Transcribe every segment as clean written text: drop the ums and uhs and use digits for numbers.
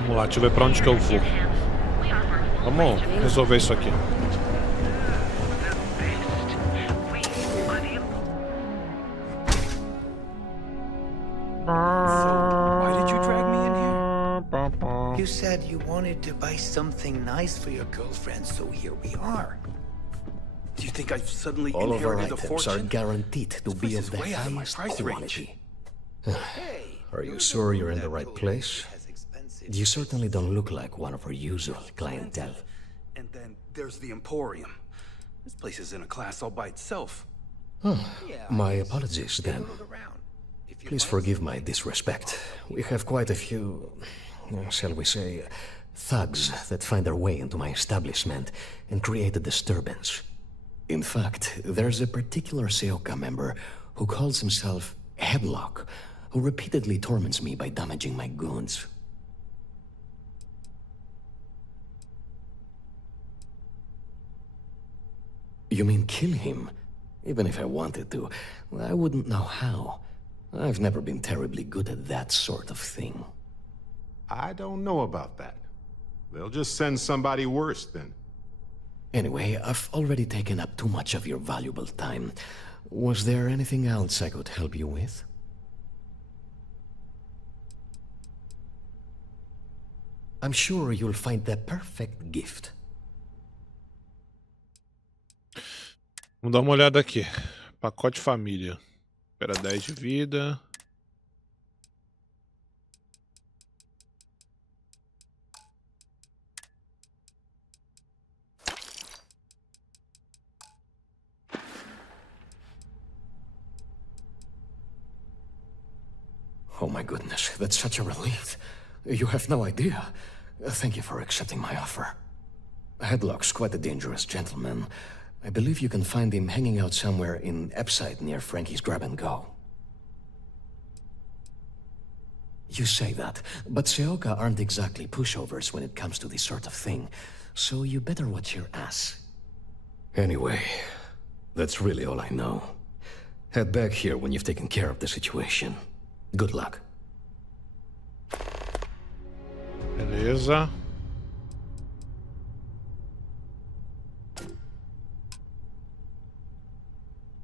Vamos lá, deixa eu ver pra onde que eu vou. Vamos resolver isso aqui. You said you wanted to buy something nice for your girlfriend, so here we are. Do you think I've suddenly All of our inherited a items fortune? are guaranteed to This be place of is the way out of my highest price range. quality. Hey, Are you sure you're in the right place? You certainly don't look like one of our usual clientele. And then there's the Emporium. This place is in a class all by itself. My apologies then. look around. If you Please find forgive my disrespect. We have quite a few, shall we say, thugs that find their way into my establishment and create a disturbance. In fact, there's a particular Seoka member who calls himself Headlock, who repeatedly torments me by damaging my goods. You mean kill him? Even if I wanted to, I wouldn't know how. I've never been terribly good at that sort of thing. I don't know about that. They'll just send somebody worse then. Anyway, I've already taken up too much of your valuable time. Was there anything else I could help you with? I'm sure you'll find the perfect gift. Vamos dar uma olhada aqui. Pacote família. Espera 10 de vida. Oh my goodness, that's such a relief. You have no idea. Thank you for accepting my offer. Headlock's quite a dangerous gentleman. I believe you can find him hanging out somewhere in Epside near Frankie's Grab and Go. You say that, but Seoka aren't exactly pushovers when it comes to this sort of thing, so you better watch your ass. Anyway, that's really all I know. Head back here when you've taken care of the situation. Good luck. Beleza.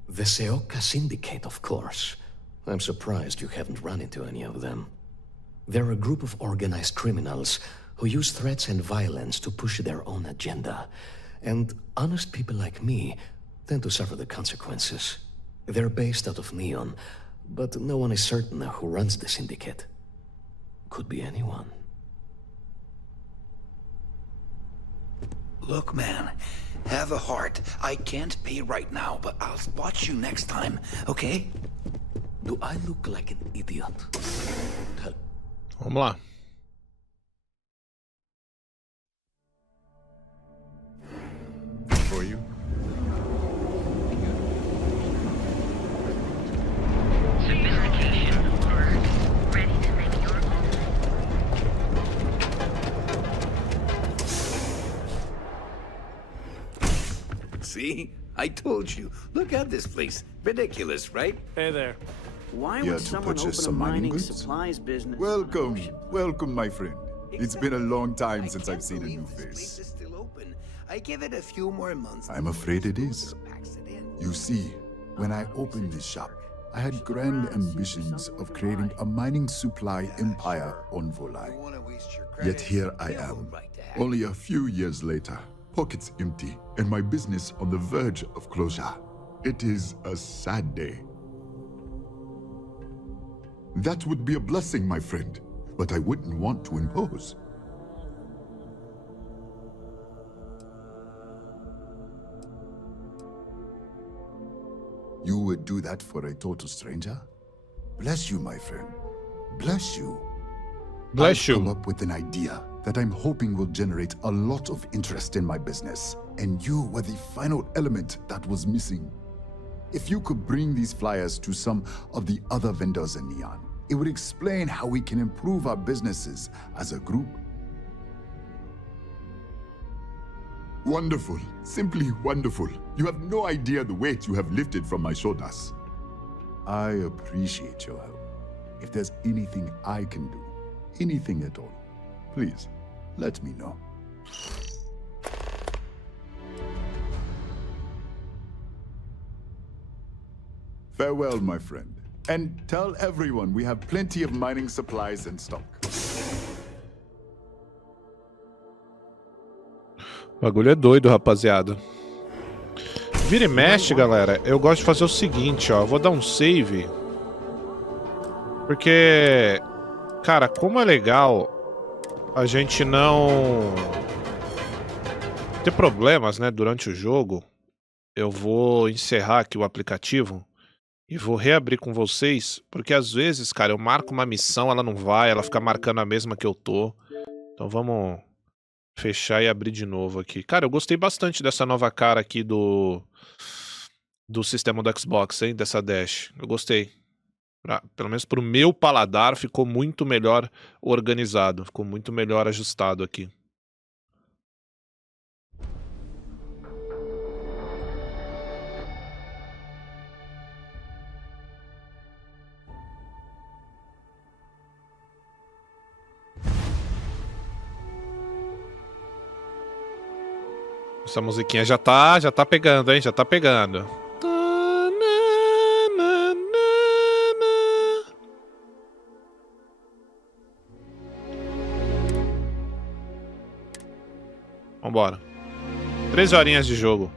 The Seoka Syndicate, of course. I'm surprised you haven't run into any of them. They're a group of organized criminals who use threats and violence to push their own agenda. And honest people like me tend to suffer the consequences. They're based out of Neon, but no one is certain who runs the syndicate. Could be anyone. Look, man, have a heart. I can't pay right now, but I'll spot you next time, okay? Do I look like an idiot? Vamos lá. For you? Sophistication or ready to make your own. See? I told you. Look at this place. Ridiculous, right? Hey there. Why Here would to someone purchase open a some mining mining goods? supplies business? Welcome, welcome, my friend. It's been a long time since I've seen a new This place face. is still open. I give it a few more months. I'm afraid it is. Packs it in. You see, when I opened this shop, I had grand ambitions of creating a mining supply empire on Volai. Wanna waste your Yet credit? here I Yeah, am, right there. only a few years later, pockets empty, and my business on the verge of closure. It is a sad day. That would be a blessing, my friend, but I wouldn't want to impose. You would do that for a total stranger? Bless you, my friend. Bless you. Bless I've come you. up with an idea that I'm hoping will generate a lot of interest in my business, and you were the final element that was missing. If you could bring these flyers to some of the other vendors in Neon, it would explain how we can improve our businesses as a group. Wonderful. Simply wonderful. You have no idea the weight you have lifted from my shoulders. I appreciate your help. If there's anything I can do, anything at all, please let me know. Farewell, my friend. And tell everyone we have plenty of mining supplies in stock. O bagulho é doido, rapaziada. Vira e mexe, galera. Eu gosto de fazer o seguinte, ó. Eu vou dar um save. Porque, cara, como é legal a gente não ter problemas, né, durante o jogo, eu vou encerrar aqui o aplicativo e vou reabrir com vocês, porque às vezes, cara, eu marco uma missão, ela não vai, ela fica marcando a mesma que eu tô. Então vamos fechar e abrir de novo aqui. Cara, eu gostei bastante dessa nova cara aqui do sistema do Xbox, hein, dessa dash. Eu gostei. Pelo menos pro meu paladar ficou muito melhor organizado, ficou muito melhor ajustado aqui. Essa musiquinha já tá pegando, hein? Já tá pegando. Vambora. 13 horinhas de jogo.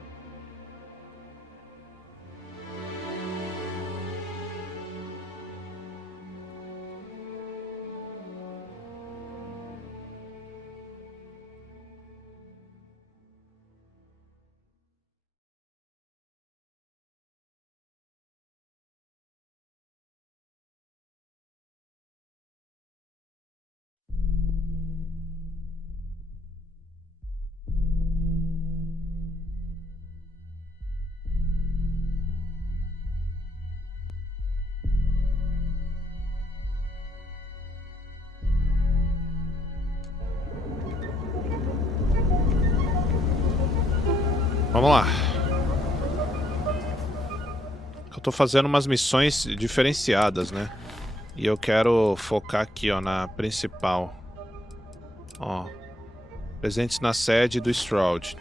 Vamos lá. Eu tô fazendo umas missões diferenciadas, né? E eu quero focar aqui, ó, na principal. Ó. Presentes na sede do Stroud.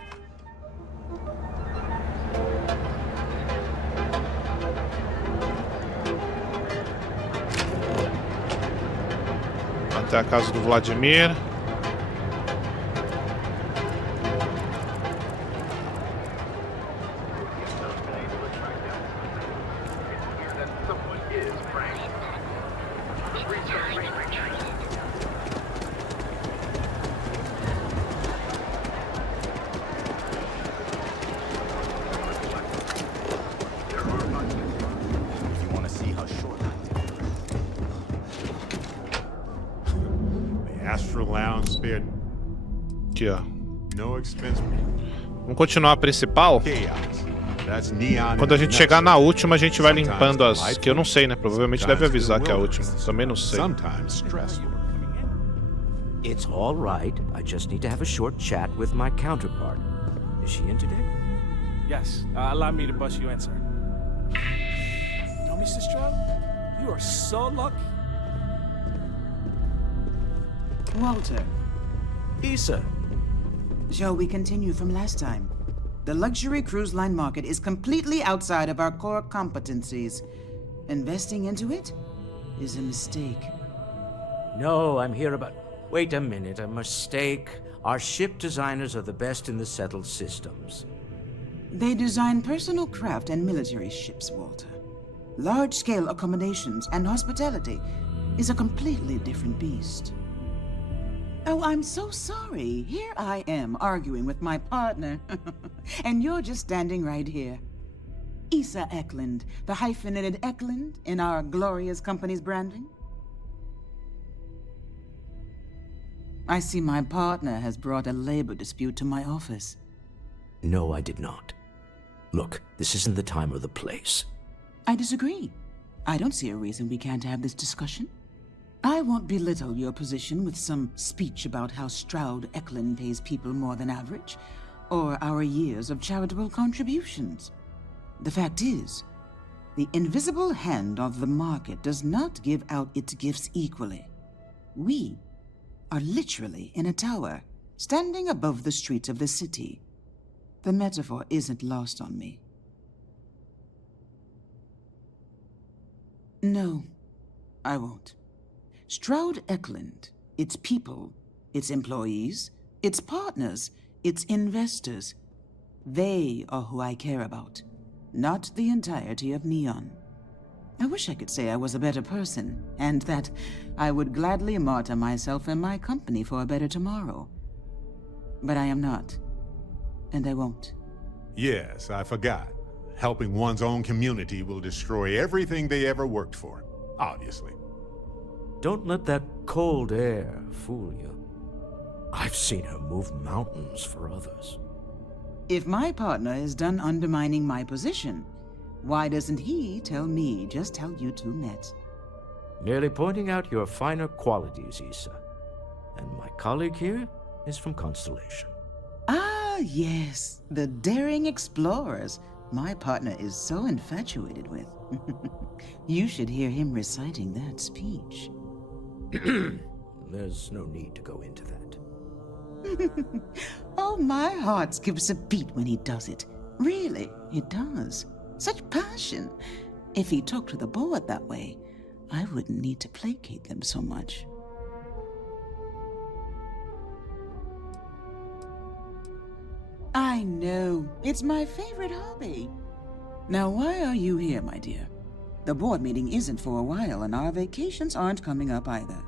Até a casa do Vladimir. Aqui, ó. Vamos continuar a principal? Quando a gente chegar na última, a gente vai limpando as... Que eu não sei, né? Provavelmente deve avisar que é a última. Também não sei. It's all right. I just need to have a short chat with my counterpart. Is she in today? Yes. Allow me to bust you in, sir. You know, Mr. Stroud? You are so lucky. Walter. Issa. Shall we continue from last time? The luxury cruise line market is completely outside of our core competencies. Investing into it is a mistake. No, I'm here about... Wait a minute, a mistake. Our ship designers are the best in the settled systems. They design personal craft and military ships, Walter. Large-scale accommodations and hospitality is a completely different beast. Oh, I'm so sorry. Here I am arguing with my partner. And you're just standing right here. Issa Eklund, the hyphenated Eklund in our glorious company's branding. I see my partner has brought a labor dispute to my office. No, I did not. Look, this isn't the time or the place. I disagree. I don't see a reason we can't have this discussion. I won't belittle your position with some speech about how Stroud Eklund pays people more than average, or our years of charitable contributions. The fact is, the invisible hand of the market does not give out its gifts equally. We are literally in a tower, standing above the streets of the city. The metaphor isn't lost on me. No, I won't. Stroud Eklund, its people, its employees, its partners, its investors, they are who I care about, not the entirety of Neon. I wish I could say I was a better person, and that I would gladly martyr myself and my company for a better tomorrow. But I am not, and I won't. Yes, I forgot. Helping one's own community will destroy everything they ever worked for, obviously. Don't let that cold air fool you. I've seen her move mountains for others. If my partner is done undermining my position, why doesn't he tell me just how you two met? Merely pointing out your finer qualities, Issa. And my colleague here is from Constellation. Ah, yes, the daring explorers my partner is so infatuated with. You should hear him reciting that speech. There's no need to go into that. Oh, my heart skips a beat when he does it. Really, it does. Such passion. If he talked to the board that way, I wouldn't need to placate them so much. I know. It's my favorite hobby. Now, why are you here, my dear? The board meeting isn't for a while, and our vacations aren't coming up either.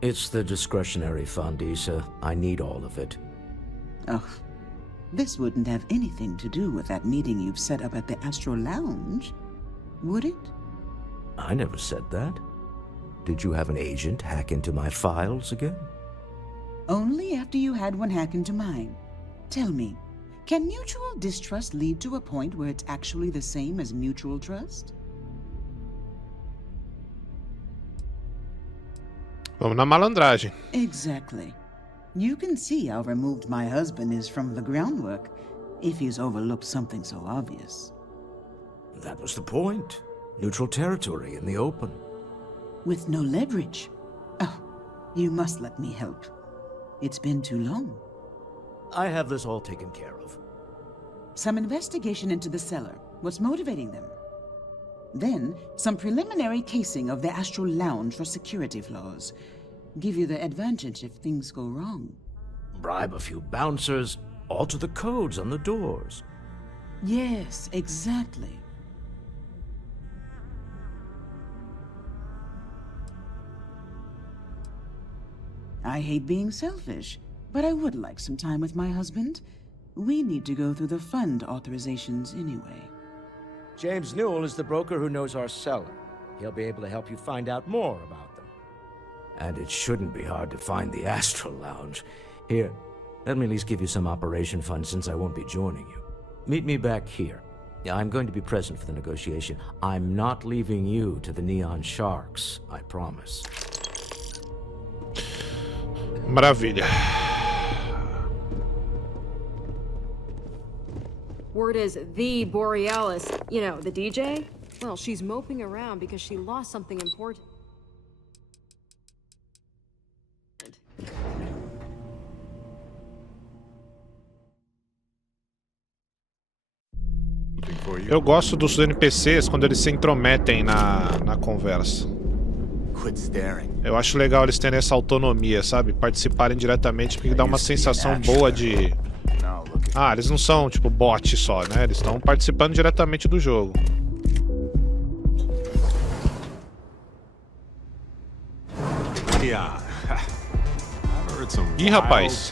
It's the discretionary fund, Issa. I need all of it. Oh, this wouldn't have anything to do with that meeting you've set up at the Astro Lounge, would it? I never said that. Did you have an agent hack into my files again? Only after you had one hack into mine. Tell me, can mutual distrust lead to a point where it's actually the same as mutual trust? Vamos na malandragem. Exactly. You can see how removed my husband is from the groundwork if he's overlooked something so obvious. That was the point. Neutral territory in the open. With no leverage. Oh, you must let me help. It's been too long. I have this all taken care of. Some investigation into the seller. What's motivating them? Then, some preliminary casing of the Astral Lounge for security flaws. Give you the advantage if things go wrong. Bribe a few bouncers, alter the codes on the doors. Yes, exactly. I hate being selfish, but I would like some time with my husband. We need to go through the fund authorizations anyway. James Newell is the broker who knows our seller. He'll be able to help you find out more about them. And it shouldn't be hard to find the Astral Lounge. Here, let me at least give you some operation funds since I won't be joining you. Meet me back here. I'm going to be present for the negotiation. I'm not leaving you to the Neon Sharks, I promise. Maravilha. Word is the Borealis, you know, the DJ? Well, she's moping around because she lost something important. Eu gosto dos NPCs quando eles se intrometem na conversa. Eu acho legal eles terem essa autonomia, sabe? Participarem diretamente, porque dá uma sensação boa de... Ah, eles não são tipo bot só, né? Eles estão participando diretamente do jogo. Ih, rapaz.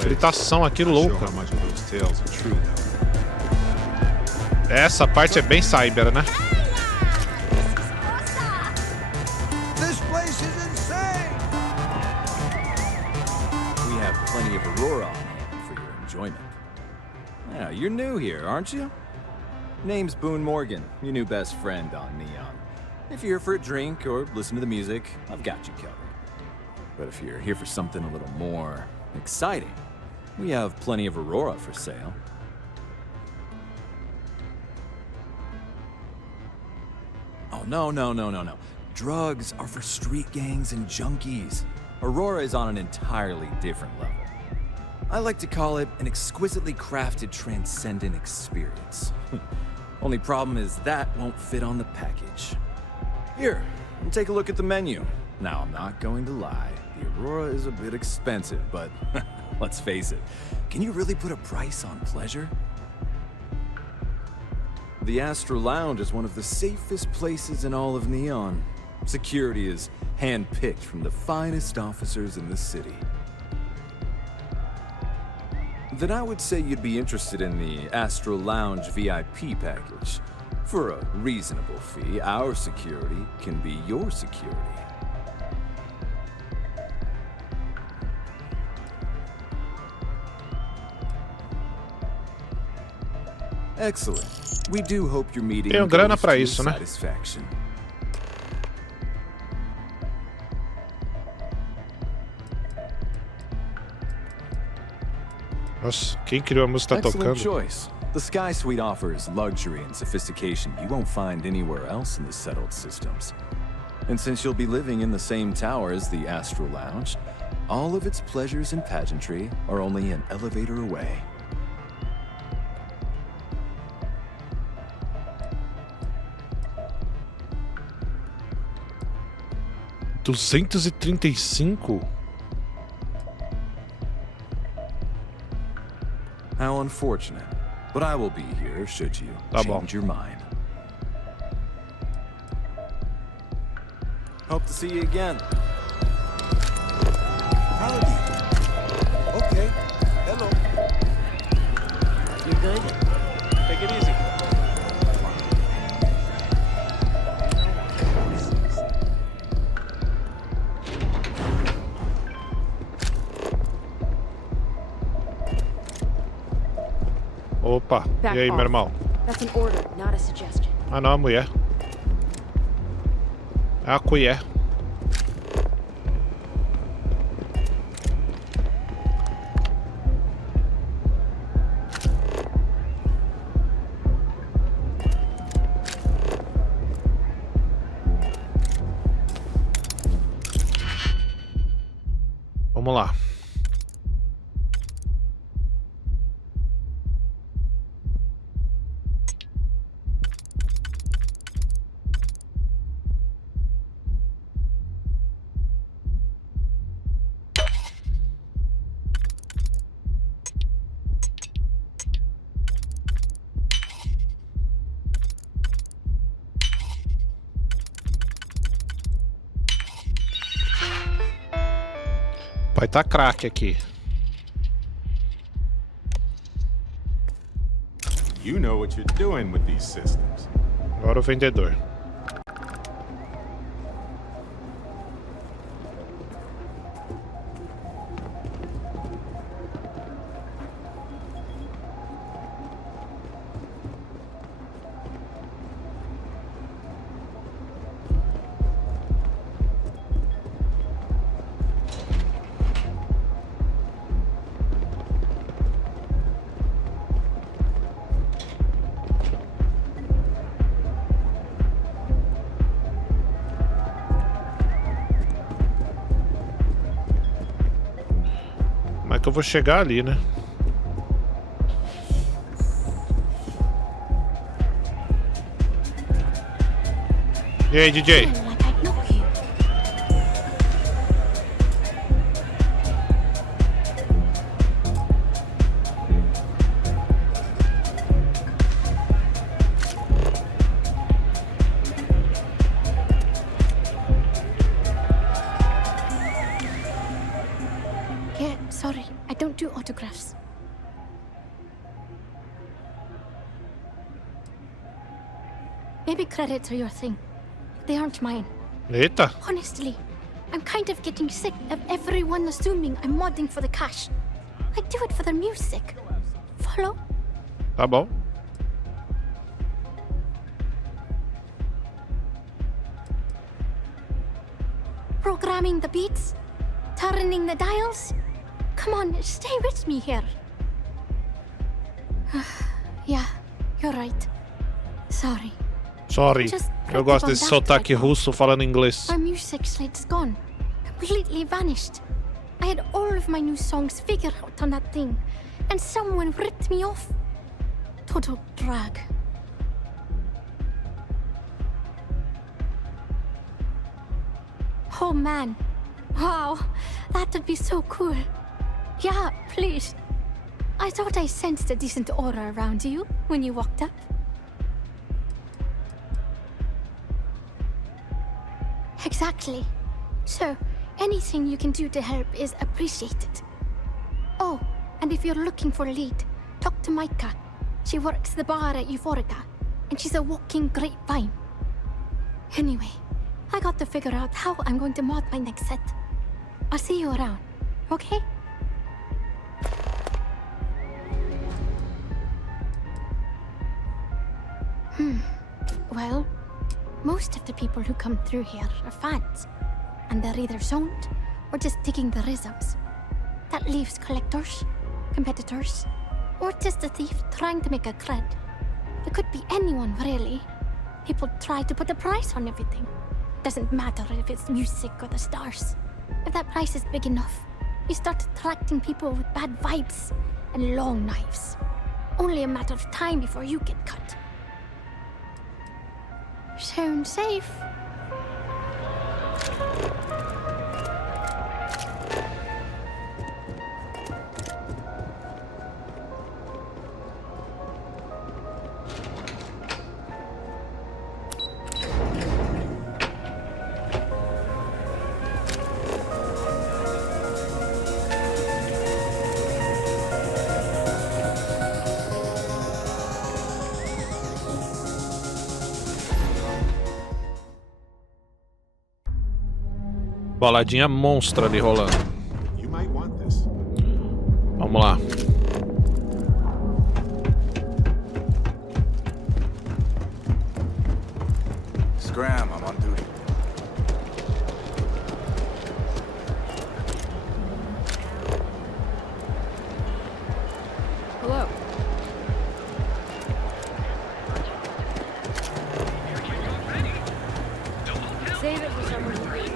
Gritação aqui louca. Essa parte é bem cyber, né? This place is insane! We have plenty of Aurora on hand for your enjoyment. Yeah, you're new here, aren't you? Name's Boone Morgan, your new best friend on Neon. If you're here for a drink or listen to the music, I've got you covered. But if you're here for something a little more exciting, we have plenty of Aurora for sale. Oh, no. Drugs are for street gangs and junkies. Aurora is on an entirely different level. I like to call it an exquisitely crafted, transcendent experience. Only problem is that won't fit on the package. Here, take a look at the menu. Now, I'm not going to lie. The Aurora is a bit expensive, but let's face it. Can you really put a price on pleasure? The Astro Lounge is one of the safest places in all of Neon. Security is hand-picked from the finest officers in the city. Then I would say you'd be interested in the Astro Lounge VIP package. For a reasonable fee, our security can be your security. Excellent. We do hope your meeting Tenho grana goes pra to your isso, né? satisfaction. Nossa, quem criou a música tá Excellent tocando? choice. The Sky Suite offers luxury and sophistication you won't find anywhere else in the settled systems. And since you'll be living in the same tower as the Astro Lounge, all of its pleasures and pageantry are only an elevator away. $235? How unfortunate. But I will be here should you Tá bom. change your mind. Hope to see you again. Howdy. Okay. Hello. You good? Take it easy. Opa, Back e aí, off. meu irmão? That's an order, not a suggestion. Ah, não, a mulher. É a colher. Vamos lá. Vai tá craque aqui. You know what you're doing with these systems. Agora o vendedor. Como é que eu vou chegar ali, né? E aí, DJ? Yeah, sorry, I don't do autographs. Maybe credits are your thing. They aren't mine. Eita. Honestly, I'm kind of getting sick of everyone assuming I'm modding for the cash. I do it for the music. Follow? Tá bom. Programming the beats? Turning the dials? Come on, stay with me here. Yeah, you're right. Sorry. Sorry. Just Eu gosto pretty desse bummed out sotaque right now. russo falando inglês. Our music slate's gone. completely vanished. I had all of my new songs figured out on that thing, and someone ripped me off. Total drag. Oh man. Wow, that would be so cool. Yeah, please. I thought I sensed a decent aura around you when you walked up. Exactly. So, anything you can do to help is appreciated. Oh, and if you're looking for a lead, talk to Micah. She works the bar at Euphorica, and she's a walking grapevine. Anyway, I got to figure out how I'm going to mod my next set. I'll see you around, okay? Well, most of the people who come through here are fans, and they're either zoned or just digging the rhythms. That leaves collectors, competitors, or just a thief trying to make a cred. It could be anyone, really. People try to put a price on everything. Doesn't matter if it's music or the stars. If that price is big enough, you start attracting people with bad vibes and long knives. Only a matter of time before you get cut. Sound safe? Baladinha monstra ali rolando. Vamos lá. Scram, I'm on duty. Hello. Save it for someone who reads.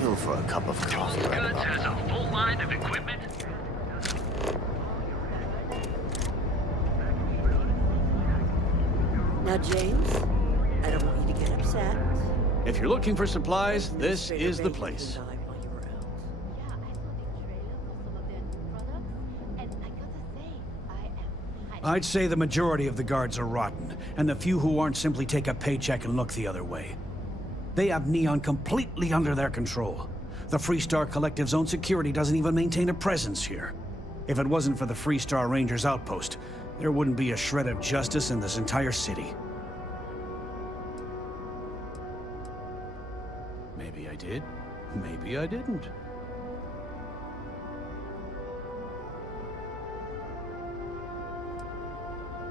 Chill for a cup of coffee right about has now. a full line of equipment. Now, James, I don't want you to get upset. If you're looking for supplies, this is the place. I'd say the majority of the guards are rotten, and the few who aren't simply take a paycheck and look the other way. They have Neon completely under their control. The Freestar Collective's own security doesn't even maintain a presence here. If it wasn't for the Freestar Rangers outpost, there wouldn't be a shred of justice in this entire city. Maybe I did, maybe I didn't.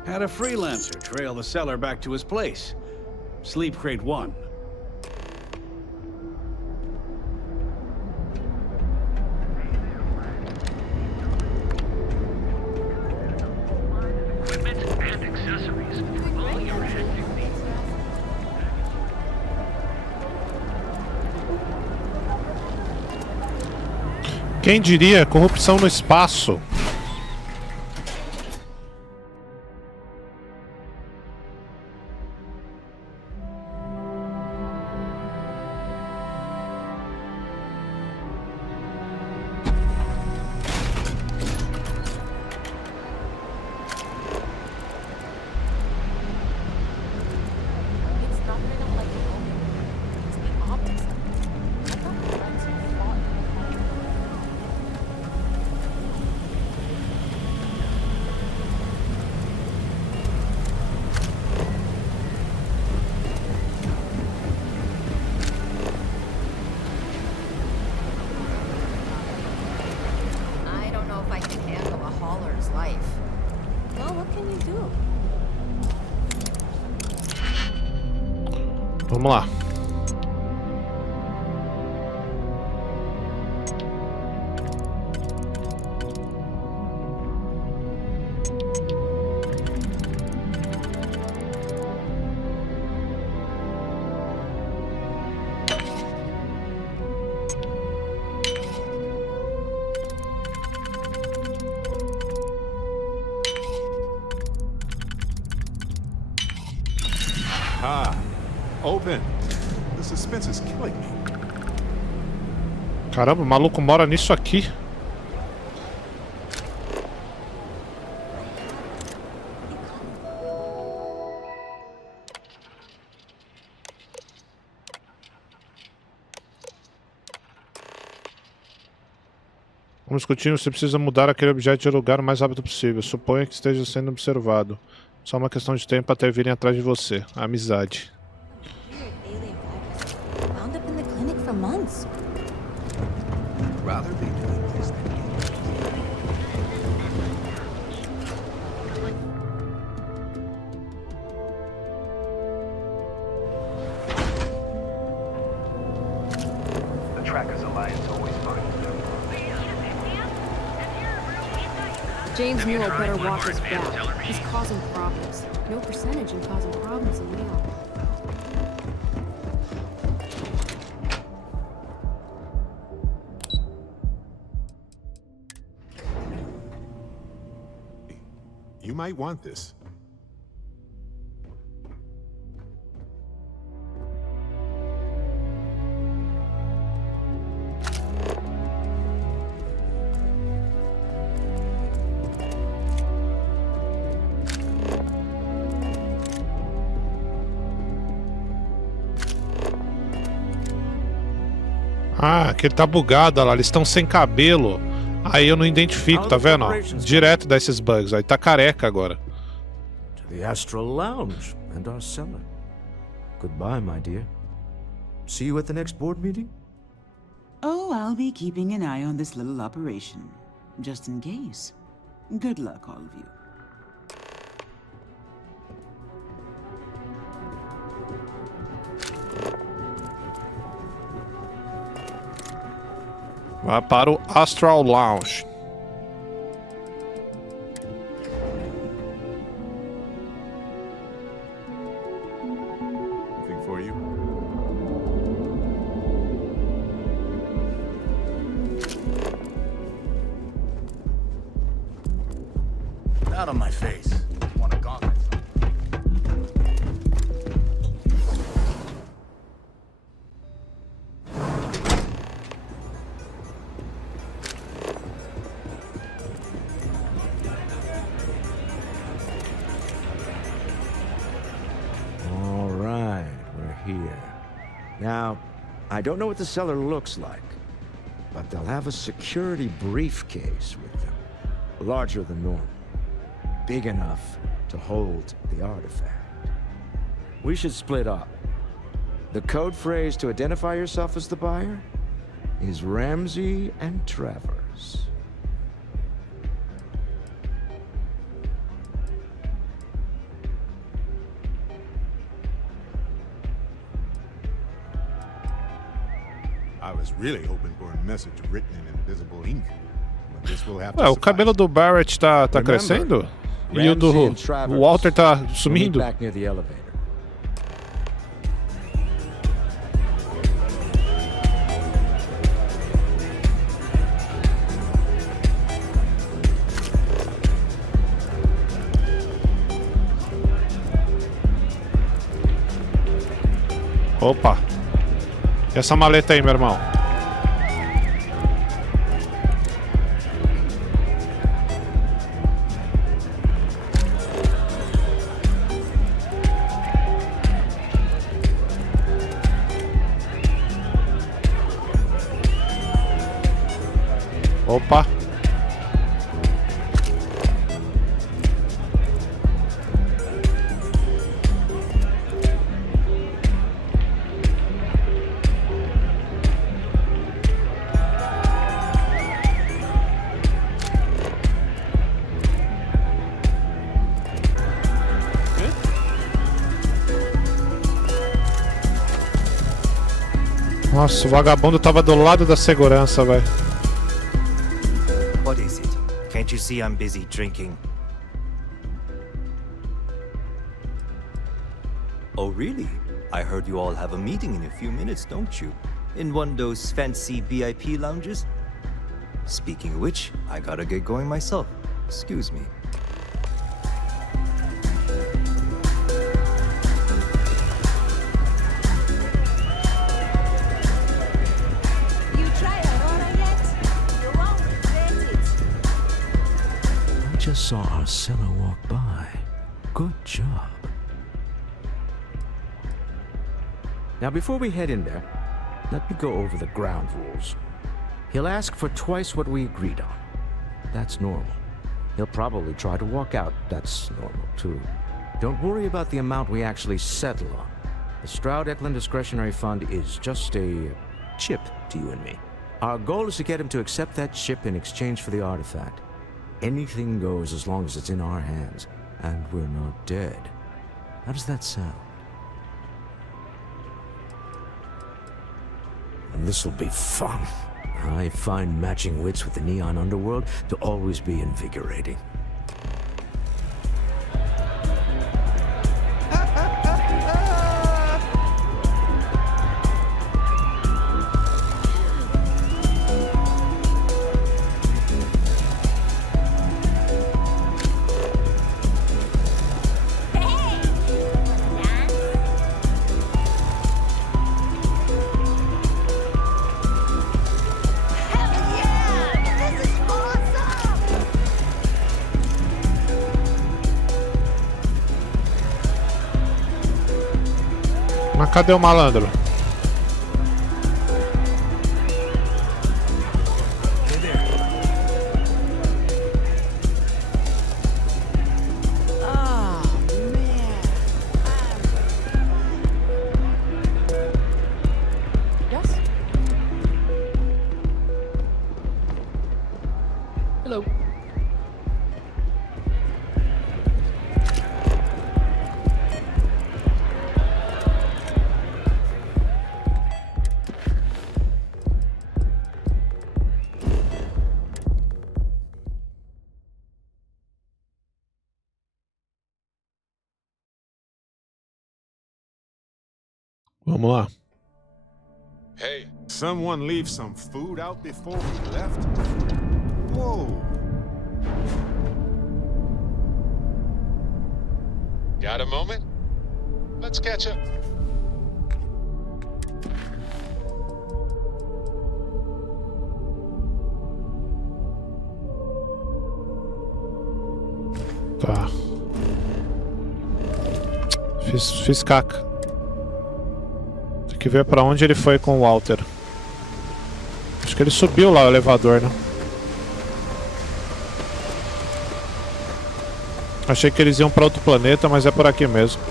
Had a freelancer trail the seller back to his place. Sleep Crate 1. Equipment and accessories for all your hectic needs. Quem diria corrupção no espaço? Vamos lá. Aha! Open! The suspense is killing me. Caramba, o maluco mora nisso aqui. Como discutimos, você precisa mudar aquele objeto de lugar o mais rápido possível. Suponha que esteja sendo observado. Só uma questão de tempo até virem atrás de você. Amizade. Wound up in the clinic for months. Rather be doing this than The Trackers Alliance always finds them. James Newell better watch his back. He's causing problems. No percentage in causing problems in Neon. You might want this. Ah, que ele tá bugado, olha lá, eles estão sem cabelo. Aí eu não identifico, tá vendo? Ó, direto dá esses bugs. Aí tá careca agora. To the Astral Lounge and our cellar. Goodbye, my dear. See you at the next board meeting? Oh, I'll be keeping an eye on this little operation, just in case. Good luck, all of you. Vá para o Astral Lounge. Anything for you? out of my face. Want a gauntlet? All right, we're here. Now, I don't know what the cellar looks like, but they'll have a security briefcase with them. Larger than normal. Big enough to hold the artifact. We should split up. The code phrase to identify yourself as the buyer is Ramsey and Travers. I was really hoping for a message written in invisible ink. But this will have to Ué, o suffice. cabelo do Barrett tá crescendo? E o do Walter tá sumindo? Back near the elevator. Opa! E essa maleta aí, meu irmão? Opa! Nossa, o vagabundo tava do lado da segurança, velho. What is it? Can't you see I'm busy drinking? Oh, really? I heard you all have a meeting in a few minutes, don't you? In one of those fancy VIP lounges? Speaking of which, I gotta get going myself. Excuse me. just saw our seller walk by. Good job. Now, before we head in there, let me go over the ground rules. He'll ask for twice what we agreed on. That's normal. He'll probably try to walk out. That's normal, too. Don't worry about the amount we actually settle on. The Stroud-Eklund Discretionary Fund is just a chip to you and me. Our goal is to get him to accept that chip in exchange for the artifact. Anything goes as long as it's in our hands, and we're not dead. How does that sound? This'll be fun. I find matching wits with the neon underworld to always be invigorating. Mas cadê o malandro? Hello. Vamos lá. Hey, someone leave some food out before we left? Whoa. Got a moment? Let's catch up. Tá. Fiz caca. Tem que ver pra onde ele foi com o Walter. Acho que ele subiu lá o elevador, né? Achei que eles iam pra outro planeta, mas é por aqui mesmo.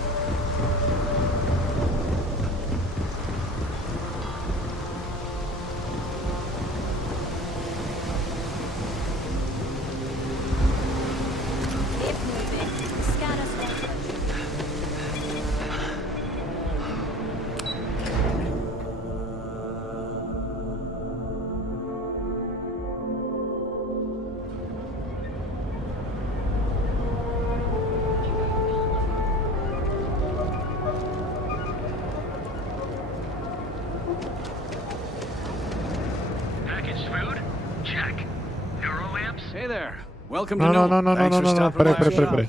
Hey there. Welcome to No, Nome. no, Thanks for stopping by. peraí.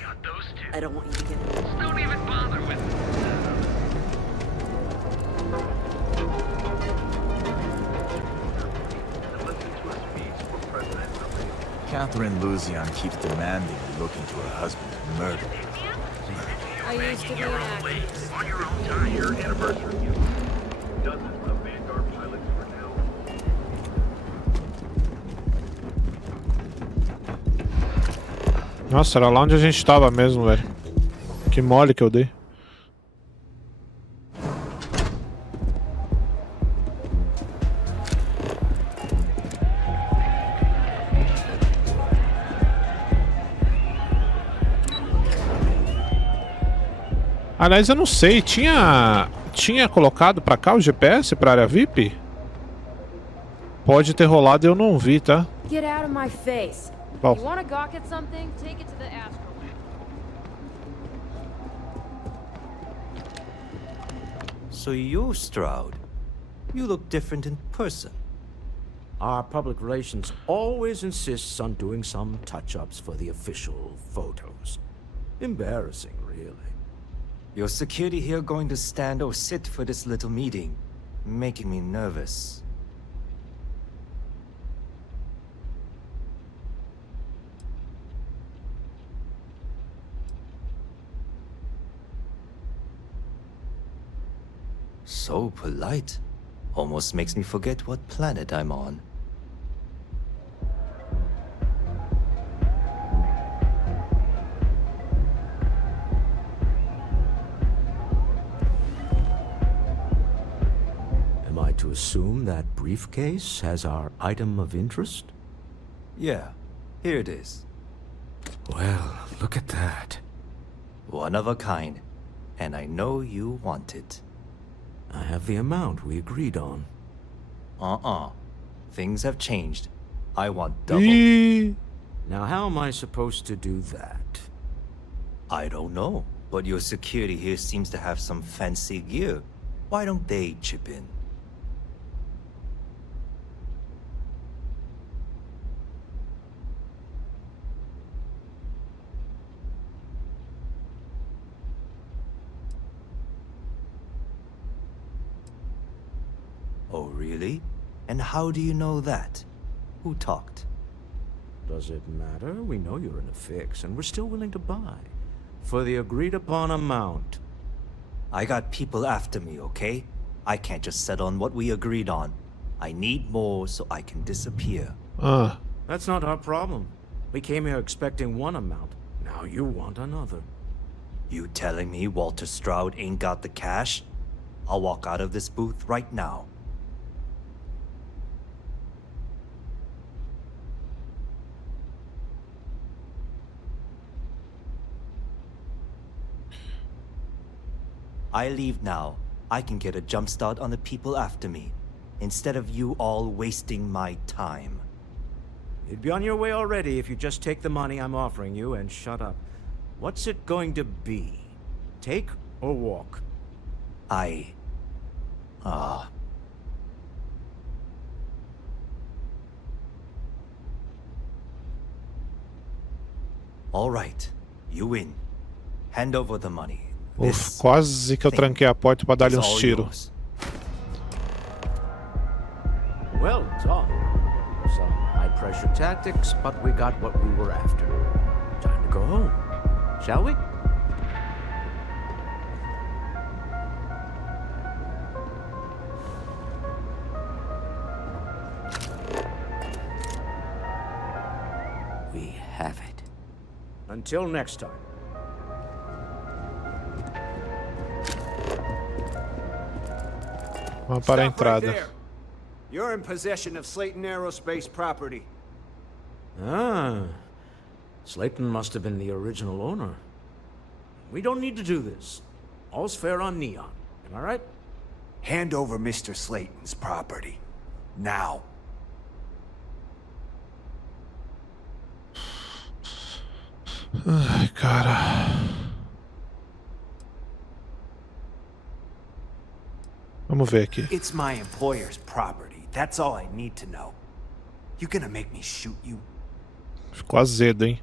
I don't want you to get... Don't even bother with Catherine Luzian keeps demanding you look into her husband's murder. I used to be an actress. on your own time. Your anniversary. Dozens of Vanguard pilots are now. Nossa, era lá onde a gente tava mesmo, velho. Que mole que eu dei. Aliás, eu não sei, tinha colocado pra cá o GPS pra área VIP? Pode ter rolado e eu não vi, tá? Get out of my face. Bom. You wanna gawk at something? Take it to the astral. So you're Stroud. You look different in person. Our public relations always insists on doing some touch-ups for the official photos. Embarrassing, really. Your security here going to stand or sit for this little meeting, making me nervous. So polite. Almost makes me forget what planet I'm on. Am I to assume that briefcase has our item of interest? Yeah, here it is. Well, look at that. One of a kind. And I know you want it. I have the amount we agreed on. Things have changed. I want double. Now how am I supposed to do that? I don't know, but your security here seems to have some fancy gear. Why don't they chip in? Oh, really? And how do you know that? Who talked? Does it matter? We know you're in a fix, and we're still willing to buy. For the agreed-upon amount. I got people after me, okay? I can't just settle on what we agreed on. I need more so I can disappear. That's not our problem. We came here expecting one amount. Now you want another. You telling me Walter Stroud ain't got the cash? I'll walk out of this booth right now. I leave now. I can get a jump start on the people after me, instead of you all wasting my time. You'd be on your way already if you just take the money I'm offering you and shut up. What's it going to be? Take or walk? All right, you win. Hand over the money. Quase que eu tranquei a porta pra dar-lhe uns tiros. Well done. Some high-pressure tactics, but we got what we were after. Time to go home, shall we? We have it. Until next time. Vamos para a entrada. Right there. You're in possession of Slayton Aerospace property. Ah. Slayton must have been the original owner. We don't need to do this. All's fair on Neon. Am I right? Hand over Mr. Slayton's property. Now. Ai, cara. Vamos ver aqui. It's my employer's property. That's all I need to know. You gonna make me shoot you? Ficou azedo, hein?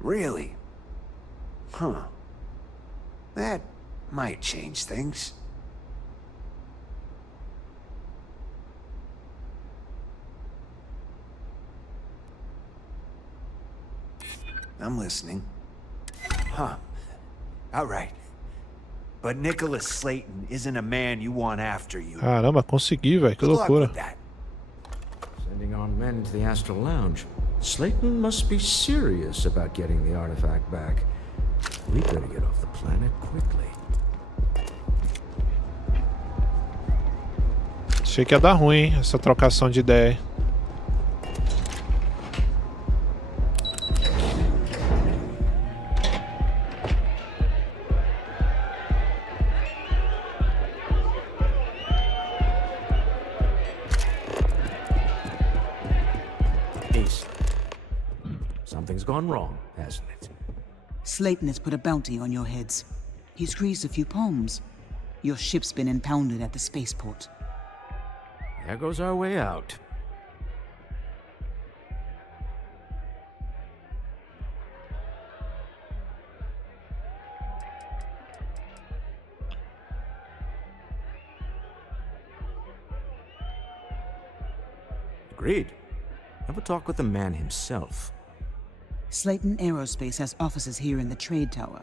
Really? Huh. That might change things. I'm listening. Huh. All right. But Nicholas Slayton isn't a man you want after you. Caramba, consegui, velho. Que loucura. Sending our men to the Astral Lounge. Slayton must be serious about getting the artifact back. We better get off the planet quickly. Achei que ia dar ruim, hein, essa trocação de ideia. Something's gone wrong, hasn't it? Slayton has put a bounty on your heads. He's greased a few palms. Your ship's been impounded at the spaceport. There goes our way out. Agreed. Have a talk with the man himself. Slayton Aerospace has offices here in the trade tower.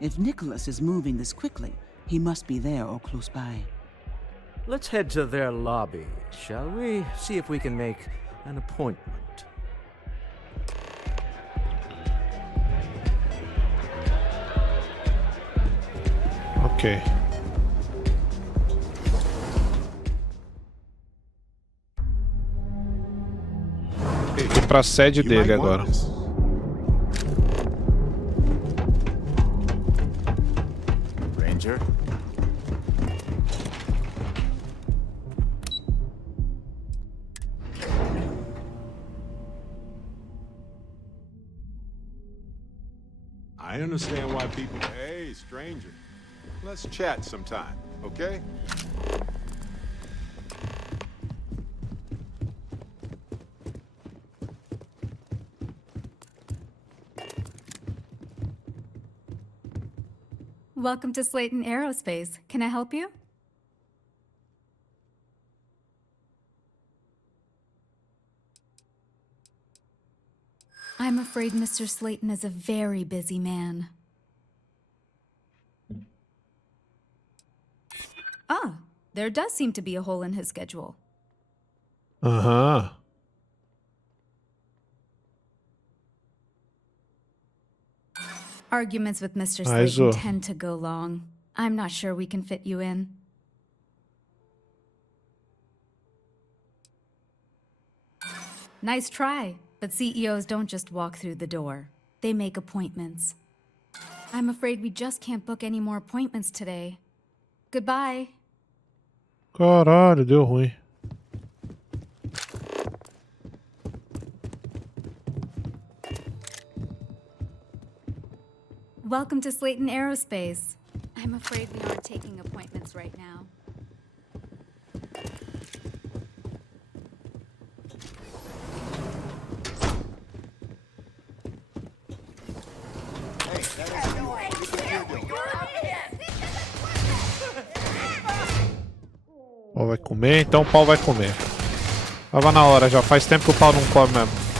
If Nicholas is moving this quickly, he must be there or close by. Let's head to their lobby, shall we? See if we can make an appointment. Ok. Vou pra sede dele agora. Ranger? I understand why people... Hey, stranger. Let's chat sometime, okay? Welcome to Slayton Aerospace. Can I help you? I'm afraid Mr. Slayton is a very busy man. Ah, there does seem to be a hole in his schedule. Uh-huh. Arguments with Mr. Slayton tend to go long. I'm not sure we can fit you in. Nice try, but CEOs don't just walk through the door. They make appointments. I'm afraid we just can't book any more appointments today. Goodbye. Caralho, deu ruim. Welcome to Slayton Aerospace. I'm afraid we aren't taking appointments right now. O pau vai comer, então o pau vai comer. Tava na hora já, faz tempo que o pau não come mesmo.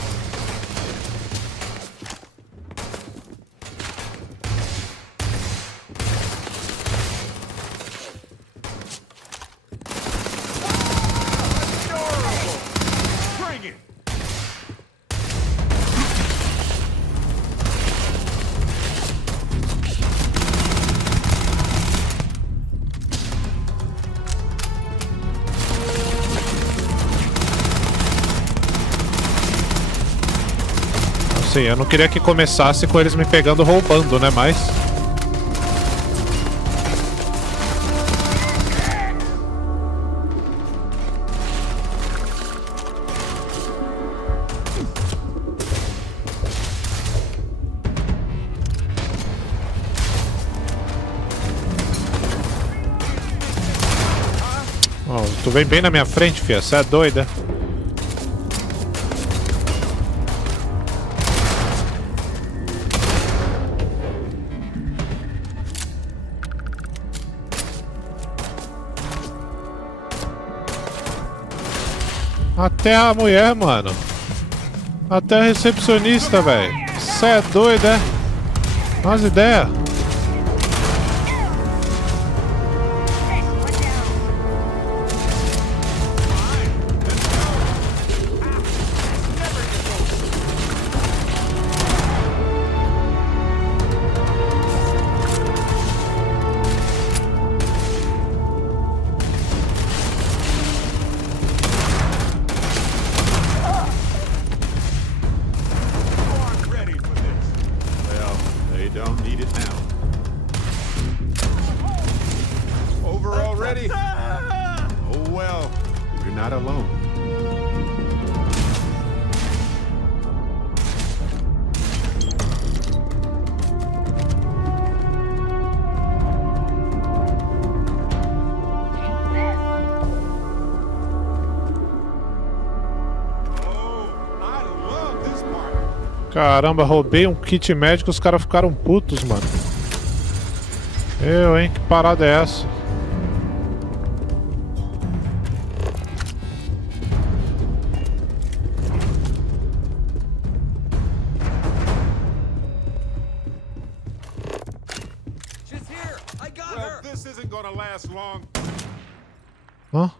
Sim, eu não queria que começasse com eles me pegando roubando, né, mas... Ó, tu vem bem na minha frente, fia, você é doida. Até a mulher, mano. Até a recepcionista, velho. Cê é doido, é? Umas ideias. Caramba, roubei um kit médico e os caras ficaram putos, mano. Eu, hein? Que parada é essa? Hã?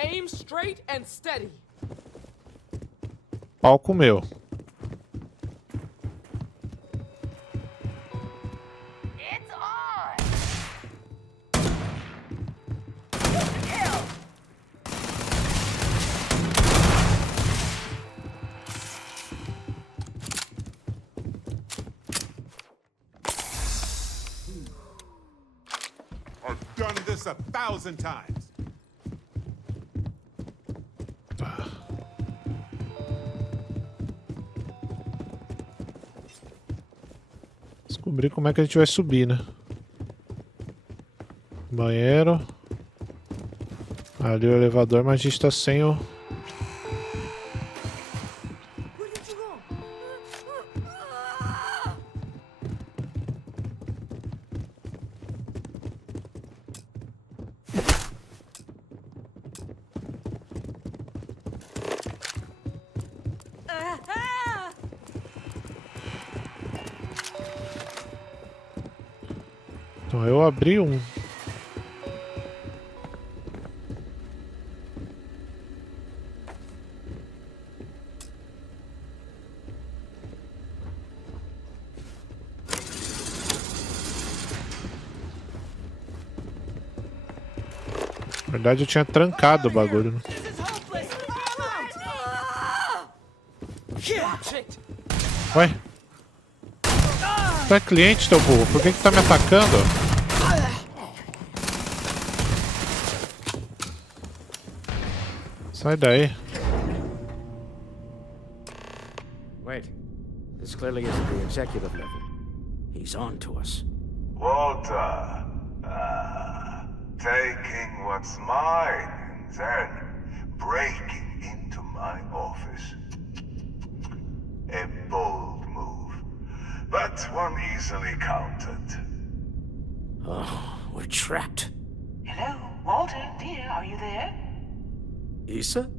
Aim straight and steady. Palco meu. It's on. I've done this 1,000 times. Descobrir como é que a gente vai subir, né? Banheiro. Ali o elevador, mas a gente tá sem o... Então eu abri um. Na verdade eu tinha trancado o bagulho, né? Ué? Tu é cliente, teu burro? Por que tá me atacando? Sai daí. Wait. This clearly isn't the executive level. He's on to us. Walter. Taking what's mine and then breaking into my office. A bold move, but one easily countered. Oh, we're trapped. Hello, Walter, dear, are you there? Issa?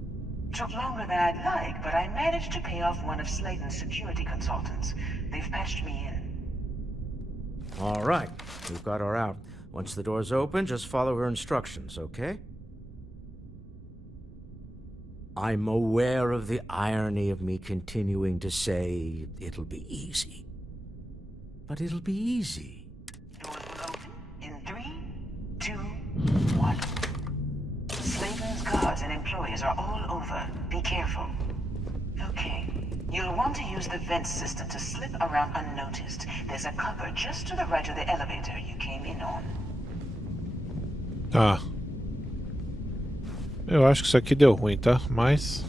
Took longer than I'd like, but I managed to pay off one of Slayton's security consultants. They've patched me in. All right, we've got her out. Once the door's open, just follow her instructions, okay? I'm aware of the irony of me continuing to say it'll be easy. But it'll be easy. Doors will open in 3, 2, 1. Slayton's guards and employees are all over. Be careful. Okay. You'll want to use the vent system to slip around unnoticed. There's a cupboard just to the right of the elevator you came in on. Tá. Eu acho que isso aqui deu ruim, tá? Mas...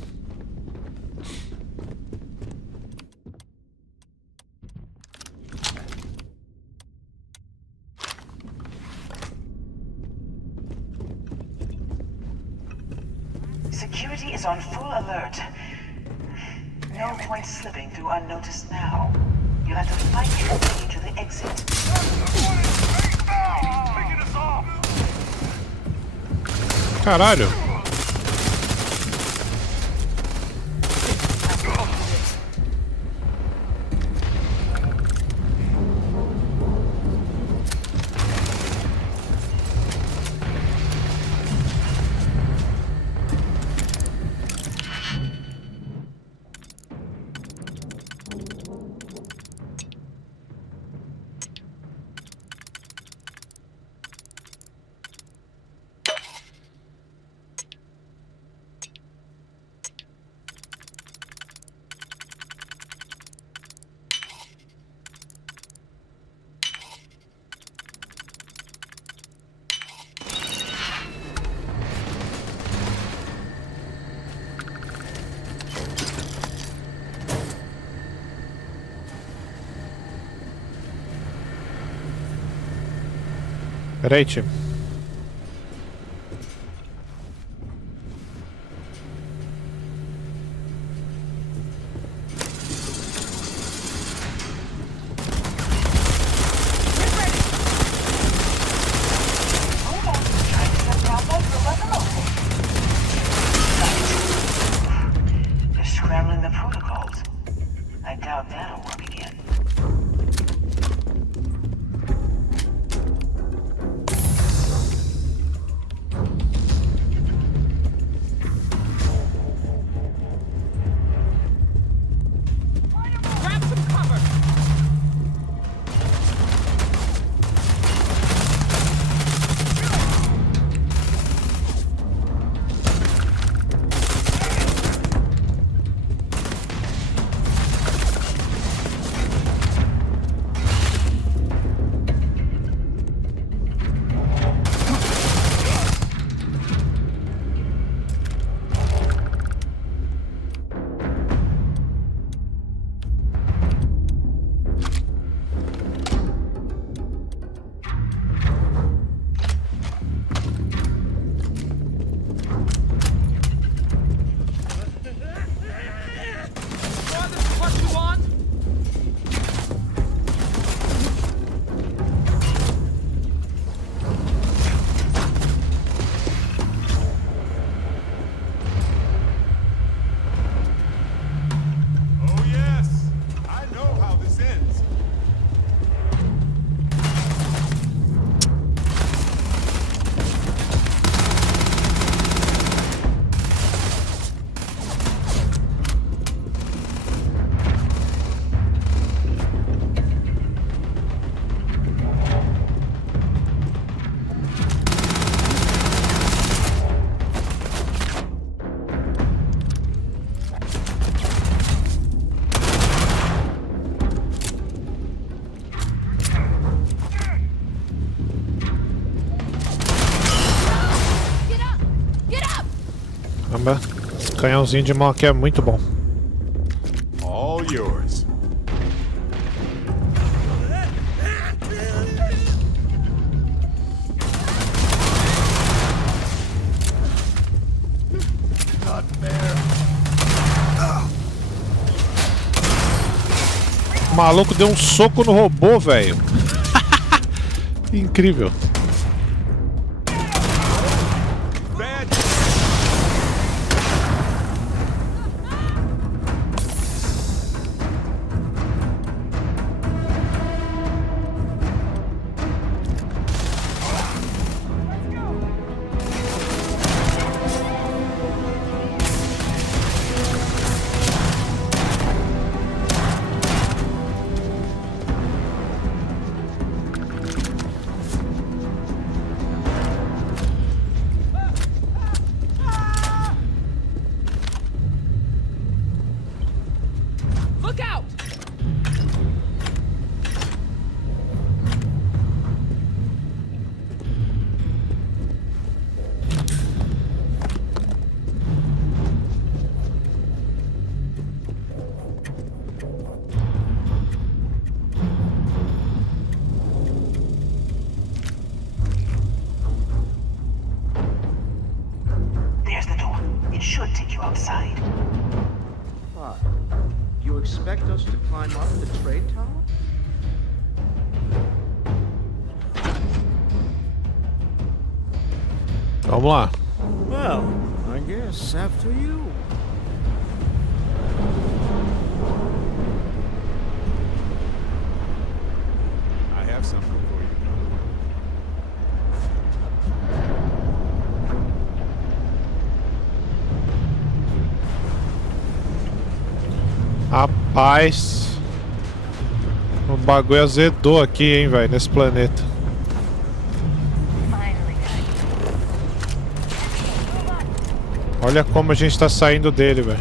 Security is on full alert. No point slipping through unnoticed now. You'll have to fight your way to the exit. Caralho! Peraí, tio. Caramba, esse canhãozinho de mão aqui é muito bom. All yours. Not fair. O maluco deu um soco no robô, velho. Incrível. Look out! There's the door. It should take you outside. What? You expect us to climb up the trade tower? Vamos lá. Well, I guess after you. I have something for you. Rapaz, o bagulho azedou aqui, hein, velho, nesse planeta. Olha como a gente tá saindo dele, velho.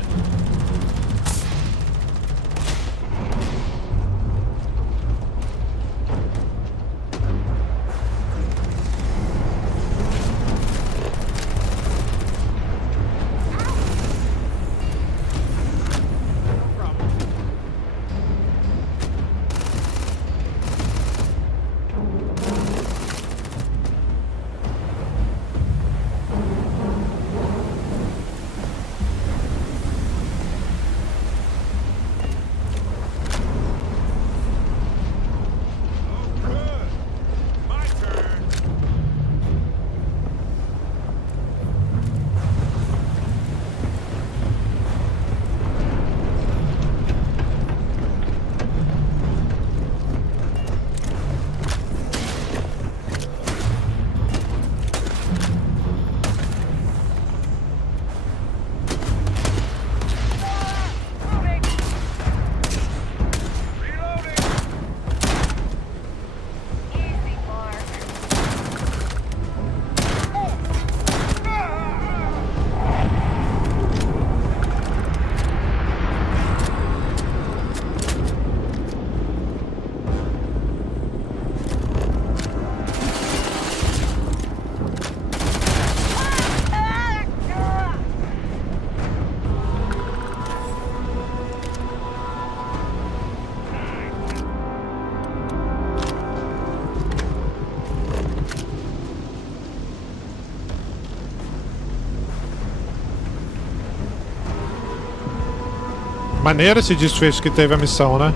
Maneiro esse desfecho que teve a missão, né?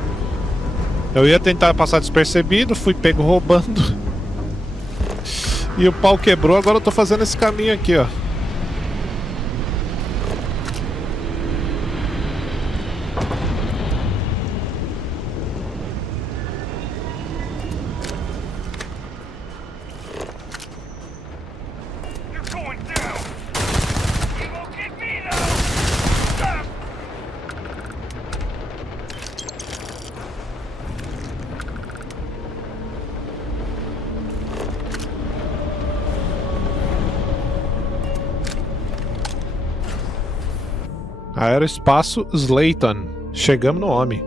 Eu ia tentar passar despercebido, fui pego roubando. E o pau quebrou, agora eu tô fazendo esse caminho aqui, ó. Aeroespaço Slayton. Chegamos no homem.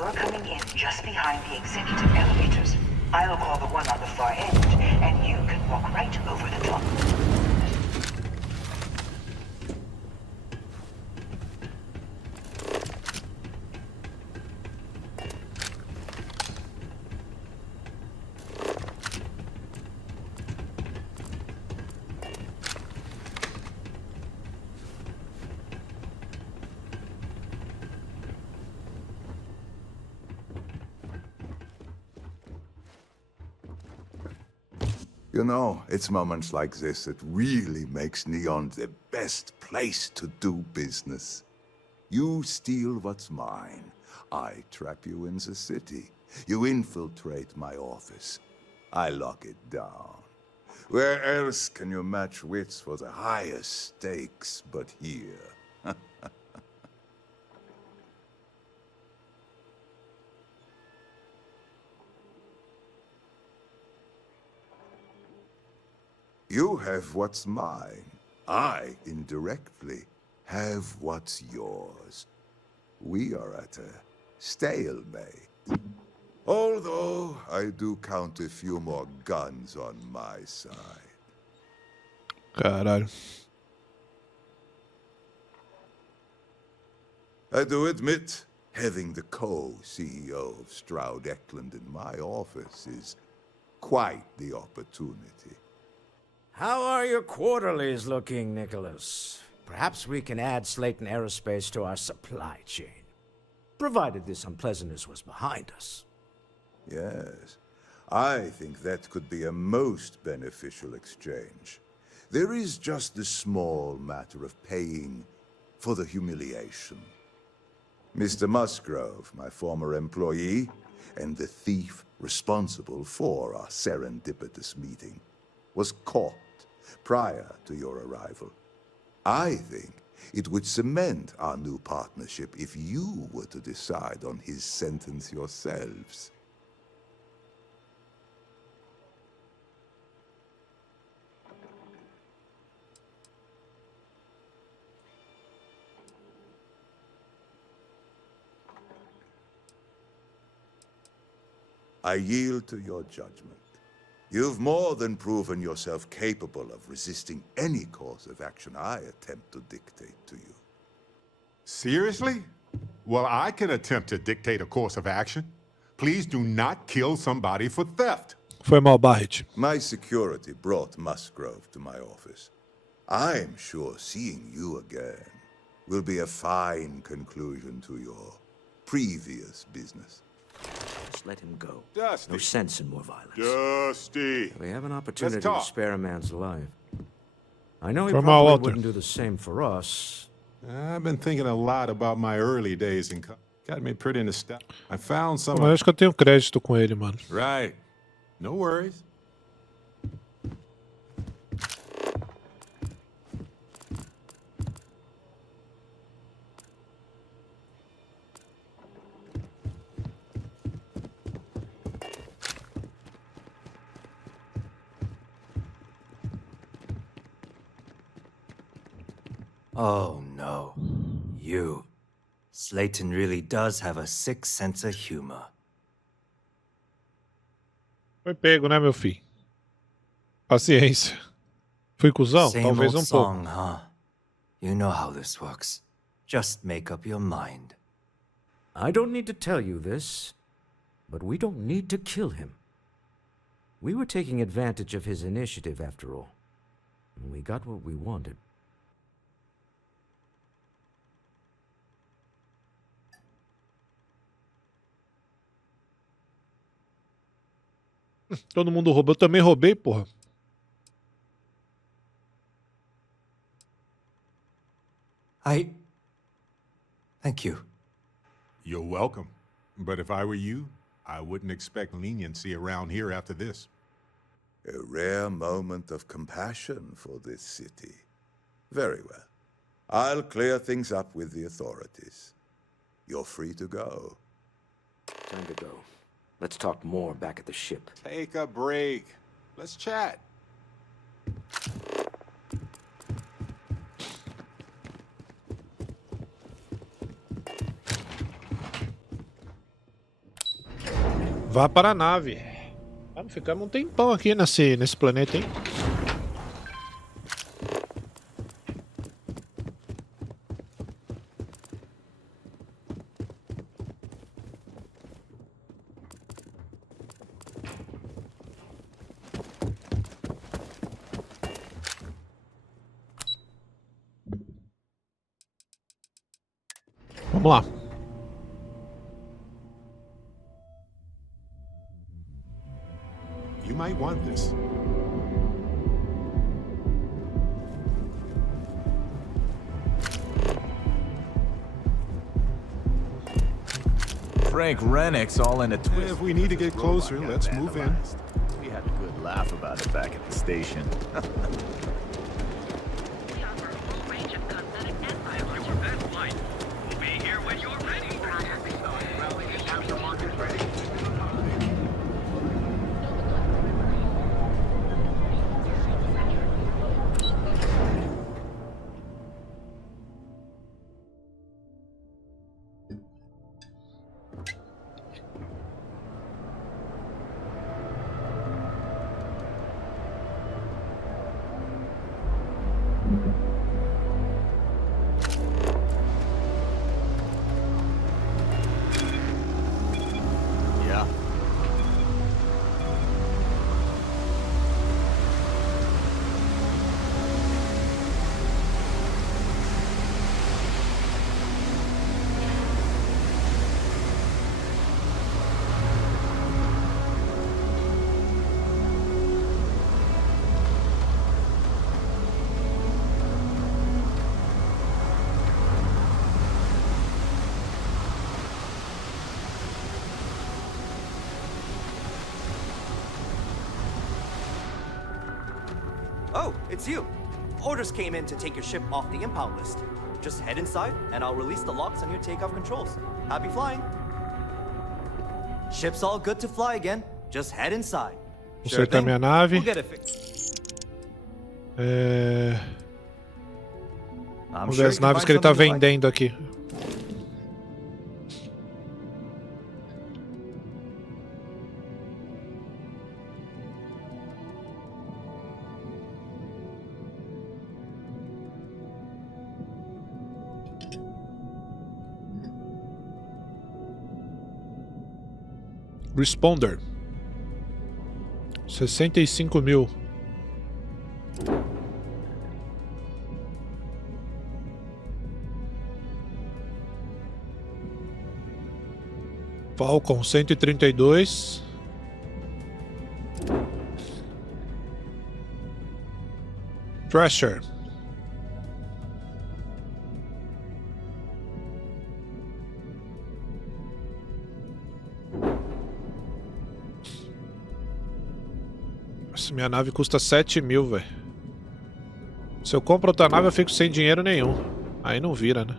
You're coming in just behind the executive elevators. I'll call the one on the far end, and you can walk right over the top. You know, it's moments like this that really makes Neon the best place to do business. You steal what's mine. I trap you in the city. You infiltrate my office. I lock it down. Where else can you match wits for the highest stakes but here? You have what's mine. I, indirectly, have what's yours. We are at a stalemate. Although, I do count a few more guns on my side. Caralho. I do admit, having the co-CEO of Stroud Eklund in my office is quite the opportunity. How are your quarterlies looking, Nicholas? Perhaps we can add Slayton Aerospace to our supply chain, provided this unpleasantness was behind us. Yes, I think that could be a most beneficial exchange. There is just the small matter of paying for the humiliation. Mr. Musgrove, my former employee, and the thief responsible for our serendipitous meeting, was caught prior to your arrival. I think it would cement our new partnership if you were to decide on his sentence yourselves. I yield to your judgment. You've more than proven yourself capable of resisting any course of action I attempt to dictate to you. Seriously? Well, I can attempt to dictate a course of action. Please do not kill somebody for theft. Foi mal, Barret. My security brought Musgrove to my office. I'm sure seeing you again will be a fine conclusion to your previous business. Just let him go. Dusty. No sense in more violence. Dusty. We have an opportunity Let's to talk. spare a man's life. I know he From probably our altar. wouldn't do the same for us. I've been thinking a lot about my early days in college. Got me pretty nostalgic. I found some. Mas eu acho que eu tenho crédito com ele, mano. Right. No worries. Oh no. You. Slayton really does have a sick sense of humor. Foi pego, né, meu filho? Paciência. Fui cuzão? Same Talvez old pouco. song, huh? You know how this works. Just make up your mind. I don't need to tell you this, but we don't need to kill him. We were taking advantage of his initiative, after all. And we got what we wanted. Todo mundo roubou. Eu também roubei, porra. Thank you. You're welcome. But if I were you, I wouldn't expect leniency around here after this. A rare moment of compassion for this city. Very well. I'll clear things up with the authorities. You're free to go. Time to go. Let's talk more back at the ship. Take a break. Let's chat. Vá para a nave. Ficamos um tempão aqui nesse planeta, hein? Vamos lá. You might want this. Frank Rennick's all in a twist. If we need to get closer, let's move in. We had a good laugh about it back at the station. Oh, it's you. Orders came in to take your ship off the impound list. Just head inside, and I'll release the locks on your takeoff controls. Happy flying. Ship's all good to fly again. Just head inside. Consertar minha nave. We'll get it fixed. Vamos ver as naves que ele tá vendendo aqui. Responder 65.000. Falcon 132. Thrasher. Essa minha nave custa 7.000, velho. Se eu compro outra nave, eu fico sem dinheiro nenhum. Aí não vira, né?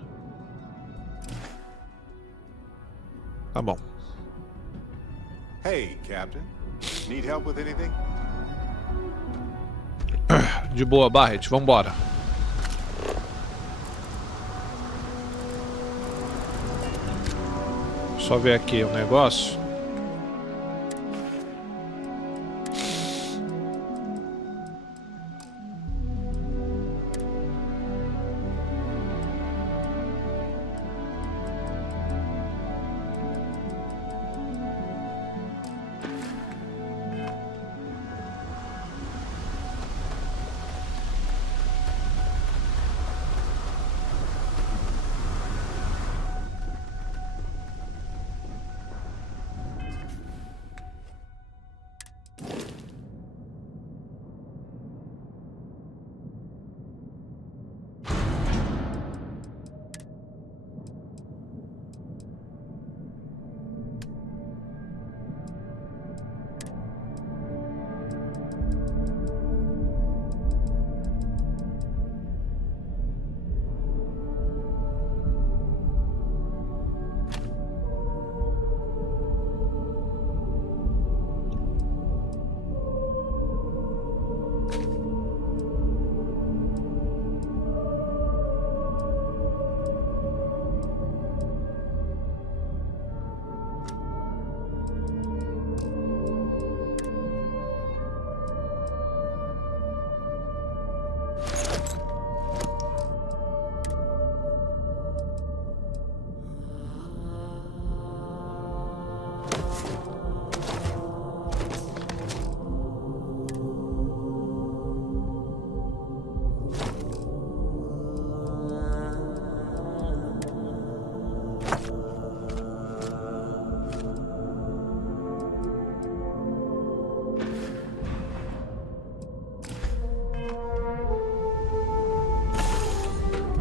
Tá bom. Hey, Captain. Need help with anything? De boa, Barret, vambora. Só ver aqui o negócio.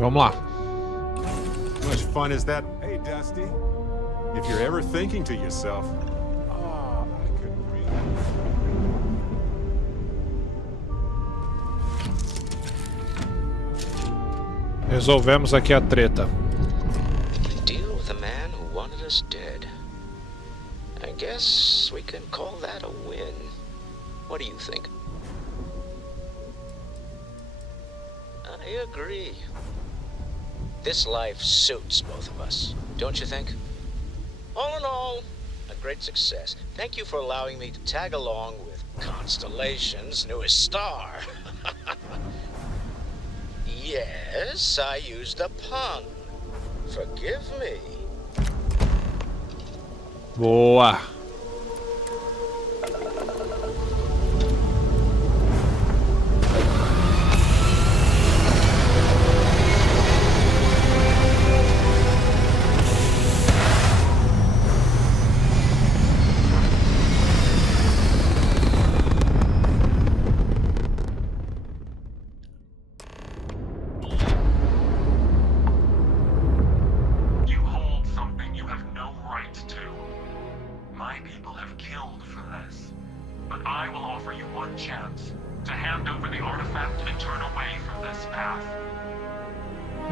Vamos lá. Much fun is that? Hey, Dusty. If you're ever thinking to yourself, I could really... Resolvemos aqui a treta. Deal with a man who wanted us dead. I guess we can call that a win. What do you think? I agree. This life suits both of us, don't you think? All in all, a great success. Thank you for allowing me to tag along with Constellation's newest star. Yes, I used a pun. Forgive me. Boa.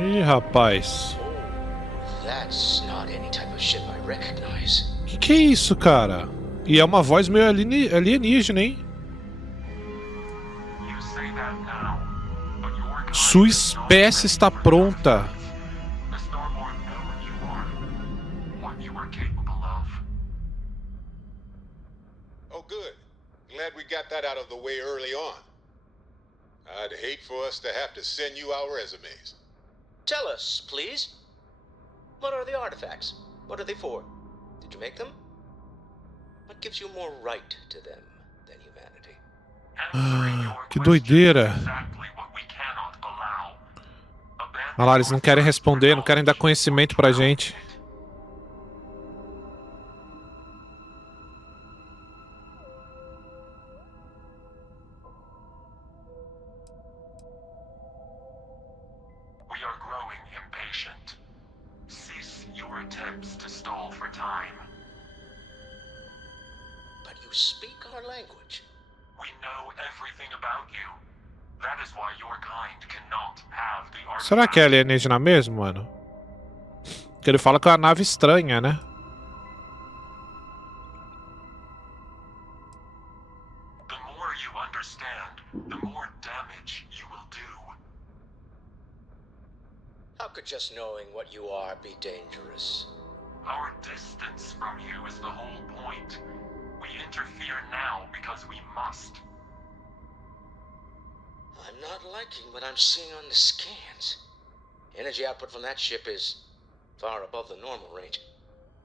Ih, rapaz. That's not any type of ship I recognize. Que é isso, cara? E é uma voz meio alienígena, hein? Sua espécie está pronta. Oh, good. Glad we got that out of the way early on. I'd hate for us to have to send you our resumes. Tell us, please. What are the artifacts? What are they for? Did you make them? What gives you more right to them than humanity? Que doideira. Olha lá, eles não querem responder, não querem dar conhecimento pra gente. Será que é alienígena mesmo, mano? Porque ele fala que é uma nave estranha, né? How could just knowing what you are be dangerous? Our distance from you is the whole point. We interfere now because we must. I'm not liking what I'm seeing on the scans. Energy output from that ship is far above the normal range.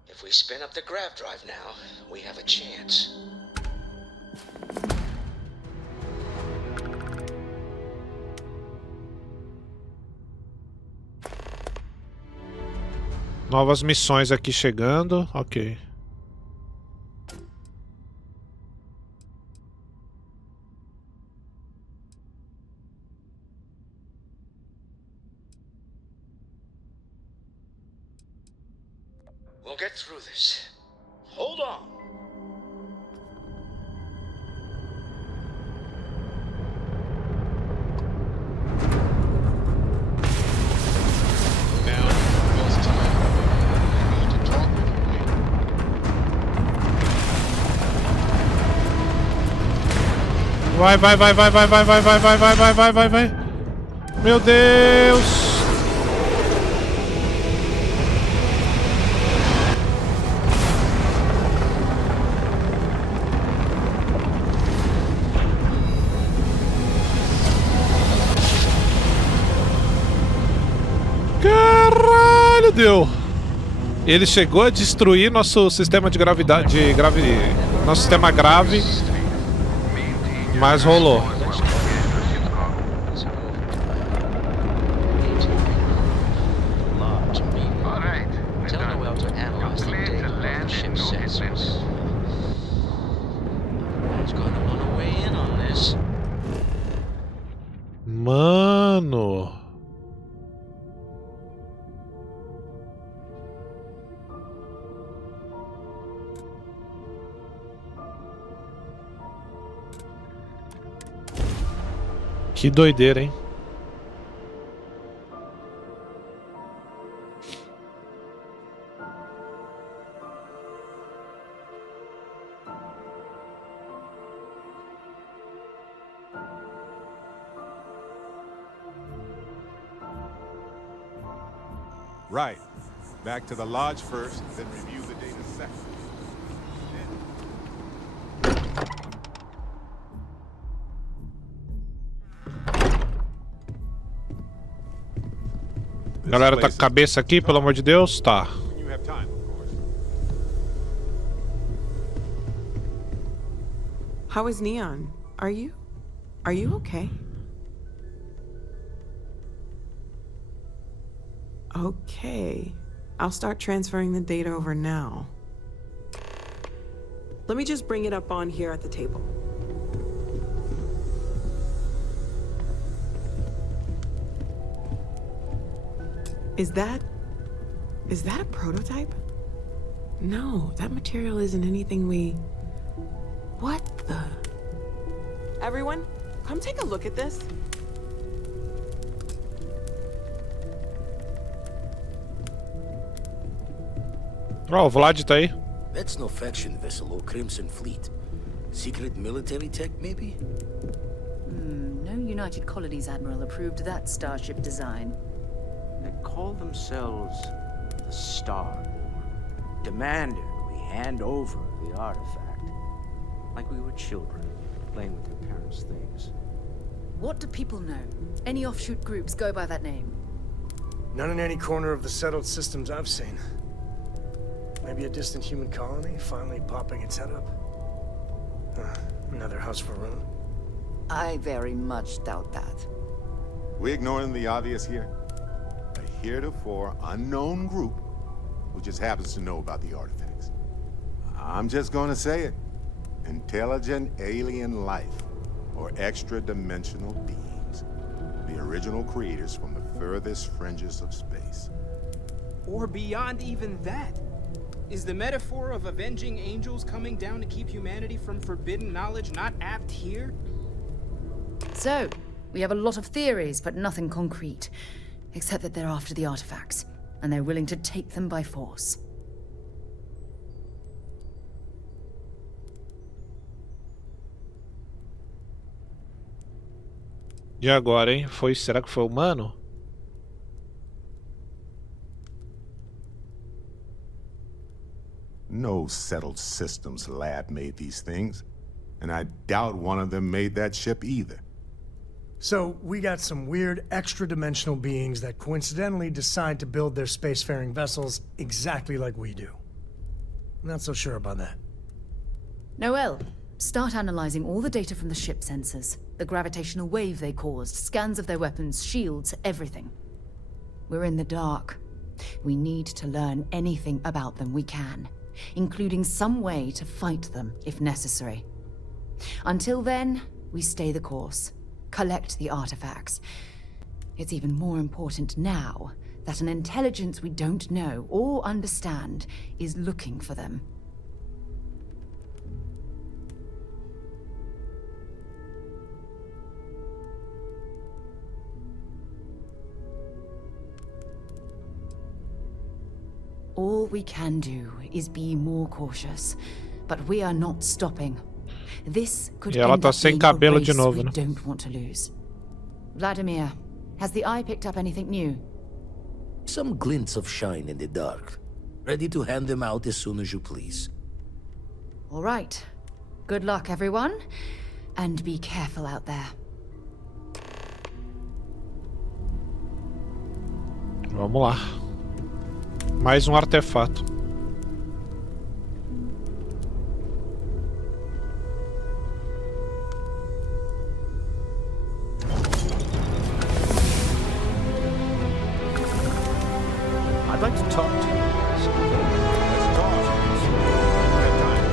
If we spin up the grav drive now, we have a chance. Novas missões aqui chegando. Ok. We'll get through this. Hold on. Vai, vai, vai, vai, vai, vai, vai, vai, vai, vai, vai, vai, vai, vai. Meu Deus! Caralho, deu! Ele chegou a destruir nosso sistema de gravidade, nosso sistema grave, mas rolou. Mano. Que doideira, hein? Right. Back to the lodge first, then review the data second. Galera, tá com a cabeça aqui, pelo amor de Deus? Tá. You have time, of course. How is Neon? Are you okay? Okay. I'll start transferring the data over now. Let me just bring it up on here at the table. Is that a prototype? No, that material isn't anything we... What the... Everyone, come take a look at this. Ó, o Vlad tá aí. That's no faction vessel or Crimson Fleet. Secret military tech, maybe? No United Colonies Admiral approved that starship design. They call themselves the Star War. Demanded we hand over the artifact. Like we were children, playing with their parents' things. What do people know? Any offshoot groups go by that name? None in any corner of the settled systems I've seen. Maybe a distant human colony finally popping its head up. Another house for Rune. I very much doubt that. We ignoring the obvious here? A heretofore unknown group who just happens to know about the artifacts. I'm just gonna say it. Intelligent alien life, or extra-dimensional beings. The original creators from the furthest fringes of space. Or beyond even that. Is the metaphor of avenging angels coming down to keep humanity from forbidden knowledge not apt here? So, we have a lot of theories, but nothing concrete. Except that they're after the artifacts, and they're willing to take them by force. E agora, hein? Será que foi humano? No settled systems lab made these things, and I doubt one of them made that ship either. So, we got some weird extra-dimensional beings that coincidentally decide to build their spacefaring vessels exactly like we do. Not so sure about that. Noel, start analyzing all the data from the ship sensors. The gravitational wave they caused, scans of their weapons, shields, everything. We're in the dark. We need to learn anything about them we can, including some way to fight them if necessary. Until then, we stay the course. Collect the artifacts. It's even more important now that an intelligence we don't know or understand is looking for them. All we can do is be more cautious, but we are not stopping. This could E ela tá sem cabelo de novo, we né? don't want to lose. Vladimir, has the eye picked up anything new? Some glints of shine in the dark. Ready to hand them out as soon as you please. All right. Good luck, everyone. And be careful out there. Vamos lá. Mais um artefato. I'd like to talk to you. Let's talk. We have time.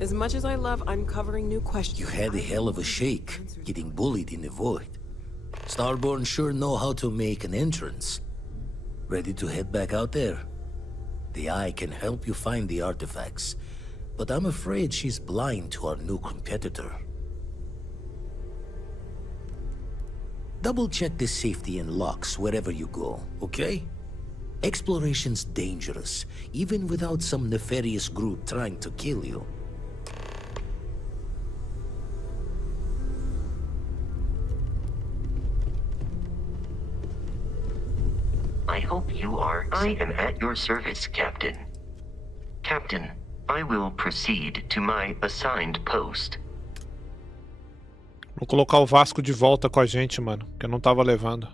As much as I love uncovering new questions... You had a hell of a shake, getting bullied in the void. Starborn sure know how to make an entrance. Ready to head back out there? The Eye can help you find the artifacts, but I'm afraid she's blind to our new competitor. Double-check the safety and locks wherever you go, okay? Exploration's dangerous, even without some nefarious group trying to kill you. I hope you are. I am at your service, Captain. Captain, I will proceed to my assigned post. Vou colocar o Vasco de volta com a gente, mano, que eu não tava levando.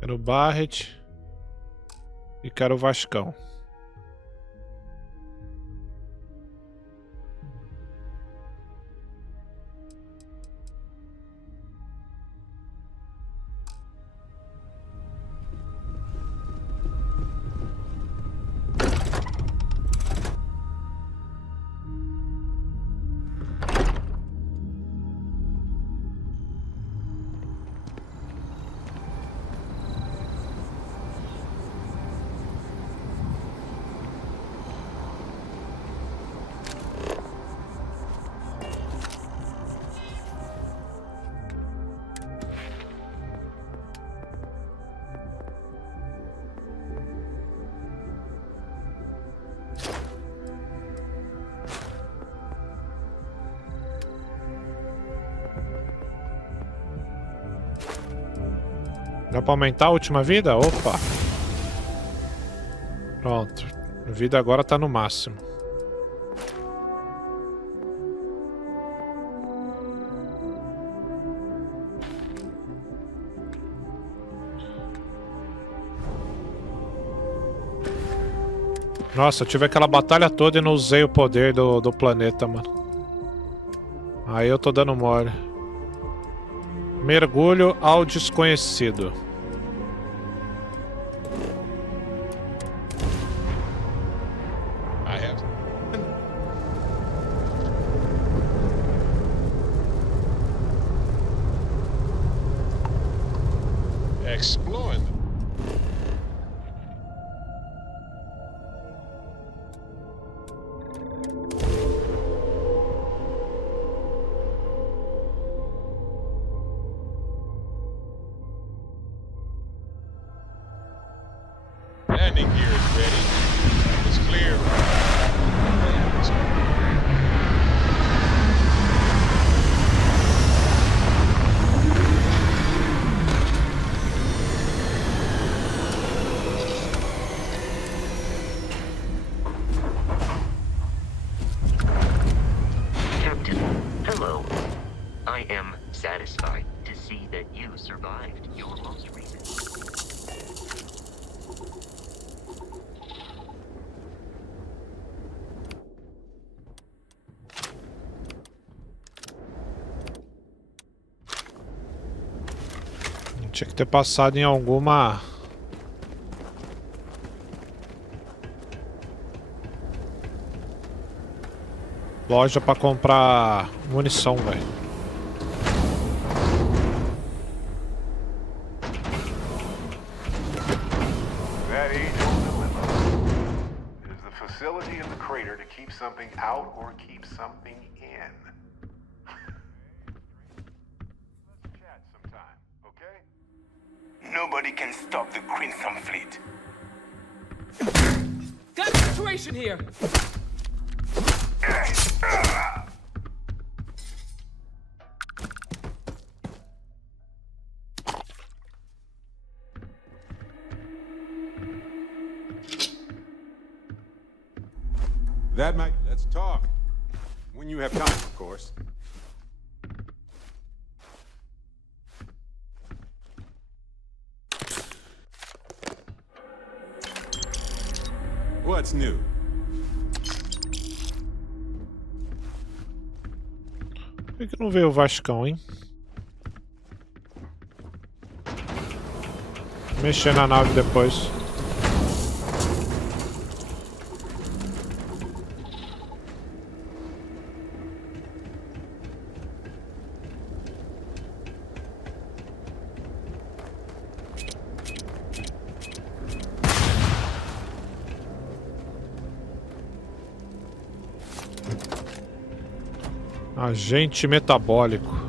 Quero o Barret e quero o Vascão. Dá pra aumentar a última vida? Opa! Pronto. A vida agora tá no máximo. Nossa, eu tive aquela batalha toda e não usei o poder do planeta, mano. Aí eu tô dando mole. Mergulho ao desconhecido. Exploring. Landing gear is ready. It's clear. Captain, hello. I am satisfied to see that you survived your most recent. Tinha que ter passado em alguma loja pra comprar munição, velho. That age old dilemma. Is the facility in the crater to keep something out or keep something in? Let's chat sometime, okay? Nobody can stop the Crimson Fleet. Got a situation here. That might... Let's talk. When you have time, of course. What's new? Por que não veio o Vascão, hein? Mexer na nave depois. Agente metabólico.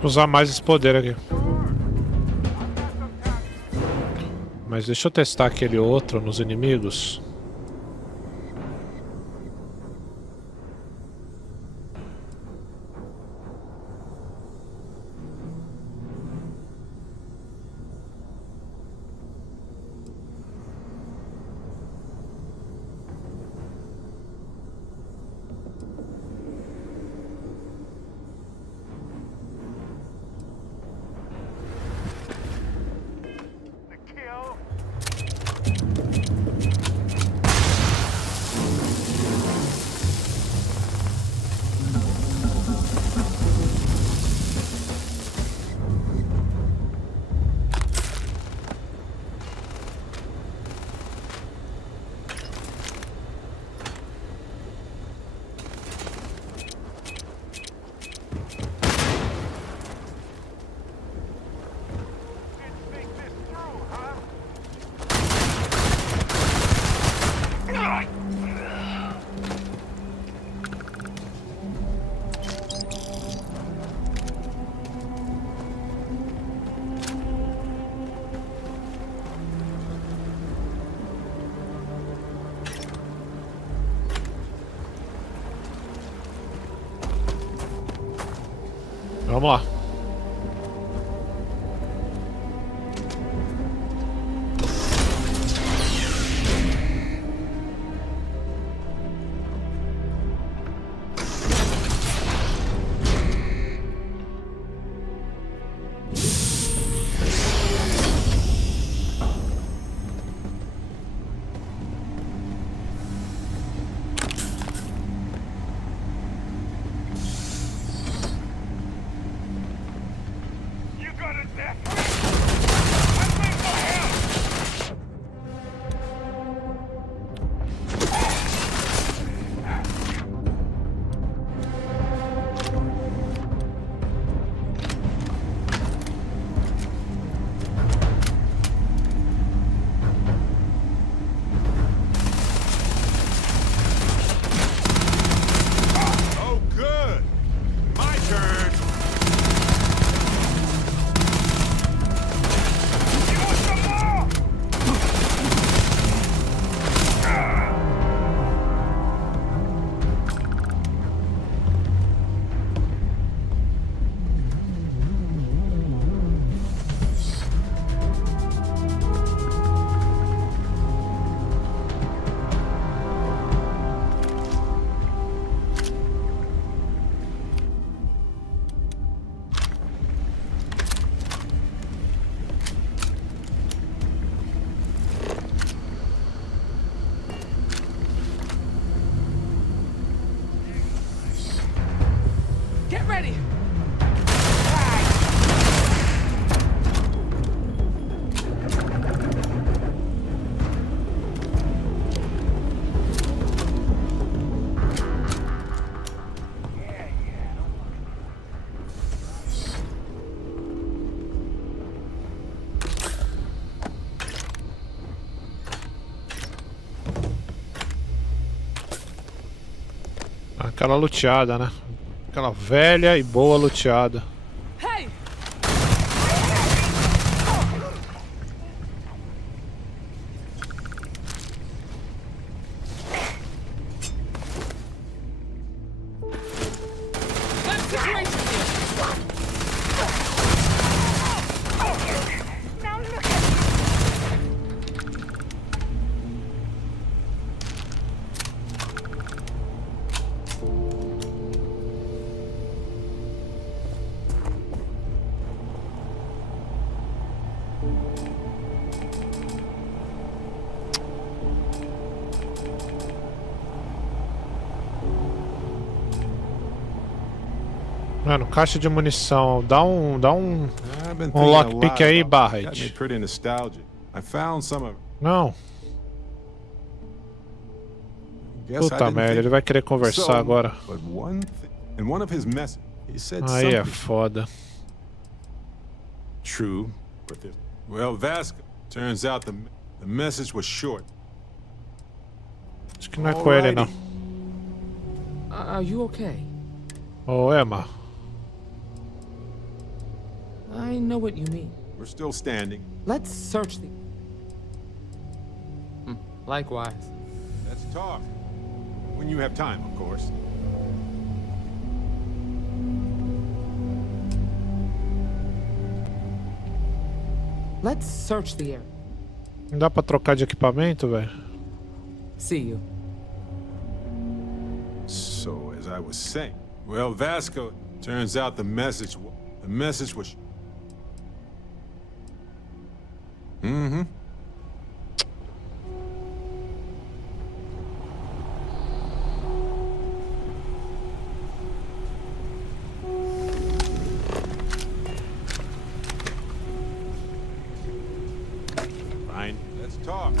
Vou usar mais esse poder aqui. Mas deixa eu testar aquele outro nos inimigos. Vamos lá. Aquela luteada, né? Aquela velha e boa luteada. Hey! Mano, caixa de munição. Dá um lockpick aí, Barret. Não. Puta merda, ele vai querer conversar agora. Aí é foda. True, but this... Well, Vasco, turns out the message was short. Acho que não é com ele, não. Are you okay? Ô, Emma. I know what you mean. We're still standing. Let's search the... Likewise. Let's talk. When you have time, of course. Let's search the area. Não dá pra trocar de equipamento, velho? See you. So, as I was saying, well, Vasco, turns out the message was... Mm-hmm. Fine, let's talk.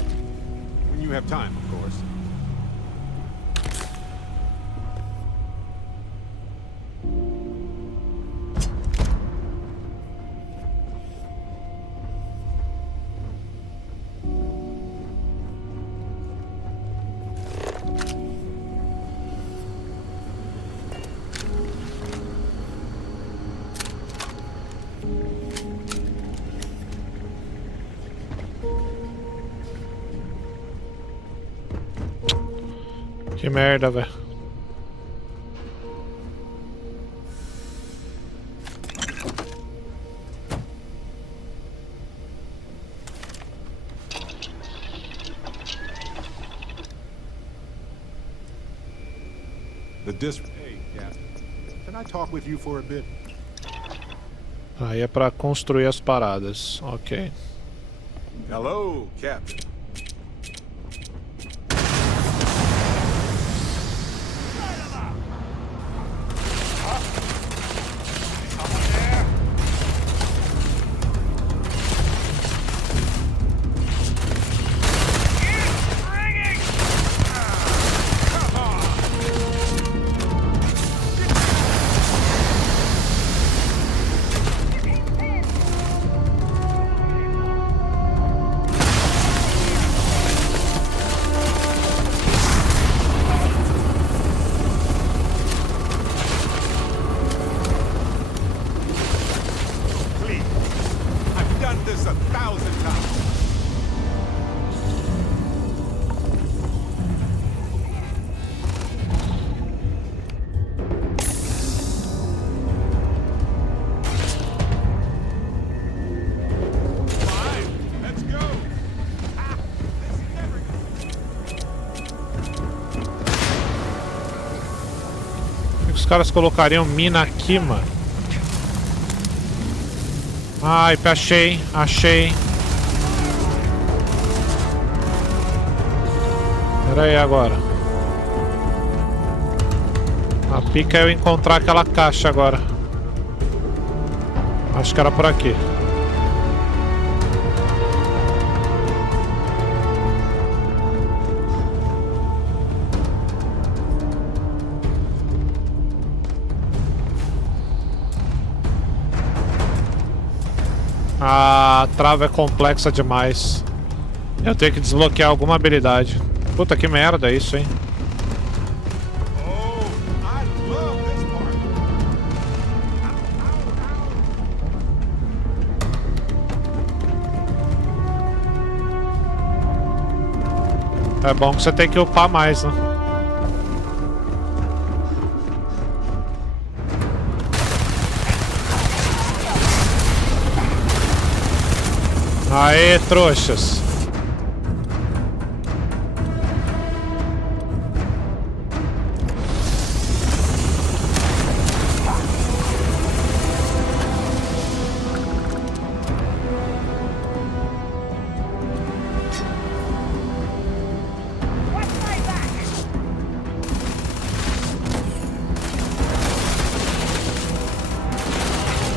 When you have time, of course. Que merda, velho. The district. Hey, Captain. Can I talk with you for a bit? Aí é pra construir as paradas. Ok. Hello, Captain. Os caras colocariam mina aqui, mano. Ai, achei. Pera aí agora. A pica é eu encontrar aquela caixa agora. Acho que era por aqui. A trava é complexa demais. Eu tenho que desbloquear alguma habilidade. Puta que merda isso, hein? É bom que você tem que upar mais, né? Aê, trouxas.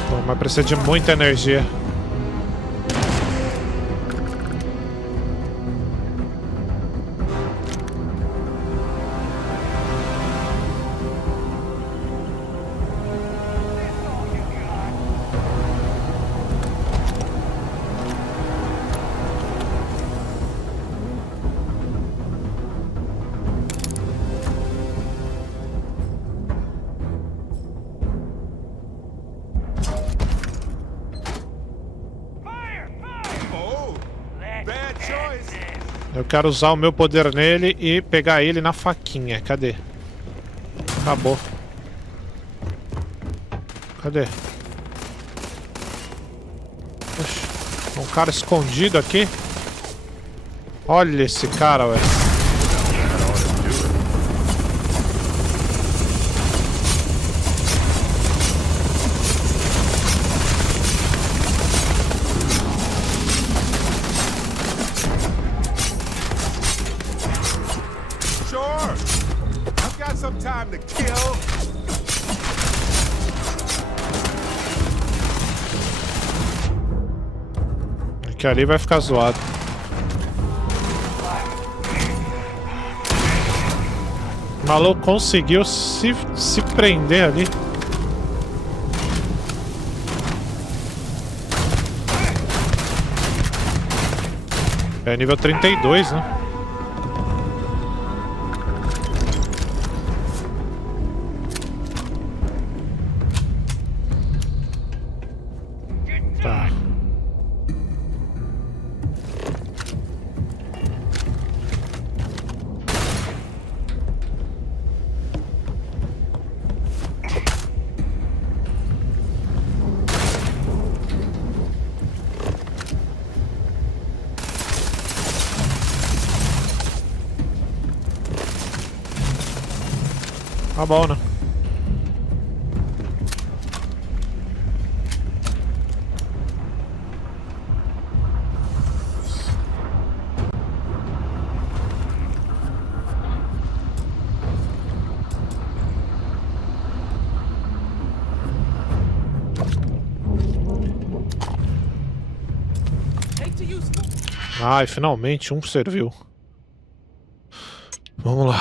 Bom, mas precisa de muita energia. Eu quero usar o meu poder nele e pegar ele na faquinha. Cadê? Acabou. Cadê? Oxe, um cara escondido aqui. Olha esse cara, ué. Que ali vai ficar zoado. O maluco conseguiu se prender ali. É nível 32, né? Tá bom, né? Ai, finalmente um serviu. Vamos lá.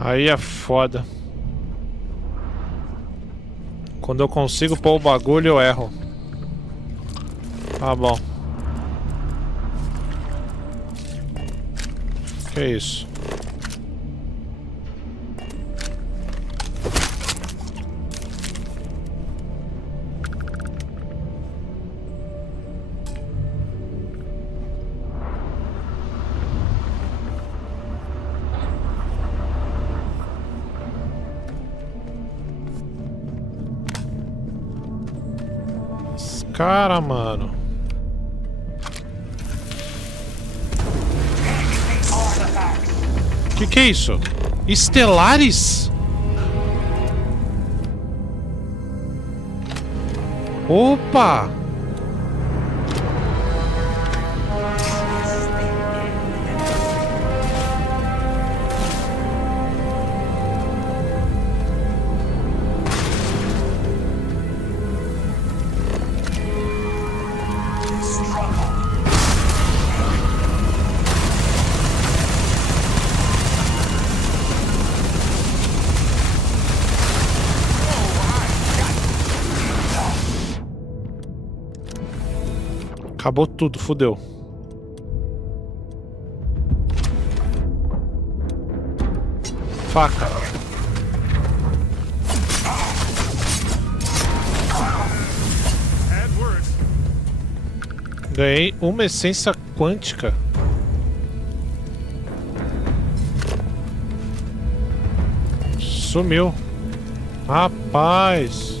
Aí é foda. Quando eu consigo pôr o bagulho, eu erro. Tá bom. Que isso? Cara, mano. Que é isso? Estelares? Opa! Acabou tudo, fodeu. Faca. Ganhei uma essência quântica. Sumiu. Rapaz.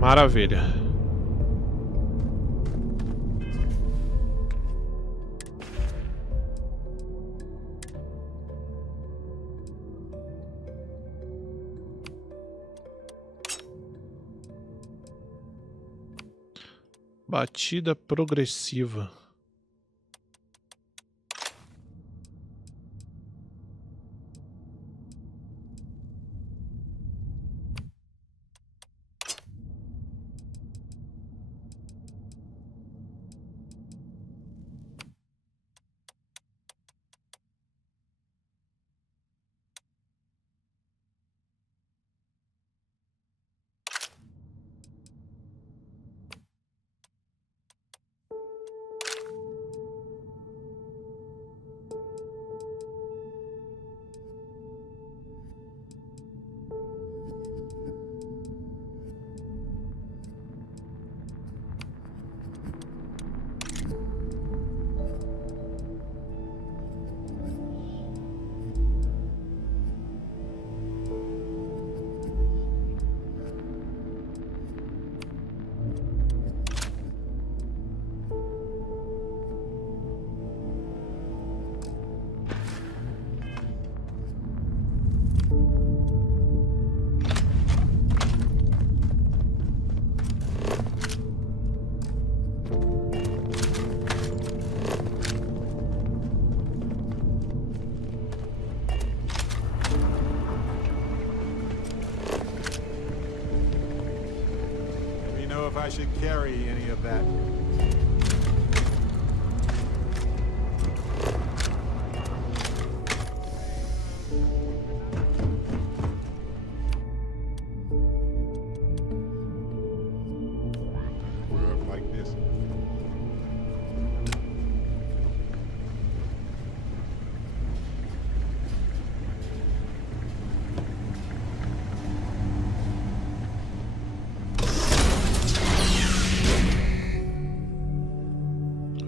Maravilha. Batida progressiva. I should carry any of that. Work like this.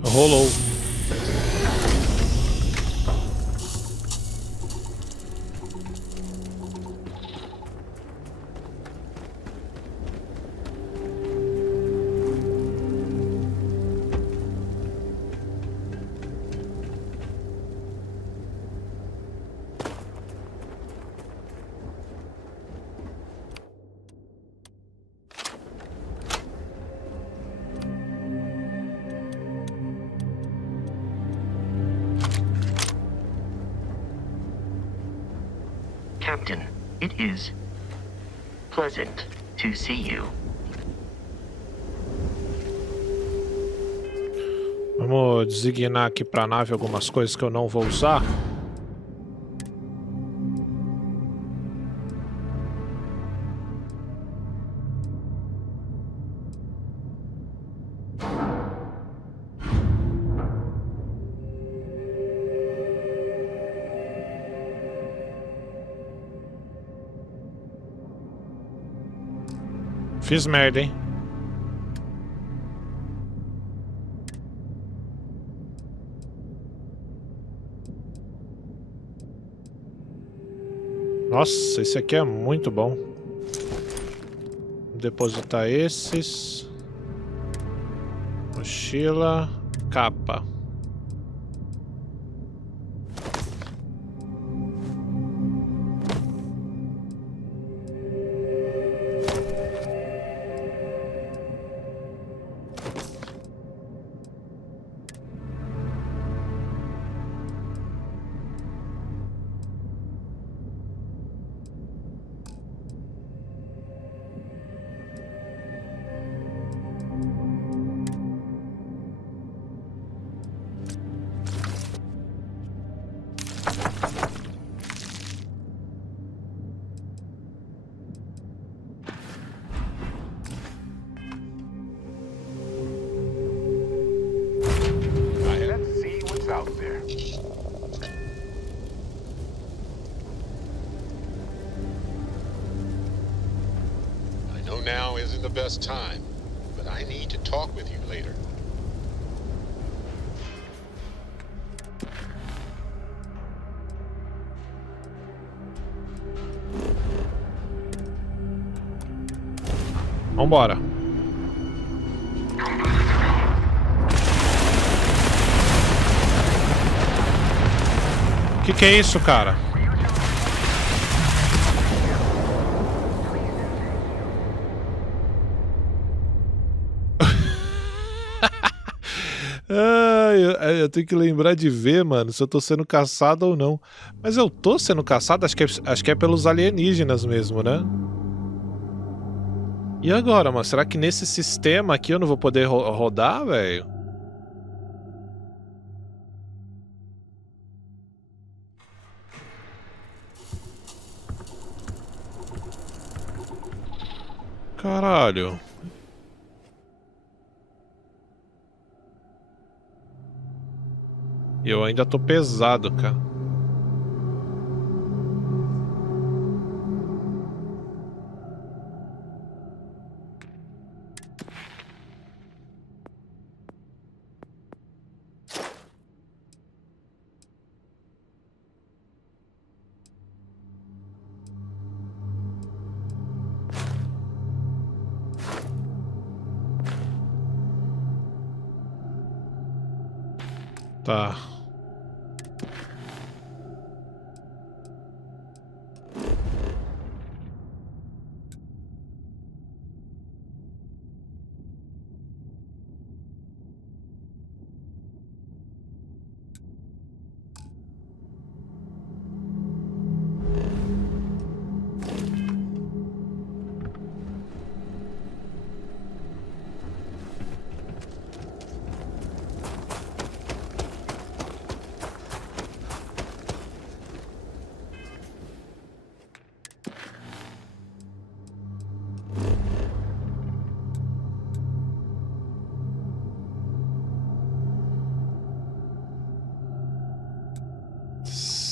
Rolou. Captain, it is pleasant to see you. Vamos designar aqui para a nave algumas coisas que eu não vou usar. Fiz merda, hein? Nossa, esse aqui é muito bom. Vou depositar esses. Mochila, capa. Let's see what's out there. I know now isn't the best time, but I need to talk with you later. Vambora. Que é isso, cara? Eu tenho que lembrar de ver, mano, se eu tô sendo caçado ou não. Mas eu tô sendo caçado? Acho que é pelos alienígenas mesmo, né? E agora, mano? Será que nesse sistema aqui eu não vou poder rodar, velho? Caralho. E eu ainda tô pesado, cara. Tá.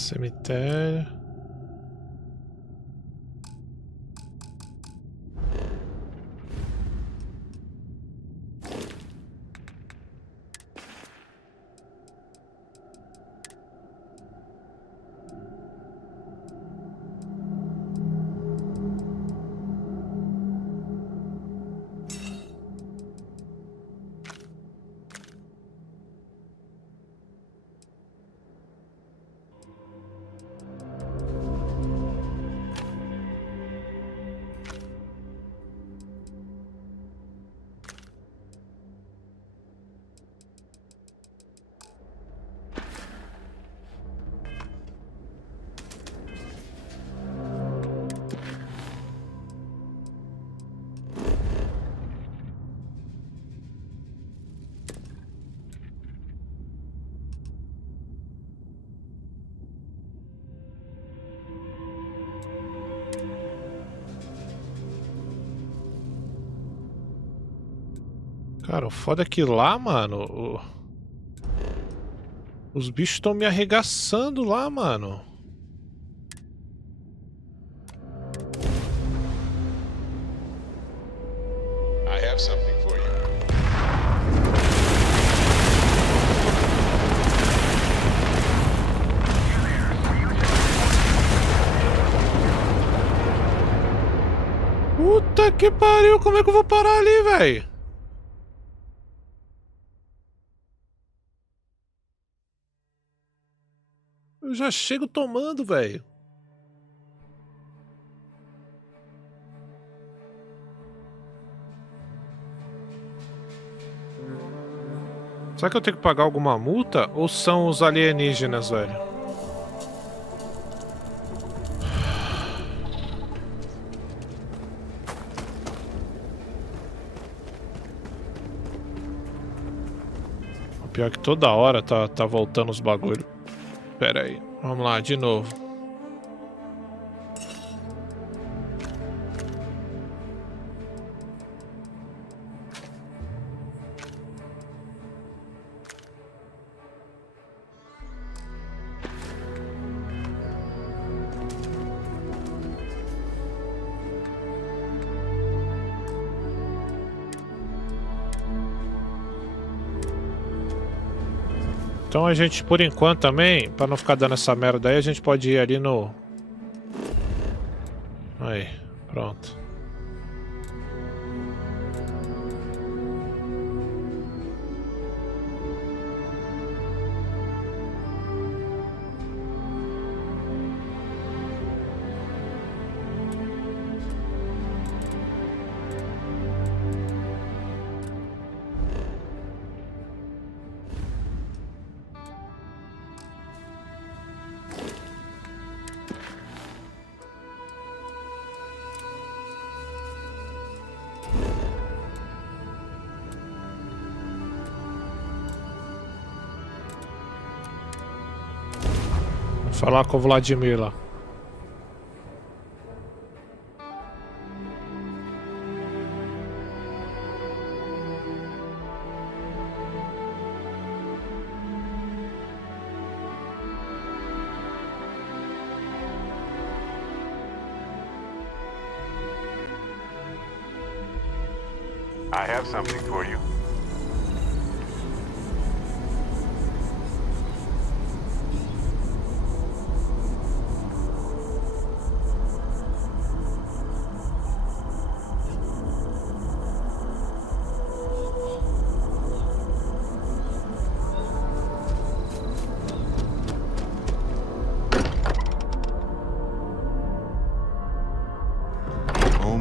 Cemitério. Cara, o foda é que lá, mano, os bichos estão me arregaçando lá, mano. I have something for you. Puta que pariu, como é que eu vou parar ali, velho? Eu já chego tomando, velho. Será que eu tenho que pagar alguma multa? Ou são os alienígenas, velho? O pior é que toda hora tá voltando os bagulho. Pera aí, vamos lá, de novo. Então a gente, por enquanto também, pra não ficar dando essa merda aí, a gente pode ir ali no... Aí, pronto. Falar com o Vladimir lá. I have something for you.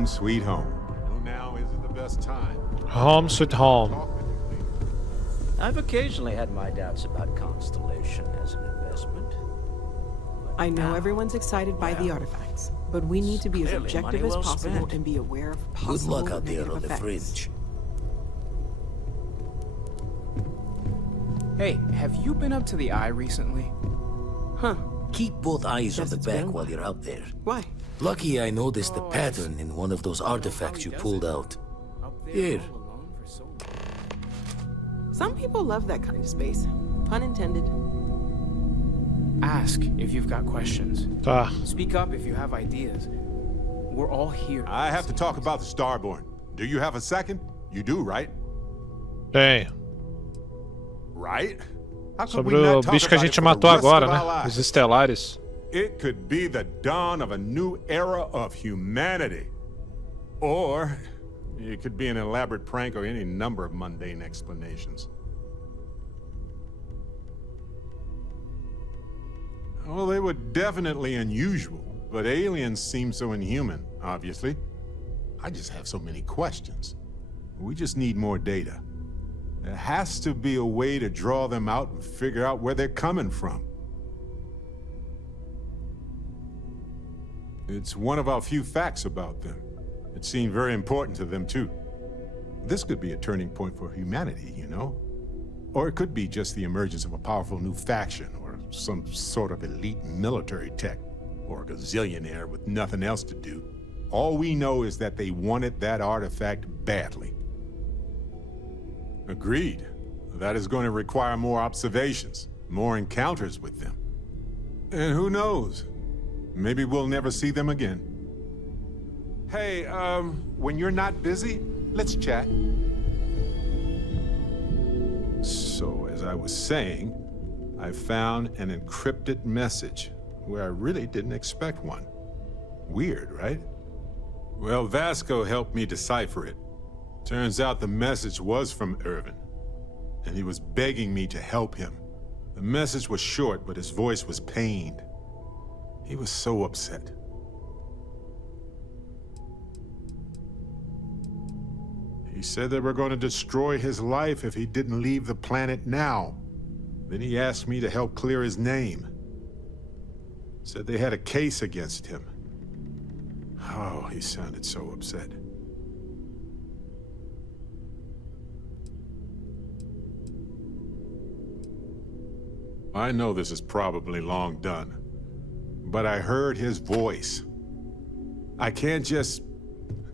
Sweet home. Now isn't the best time. Home sweet home. I've occasionally had my doubts about Constellation as an investment. I know everyone's excited by the artifacts, but we need to be as Clearly objective money as well possible spent. and be aware of Good possible luck out there negative on the effects. fringe. Hey, have you been up to the eye recently? Huh. Keep both eyes on Guess the it's back been a while while. you're out there. Why? Lucky I noticed the pattern in one of those artifacts you pulled out. Here. Some people love that kind of space. Pun intended. Ask if you've got questions. Tá. Speak up if you have ideas. We're all here. I have to talk about the Starborn. Do you have a second? You do, right? Tem. Right? How could Sobre we o not talk bicho que a about gente it for the matou rest agora, of our né? lives? Os estelares. It could be the dawn of a new era of humanity. Or it could be an elaborate prank or any number of mundane explanations. Well, they were definitely unusual, but aliens seem so inhuman, obviously. I just have so many questions. We just need more data. There has to be a way to draw them out and figure out where they're coming from. It's one of our few facts about them. It seemed very important to them, too. This could be a turning point for humanity, you know? Or it could be just the emergence of a powerful new faction, or some sort of elite military tech, or a gazillionaire with nothing else to do. All we know is that they wanted that artifact badly. Agreed. That is going to require more observations, more encounters with them. And who knows? Maybe we'll never see them again. Hey, when you're not busy, let's chat. So, as I was saying, I found an encrypted message where I really didn't expect one. Weird, right? Well, Vasco helped me decipher it. Turns out the message was from Irvin, and he was begging me to help him. The message was short, but his voice was pained. He was so upset. He said they were going to destroy his life if he didn't leave the planet now. Then he asked me to help clear his name. Said they had a case against him. Oh, he sounded so upset. I know this is probably long done, but I heard his voice. I can't just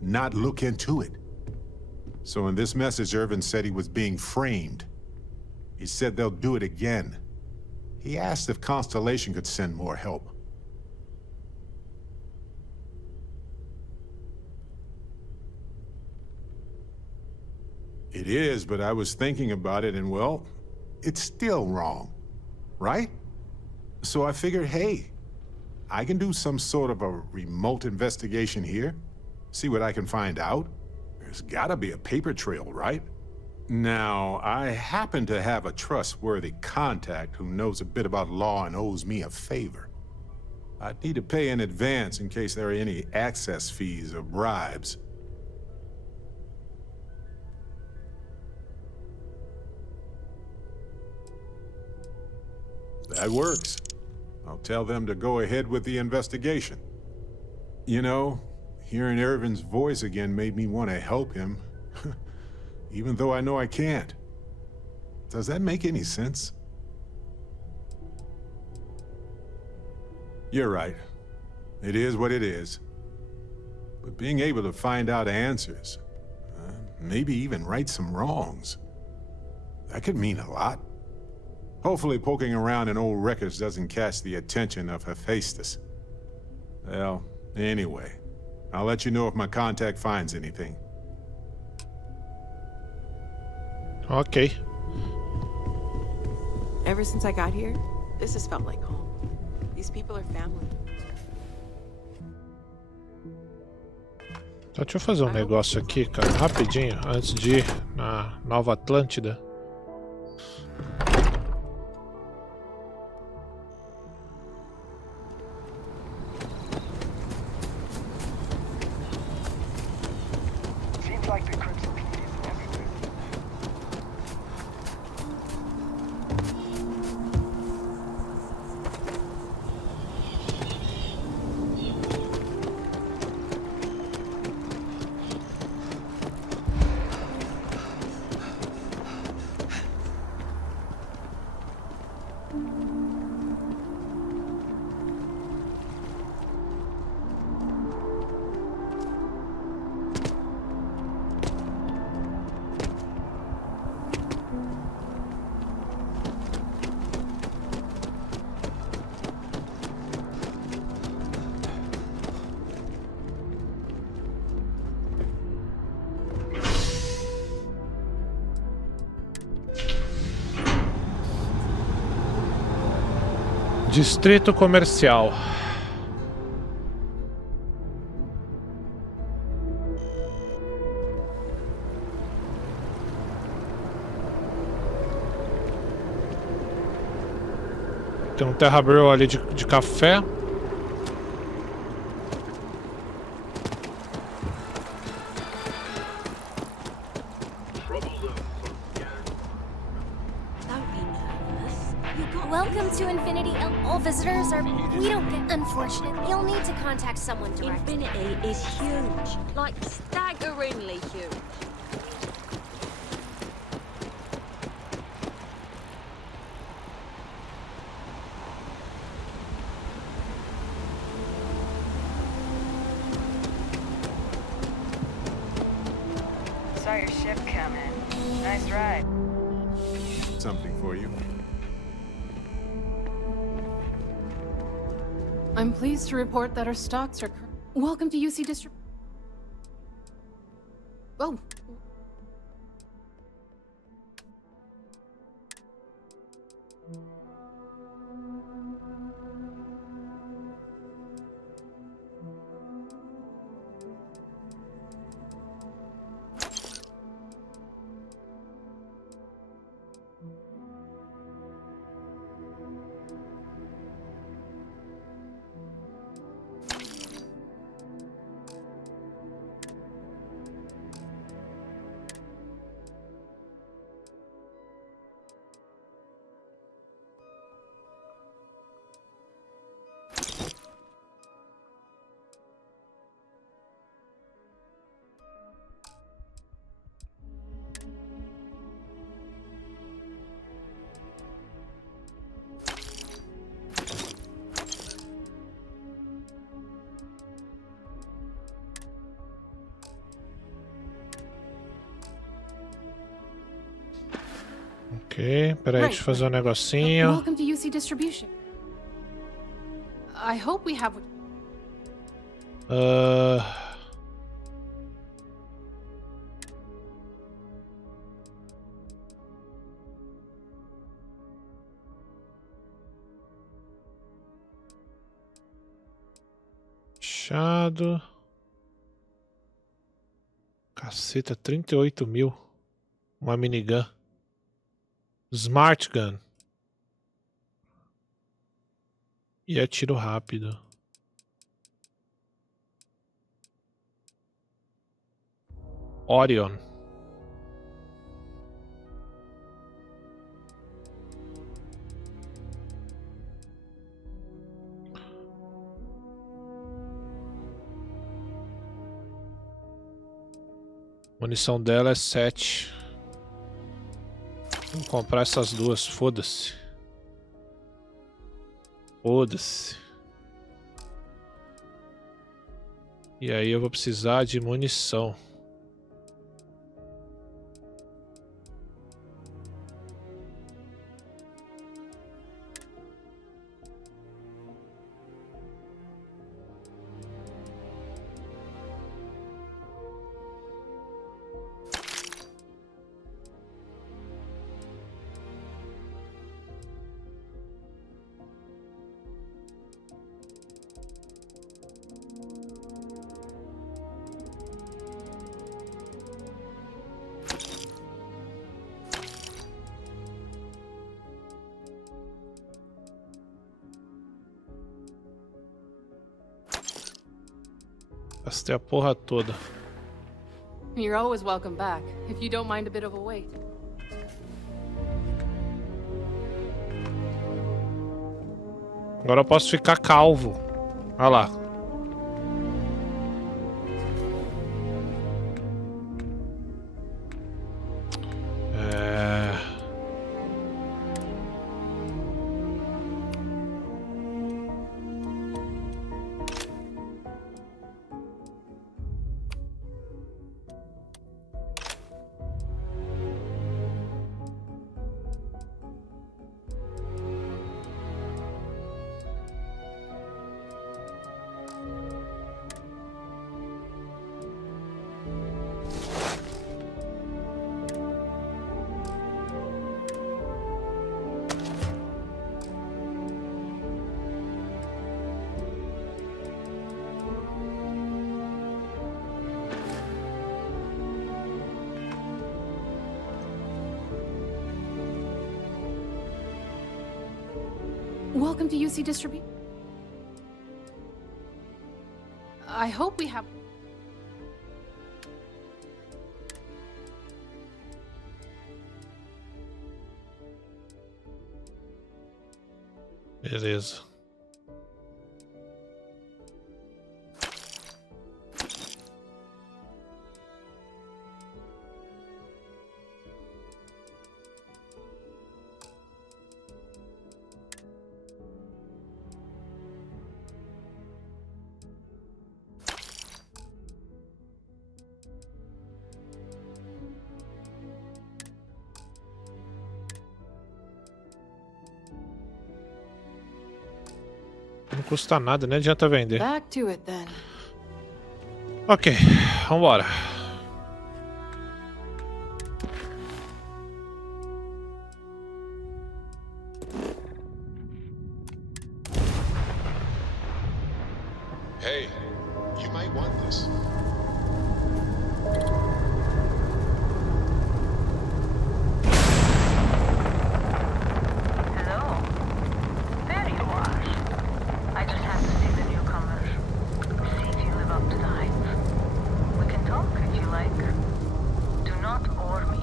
not look into it. So in this message, Irvin said he was being framed. He said they'll do it again. He asked if Constellation could send more help. It is, but I was thinking about it and, well, it's still wrong, right? So I figured, hey, I can do some sort of a remote investigation here, see what I can find out. There's gotta be a paper trail, right? Now, I happen to have a trustworthy contact who knows a bit about law and owes me a favor. I'd need to pay in advance in case there are any access fees or bribes. That works. I'll tell them to go ahead with the investigation. You know, hearing Irvin's voice again made me want to help him, even though I know I can't. Does that make any sense? You're right. It is what it is. But being able to find out answers, maybe even right some wrongs, that could mean a lot. Hopefully poking around in old records doesn't catch the attention of Hephaestus. Well, anyway, I'll let you know if my contact finds anything. Ok. Ever since I got here, this has felt like home. These people are family. Então deixa eu fazer um negócio aqui, cara, rapidinho, antes de ir na Nova Atlântida. Distrito Comercial. Tem um terra brew ali de café. Welcome to Infinity. All visitors are... We don't get... Unfortunate. You'll need to contact someone directly. Infinity is huge. Like, staggeringly huge. Saw your ship coming. Nice ride. Something for you. I'm pleased to report that our stocks are... Welcome to UC District... Oh. Ok, peraí, deixa eu fazer um negocinho. Welcome to UC Distribution. I hope we have... Fechado. Caceta, 38 mil. Uma minigun. Smart Gun. E é tiro rápido. Orion. A munição dela é 7. Vou comprar essas duas, foda-se. Foda-se. E aí eu vou precisar de munição. Gastei a porra toda. You're always welcome back, if you don't mind a bit of a wait. Agora eu posso ficar calvo. Olha lá. Welcome to UC Distribution. I hope we have... Beleza. custa nada, nem adianta vender. Back to it then. Ok, vambora. Hey, you might want this. Hello. There you are. I just have to see the newcomer. See if you live up to the hype. We can talk if you like. Do not bore me.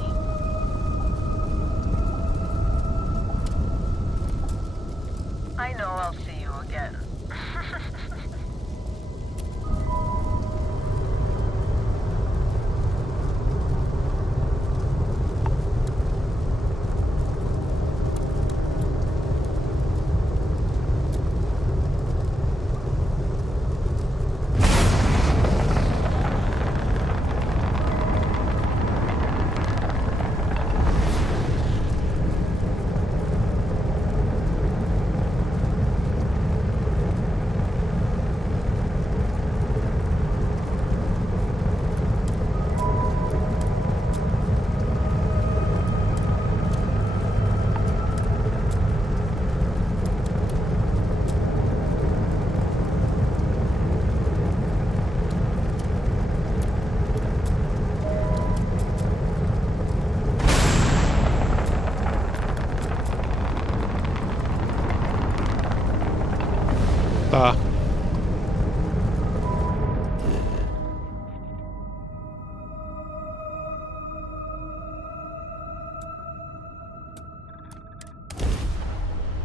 I know I'll see you again. Tá.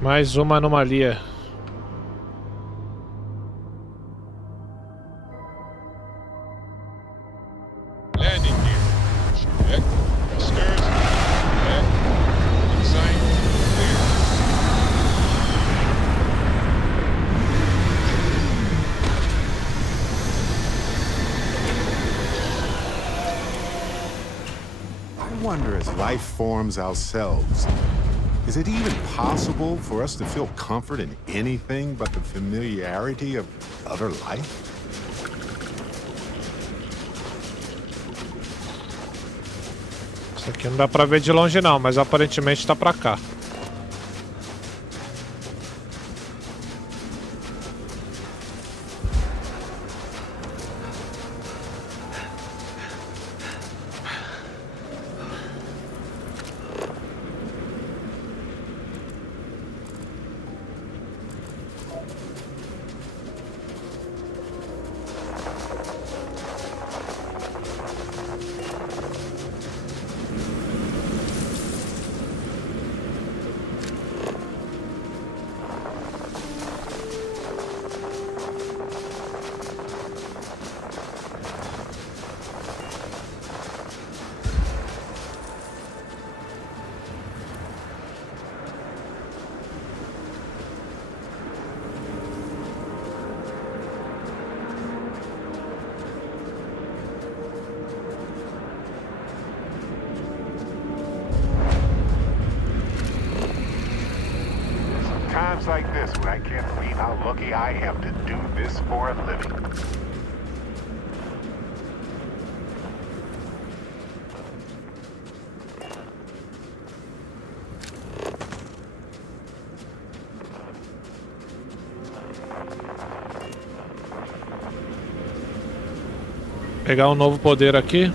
Mais uma anomalia. Landing gear. Check. Thrusters. Check. Sign. Clear. I wonder, as life forms ourselves, is it even possible for us to feel comfort in anything but the familiarity of other life? Isso aqui não dá pra ver de longe não, mas aparentemente tá pra cá. Times like this when I can't believe how lucky I am to do this for a living. Pegar um novo poder aqui.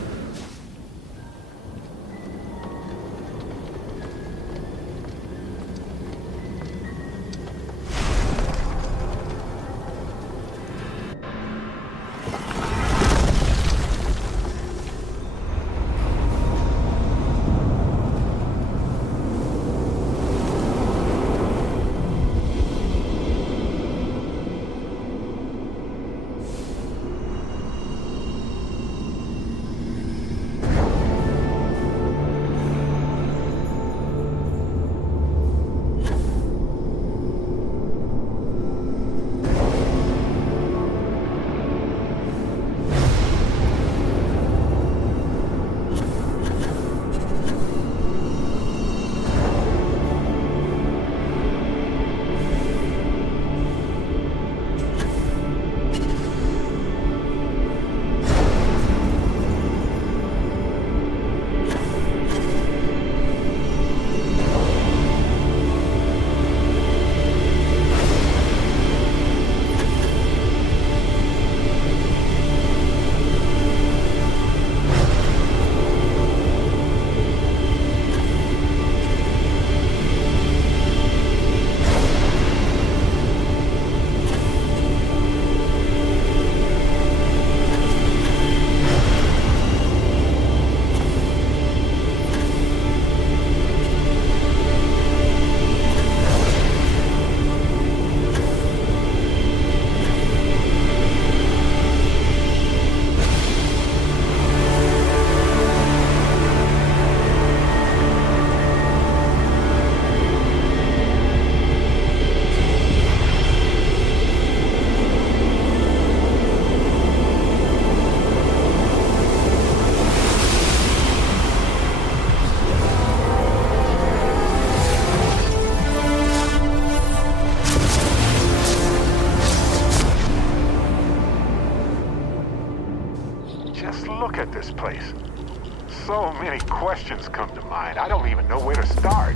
questions come to mind. I don't even know where to start.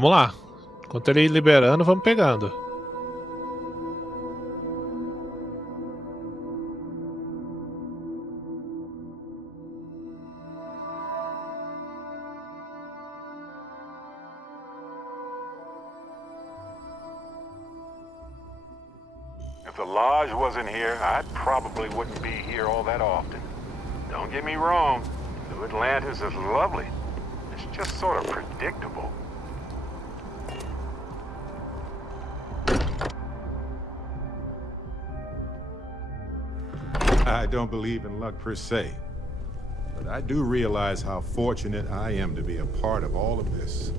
Vamos lá. Enquanto ele ir liberando, vamos pegando. If the Lodge wasn't here, I probably wouldn't be here all that often. Don't get me wrong, New Atlantis is lovely. It's just sort of predictable. I don't believe in luck per se, but I do realize how fortunate I am to be a part of all of this.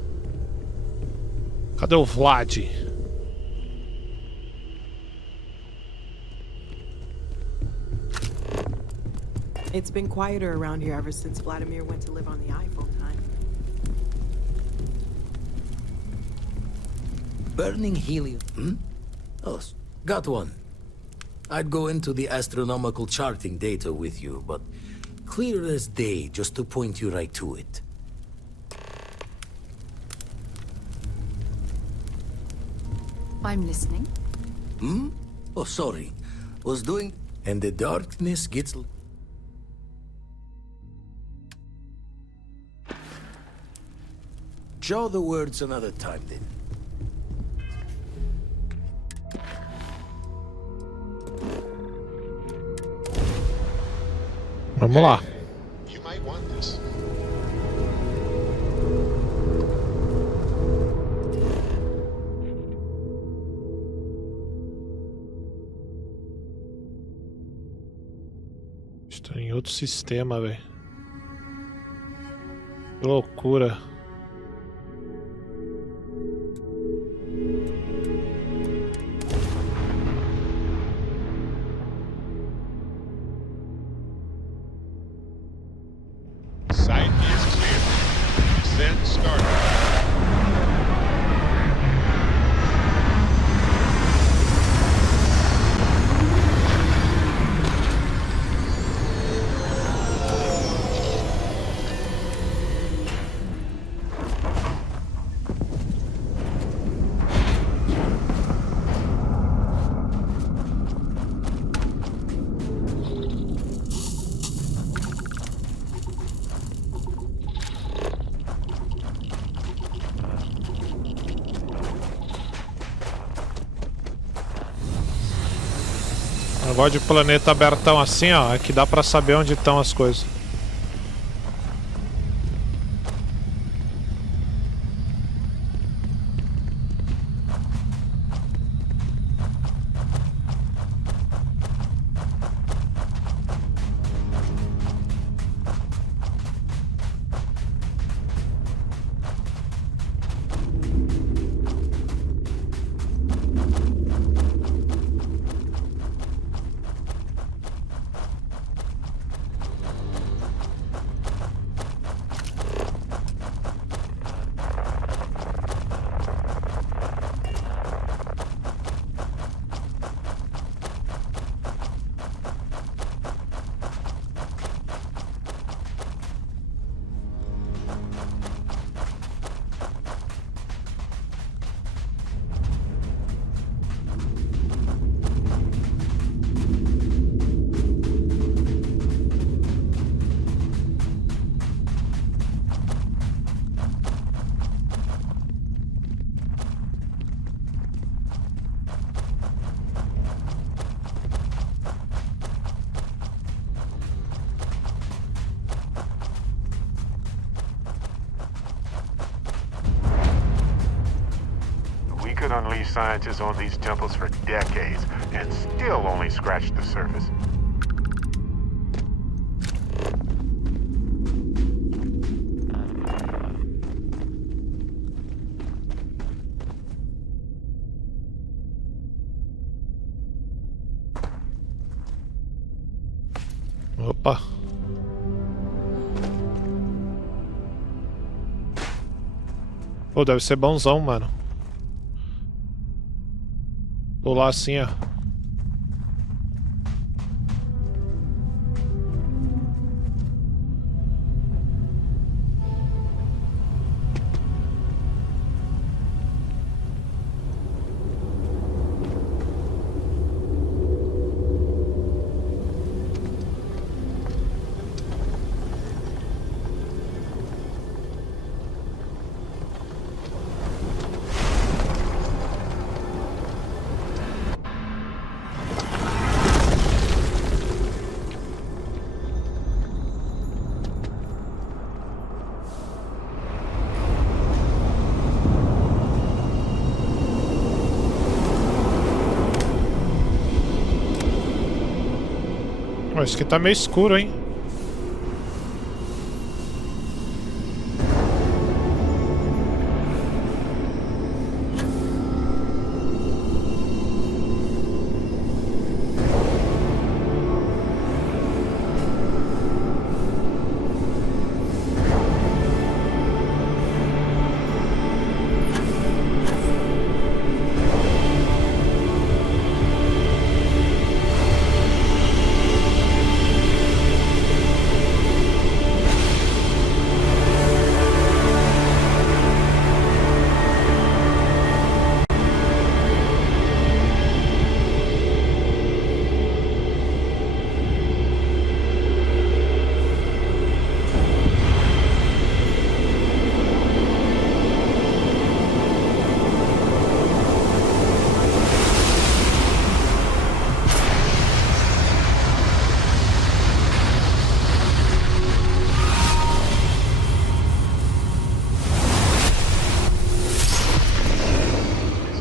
Cadê o Vlad? It's been quieter around here ever since Vladimir went to live on the eye full-time. Burning helium. Oh, got one. I'd go into the astronomical charting data with you, but clear as day just to point you right to it. I'm listening. Oh, sorry. Was doing... And the darkness gets... Jaw the words another time, then. Vamos lá. You might want this. Estou em outro sistema, velho. Que loucura. Site is clear. Descent started. Eu gosto de planeta abertão assim, ó, é que dá pra saber onde estão as coisas. can unleash scientists on these temples for decades and still only scratch the surface. Opa. Pô, deve ser bonzão, mano. Pular assim, ó. Isso aqui tá meio escuro, hein?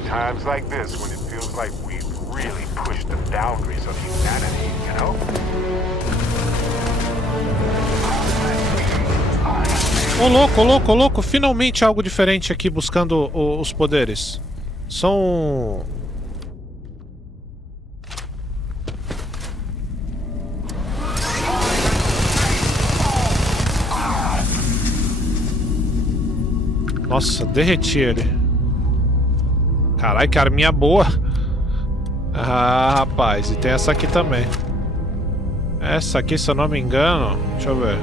Times like this when it feels like we've really pushed the boundaries of humanity, you know? Ô louco, ô louco, ô louco, finalmente algo diferente aqui buscando os poderes. São... Nossa, derreti ele. Caralho, que arminha boa. Ah, rapaz, e tem essa aqui também. Essa aqui, se eu não me engano, deixa eu ver.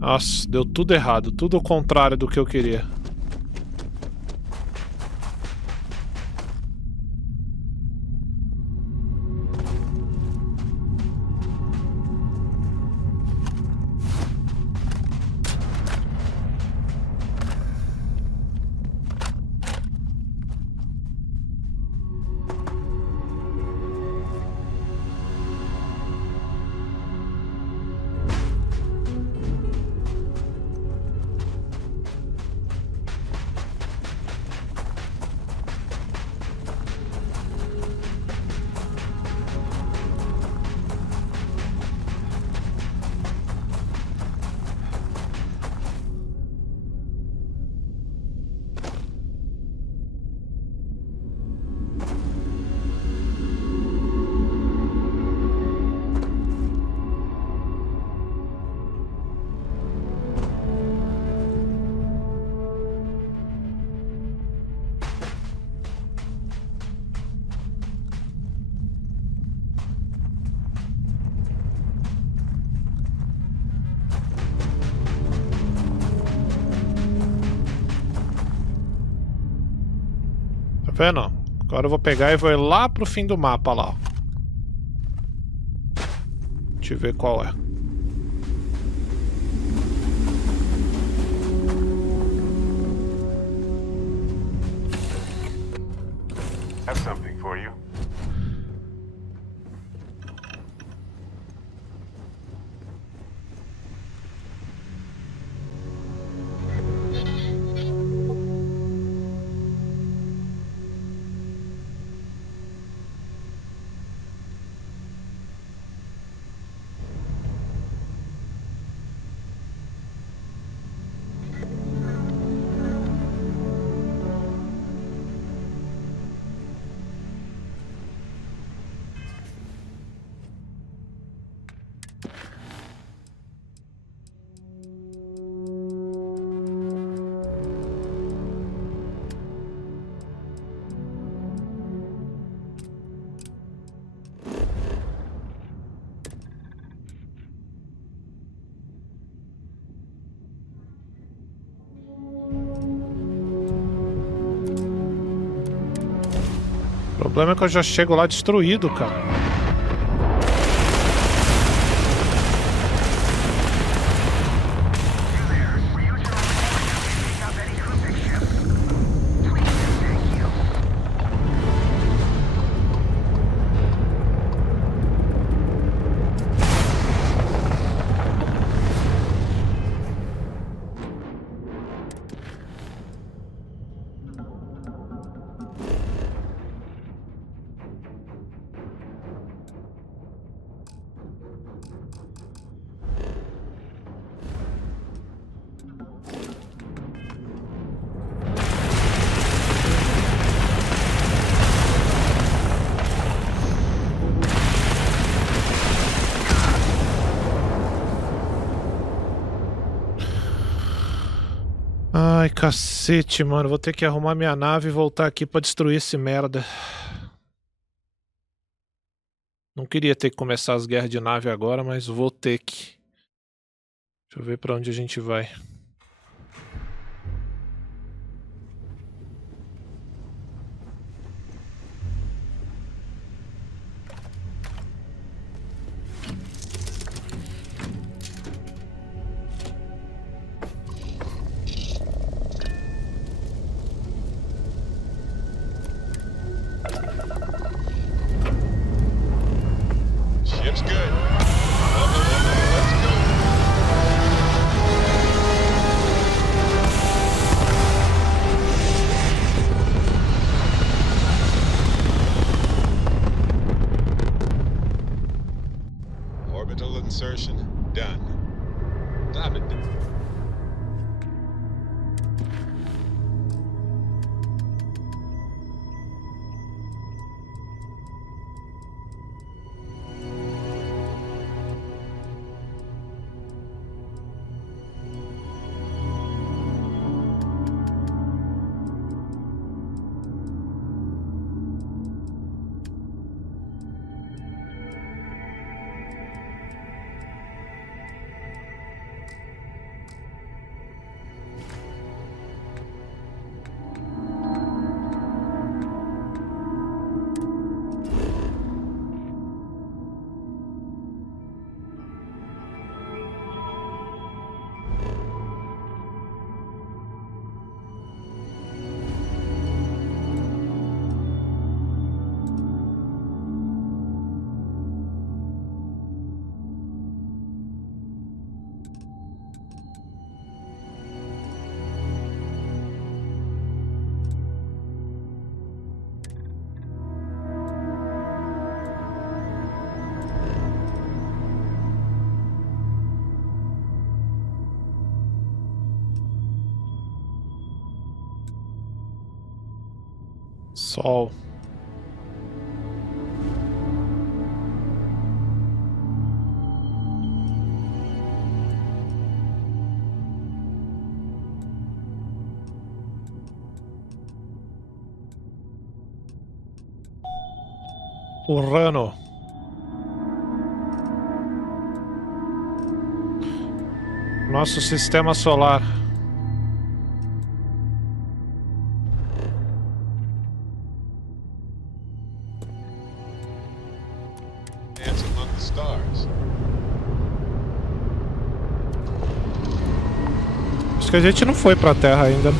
Nossa, deu tudo errado, tudo o contrário do que eu queria. Vendo? Agora eu vou pegar e vou ir lá pro fim do mapa lá, ó. Deixa eu ver qual é. Have something for you. O problema é que eu já chego lá destruído, cara. Ai, cacete, mano. Vou ter que arrumar minha nave e voltar aqui pra destruir esse merda. Não queria ter que começar as guerras de nave agora, mas vou ter que. Deixa eu ver pra onde a gente vai. Ship's good. Let's go. Orbital insertion done. Time to do. Sol. Urano. Nosso sistema solar. stars. Acho que a gente não foi pra Terra ainda.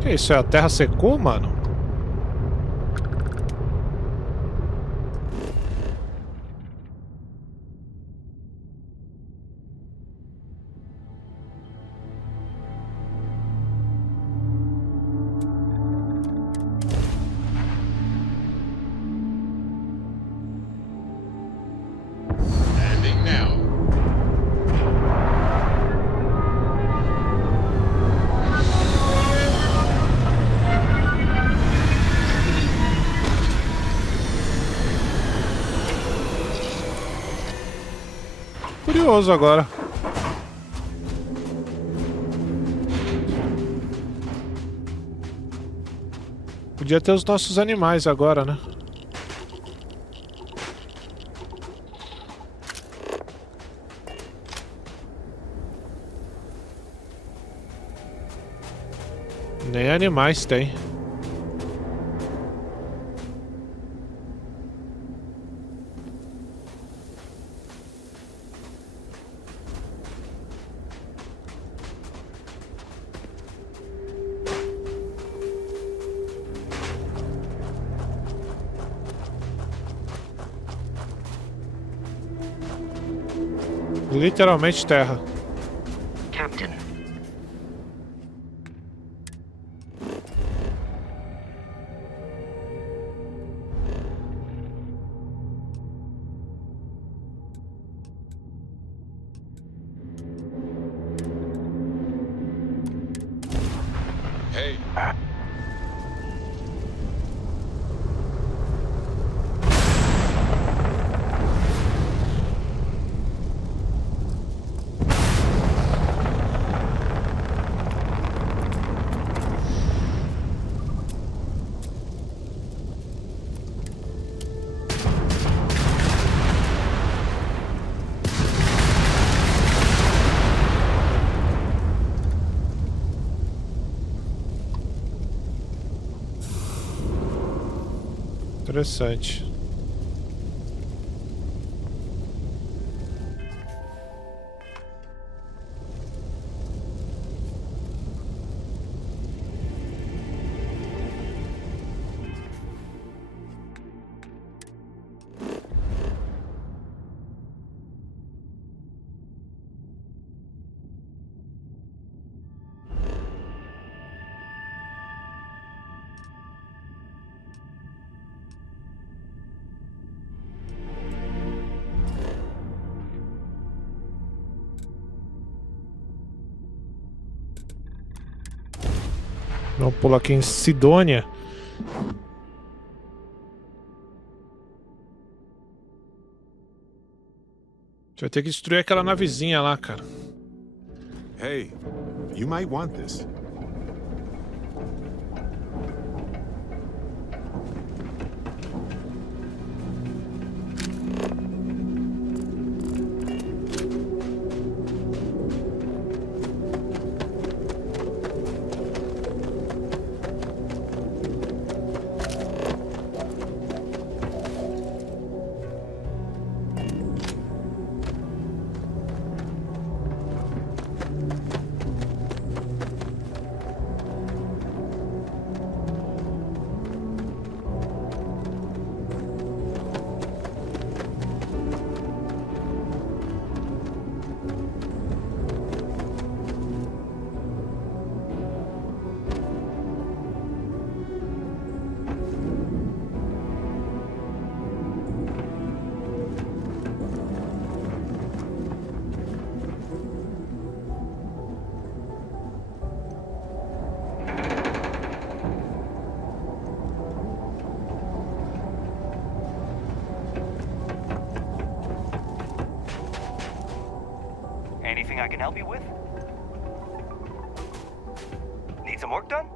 Que isso? É a Terra secou, mano? Landing now. Curioso agora. Podia ter os nossos animais agora, né? Nem animais tem. Literalmente terra. Captain. Hey. Interessante. Vamos pular aqui em Sidônia. Você vai ter que destruir aquela navezinha lá, cara. Hey, you might want this. Anything I can help you with? Need some work done?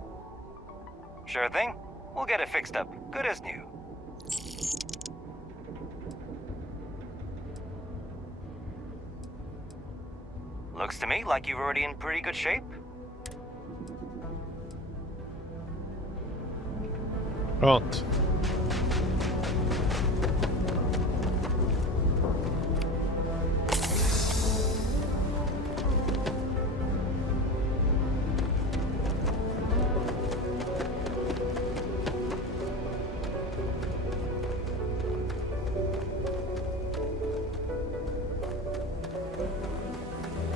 Sure thing. We'll get it fixed up. Good as new. Looks to me like you're already in pretty good shape. Pronto.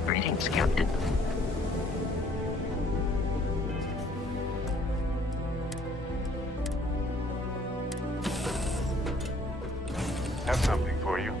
Greetings, Captain. Have something for you.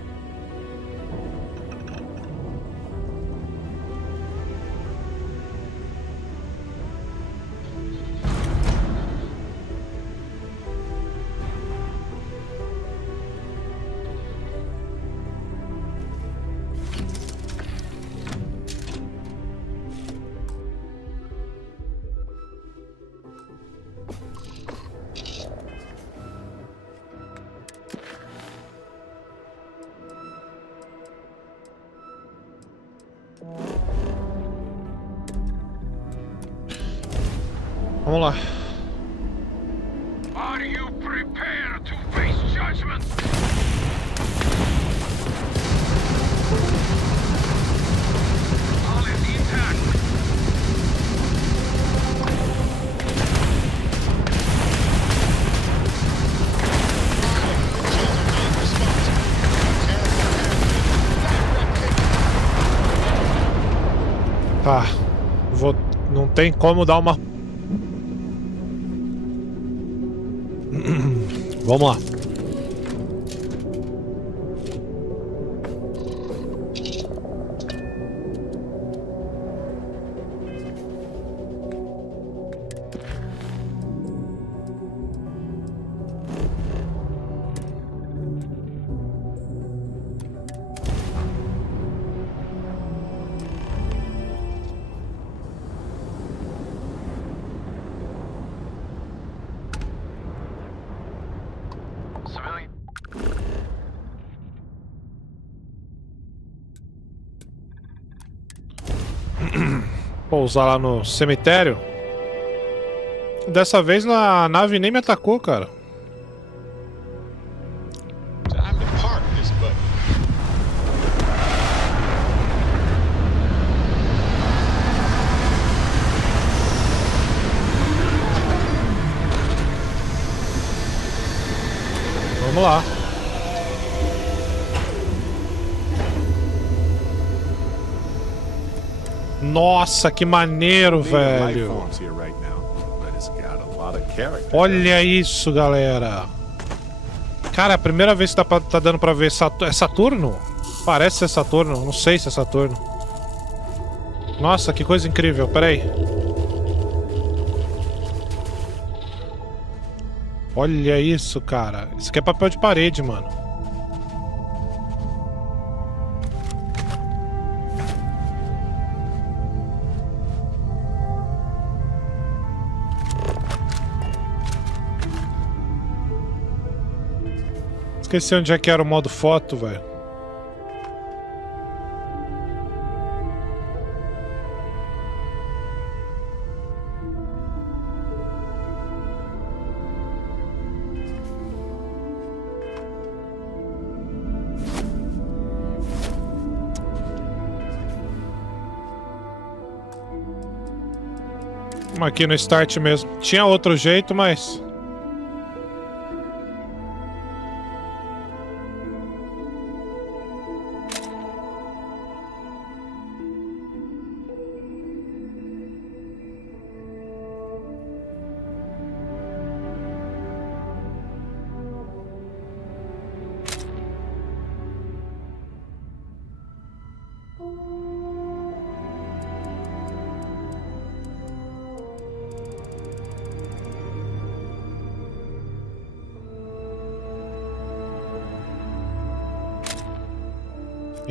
Vamos lá. Are you prepared to face judgment? All is intact. Tá. Vou... Não tem como dar uma... Vamos lá. Pousar lá no cemitério. Dessa vez a nave nem me atacou, cara. Vamos lá. Nossa, que maneiro, velho. Olha isso, galera. Cara, é a primeira vez que tá dando pra ver é Saturno? Parece ser Saturno, não sei se é Saturno. Nossa, que coisa incrível, peraí. Olha isso, cara. Isso aqui é papel de parede, mano. Esqueci onde é que era o modo foto, velho. Aqui no start mesmo. Tinha outro jeito, mas...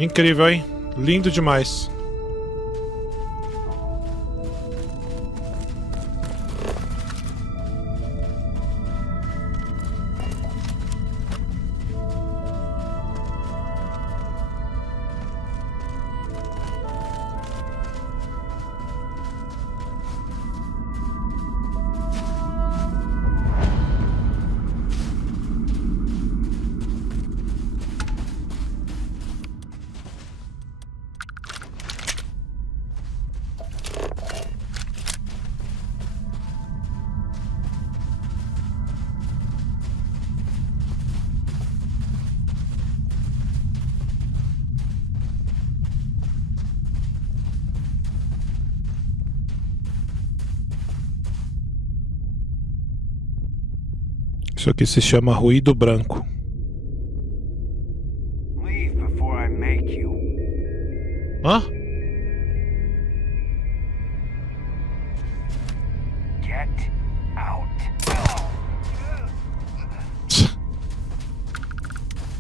Incrível, hein? Lindo demais. Isso aqui se chama ruído branco. Leave before I make you. Hã? Get out.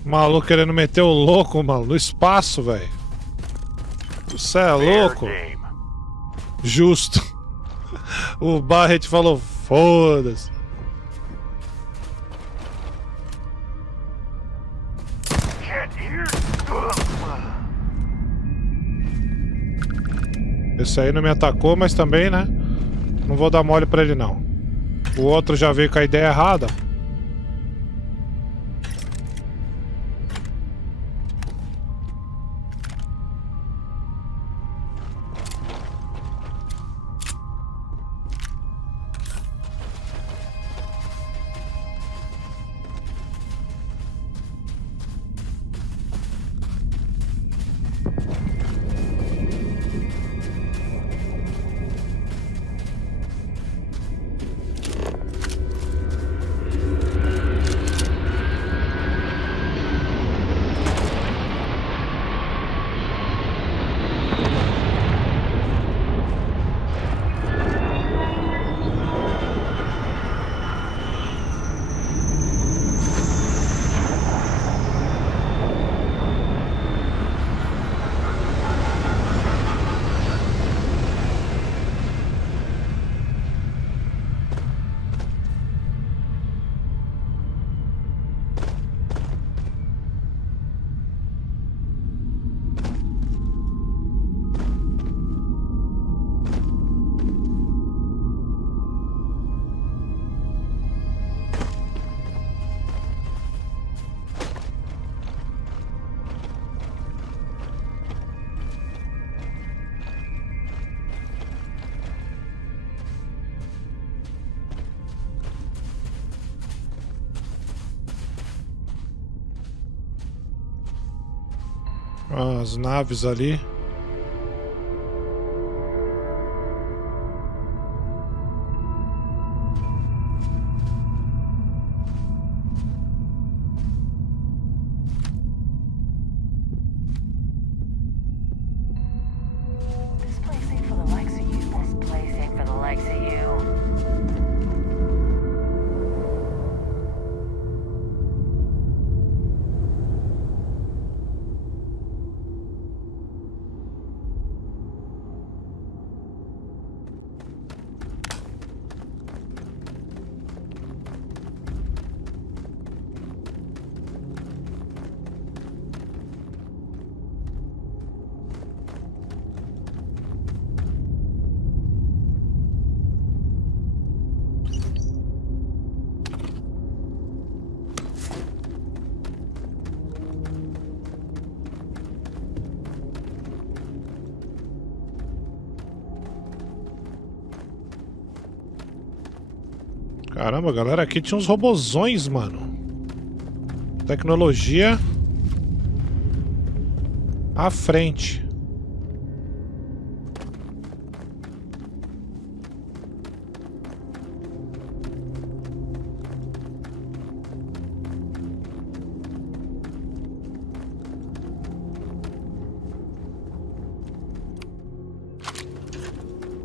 Maluco querendo meter o louco, mano, no espaço, velho. Você é louco? Justo. O Barret falou, foda-se. Esse aí não me atacou, mas também, né? Não vou dar mole pra ele, não. O outro já veio com a ideia errada. As naves ali. This place ain't for the likes of you. This place ain't for the likes of you. Caramba, galera, aqui tinha uns robozões, mano. Tecnologia à frente.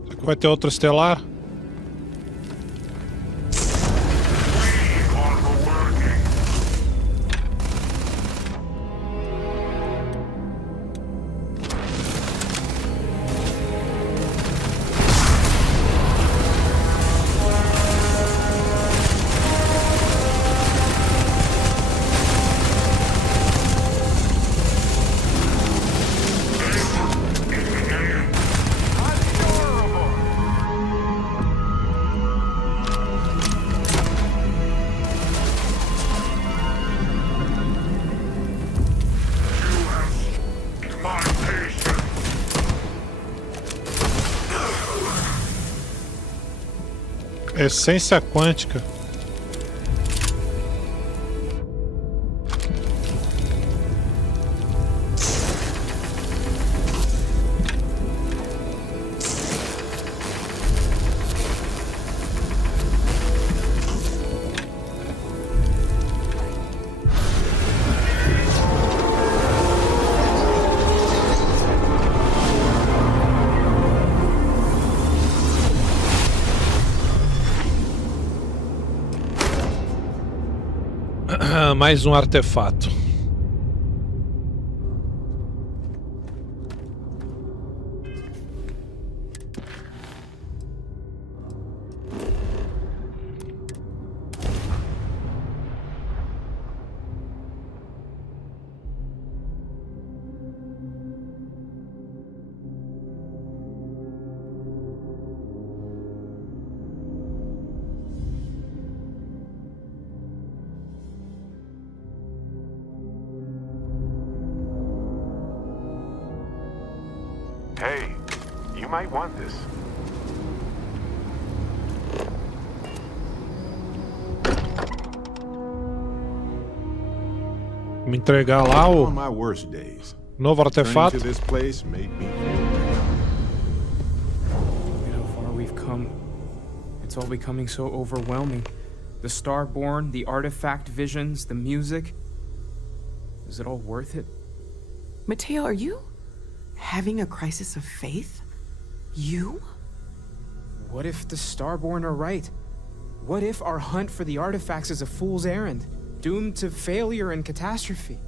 Será que vai ter outro estelar? Essência quântica. Mais um artefato. Hey, you might want this. Me entregar lá o On my worst days, novo returning artefato. to this place made me Look at how far we've come. It's all becoming so overwhelming. The Starborn, the artifact visions, the music. Is it all worth it? Mateo, are you having a crisis of faith? You? What if the Starborn are right? What if our hunt for the artifacts is a fool's errand, doomed to failure and catastrophe?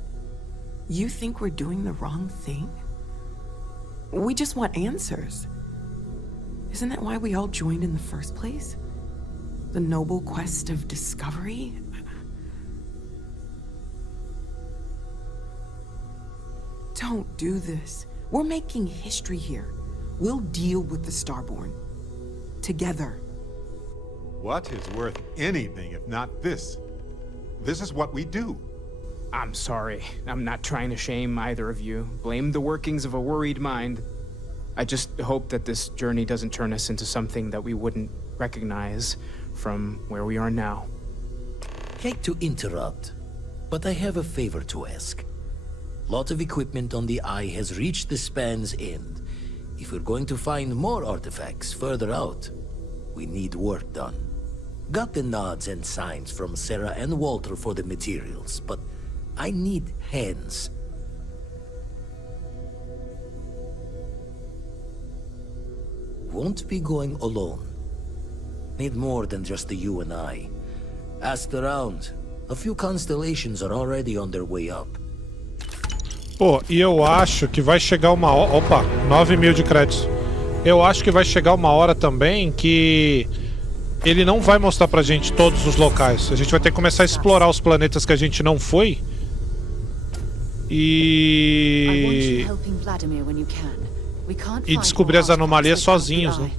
You think we're doing the wrong thing? We just want answers. Isn't that why we all joined in the first place? The noble quest of discovery? Don't do this. We're making history here. We'll deal with the Starborn. Together. What is worth anything if not this? This is what we do. I'm sorry. I'm not trying to shame either of you. Blame the workings of a worried mind. I just hope that this journey doesn't turn us into something that we wouldn't recognize from where we are now. Hate to interrupt, but I have a favor to ask. Lot of equipment on the Eye has reached the span's end. If we're going to find more artifacts further out, we need work done. Got the nods and signs from Sarah and Walter for the materials, but I need hands. Won't be going alone. Need more than just the you and I. Asked around. A few constellations are already on their way up. Pô, e eu acho que vai chegar uma hora... Opa, 9.000 de créditos. Eu acho que vai chegar uma hora também que ele não vai mostrar pra gente todos os locais. A gente vai ter que começar a explorar os planetas que a gente não foi. E descobrir as anomalias sozinhos, né?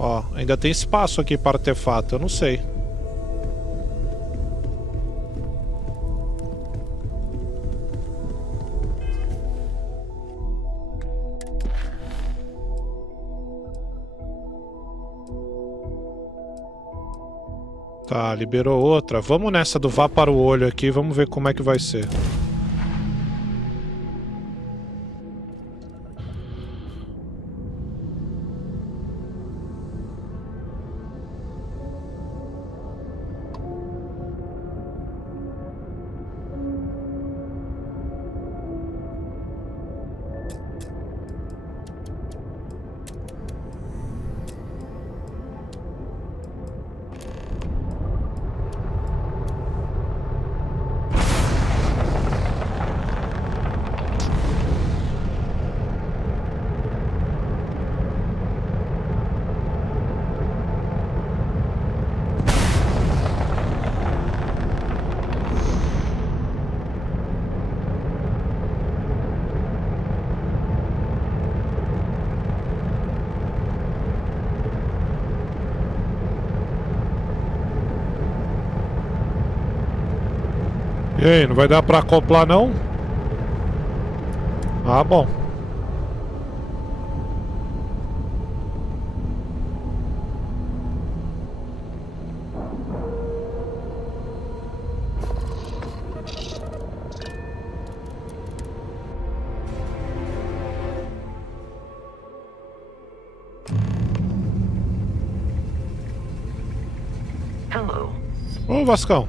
Ó, ainda tem espaço aqui para artefato, eu não sei. Tá, liberou outra. Vamos nessa do vá para o olho aqui, vamos ver como é que vai ser. E aí, não vai dar pra acoplar não? Ah, bom. Hello. Ô, Vascão.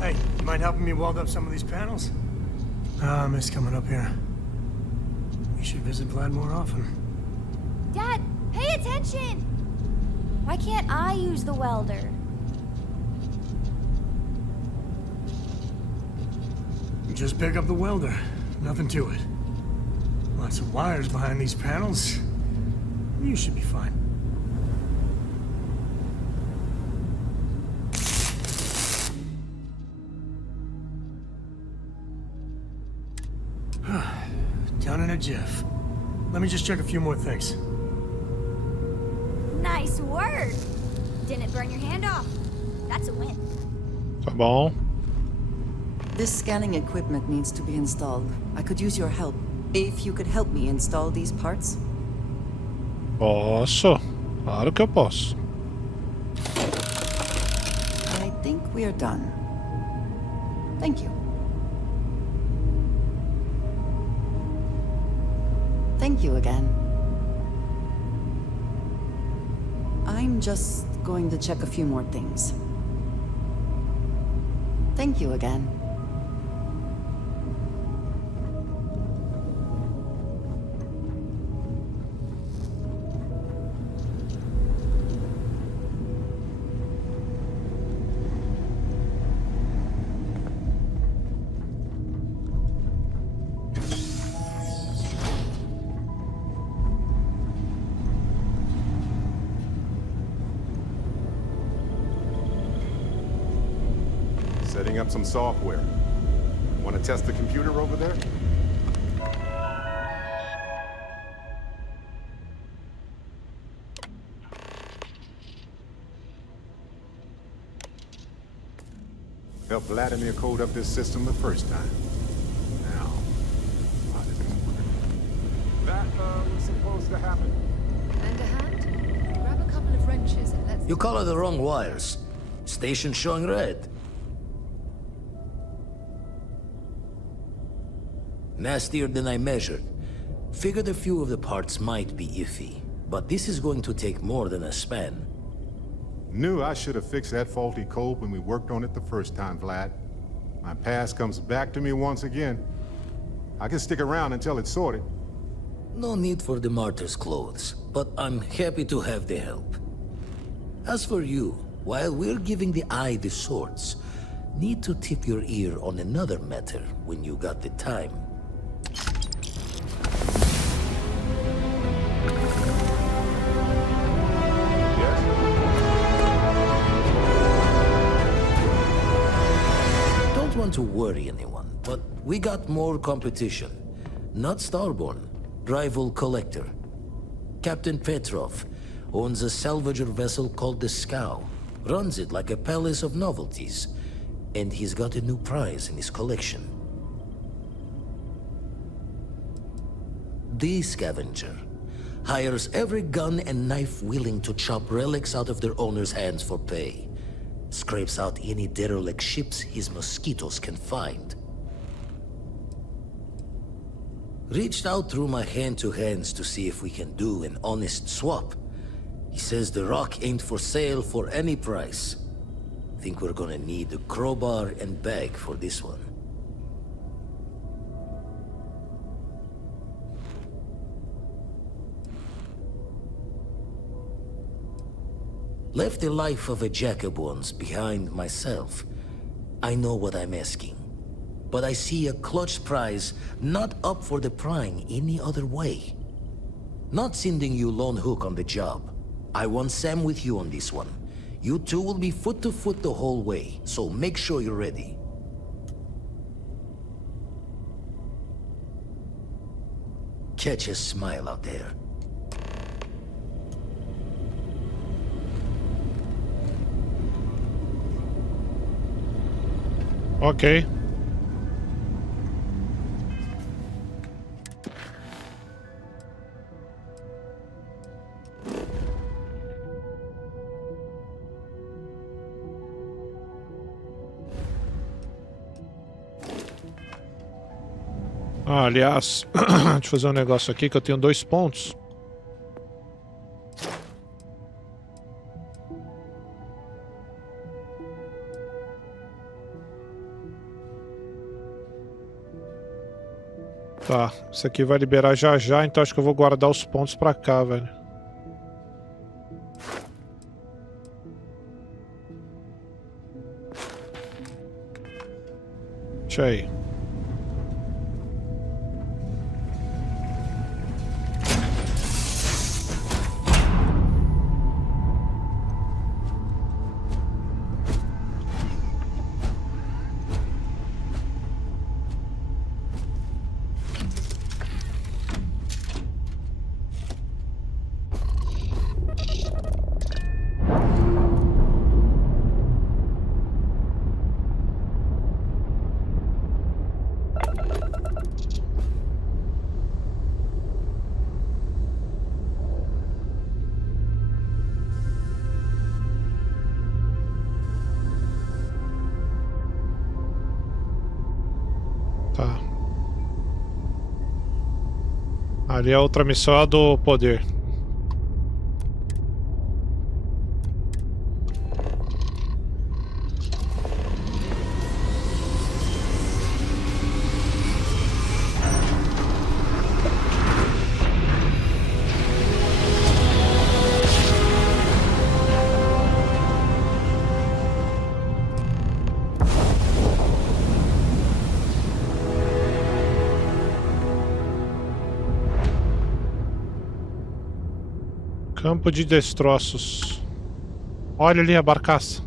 Hey, you mind helping me weld up some of these panels? Ah, I miss coming up here. You should visit Vlad more often. Dad, pay attention! Why can't I use the welder? Just pick up the welder. Nothing to it. Lots of wires behind these panels. You should be fine. Done in a jiff. Let me just check a few more things. Nice work! Didn't burn your hand off. That's a win. Tá bom. This scanning equipment needs to be installed. I could use your help. If you could help me install these parts. Posso. Claro que eu posso. I think we are done. Thank you. Thank you again. I'm just going to check a few more things. Thank you again. Setting up some software. Want to test the computer over there? Helped Vladimir code up this system the first time. Now, how does it work? That was supposed to happen. Lend a hand? Grab a couple of wrenches and let's... You color the wrong wires. Station showing red. Nastier than I measured. Figured a few of the parts might be iffy, but this is going to take more than a span. Knew I should have fixed that faulty code when we worked on it the first time, Vlad. My past comes back to me once again. I can stick around until it's sorted. No need for the martyr's clothes, but I'm happy to have the help. As for you, while we're giving the eye the swords, need to tip your ear on another matter when you got the time. Don't want to worry anyone, but we got more competition. Not Starborn, rival collector. Captain Petrov owns a salvager vessel called the Scow. Runs it like a palace of novelties. And he's got a new prize in his collection. The Scavenger hires every gun and knife willing to chop relics out of their owner's hands for pay. Scrapes out any derelict ships his mosquitoes can find. Reached out through my hand-to-hands to see if we can do an honest swap. He says the rock ain't for sale for any price. Think we're gonna need a crowbar and bag for this one. Left the life of a jacob once behind myself. I know what I'm asking. But I see a clutch prize not up for the prying any other way. Not sending you lone hook on the job. I want Sam with you on this one. You two will be foot to foot the whole way, so make sure you're ready. Catch a smile out there. Ok. Ah, aliás, deixa eu fazer um negócio aqui que eu tenho 2 pontos. Tá, isso aqui vai liberar já já, então acho que eu vou guardar os pontos pra cá, velho. Deixa aí. Tá. Ali a outra missão é a do poder. Campo de destroços. Olha ali a barcaça.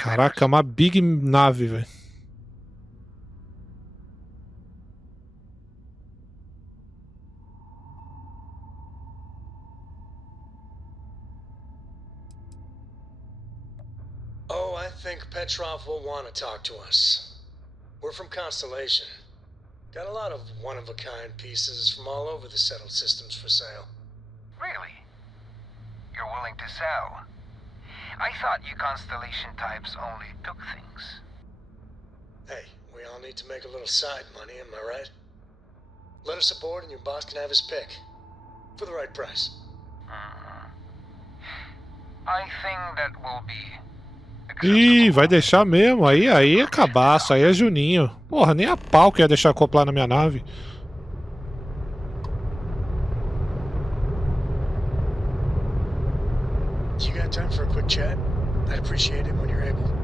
Caraca, é uma big nave, velho. Oh, I think Petrov will want to talk to us. We're from Constellation. Got a lot of one-of-a-kind pieces from all over the settled systems for sale. Really? You're willing to sell? I thought you Constellation types only took things. Hey, we all need to make a little side money, am I right? Let us aboard and your boss can have his pick. For the right price. I think that will be... Ih, vai deixar mesmo. Aí é cabaço, aí é Juninho. Porra, nem a pau que ia deixar acoplar na minha nave. You got time for a quick chat? I'd appreciate it when you're able.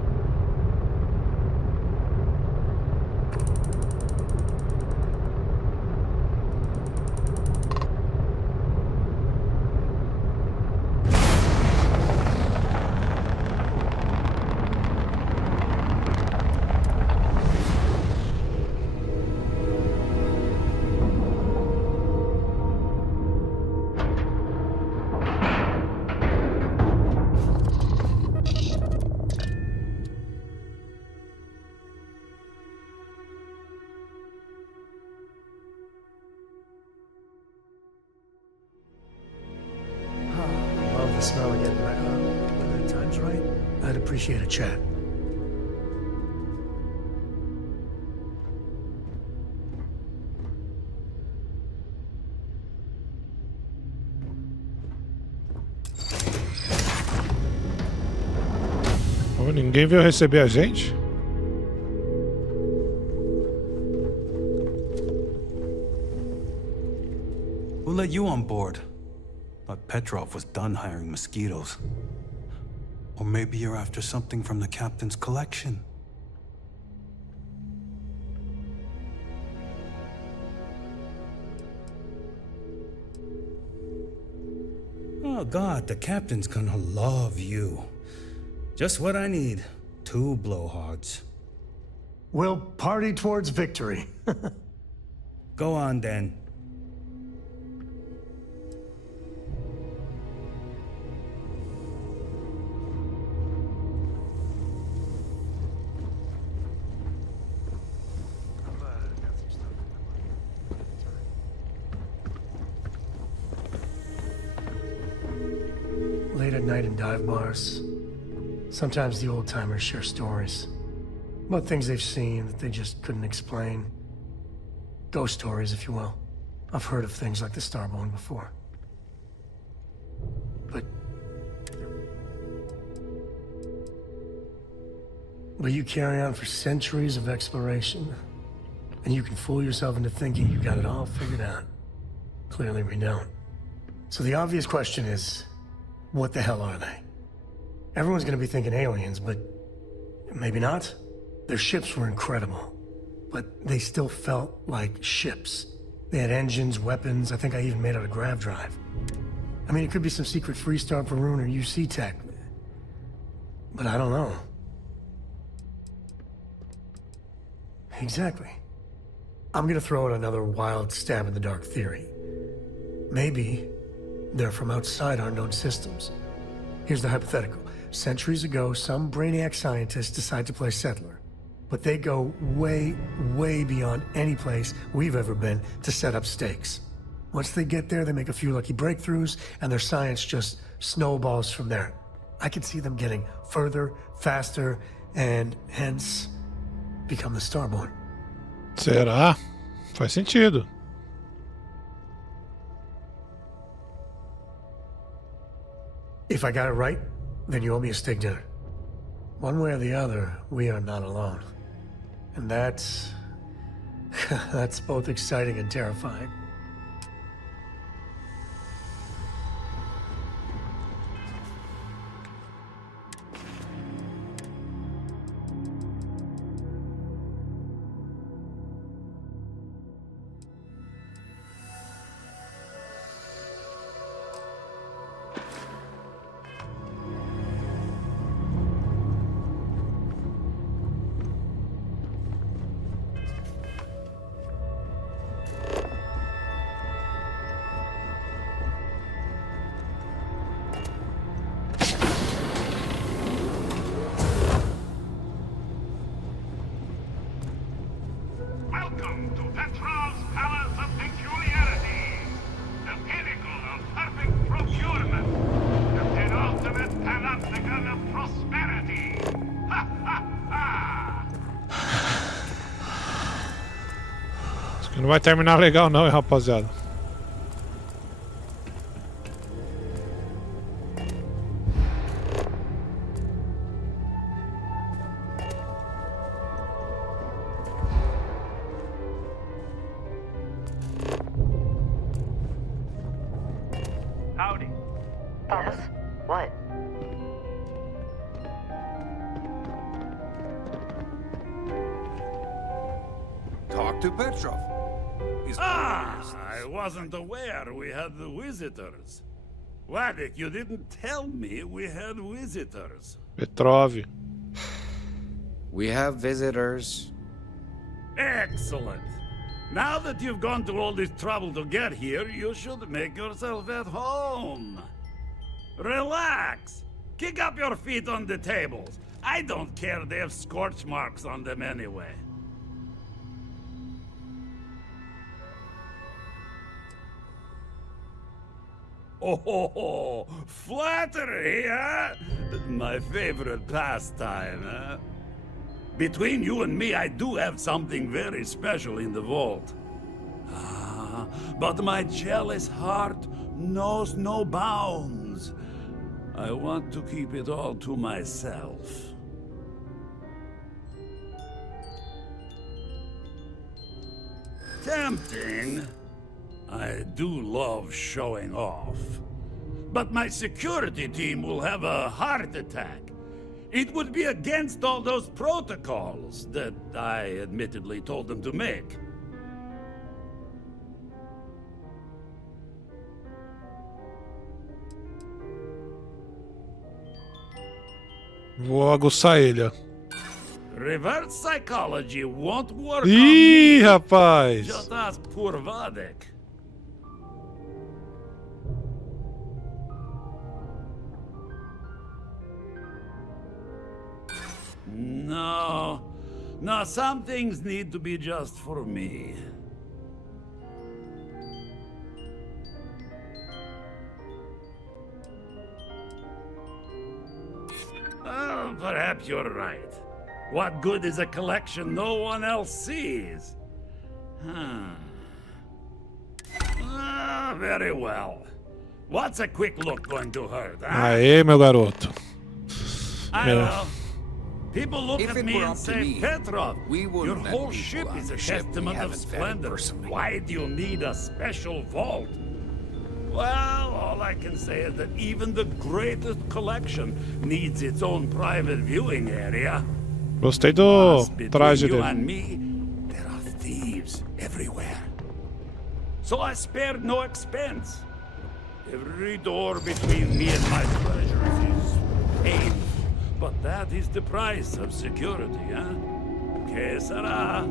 Smell of getting back on. When that time's right, I'd appreciate a chat. Oh, ninguém veio receber a gente? Who let you on board? Thought Petrov was done hiring mosquitoes. Or maybe you're after something from the captain's collection. Oh God, the captain's gonna love you. Just what I need. 2 blowhards. We'll party towards victory. Go on, then. Late at night in dive bars, sometimes the old-timers share stories about things they've seen that they just couldn't explain. Ghost stories, if you will. I've heard of things like the Starborn before. But they're But you carry on for centuries of exploration, and you can fool yourself into thinking you got it all figured out. Clearly we don't. So the obvious question is, what the hell are they? Everyone's gonna be thinking aliens, but maybe not. Their ships were incredible, but they still felt like ships. They had engines, weapons, I think I even made out a grav drive. I mean, it could be some secret Freestar Varun or UC tech, but I don't know. Exactly. I'm gonna throw out another wild stab in the dark theory. Maybe they're from outside our known systems. Here's the hypothetical. Centuries ago, some brainiac scientists decide to play settler. But they go way, way beyond any place we've ever been to set up stakes. Once they get there, they make a few lucky breakthroughs, and their science just snowballs from there. I can see them getting further, faster, and hence become the Starborn. Será? Faz sentido. If I got it right, then you owe me a steak dinner. One way or the other, we are not alone. And that's both exciting and terrifying. Welcome to Petrov's Palace of Peculiarity, the pinnacle of perfect procurement, the penultimate panopticon of prosperity. Ha ha ha! Acho que não vai terminar legal não, hein, rapaziada. Howdy. Yes? What? Talk to Petrov. I wasn't aware we had the visitors. Wadik, you didn't tell me we had visitors. Petrov. We have visitors. Excellent. Now that you've gone to all this trouble to get here, you should make yourself at home. Relax. Kick up your feet on the tables. I don't care, they have scorch marks on them anyway. Oh, flattery, huh? My favorite pastime, huh? Between you and me, I do have something very special in the vault. But my jealous heart knows no bounds. I want to keep it all to myself. Tempting. I do love showing off. But my security team will have a heart attack. It would be against all those protocols that I admittedly told them to make. Vou aguçar ele, ó. Reverse psychology won't work Ih, on me. rapaz! Just ask poor Vadek. No, some things need to be just for me. Oh, perhaps you're right. What good is a collection no one else sees? Very well. What's a quick look going to hurt, huh? Aê, meu garoto. I know. People look If at it me were and up to say, me, Petrov, we your wouldn't let whole people ship on is a the ship we testament of haven't vetted splendor. personally. Why do you need a special vault? Well, all I can say is that even the greatest collection needs its own private viewing area. Gostei do Between traje you dele. and me, there are thieves everywhere. So I spared no expense. Every door between me and my treasures is painful. But that is the price of security, huh? Que sera?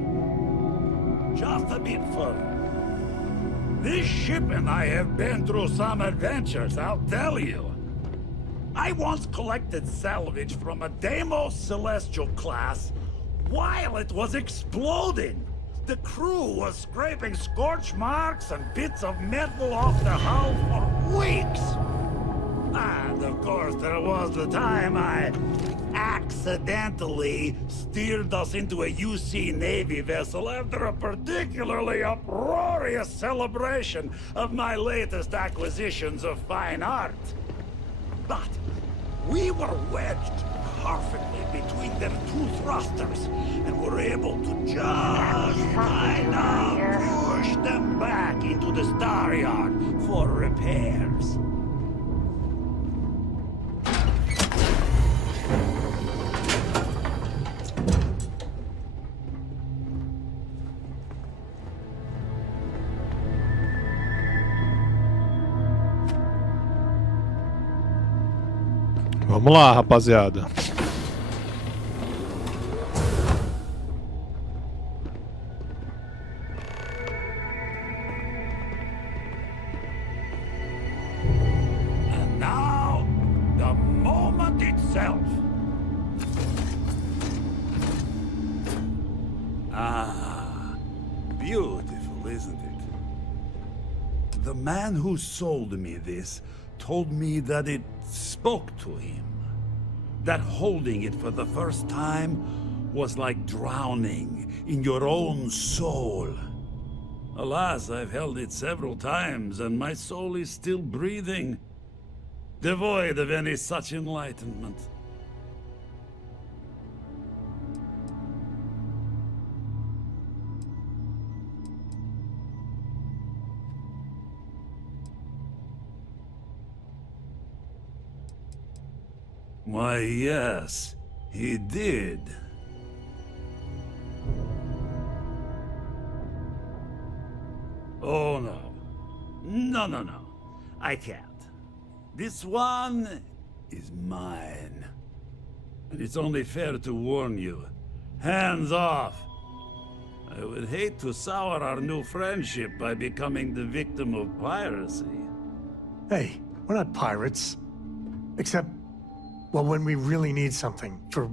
Just a bit further. This ship and I have been through some adventures, I'll tell you. I once collected salvage from a Deimos Celestial class while it was exploding. The crew was scraping scorch marks and bits of metal off the hull for weeks. And of course, there was the time I accidentally steered us into a UC Navy vessel after a particularly uproarious celebration of my latest acquisitions of fine art. But we were wedged perfectly between them two thrusters and were able to just kind of push them back into the star yard for repairs. Vamos lá, rapaziada. And now, the moment itself. Ah, beautiful, isn't it? The man who sold me this told me that it spoke to him. That holding it for the first time was like drowning in your own soul. Alas, I've held it several times, and my soul is still breathing, devoid of any such enlightenment. Why, yes, he did. Oh, no. No. I can't. This one is mine. And it's only fair to warn you. Hands off. I would hate to sour our new friendship by becoming the victim of piracy. Hey, we're not pirates. Except, well, when we really need something for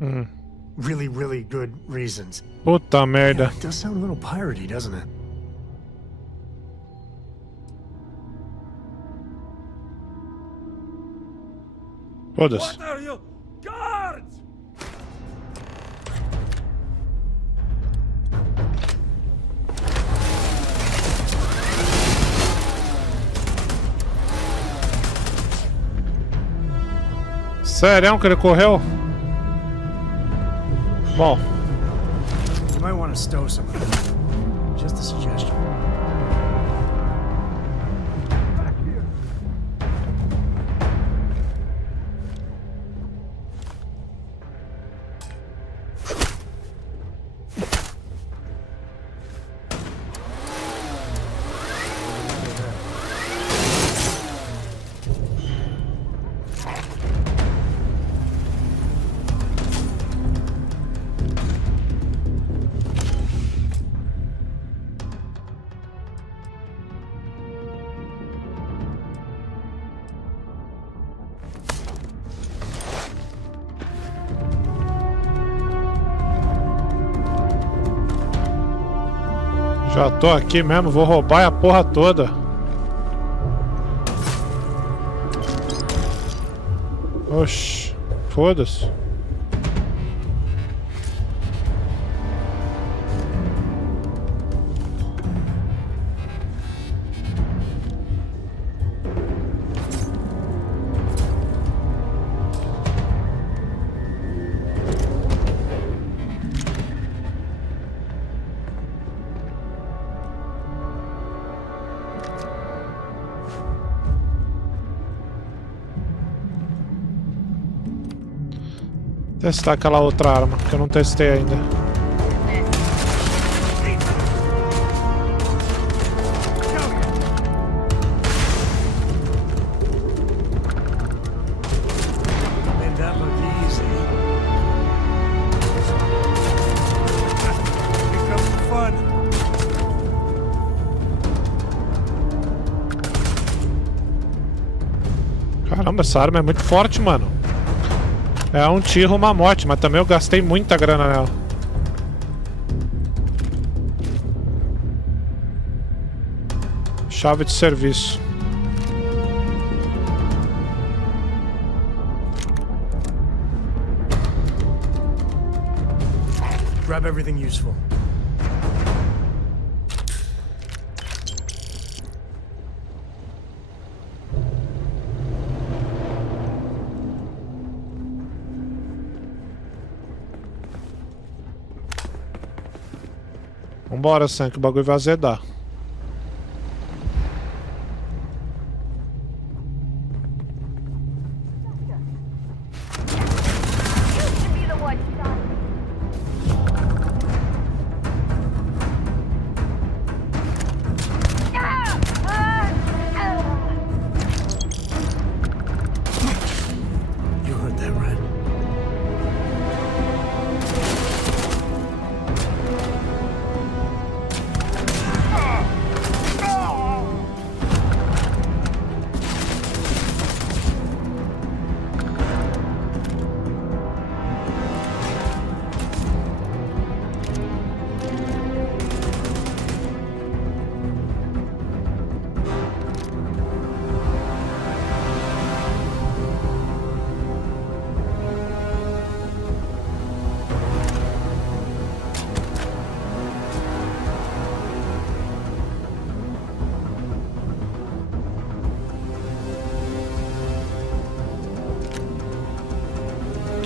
really, really good reasons. Puta merda. Yeah, it does sound a little piratey, doesn't it? Foda-se. What are you? Guards! Serão que ele correu? Bom. You might want to stow some of them. Just a suggestion. Já tô aqui mesmo, vou roubar a porra toda. Oxi, foda-se. Testar aquela outra arma, que eu não testei ainda. Made that look easy. Here comes the fun. Caramba, essa arma é muito forte, mano. É um tiro, uma morte, mas também eu gastei muita grana nela. Chave de serviço. Grab everything useful. Vambora, Sam, que o bagulho vai azedar. You heard that, right?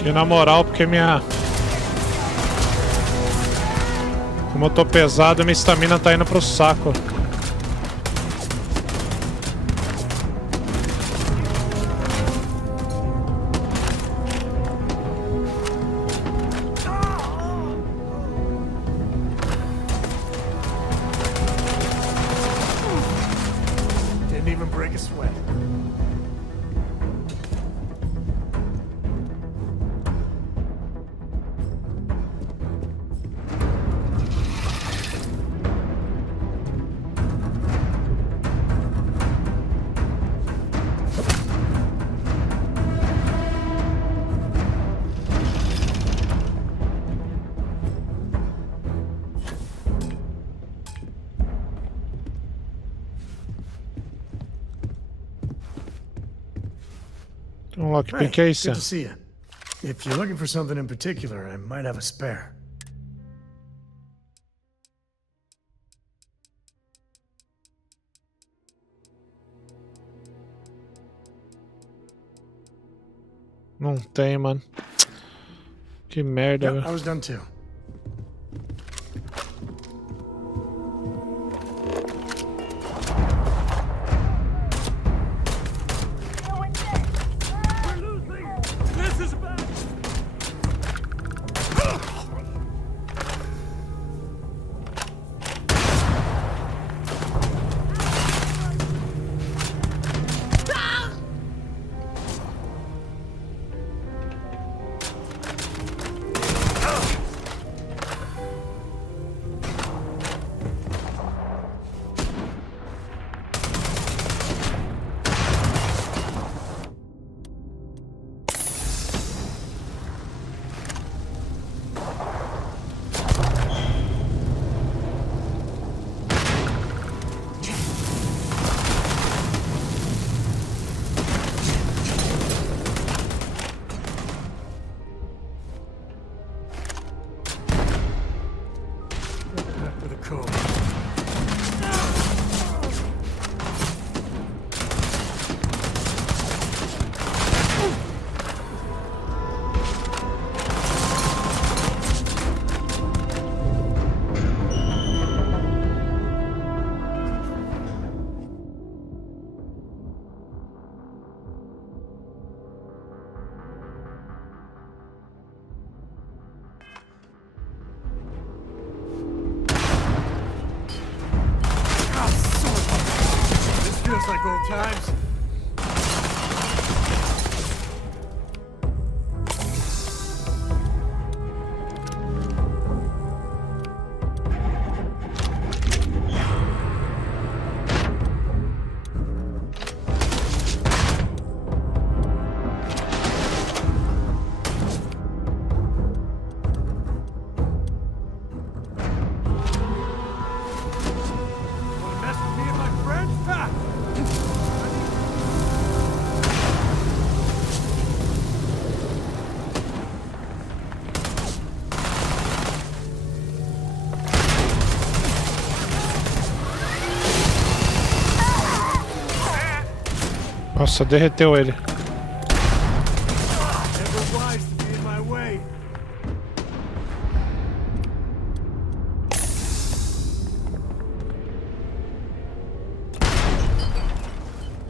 E na moral, porque minha... Como eu tô pesado, minha estamina tá indo pro saco. Didn't even break a sweat. Um lockpick Hey, é good isso. to see you. If you're looking for something in particular, I might have a spare. Não tem, mano. Que merda, Yep, velho. I was done too. This is bad. Back with a code. times. Nossa, derreteu ele.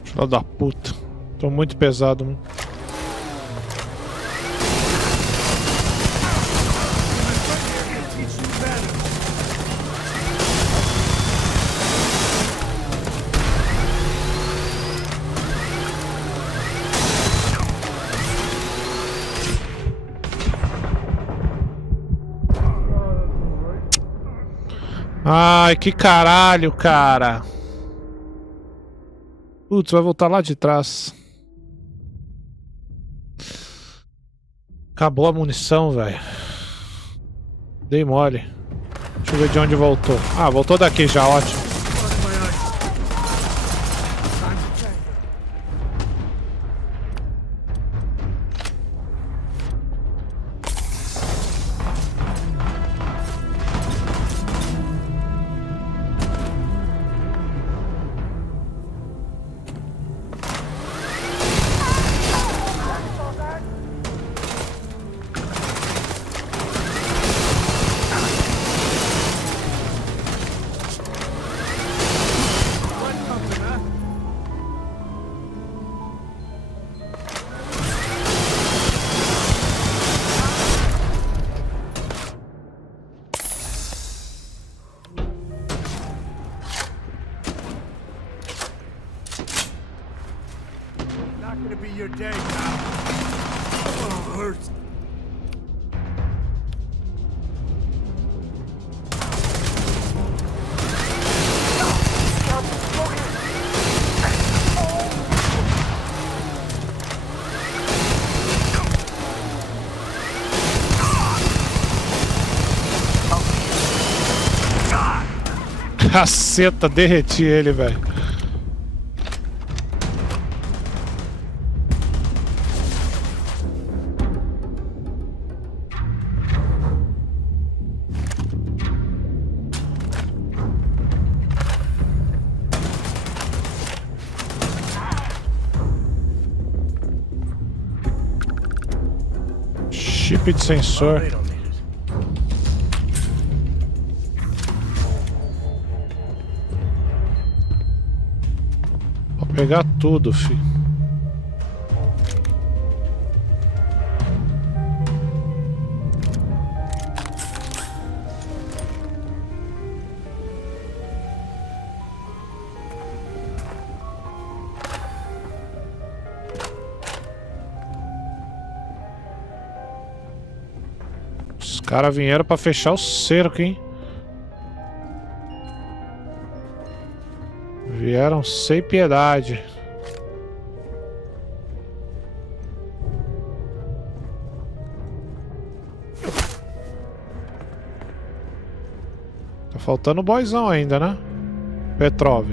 Filho da puta. Tô muito pesado, mano. Ai, que caralho, cara. Putz, vai voltar lá de trás. Acabou a munição, velho. Dei mole. Deixa eu ver de onde voltou. Ah, voltou daqui já, ótimo. Caceta, derreti ele, velho. Chip de sensor. Vou pegar tudo, filho. Os caras vieram pra fechar o cerco, hein? Vieram sem piedade. Tá faltando o boyzão ainda, né? Petrov.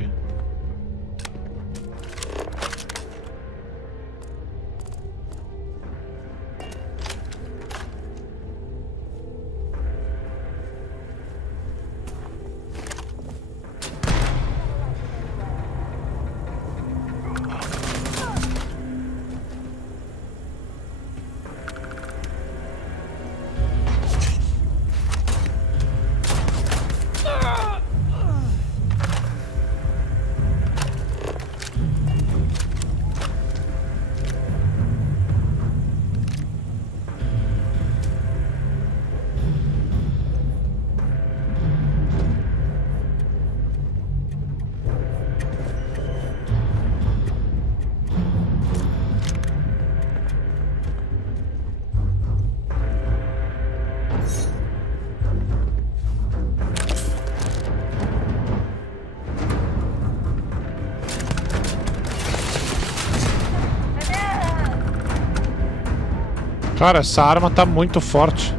Cara, essa arma tá muito forte.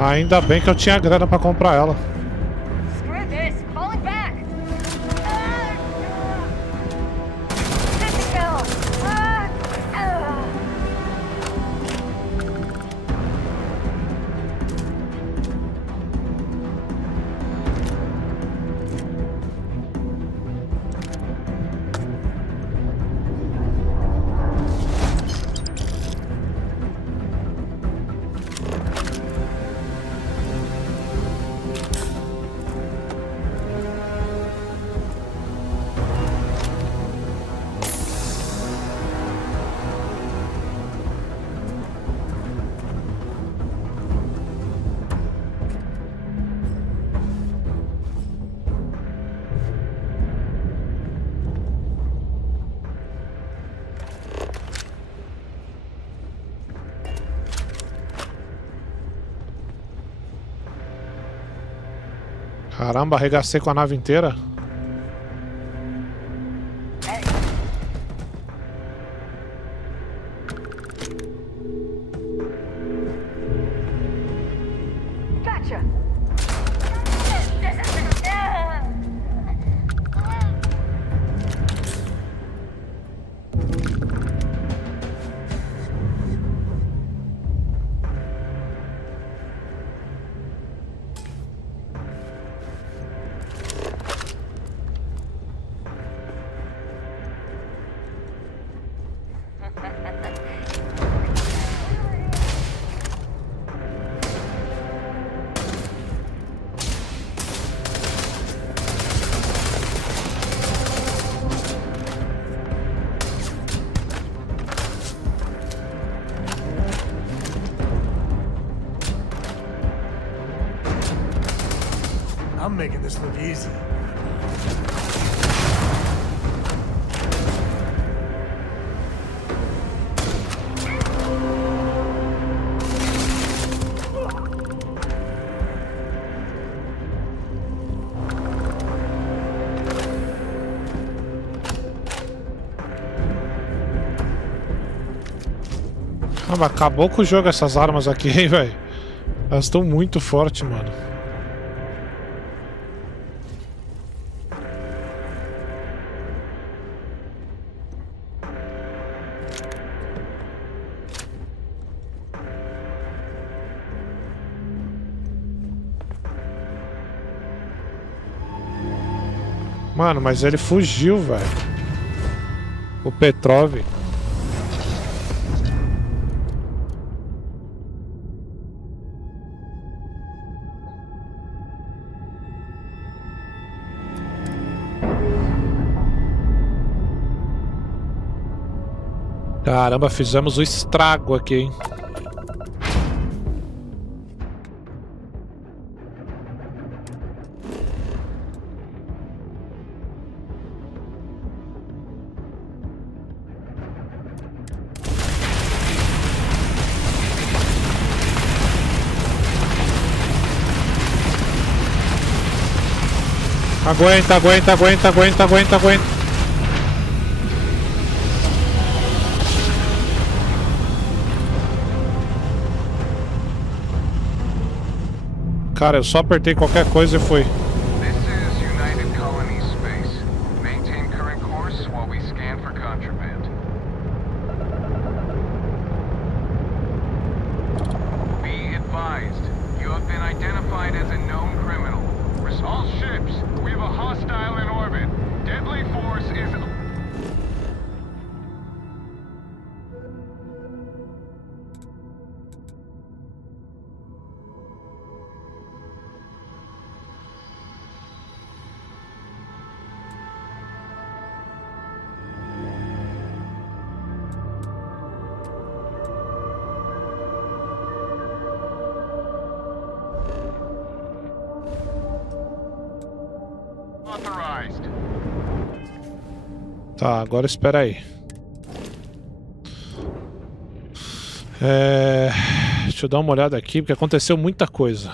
Ainda bem que eu tinha grana pra comprar ela. Screw this! Falling back! Caramba, arregacei com a nave inteira. Gotcha! I'm making this look easy. Caramba, acabou com o jogo essas armas aqui, hein, velho? Elas estão muito fortes, mano. Mano, mas ele fugiu, velho. O Petrov. Caramba, fizemos o estrago aqui, hein? Aguenta, aguenta, aguenta, aguenta, aguenta, aguenta. Cara, eu só apertei qualquer coisa e fui. This is United Colony Space. Maintain current course while we scan for contraband. Be advised, you have been identified as a known criminal. All ships, we have a hostile in orbit. Deadly force is... Tá, agora espera aí. Deixa Deixa eu dar uma olhada aqui, porque aconteceu muita coisa.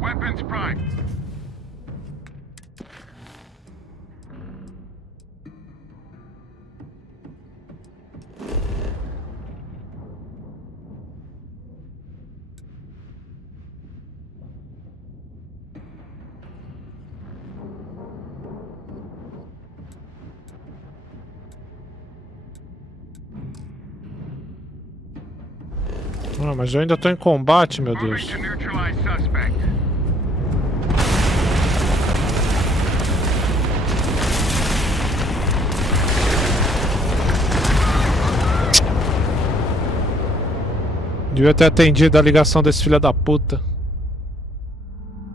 Weapons prime. Ah, mas eu ainda tô em combate, meu Deus. To neutralize suspect. Devia ter atendido a ligação desse filho da puta.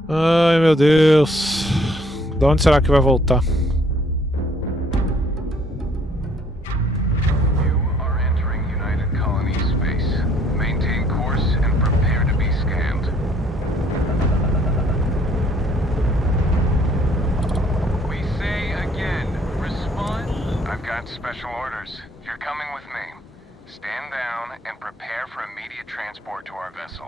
Ai, meu Deus. De onde será que vai voltar? Special orders. You're coming with me. Stand down and prepare for immediate transport to our vessel.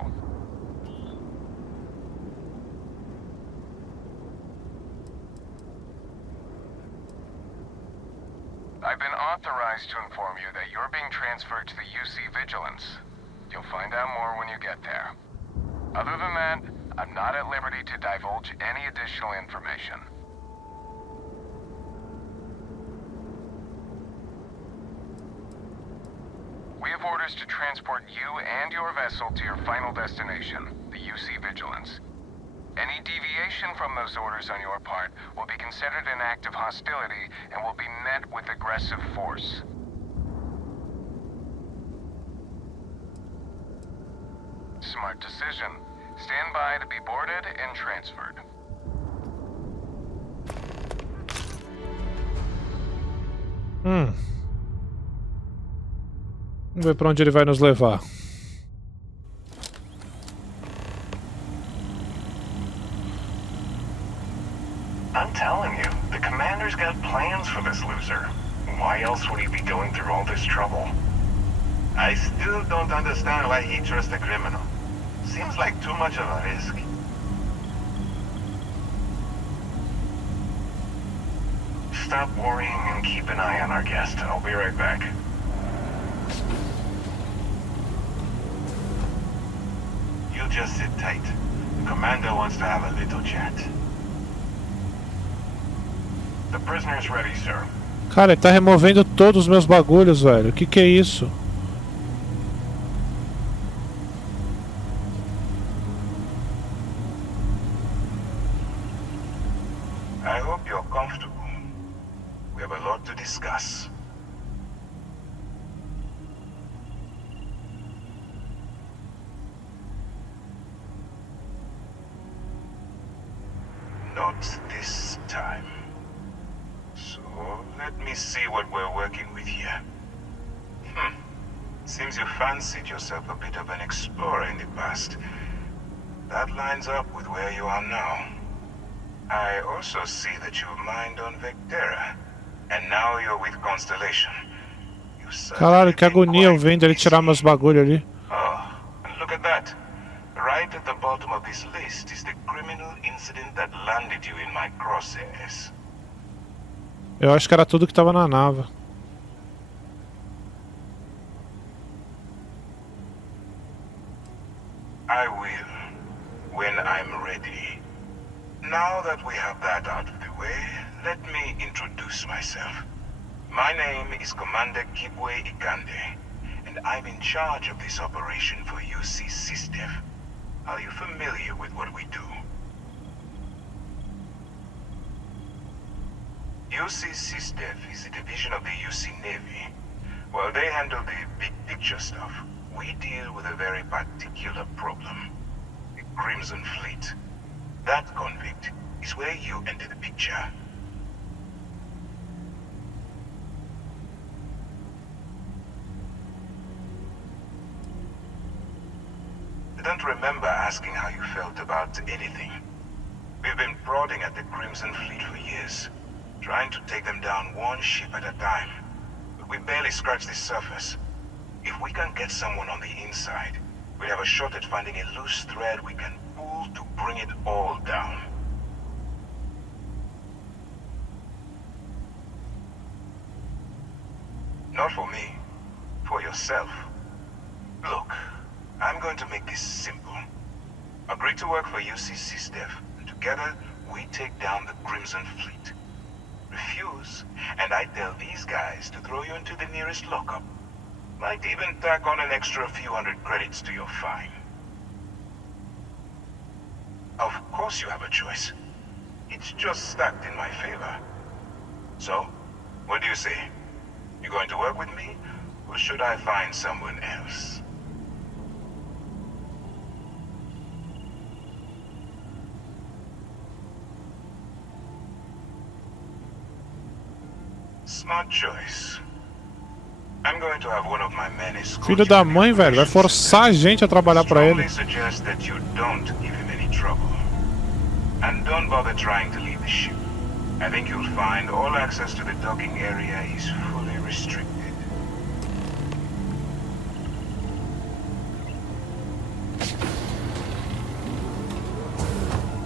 I've been authorized to inform you that you're being transferred to the UC Vigilance. You'll find out more when you get there. Other than that, I'm not at liberty to divulge any additional information. We have orders to transport you and your vessel to your final destination, the UC Vigilance. Any deviation from those orders on your part will be considered an act of hostility and will be met with aggressive force. Smart decision. Stand by to be boarded and transferred. Vamos ver pra onde ele vai nos levar. I'm telling you, the commander's got plans for this loser. Why else would he be going through all this trouble? I still don't understand why he trusts a criminal. Seems like too much of a risk. Stop worrying and keep an eye on our guest. I'll be right back. You just sit tight. The commander wants to have a little chat. The prisoner's ready, sir. Cara, ele tá removendo todos os meus bagulhos, velho. Que é isso? I hope you're comfortable. We have a lot to discuss. Not this time. So, let me see what we're working with here. Seems you fancied yourself a bit of an explorer in the past. That lines up with where you are now. I also see that you mined on Vectera, and now you're with Constellation. Caralho, que agonia eu vendo ele tirar meus bagulho ali. Oh, and look at that. Right at the bottom of this list is the criminal incident that landed you in my crosshairs. Eu acho que era tudo que tava na nave. I will, when I'm ready. Now that we have that out of the way, let me introduce myself. My name is Commander Kibwe Ikande, and I'm in charge of this operation for UC SysDev. Are you familiar with what we do? UC SysDev is a division of the UC Navy. Well, they handle the big picture stuff. We deal with a very particular problem. The Crimson Fleet. That convict, is where you enter the picture. I don't remember asking how you felt about anything. We've been prodding at the Crimson Fleet for years, trying to take them down one ship at a time. But we barely scratched the surface. If we can get someone on the inside, we have a shot at finding a loose thread we can pull to bring it all down. Not for me. For yourself. Look, I'm going to make this simple. Agree to work for UCC Steph, and together we take down the Crimson Fleet. Refuse, and I tell these guys to throw you into the nearest lockup. Might even tack on an extra few hundred credits to your fine. Of course you have a choice. It's just stacked in my favor. So, what do you say? You going to work with me, or should I find someone else? Smart choice. I'm going to have one of my men escort Filho da mãe, velho, vai forçar a gente a trabalhar pra ele. suggest that you don't give him any trouble. And don't bother trying to leave the ship. I think you'll find all access to the docking area is fully restricted.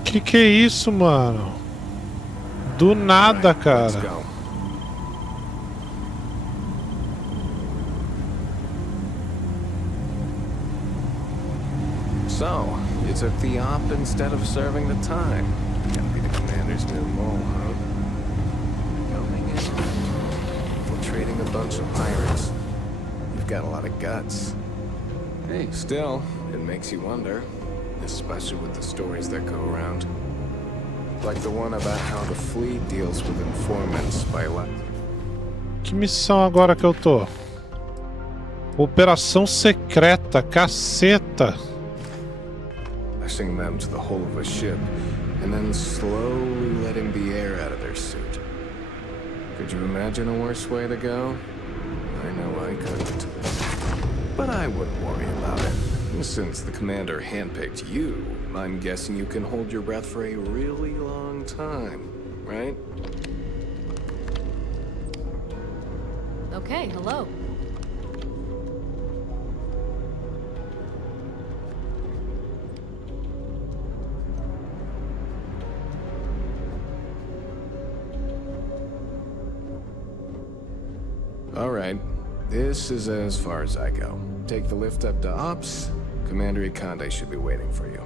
Que é isso, mano? Do nada, cara. So, you took the op instead of serving the time. Gotta be the commander's new role, huh? Going in, infiltrating a bunch of pirates. You've got a lot of guts. Hey, still, it makes you wonder, especially with the stories that go around. Like the one about how the fleet deals with informants by what? Que missão agora que eu tô? Operação secreta, caceta. Lashing them to the hull of a ship, and then slowly letting the air out of their suit. Could you imagine a worse way to go? I know I couldn't. But I wouldn't worry about it. Since the commander handpicked you, I'm guessing you can hold your breath for a really long time, right? Okay, hello. All right, this is as far as I go. Take the lift up to Ops. Commander Ikande should be waiting for you.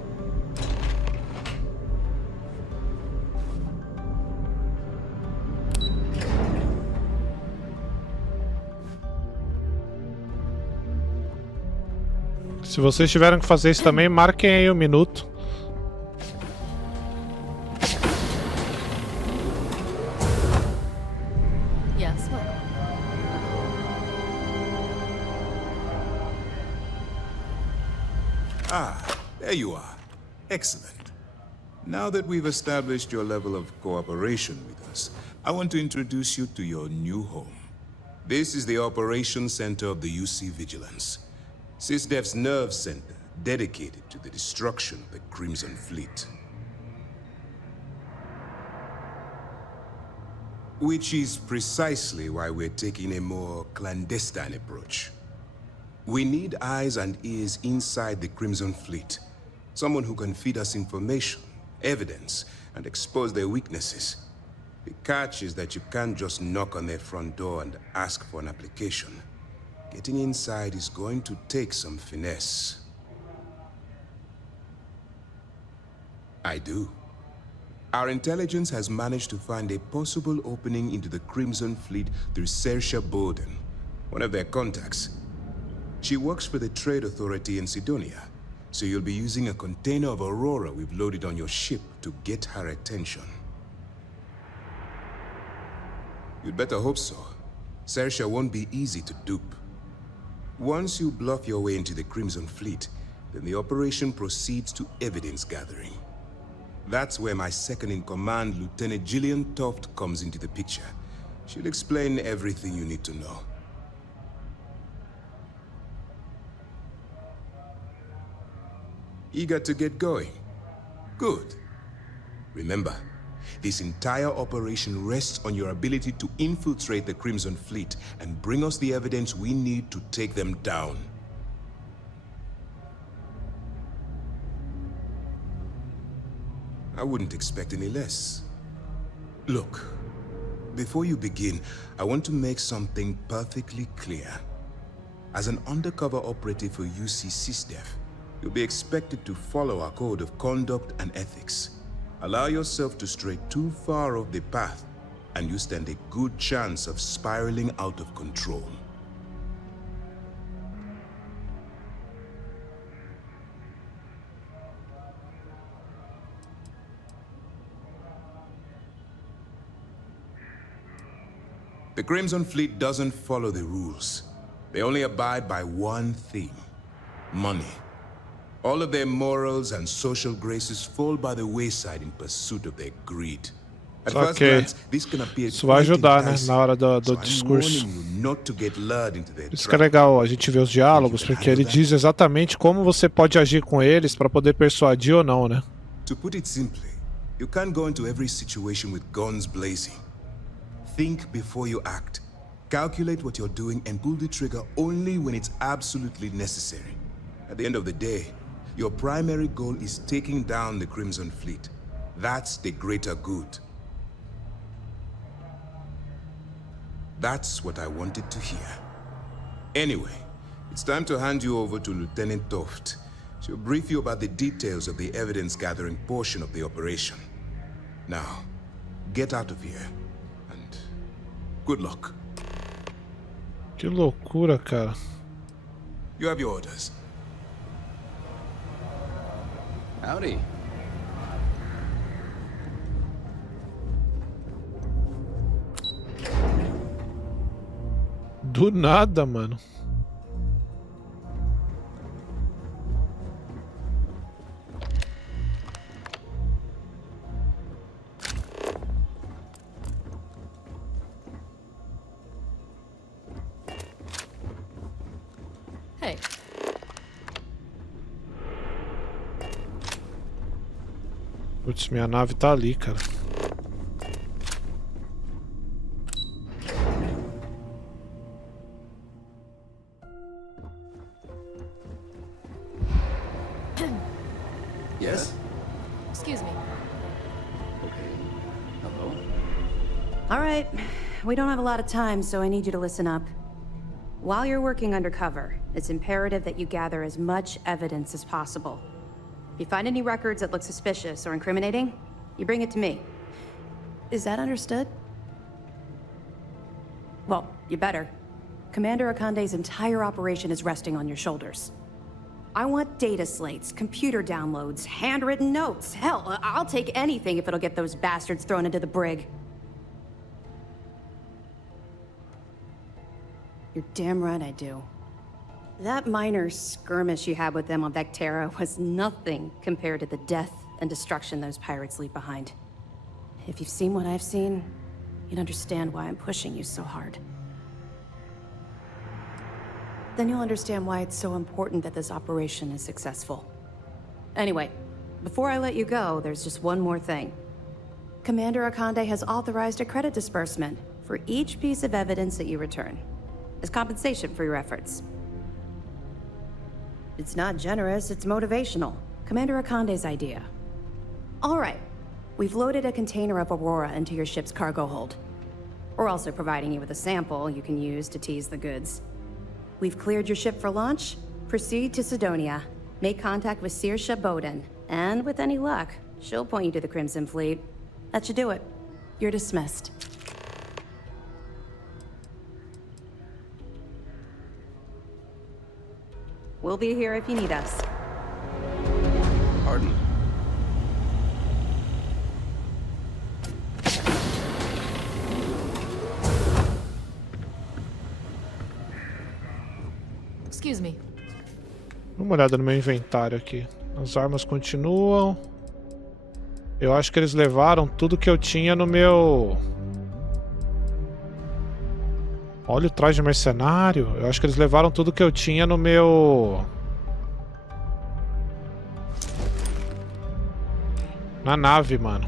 Se vocês tiverem que fazer isso também, marquem aí um minuto. Yes, what? Ah, there you are. Excellent. Now that we've established your level of cooperation with us, I want to introduce you to your new home. This is the Operations Center of the UC Vigilance. SysDef's nerve center, dedicated to the destruction of the Crimson Fleet. Which is precisely why we're taking a more clandestine approach. We need eyes and ears inside the Crimson Fleet. Someone who can feed us information, evidence, and expose their weaknesses. The catch is that you can't just knock on their front door and ask for an application. Getting inside is going to take some finesse. I do. Our intelligence has managed to find a possible opening into the Crimson Fleet through Saoirse Bowden, one of their contacts. She works for the Trade Authority in Sidonia, so you'll be using a container of Aurora we've loaded on your ship to get her attention. You'd better hope so. Saoirse won't be easy to dupe. Once you bluff your way into the Crimson Fleet, then the operation proceeds to evidence gathering. That's where my second-in-command, Lieutenant Gillian Toft, comes into the picture. She'll explain everything you need to know. Eager to get going? Good. Remember, this entire operation rests on your ability to infiltrate the Crimson Fleet and bring us the evidence we need to take them down. I wouldn't expect any less. Look, before you begin, I want to make something perfectly clear. As an undercover operative for UC SysDef, you'll be expected to follow our code of conduct and ethics. Allow yourself to stray too far off the path, and you stand a good chance of spiraling out of control. The Crimson Fleet doesn't follow the rules. They only abide by one thing: money. All of their morals and social graces fall by the wayside in pursuit of their greed. At first glance, this can appear isso vai ajudar, né, na hora do so discurso. not to get lured into their Isso que é legal, a gente vê os diálogos, porque ele diz exatamente como você pode agir com eles para poder persuadir ou não, né? To put it simply, you can't go into every situation with guns blazing. Think before you act. Calculate what you're doing and pull the trigger only when it's absolutely necessary. At the end of the day, your primary goal is taking down the Crimson Fleet. That's the greater good. That's what I wanted to hear. Anyway, it's time to hand you over to Lieutenant Toft. She'll brief you about the details of the evidence-gathering portion of the operation. Now, get out of here, and good luck. Que loucura, cara. You have your orders. Howdy. Do nada, mano. Hey. Putz, minha nave tá ali, cara. Yes? Excuse me. Okay. Hello? All right. We don't have a lot of time, so I need you to listen up. While you're working undercover, it's imperative that you gather as much evidence as possible. If you find any records that look suspicious or incriminating, you bring it to me. Is that understood? Well, you better. Commander Akande's entire operation is resting on your shoulders. I want data slates, computer downloads, handwritten notes. Hell, I'll take anything if it'll get those bastards thrown into the brig. You're damn right I do. That minor skirmish you had with them on Vectera was nothing compared to the death and destruction those pirates leave behind. If you've seen what I've seen, you'd understand why I'm pushing you so hard. Then you'll understand why it's so important that this operation is successful. Anyway, before I let you go, there's just one more thing. Commander Akande has authorized a credit disbursement for each piece of evidence that you return, as compensation for your efforts. It's not generous, it's motivational. Commander Akande's idea. All right, we've loaded a container of Aurora into your ship's cargo hold. We're also providing you with a sample you can use to tease the goods. We've cleared your ship for launch. Proceed to Sidonia. Make contact with Saoirse Bowden. And with any luck, she'll point you to the Crimson Fleet. That should do it. You're dismissed. We'll be here if you need us. Pardon? Excuse me. Dá uma olhada no meu inventário aqui. As armas continuam. Eu acho que eles levaram tudo que eu tinha no meu... Olha o traje de mercenário. Eu acho que eles levaram tudo que eu tinha no meu... Na nave, mano.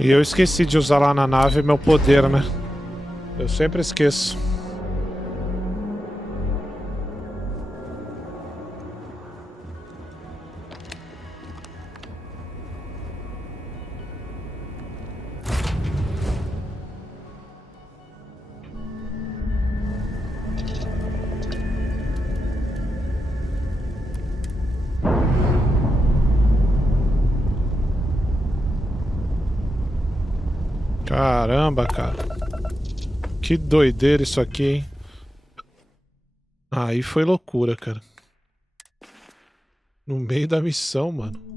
E eu esqueci de usar lá na nave meu poder, né? Eu sempre esqueço. Caramba, cara. Que doideira isso aqui, hein? Aí foi loucura, cara. No meio da missão, mano.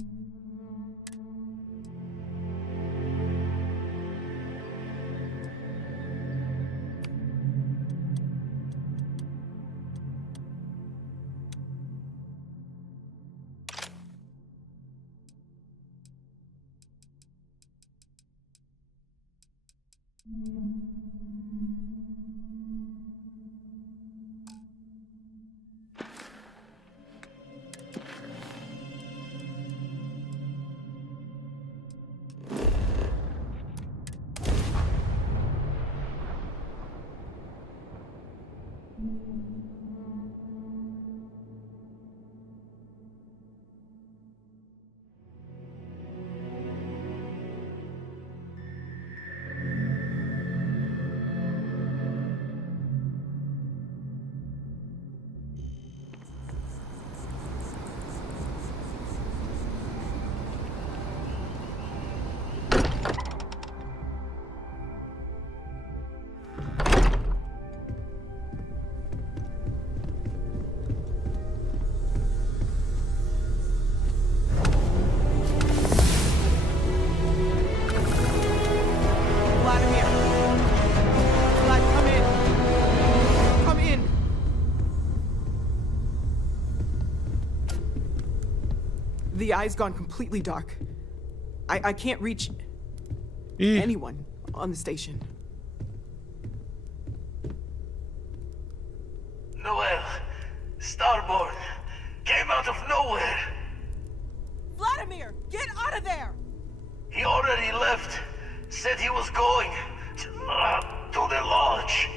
The eye's gone completely dark. I can't reach anyone on the station. Starborn came out of nowhere. Vladimir, get out of there! He already left. Said he was going to the lodge.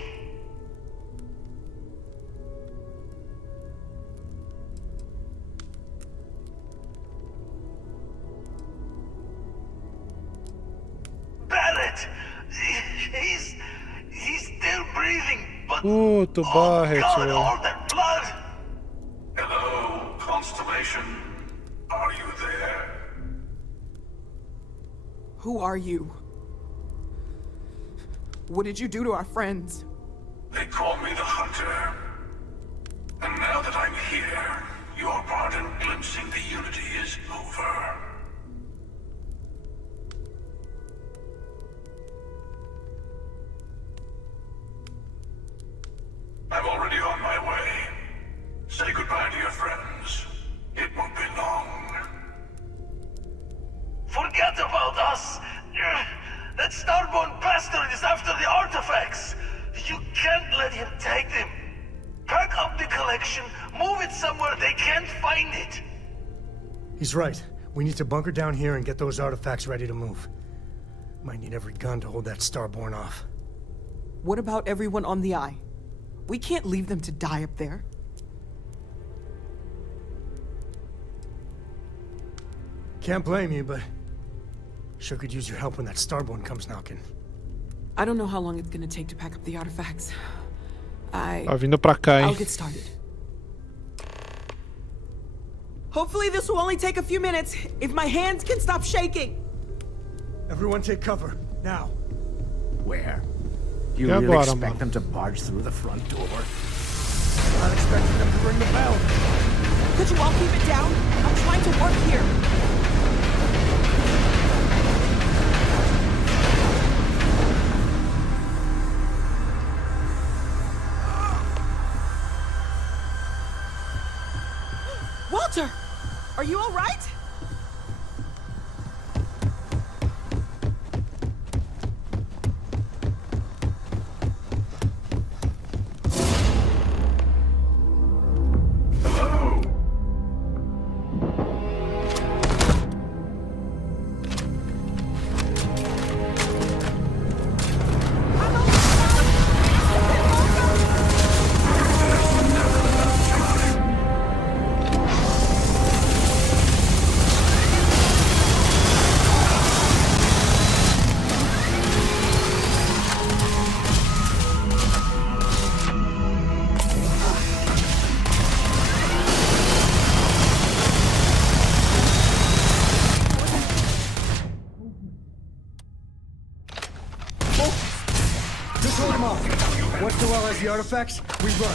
Barrett! He's still breathing, but... Puto, Barret, God, velho. all that blood! Hello, Constellation. Are you there? Who are you? What did you do to our friends? They call me the Hunter. And now that I'm here, your part in glimpsing the Unity is over. I'm already on my way. Say goodbye to your friends. It won't be long. Forget about us! That Starborn bastard is after the artifacts! You can't let him take them! Pack up the collection, move it somewhere they can't find it! He's right. We need to bunker down here and get those artifacts ready to move. Might need every gun to hold that Starborn off. What about everyone on the Eye? We can't leave them to die up there. Can't blame you, but... sure could use your help when that Starborn comes knocking. I don't know how long it's gonna take to pack up the artifacts. Tá vindo pra cá, hein? I'll get started. Hopefully this will only take a few minutes, if my hands can stop shaking. Everyone take cover, now. Where? Do you Yeah, really bottom expect up. them to barge through the front door? Not expecting them to ring the bell. Could you all keep it down? I'm trying to work here. Walter! Are you all right? Just hold them off. Once the well has the artifacts, we run.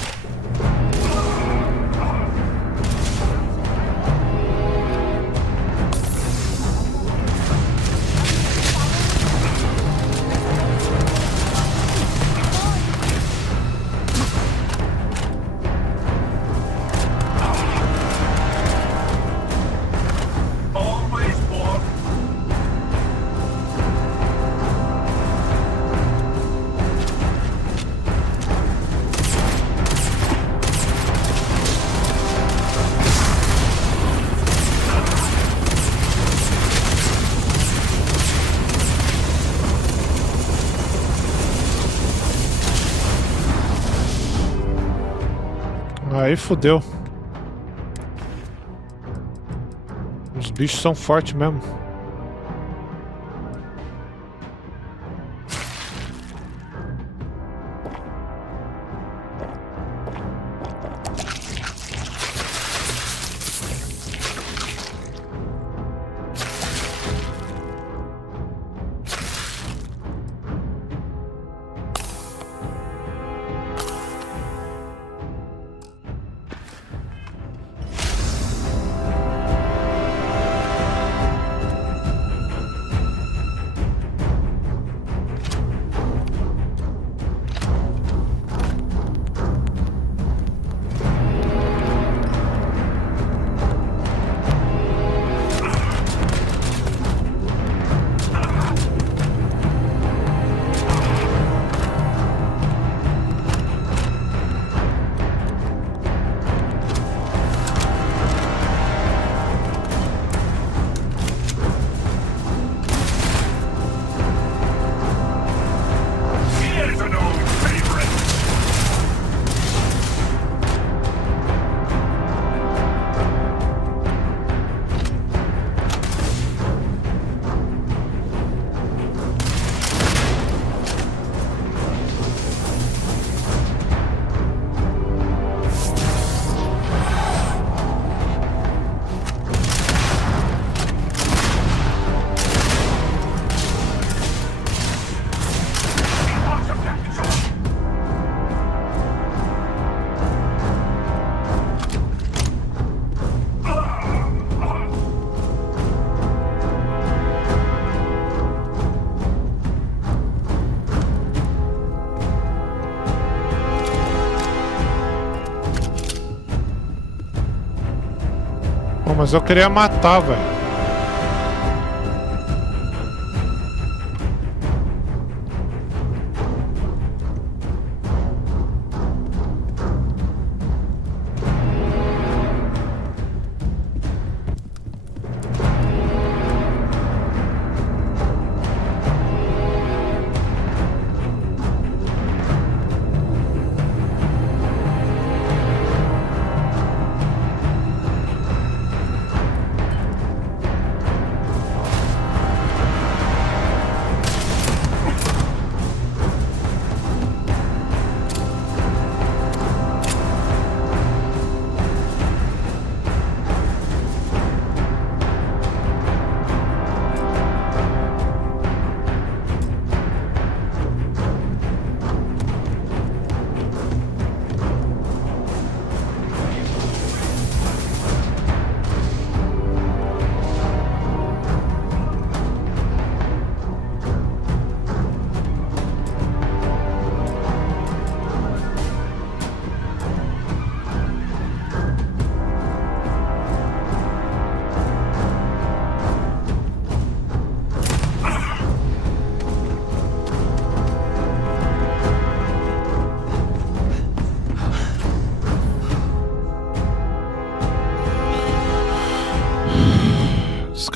Aí fodeu. Os bichos são fortes mesmo. Pô, mas eu queria matar, velho.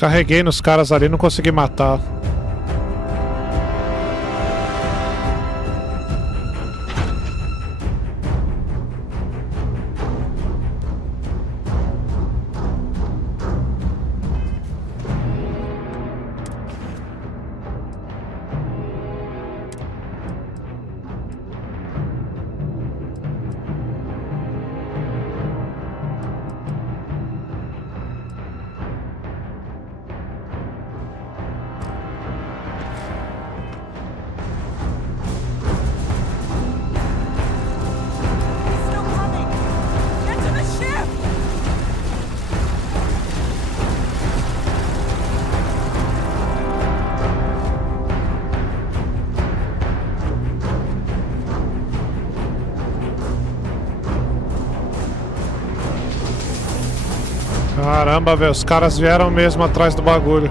Descarreguei nos caras ali, não consegui matar. Caramba, velho, os caras vieram mesmo atrás do bagulho.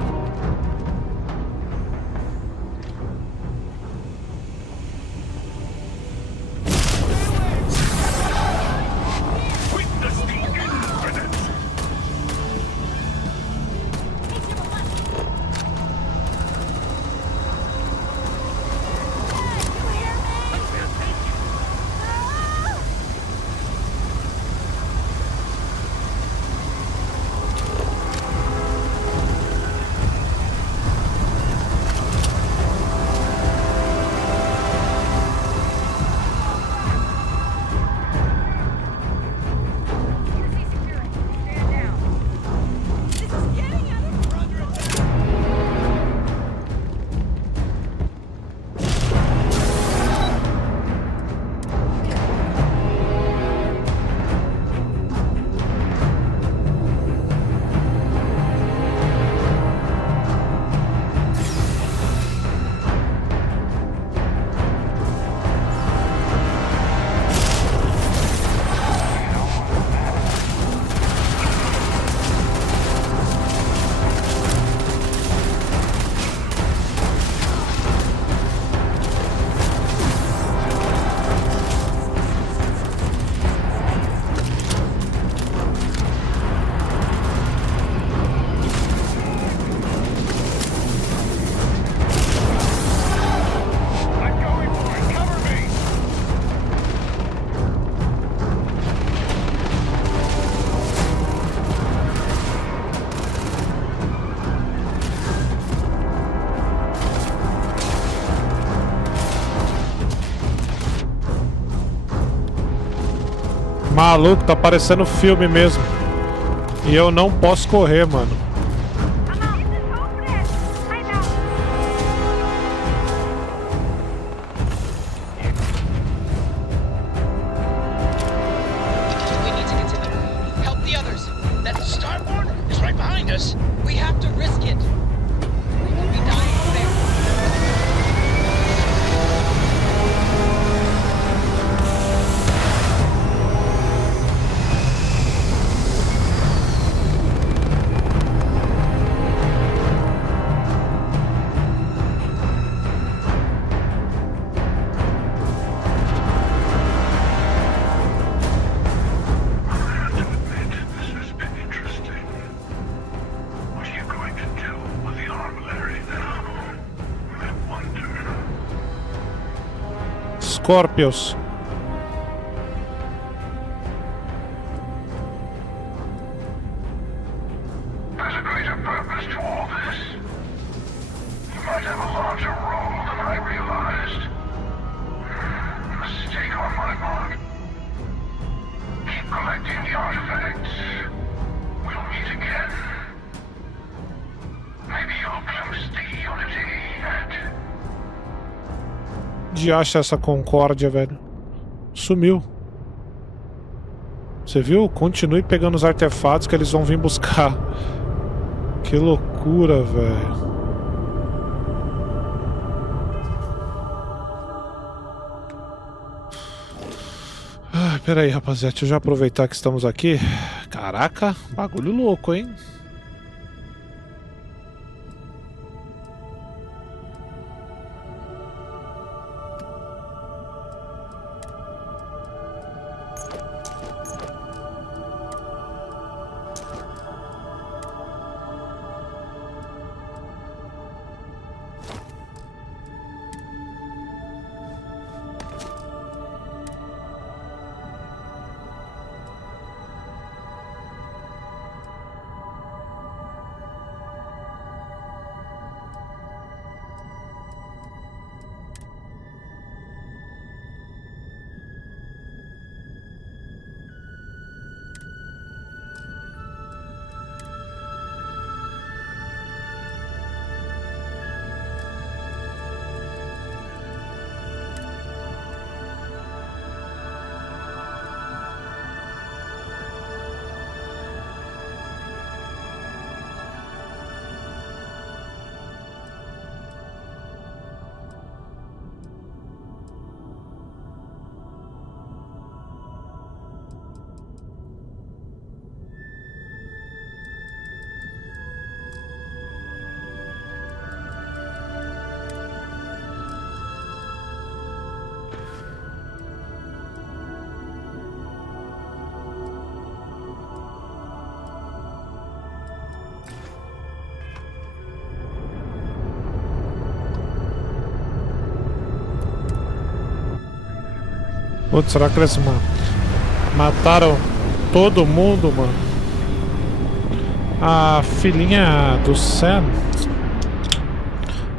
Maluco, tá parecendo filme mesmo. E eu não posso correr, mano. Scorpios. There's a greater purpose to all this. You might have a larger role than I realized. Mistake on my part. Keep collecting the artifacts. We'll meet again. Maybe you'll glimpse the unity and... De acha essa concórdia, velho. Sumiu. Você viu? Continue pegando os artefatos que eles vão vir buscar. Que loucura, velho. Ai, pera aí, rapaziada. Deixa eu já aproveitar que estamos aqui. Caraca, bagulho louco, hein? Putz, será que eles mataram todo mundo, mano? A filhinha do Sam.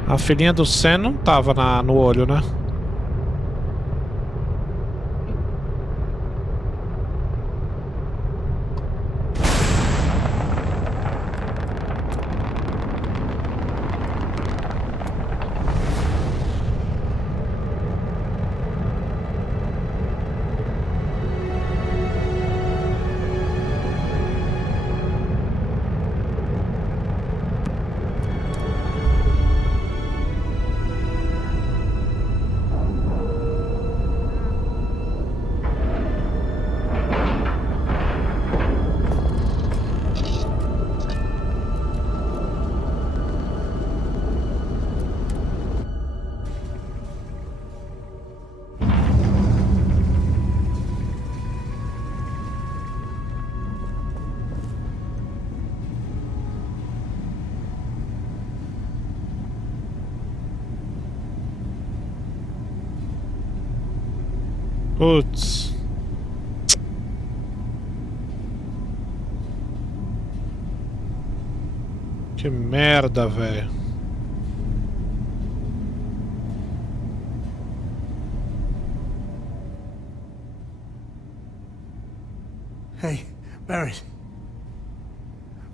A filhinha do Sam não tava no olho, né? Putz. Que merda, velho. Hey, Barrett.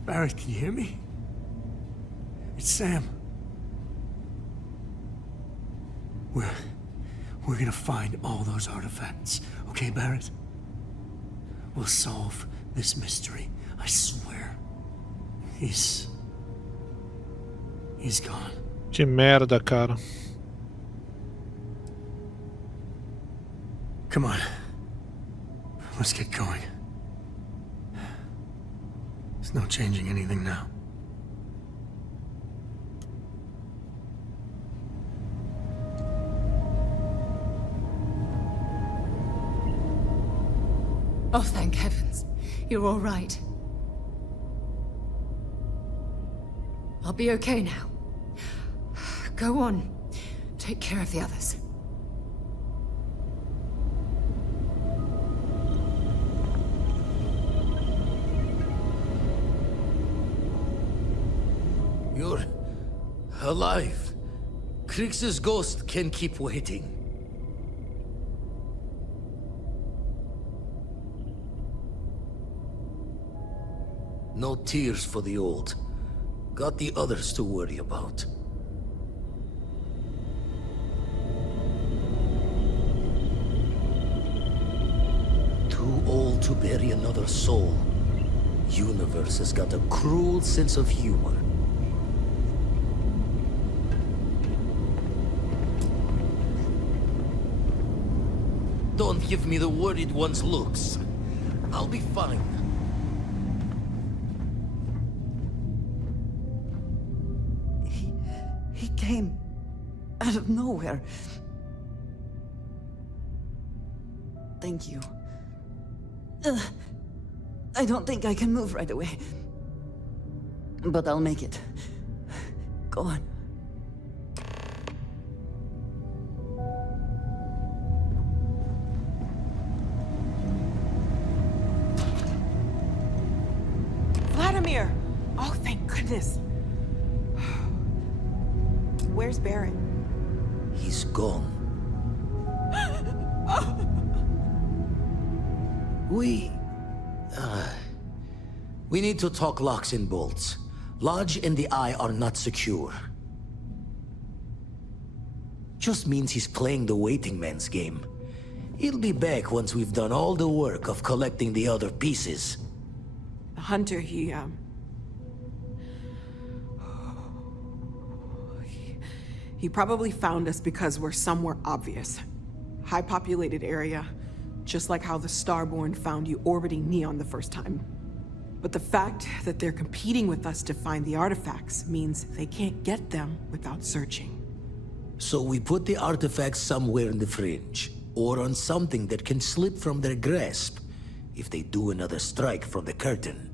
Barrett, can you hear me? It's Sam. We're gonna find all those artifacts, okay, Barrett? We'll solve this mystery, I swear. He's gone. Que merda, cara. Come on. Let's get going. There's no changing anything now. Oh, thank heavens. You're all right. I'll be okay now. Go on. Take care of the others. Alive. Krix's ghost can keep waiting. No tears for the old. Got the others to worry about. Too old to bury another soul. Universe has got a cruel sense of humor. Don't give me the worried one's looks. I'll be fine. He came out of nowhere. Thank you. I don't think I can move right away. But I'll make it. Go on. Vladimir! Oh, thank goodness. Where's Barrett? He's gone. We need to talk locks and bolts. Lodge and the Eye are not secure. Just means he's playing the waiting man's game. He'll be back once we've done all the work of collecting the other pieces. The hunter, he probably found us because we're somewhere obvious. High-populated area, just like how the Starborn found you orbiting Neon the first time. But the fact that they're competing with us to find the artifacts means they can't get them without searching. So we put the artifacts somewhere in the fringe, or on something that can slip from their grasp if they do another strike from the curtain.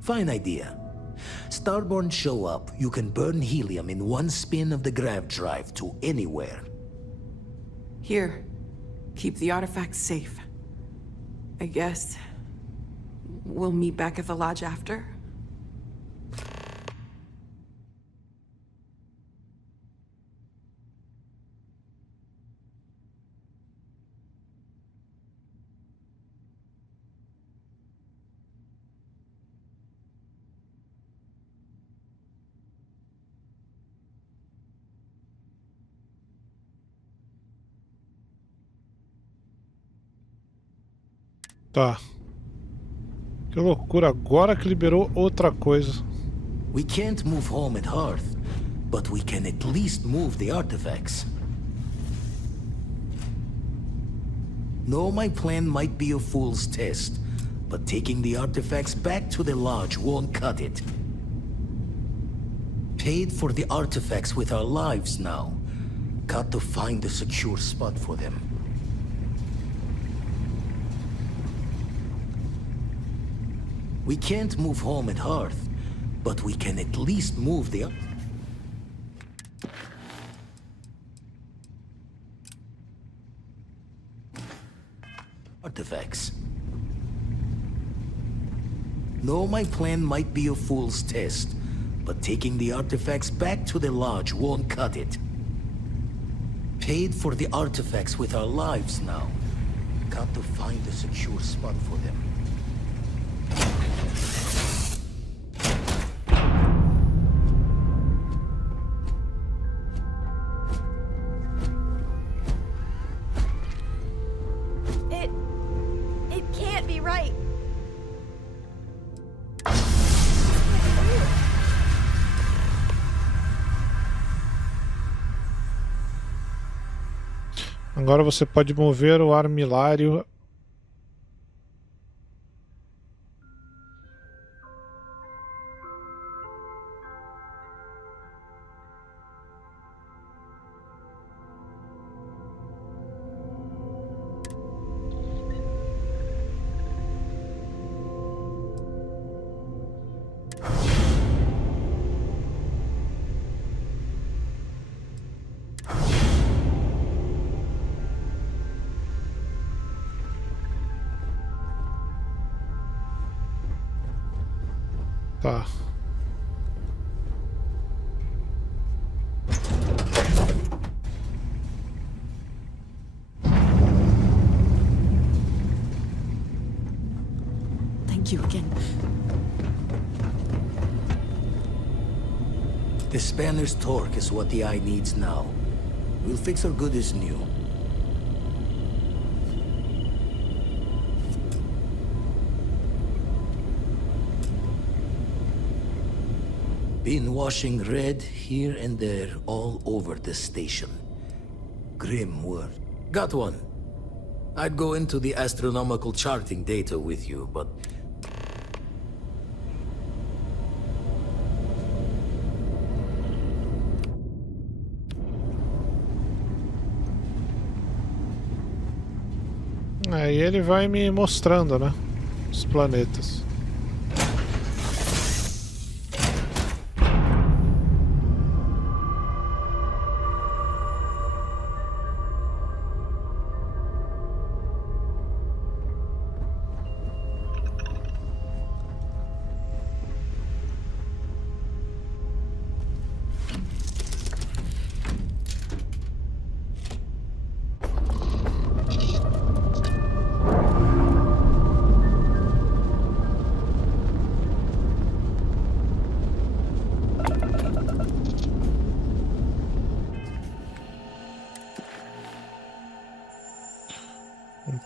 Fine idea. Starborn show up, you can burn helium in one spin of the grav drive to anywhere. Here, keep the artifacts safe. I guess we'll meet back at the lodge after? Tá. Que loucura, agora que liberou outra coisa. We can't move home at Hearth, but we can at least move the artifacts. No, my plan might be a fool's test, but taking the artifacts back to the lodge won't cut it. Paid for the artifacts with our lives now. Got to find a secure spot for them. We can't move home at Hearth, but we can at least move the artifacts. No, my plan might be a fool's test, but taking the artifacts back to the lodge won't cut it. Paid for the artifacts with our lives now. Got to find a secure spot for them. It can't be right. Agora você pode mover o armilário. Tá. Thank you again. The spanner's torque is what the eye needs now. We'll fix her good as new. Been washing red here and there all over the station. Grim work. Got one. I'd go into the astronomical charting data with you, but... Aí ele vai me mostrando, né? Os planetas.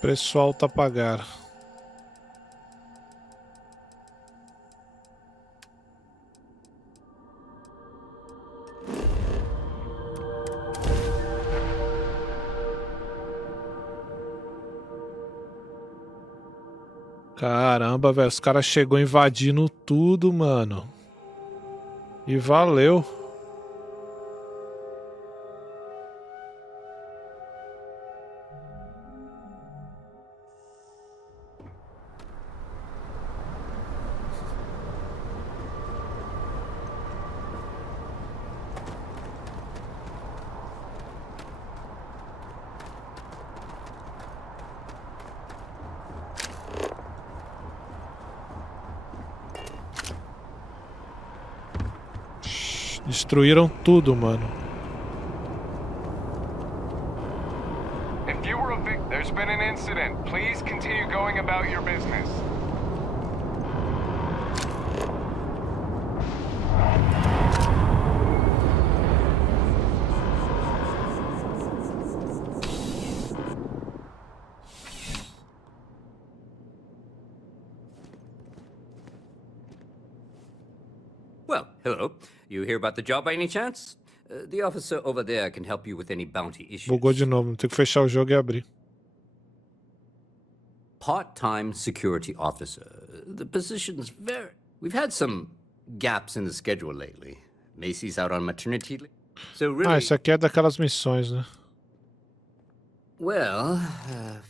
Preço alto a pagar. Caramba, velho, os caras chegou invadindo tudo, mano. E valeu. Destruíram tudo, mano. If you were a victim, there's been an incident. Please continue going about your business. Well, hello. You hear about the job by any chance? The officer over there can help you with any bounty issues. Bugou de novo, tem que fechar o jogo e abrir. Part-time security officer. The position's very... We've had some gaps in the schedule lately. Macy's out on maternity leave. So really... Ah, isso aqui é daquelas missões, né? Well,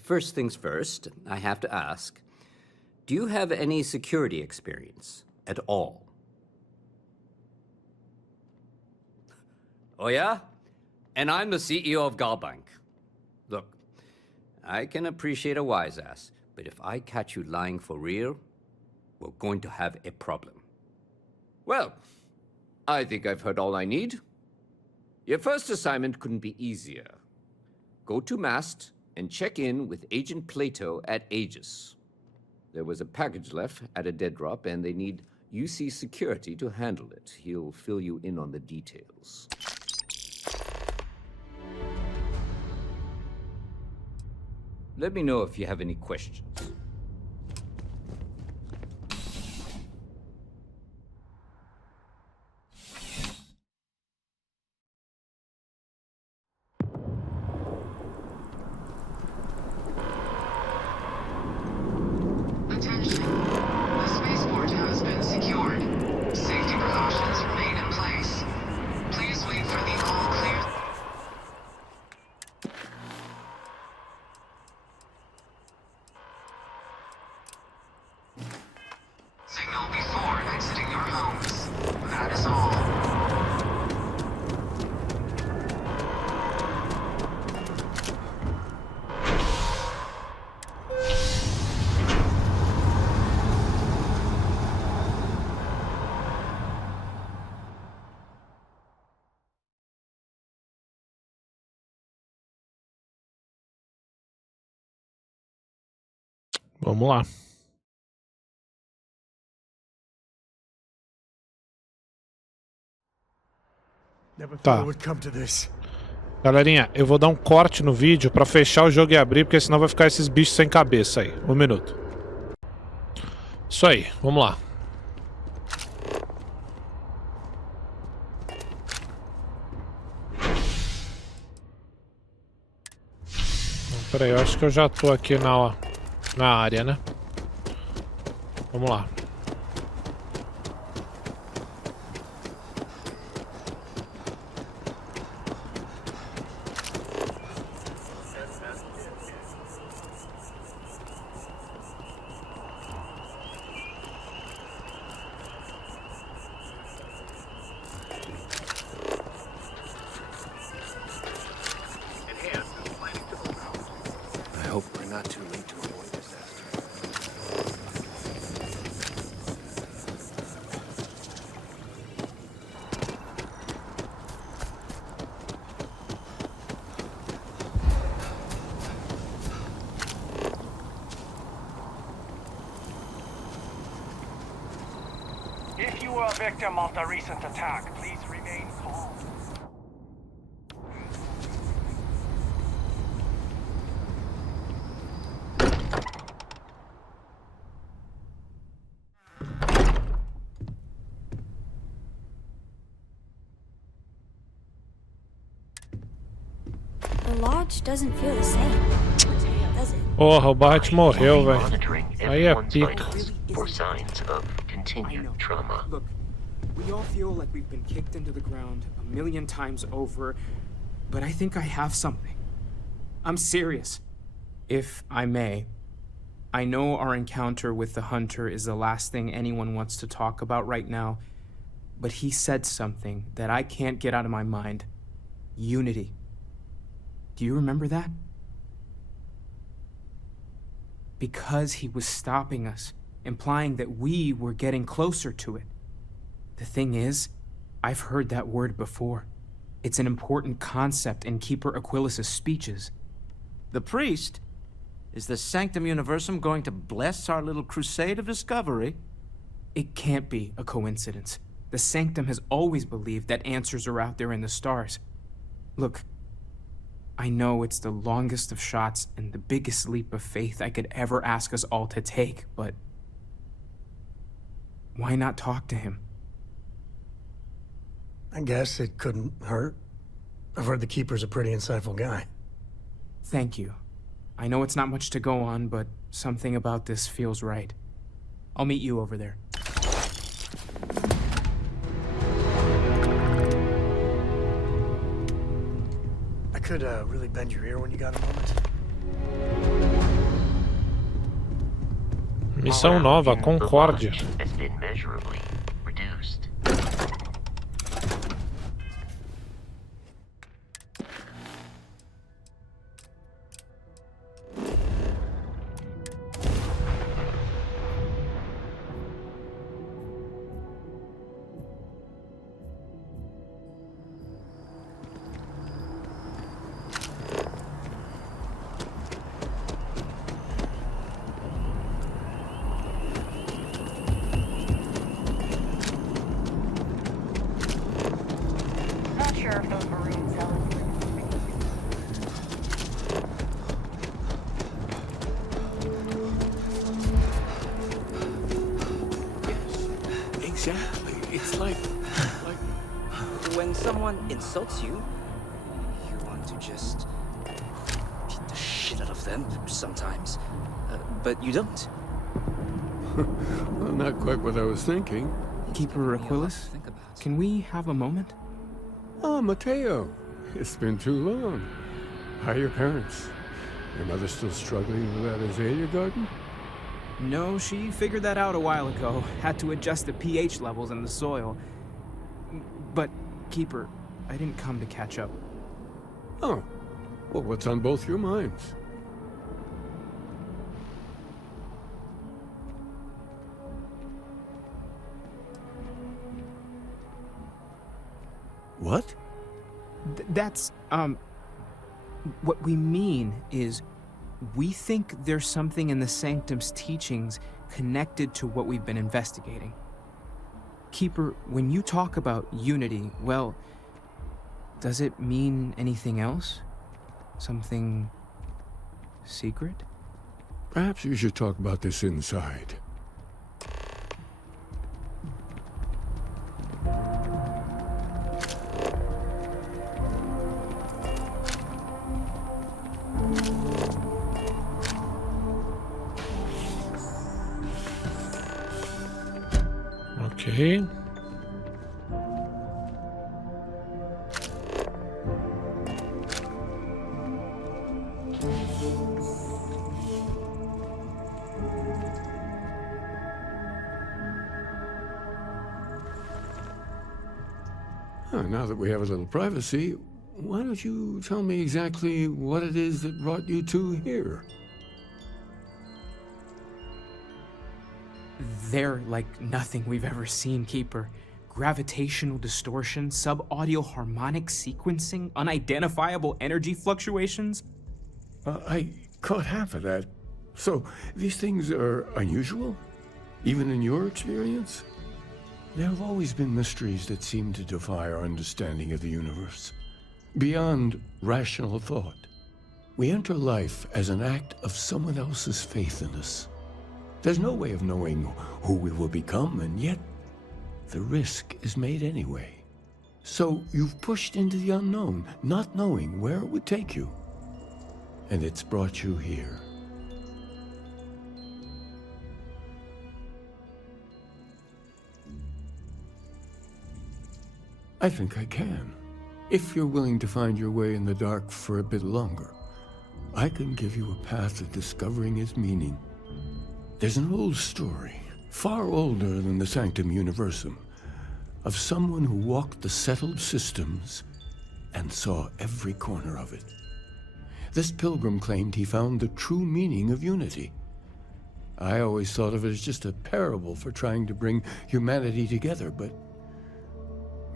first things first, I have to ask. Do you have any security experience at all? Oh, yeah? And I'm the CEO of Galbank. Look, I can appreciate a wise ass, but if I catch you lying for real, we're going to have a problem. Well, I think I've heard all I need. Your first assignment couldn't be easier. Go to Mast and check in with Agent Plato at Aegis. There was a package left at a dead drop, and they need UC security to handle it. He'll fill you in on the details. Let me know if you have any questions. Attention. The spaceport has been secured. Safety precautions remain in place. Please wait for the all clear. Signal before exiting your homes. That is all. Vamos lá. Tá. Galerinha, eu vou dar um corte no vídeo pra fechar o jogo e abrir, porque senão vai ficar esses bichos sem cabeça aí. Um minuto. Isso aí, vamos lá. Peraí, eu acho que eu já tô aqui na área, né? Vamos lá. I hope we're not too late to avoid disaster. If you were a victim of the recent attack, please remain calm. The lodge doesn't feel the same, does it? Porra, o Bart morreu, velho. Aí é pica. For signs of continued trauma. Look, we all feel like we've been kicked into the ground a million times over, but I think I have something. I'm serious. If I may, I know our encounter with the hunter is the last thing anyone wants to talk about right now, but he said something that I can't get out of my mind. Unity. Do you remember that? Because he was stopping us, implying that we were getting closer to it. The thing is, I've heard that word before. It's an important concept in Keeper Aquilas's speeches. The priest? Is the Sanctum Universum going to bless our little crusade of discovery? It can't be a coincidence. The Sanctum has always believed that answers are out there in the stars. Look, I know it's the longest of shots and the biggest leap of faith I could ever ask us all to take, but why not talk to him? I guess it couldn't hurt. I've heard the Keeper's a pretty insightful guy. Thank you. I know it's not much to go on, but something about this feels right. I'll meet you over there. I could really bend your ear when you got a moment. Missão nova, Concórdia. Has been measurably reduced. Not sure if those maroon zealots. Exactly. It's like when someone insults you, you want to just beat the shit out of them sometimes, but you don't. Well, not quite what I was thinking. Keeper Aquilas, can we have a moment? Ah, Mateo. It's been too long. How are your parents? Your mother still struggling with that azalea garden? No, she figured that out a while ago. Had to adjust the pH levels in the soil. But, Keeper, I didn't come to catch up. Oh. Well, what's on both your minds? What? That's, what we mean is, We think there's something in the Sanctum's teachings connected to what we've been investigating. Keeper, when you talk about unity, well, does it mean anything else? Something secret? Perhaps we should talk about this inside. Okay. Now that we have a little privacy, why don't you tell me exactly what it is that brought you two here? They're like nothing we've ever seen, Keeper. Gravitational distortion, sub-audio harmonic sequencing, unidentifiable energy fluctuations. I caught half of that. So, these things are unusual? Even in your experience? There have always been mysteries that seem to defy our understanding of the universe. Beyond rational thought. We enter life as an act of someone else's faith in us. There's no way of knowing who we will become, and yet the risk is made anyway. So you've pushed into the unknown, not knowing where it would take you. And it's brought you here. I think I can. If you're willing to find your way in the dark for a bit longer, I can give you a path to discovering its meaning. There's an old story, far older than the Sanctum Universum, of someone who walked the settled systems and saw every corner of it. This pilgrim claimed he found the true meaning of unity. I always thought of it as just a parable for trying to bring humanity together, but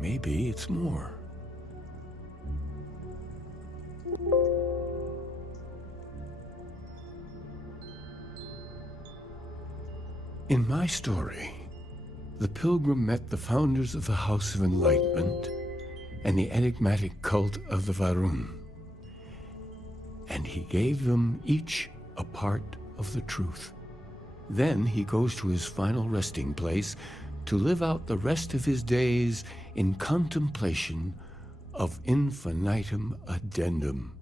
maybe it's more. In my story, the pilgrim met the founders of the House of Enlightenment and the enigmatic cult of the Varun. And he gave them each a part of the truth. Then he goes to his final resting place to live out the rest of his days in contemplation of infinitum addendum,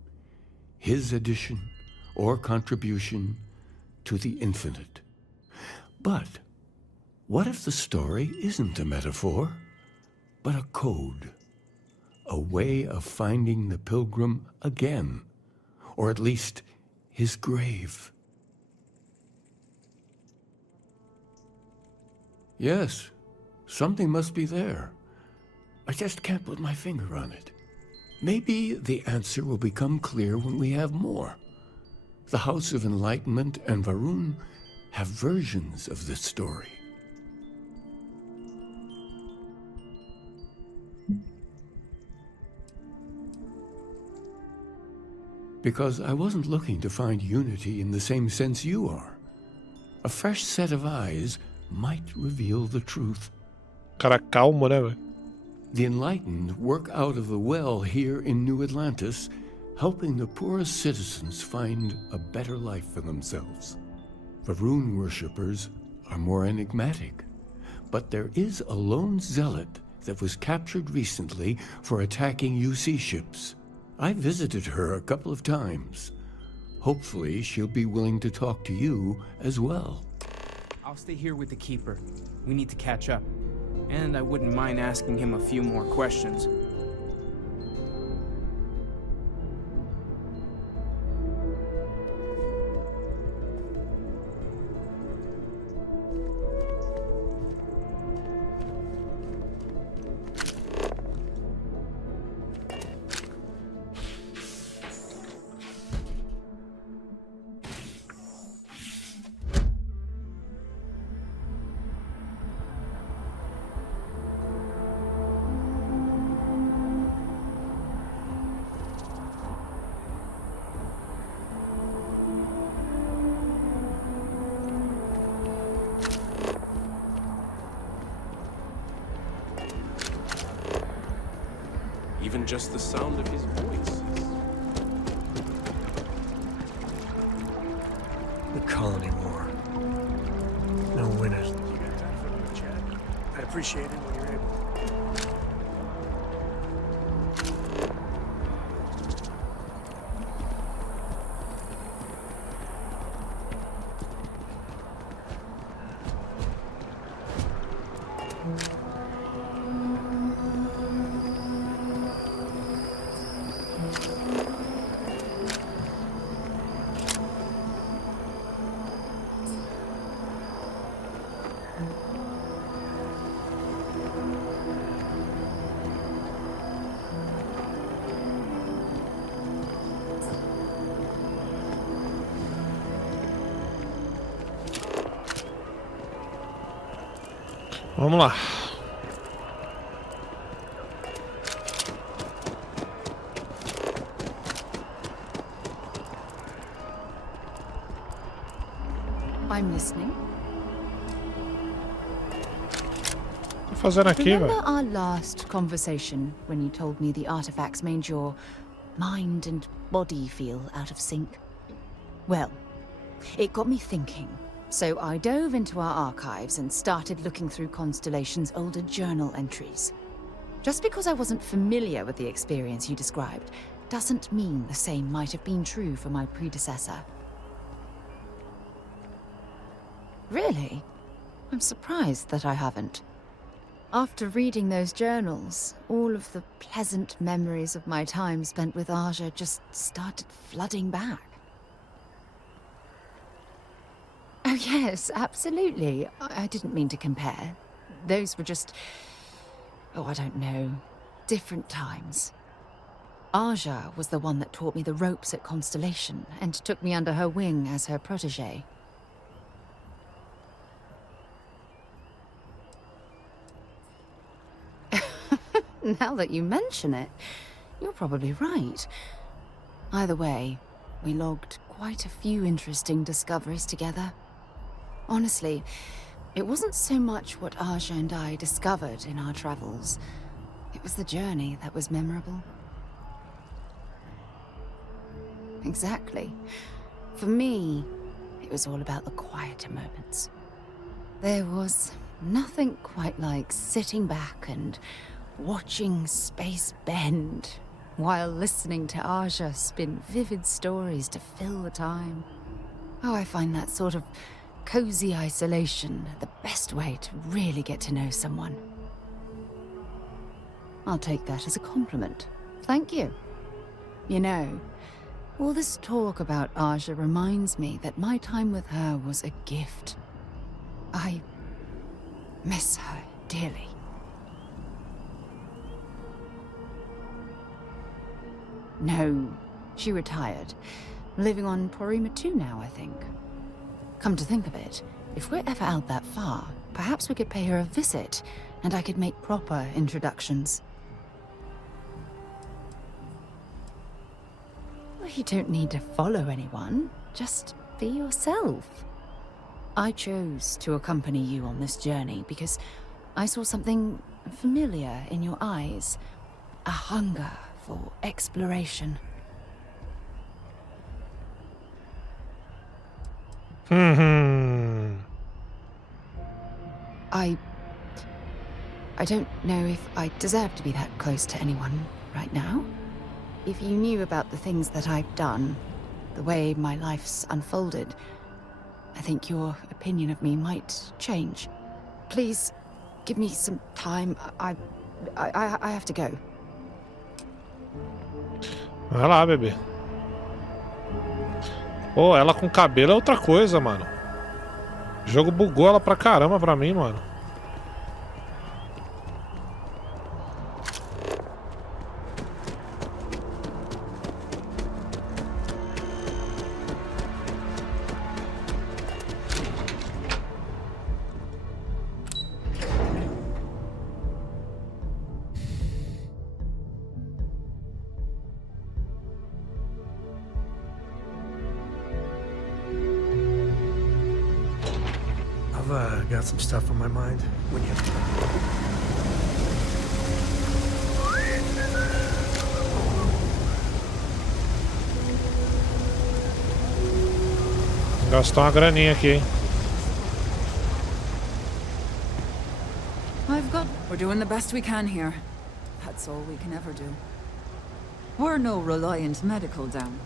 his addition or contribution to the infinite. But what if the story isn't a metaphor, but a code? A way of finding the pilgrim again, or at least his grave. Yes, something must be there. I just can't put my finger on it. Maybe the answer will become clear when we have more. The House of Enlightenment and Varun have versions of this story. Because I wasn't looking to find unity in the same sense you are. A fresh set of eyes might reveal the truth. Cara calmo, né, velho? The enlightened work out of the well here in New Atlantis, helping the poorest citizens find a better life for themselves. Varun worshippers are more enigmatic, but there is a lone zealot that was captured recently for attacking UC ships. I visited her a couple of times. Hopefully she'll be willing to talk to you as well. I'll stay here with the Keeper. We need to catch up. And I wouldn't mind asking him a few more questions. even just the sound of his voice. The Colony War. No winners. You got time for another chat? I'd appreciate it when you're able. Vamos lá. I'm listening. O que fazendo aqui, Remember velho? our last conversation when you told me the artifacts made your mind and body feel out of sync? Well, it got me thinking. So I dove into our archives and started looking through Constellation's older journal entries. Just because I wasn't familiar with the experience you described doesn't mean the same might have been true for my predecessor. Really? I'm surprised that I haven't. After reading those journals, all of the pleasant memories of my time spent with Aja just started flooding back. Oh yes, absolutely. I didn't mean to compare. Those were just... oh, I don't know. Different times. Aja was the one that taught me the ropes at Constellation and took me under her wing as her protege. Now that you mention it, you're probably right. Either way, we logged quite a few interesting discoveries together. Honestly, it wasn't so much what Aja and I discovered in our travels. It was the journey that was memorable. Exactly. For me, it was all about the quieter moments. There was nothing quite like sitting back and watching space bend while listening to Aja spin vivid stories to fill the time. Oh, I find that sort of cozy isolation the best way to really get to know someone. I'll take that as a compliment. Thank you. You know, all this talk about Aja reminds me that my time with her was a gift. I miss her dearly. No, she retired. Living on Porima 2 now, I think. Come to think of it, if we're ever out that far, perhaps we could pay her a visit, and I could make proper introductions. Well, you don't need to follow anyone, just be yourself. I chose to accompany you on this journey because I saw something familiar in your eyes, a hunger for exploration. I don't know if I deserve to be that close to anyone right now. If you knew about the things that I've done, the way my life's unfolded, I think your opinion of me might change. Please, give me some time. I have to go. Vai lá, bebê. Pô, ela com cabelo é outra coisa, mano. O jogo bugou ela pra caramba pra mim, mano. I've got some stuff on my mind when you have Gastar uma graninha aqui, hein? We're doing the best we can here. That's all we can ever do. We're no Reliant Medical down.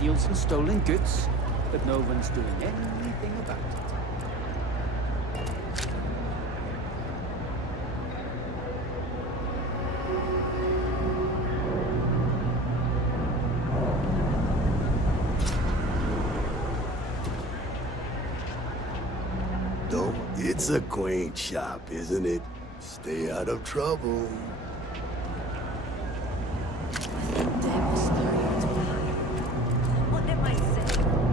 Deals in stolen goods, but no one's doing anything about it. Though it's a quaint shop, isn't it? Stay out of trouble.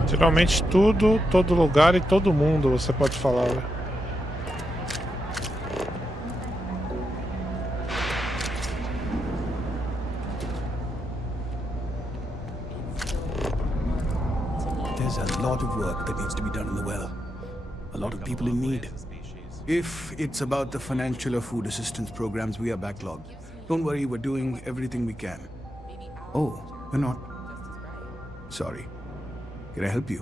Geralmente tudo, todo lugar e todo mundo você pode falar, né? There's a lot of work that needs to be done in the well. A lot of people in need. If it's about the financial or food assistance programs, we are backlogged. Don't worry, we're doing everything we can. Oh, we're not. Sorry. Can I help you?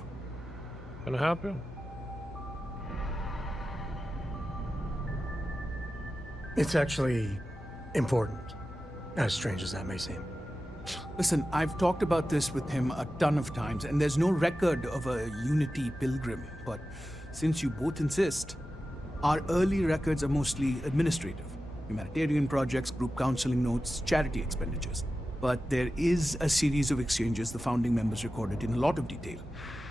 Can I help you? It's actually important, as strange as that may seem. Listen, I've talked about this with him a ton of times, and there's no record of a Unity pilgrim. But since you both insist, our early records are mostly administrative. Humanitarian projects, group counseling notes, charity expenditures. But there is a series of exchanges the founding members recorded in a lot of detail.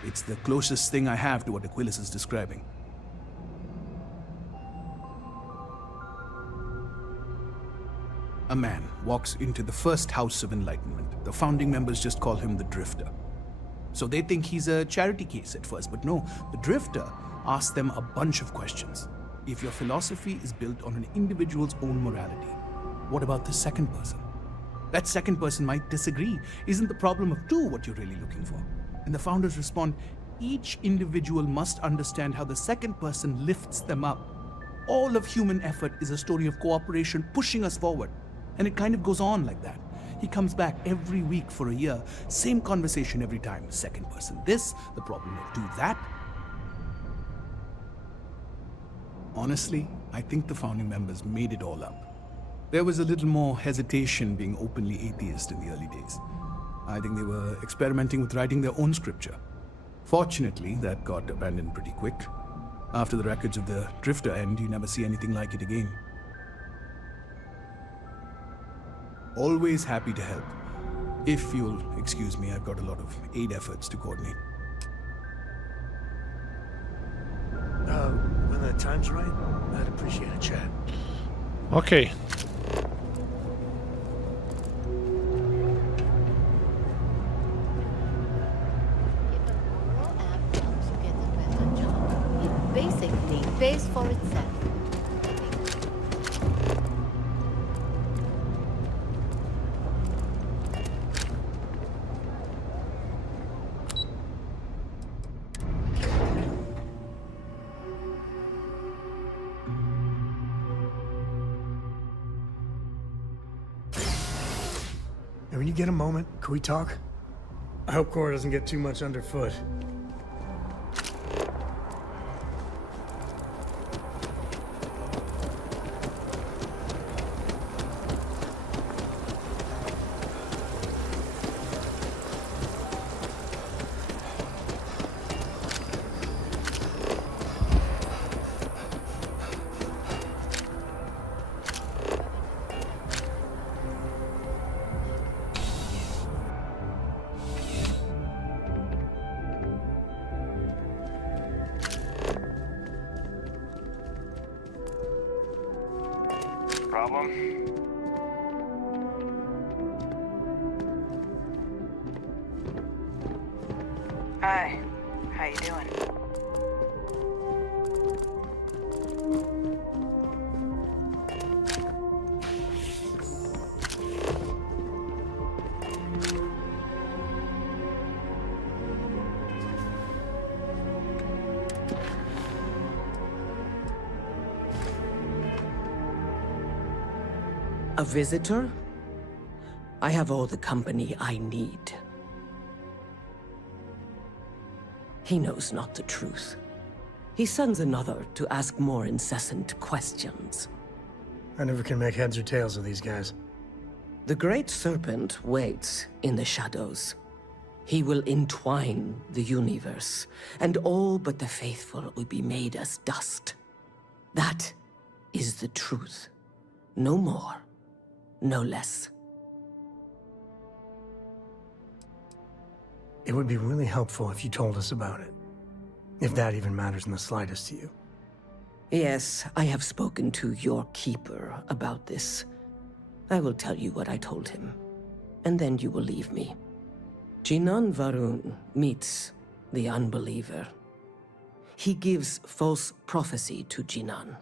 It's the closest thing I have to what Aquilus is describing. A man walks into the first House of Enlightenment. The founding members just call him the Drifter. So they think he's a charity case at first, but no, the Drifter asks them a bunch of questions. If your philosophy is built on an individual's own morality, what about the second person? That second person might disagree. Isn't the problem of two what you're really looking for? And the founders respond, each individual must understand how the second person lifts them up. All of human effort is a story of cooperation pushing us forward. And it kind of goes on like that. He comes back every week for a year, same conversation every time. Second person this, the problem of two that. Honestly, I think the founding members made it all up. There was a little more hesitation being openly atheist in the early days. I think they were experimenting with writing their own scripture. Fortunately, that got abandoned pretty quick. After the records of the Drifter end, you never see anything like it again. Always happy to help. If you'll excuse me, I've got a lot of aid efforts to coordinate. When the time's right, I'd appreciate a chat. Ok. It basically pays for itself. When you get a moment, can we talk? I hope Cora doesn't get too much underfoot. problem? Hi. How you doing? A visitor? I have all the company I need. He knows not the truth. He sends another to ask more incessant questions. I never can make heads or tails of these guys. The Great Serpent waits in the shadows. He will entwine the universe, and all but the faithful will be made as dust. That is the truth. No more, no less. It would be really helpful if you told us about it. If that even matters in the slightest to you. Yes, I have spoken to your keeper about this. I will tell you what I told him, and then you will leave me. Jinan Varun meets the unbeliever. He gives false prophecy to Jinan.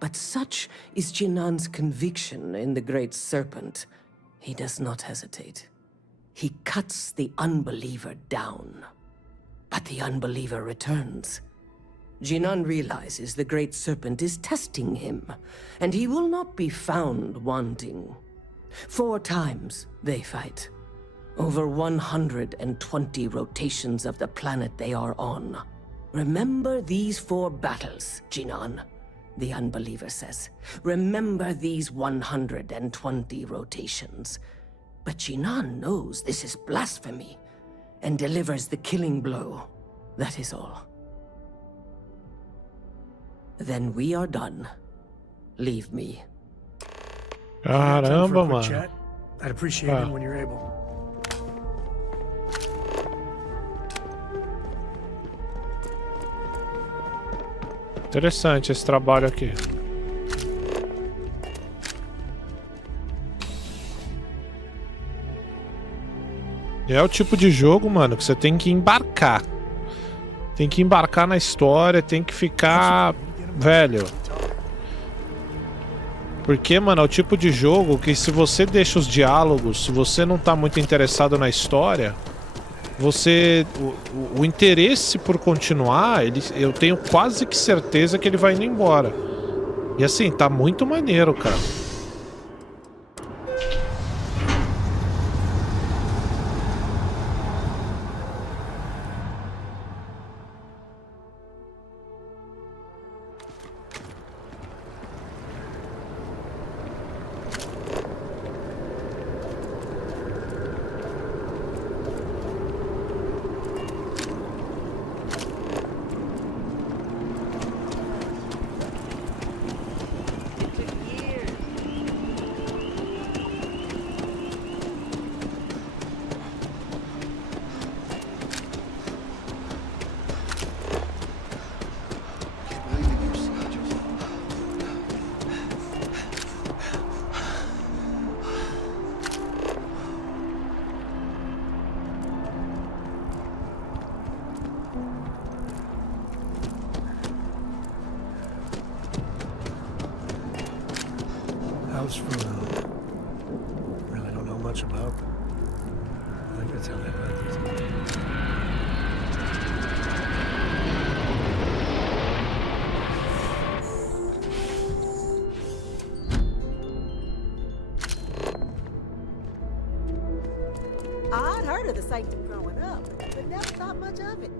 But such is Jinan's conviction in the Great Serpent, he does not hesitate. He cuts the unbeliever down. But the unbeliever returns. Jinan realizes the Great Serpent is testing him, and he will not be found wanting. 4 times they fight. Over 120 rotations of the planet they are on. Remember these 4 battles, Jinan, the unbeliever says. Remember these 120 rotations. But Jinan knows this is blasphemy, and delivers the killing blow. That is all. Then we are done. Leave me. Caramba, mano. Chat? I'd appreciate it when you're able. Interessante esse trabalho aqui. É o tipo de jogo, mano, que você tem que embarcar. Tem que embarcar na história, tem que ficar... Velho. Porque, mano, é o tipo de jogo que se você deixa os diálogos, se você não tá muito interessado na história, você... O interesse por continuar, eu tenho quase que certeza que ele vai indo embora. E assim, tá muito maneiro, cara. House for really don't know much about them. I think that's how they like it. I'd heard of the sanctum growing up, but never thought much of it.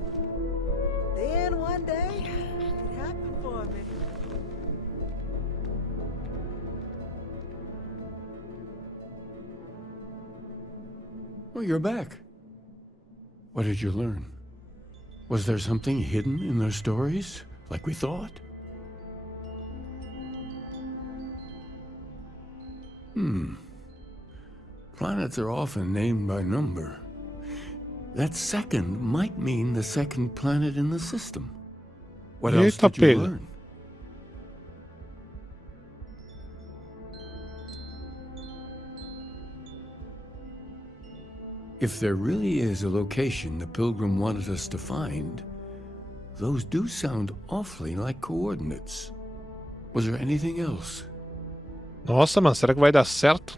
Then one day, it happened for me. Well, you're back. What did you learn? Was there something hidden in their stories, like we thought? Planets are often named by number. That second might mean the second planet in the system. What else did you learn? If there really is a location the Pilgrim wanted us to find, those do sound awfully like coordinates. Was there anything else? Nossa, mano, será que vai dar certo?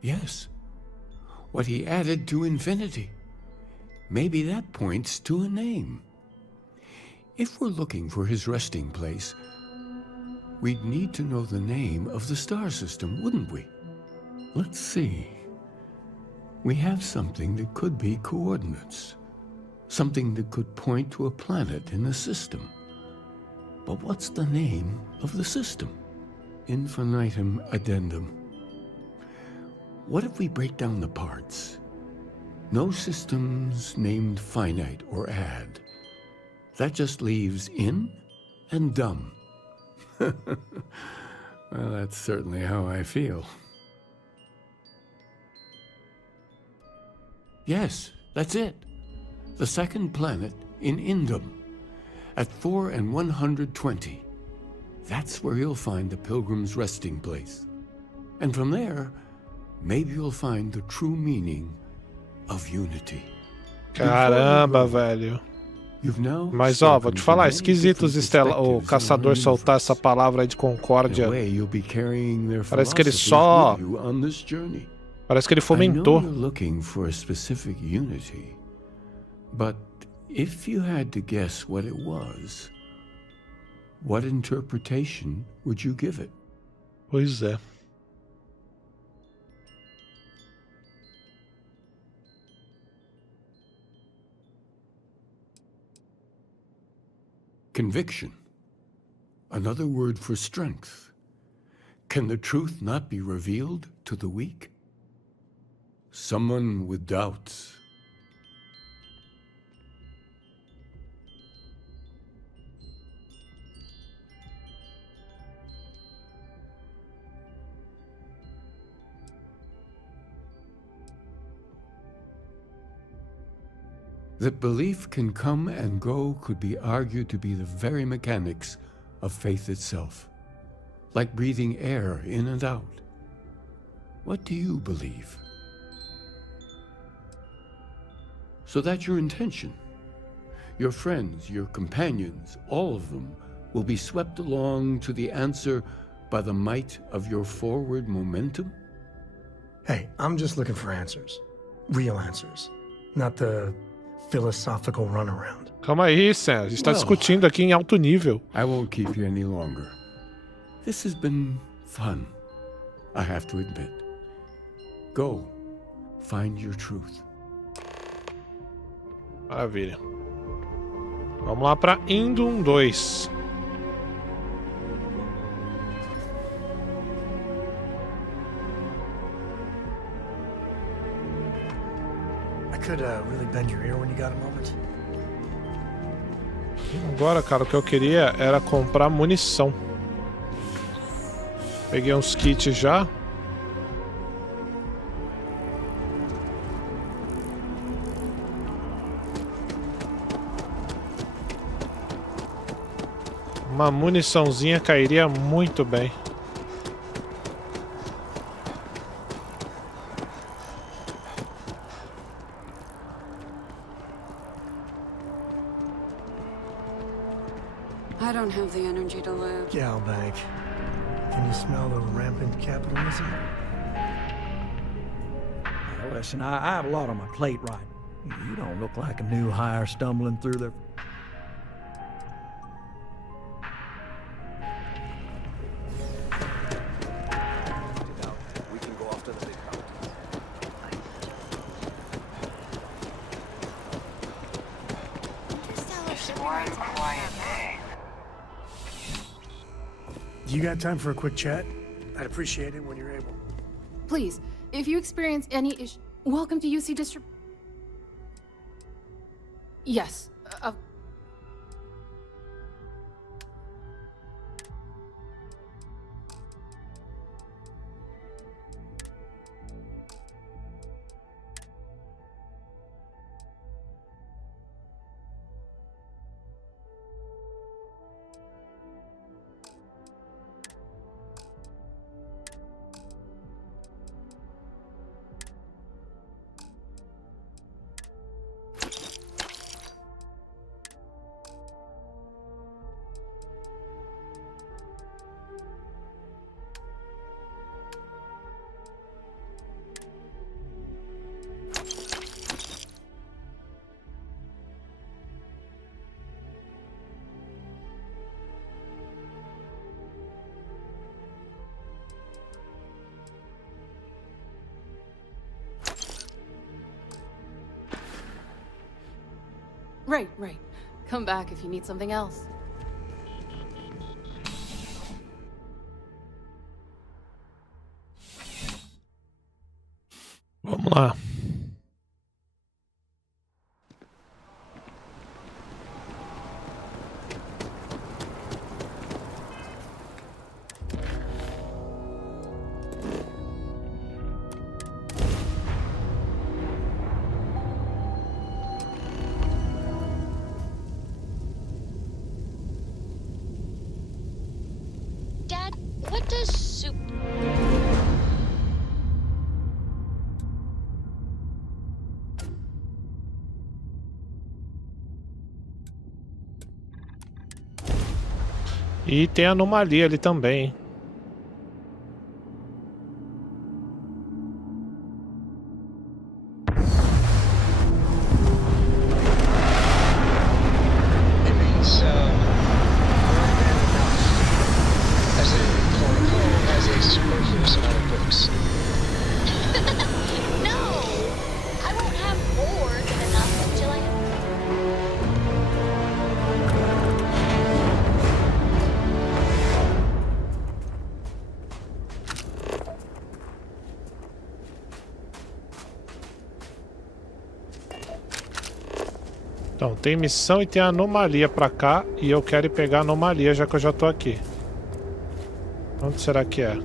Yes. What he added to infinity. Maybe that points to a name. If we're looking for his resting place, we'd need to know the name of the star system, wouldn't we? Let's see. We have something that could be coordinates. Something that could point to a planet in the system. But what's the name of the system? Infinitum addendum. What if we break down the parts? No systems named finite or add. That just leaves in and dumb. Well, that's certainly how I feel. Yes, that's it. The second planet in Indum, at 4 and 120. That's where you'll find the Pilgrim's resting place. And from there, maybe you'll find the true meaning of unity. Caramba, velho. Mas ó, vou te falar, esquisito o caçador soltar essa palavra aí de concórdia. Parece que ele só... Parece que ele fomentou. But if you had to guess what it was, what interpretation would you give it? Pois é. Conviction. Another word for strength. Can the truth not be revealed to the weak? Someone with doubts. That belief can come and go could be argued to be the very mechanics of faith itself, like breathing air in and out. What do you believe? So that's your intention. Your friends, your companions, all of them will be swept along to the answer by the might of your forward momentum? Hey, I'm just looking for answers. Real answers. Not the philosophical runaround. Calma aí, Sam. A gente tá discutindo aqui em alto nível. I won't keep you any longer. This has been fun, I have to admit. Go, find your truth. Maravilha. Vamos lá pra Indum 2. Could really bend your ear when you got a moment. Agora, cara, o que eu queria era comprar munição. Peguei uns kits já. Uma muniçãozinha cairia muito bem. I don't have the energy to live. Galbank, can you smell the rampant capitalism? Well, listen, I have a lot on my plate, right? You don't look like a new hire stumbling through the... We can go off to the big house. It's one quiet day. You got time for a quick chat? I'd appreciate it when you're able. Please, if you experience any issue... Welcome to UC District... Yes. Right. Come back if you need something else. Vamos lá. Dad, what does soup... E tem anomalia ali também, hein? Então, tem missão e tem anomalia pra cá. E eu quero ir pegar a anomalia, já que eu já tô aqui. Onde será que é?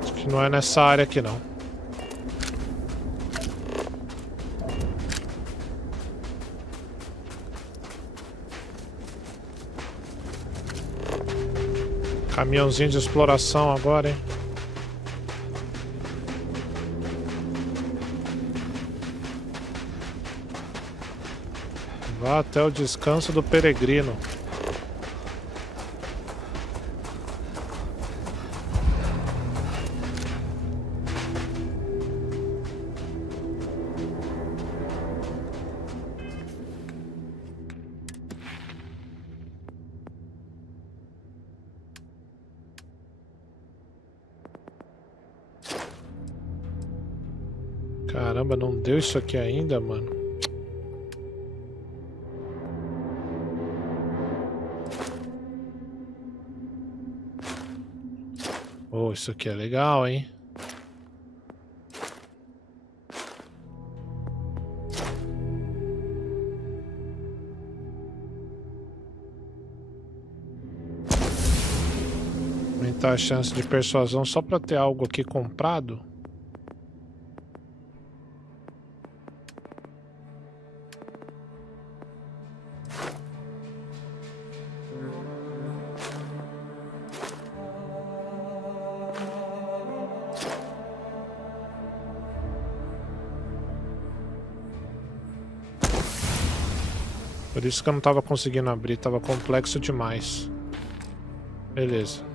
Acho que não é nessa área aqui, não. Caminhãozinho de exploração agora, hein? Vá até o descanso do peregrino. Caramba, não deu isso aqui ainda, mano. Oh, isso aqui é legal, hein? Aumentar a chance de persuasão só pra ter algo aqui comprado. Por isso que eu não tava conseguindo abrir, tava complexo demais. Beleza.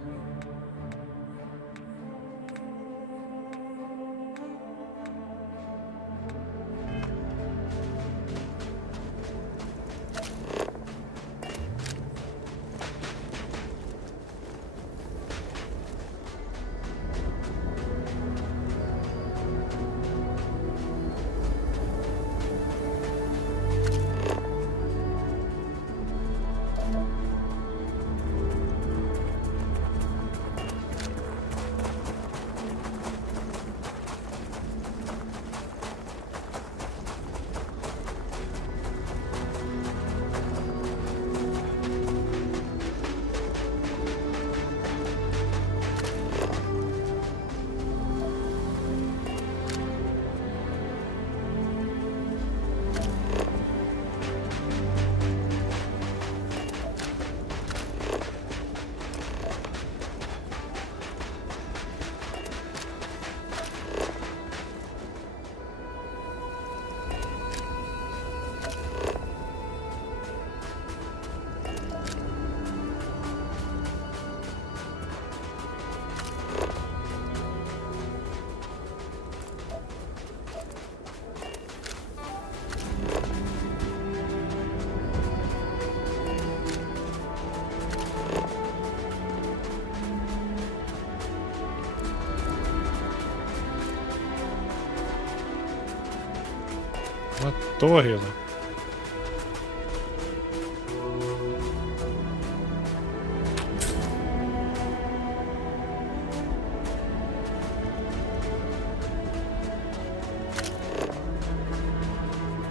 torre, né?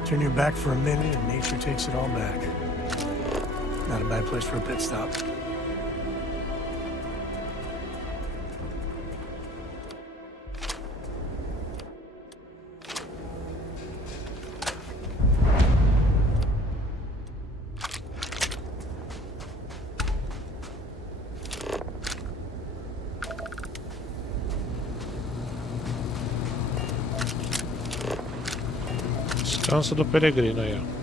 Turn your back for a minute and nature takes it all back. Not a bad place for a pit stop. Descanso do peregrino aí, ó.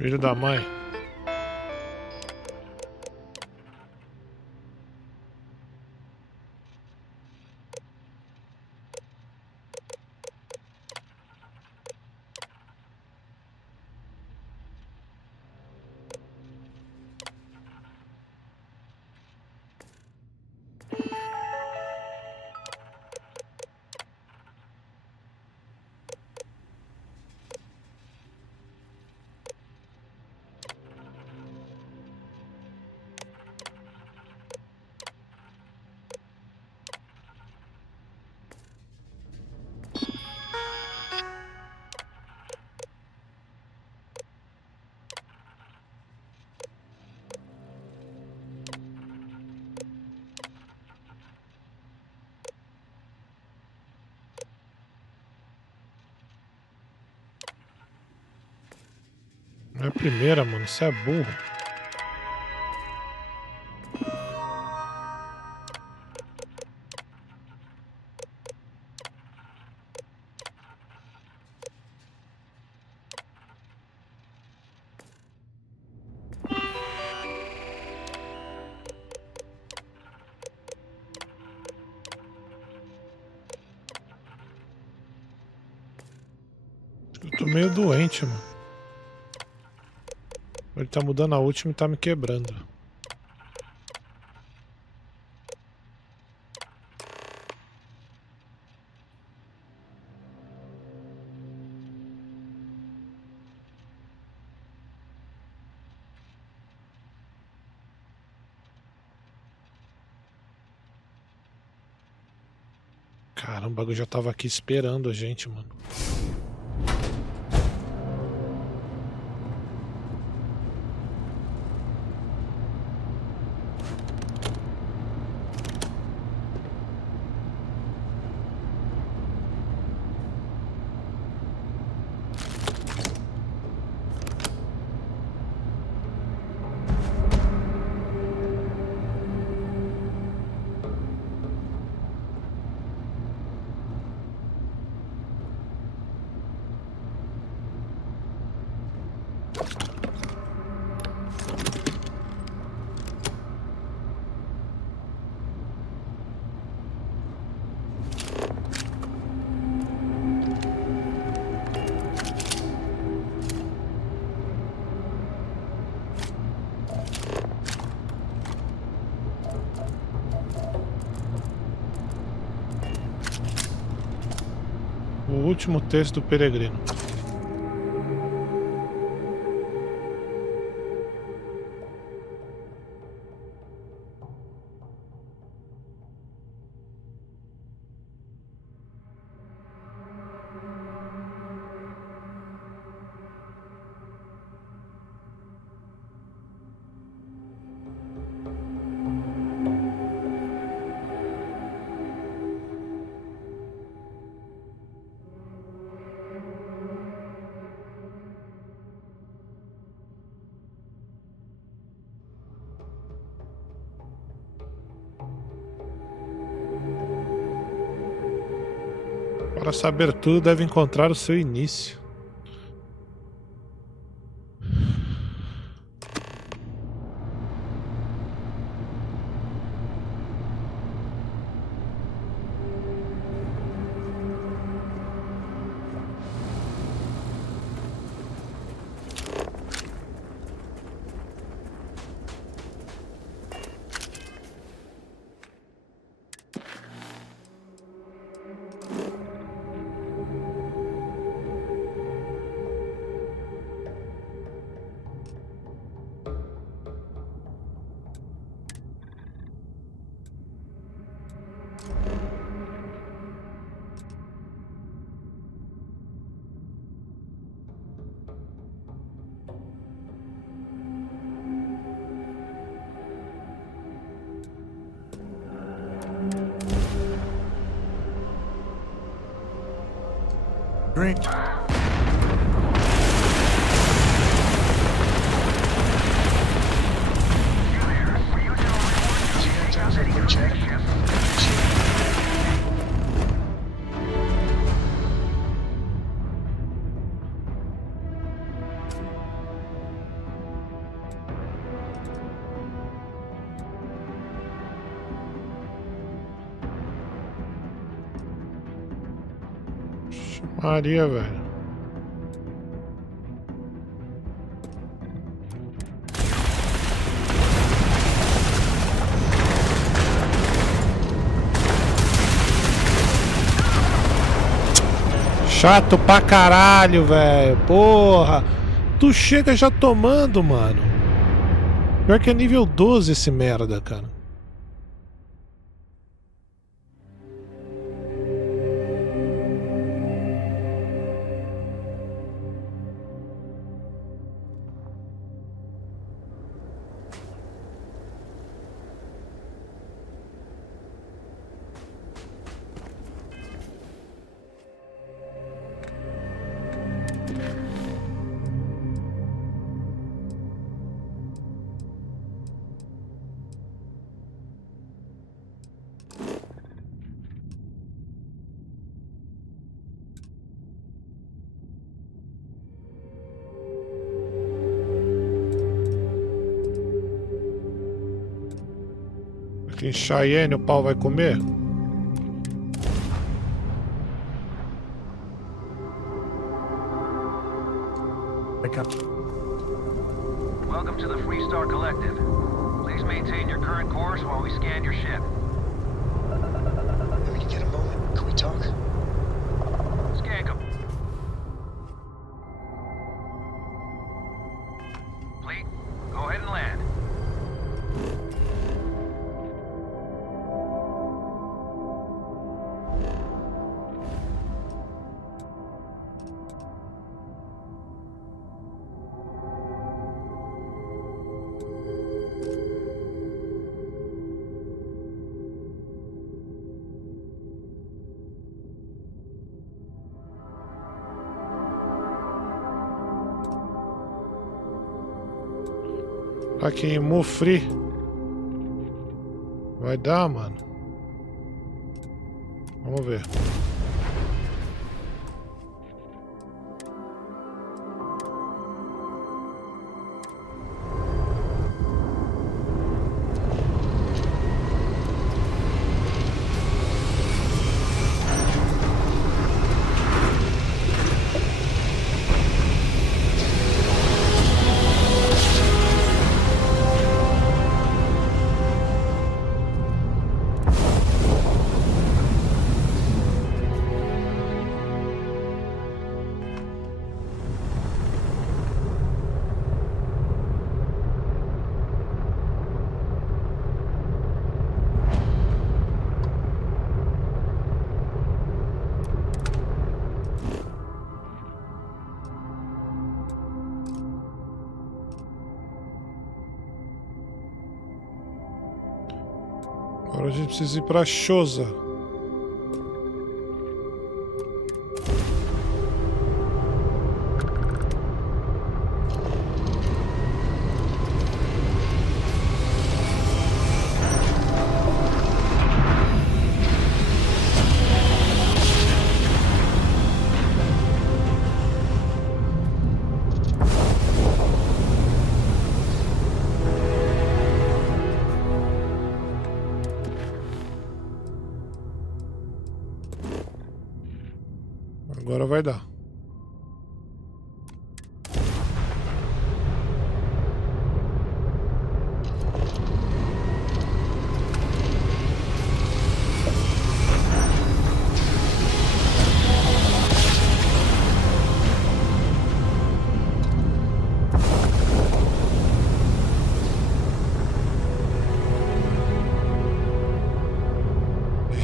Filho da mãe. Não é a primeira, mano. Você é burro. Eu tô meio doente, mano. Ele tá mudando a última e tá me quebrando. Caramba, o bagulho já tava aqui esperando a gente, mano. Último texto do peregrino. Para saber tudo, deve encontrar o seu início. Drink. Maria, velho. Chato pra caralho, velho. Porra. Tu chega já tomando, mano. Pior que é nível 12 esse merda, cara. Aqui em Cheyenne o pau vai comer? Welcome to the Freestar Collective. Please maintain your current course while we scan your ship. Let me get a moment. Can we talk? Skank 'em. Fleet, go ahead and land. Aqui em Mufri. Vai dar, mano. Vamos ver. Agora a gente precisa ir pra Chosa. Agora vai dar.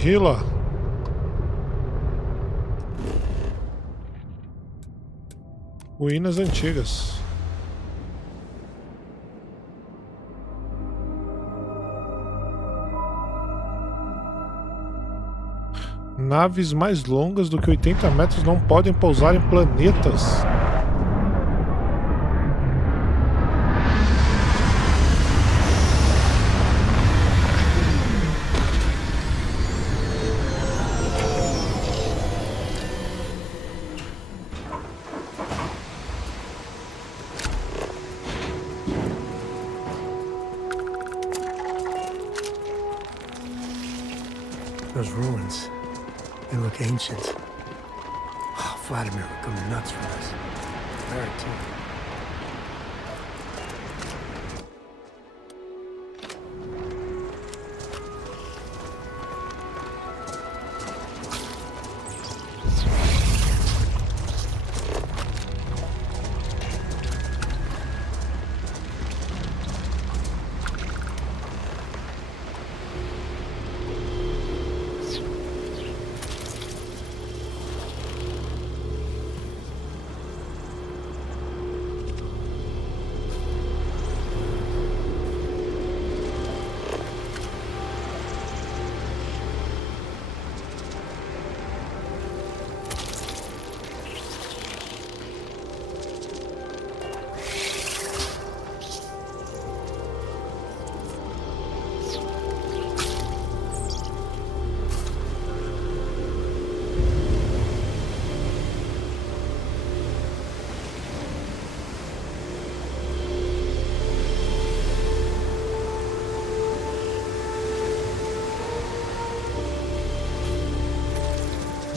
Hila. Ruínas antigas. Naves mais longas do que 80 metros não podem pousar em planetas. Those ruins, they look ancient. Oh, Vladimir would go nuts for this. Very too.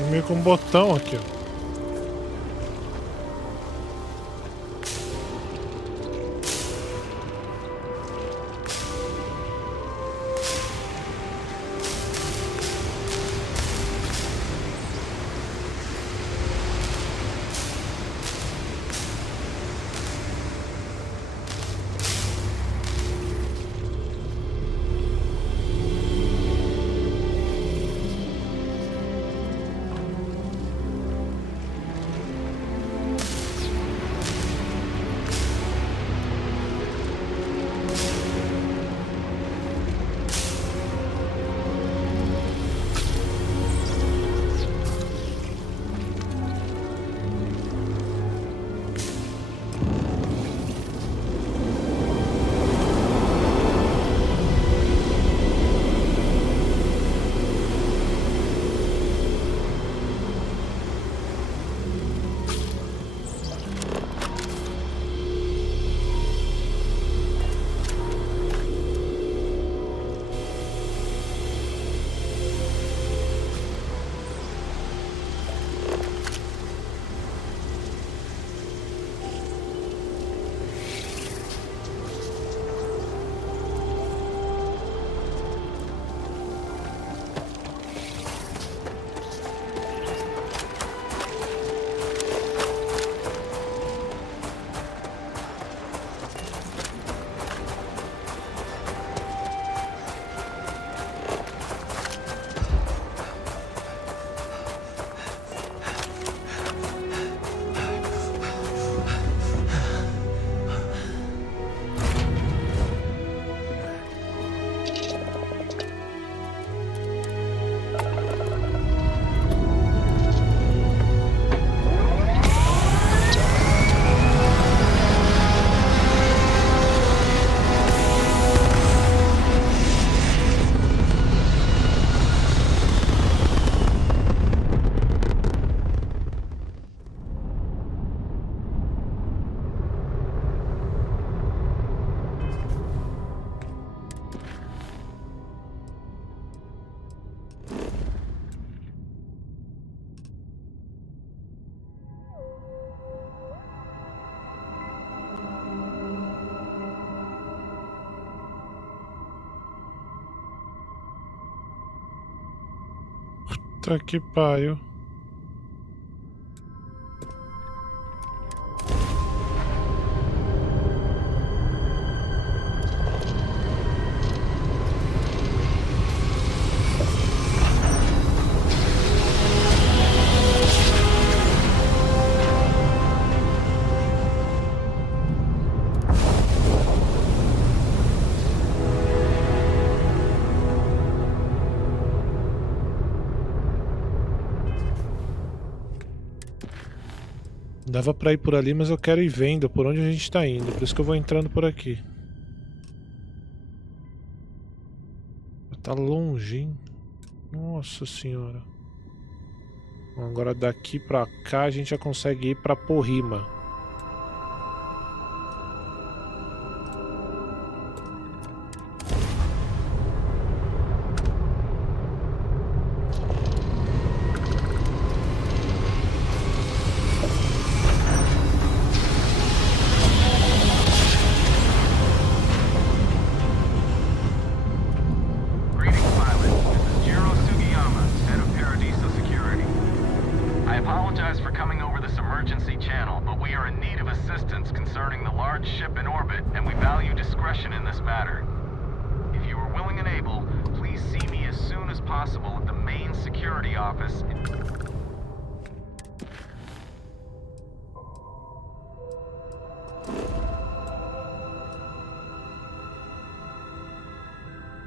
Meio com um botão aqui, ó. Puta que pariu. Dava pra ir por ali, mas eu quero ir vendo por onde a gente tá indo. Por isso que eu vou entrando por aqui. Tá longe, hein? Nossa senhora. Bom, agora daqui pra cá a gente já consegue ir pra Porrima.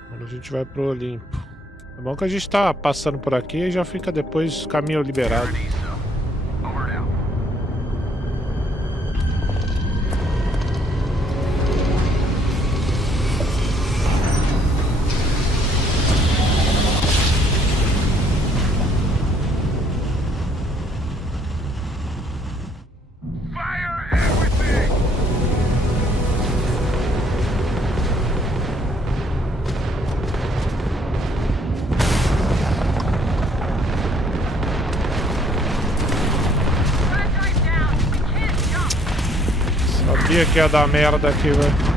Agora a gente vai pro Olimpo. É bom que a gente tá passando por aqui e já fica depois caminho liberado. Sabia que ia dar merda aqui, velho.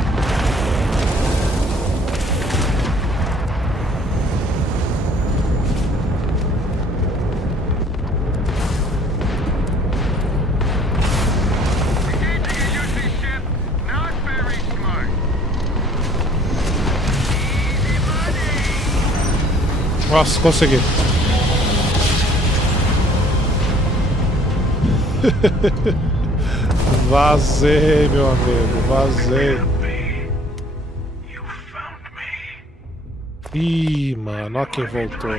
Nossa, consegui. Vazei, meu amigo, vazei. Ih, mano, olha quem voltou.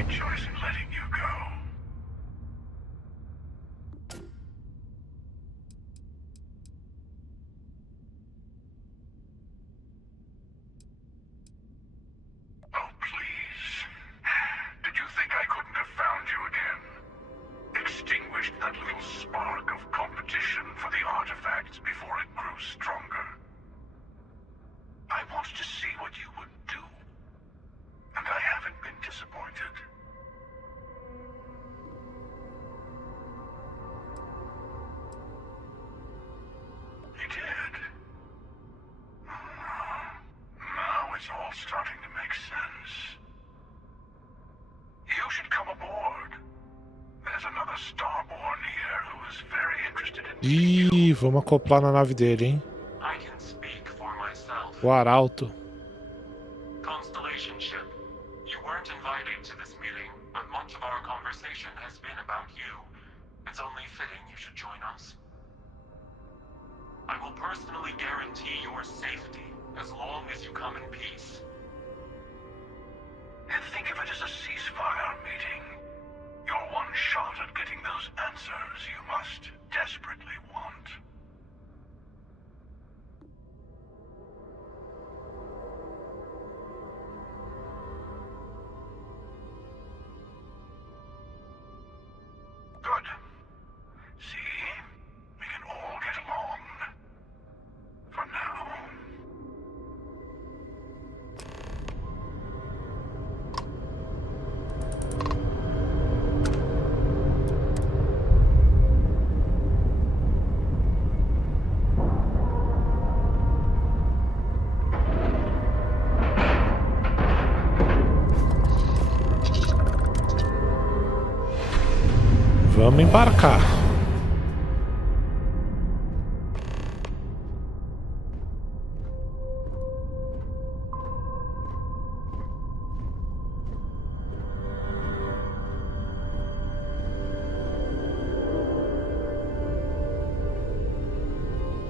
Ih, vamos acoplar na nave dele, hein? O Arauto. Vamos embarcar.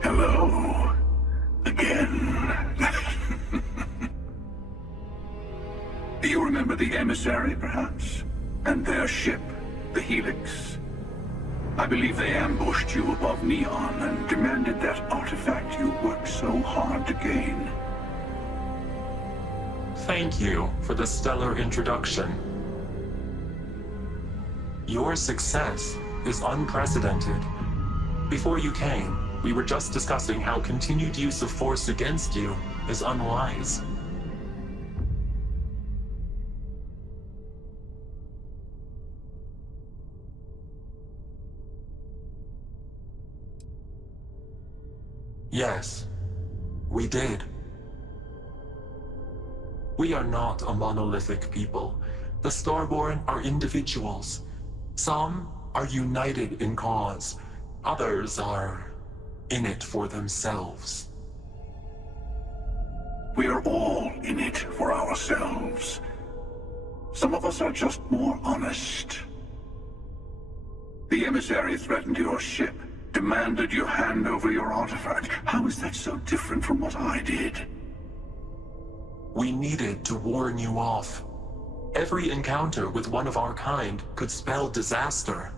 Hello. Again. Do you remember the emissary, perhaps? And their ship, the Helix? I believe they ambushed you above Neon and demanded that artifact you worked so hard to gain. Thank you for the stellar introduction. Your success is unprecedented. Before you came, we were just discussing how continued use of force against you is unwise. Yes, we did. We are not a monolithic people. The Starborn are individuals. Some are united in cause. Others are in it for themselves. We are all in it for ourselves. Some of us are just more honest. The emissary threatened your ship, demanded you hand over your artifact. How is that so different from what I did? We needed to warn you off. Every encounter with one of our kind could spell disaster.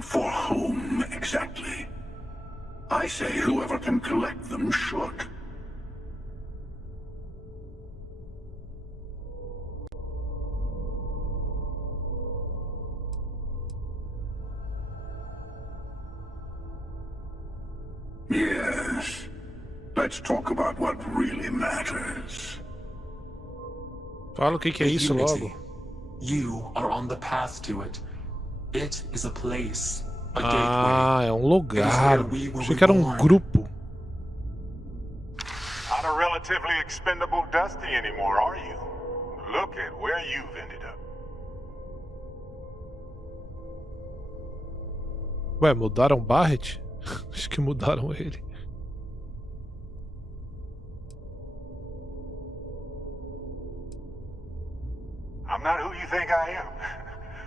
For whom, exactly? I say whoever can collect them should. Yes. Let's talk about what really matters. Fala o que é isso logo. You are on the path to it. It is a place, a gateway. É um lugar. Achei que era um grupo. Not a relatively expendable Dusty anymore, are you? Look at where you've ended up. Ué, mudaram Barret? Acho que mudaram ele. I'm not who you think I am.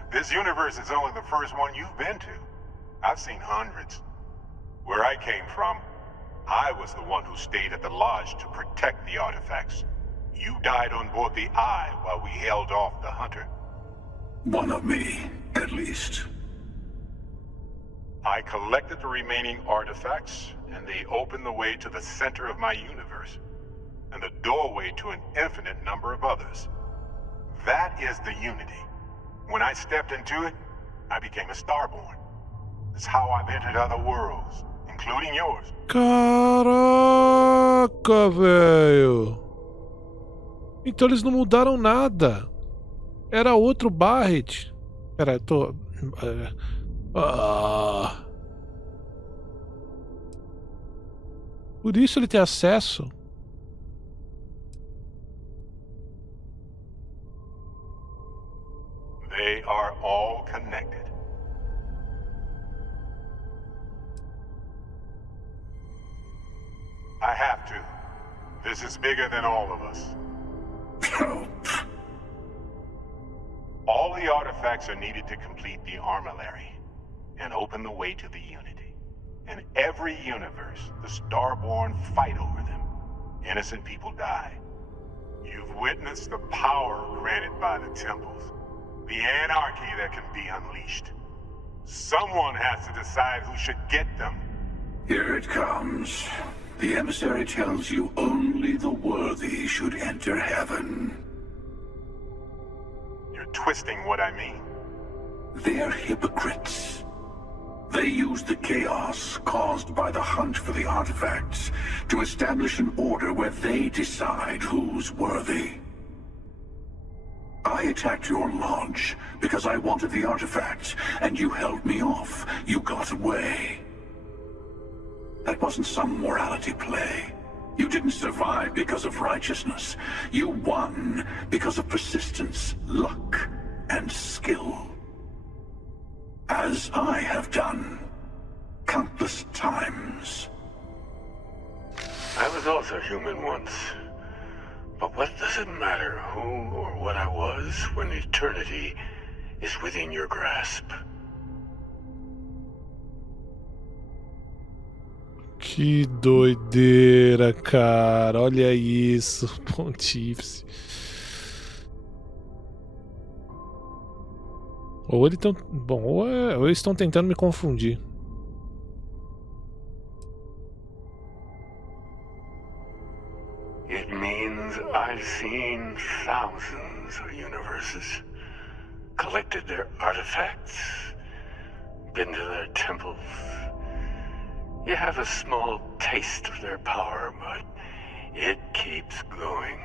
This universe is only the first one you've been to. I've seen hundreds. Where I came from, I was the one who stayed at the lodge to protect the artifacts. You died on board the Eye while we held off the Hunter. One of me, at least. I collected the remaining artifacts, and they opened the way to the center of my universe, and the doorway to an infinite number of others. That is the Unity. When I stepped into it, I became a Starborn. It's how I've entered other worlds, including yours. Caraca, velho. Então eles não mudaram nada. Era outro Barret. Pera, eu tô... Por isso ele tem acesso. They are all connected. I have to. This is bigger than all of us. All the artifacts are needed to complete the armillary and open the way to the Unity. In every universe, the Starborn fight over them. Innocent people die. You've witnessed the power granted by the temples. The anarchy that can be unleashed. Someone has to decide who should get them. Here it comes. The emissary tells you only the worthy should enter heaven. You're twisting what I mean. They're hypocrites. They use the chaos caused by the hunt for the artifacts to establish an order where they decide who's worthy. I attacked your lodge because I wanted the artifacts, and you held me off. You got away. That wasn't some morality play. You didn't survive because of righteousness. You won because of persistence, luck, and skill. as I have done countless times. I was also human once. But what does it matter who or what I was when eternity is within your grasp? Que doideira, cara. Olha isso, pontífice. Ou eles estão... Bom, ou eles estão tentando me confundir. It means I've seen thousands of universes, collected their artifacts, been to their temples. You have a small taste of their power, but it keeps going.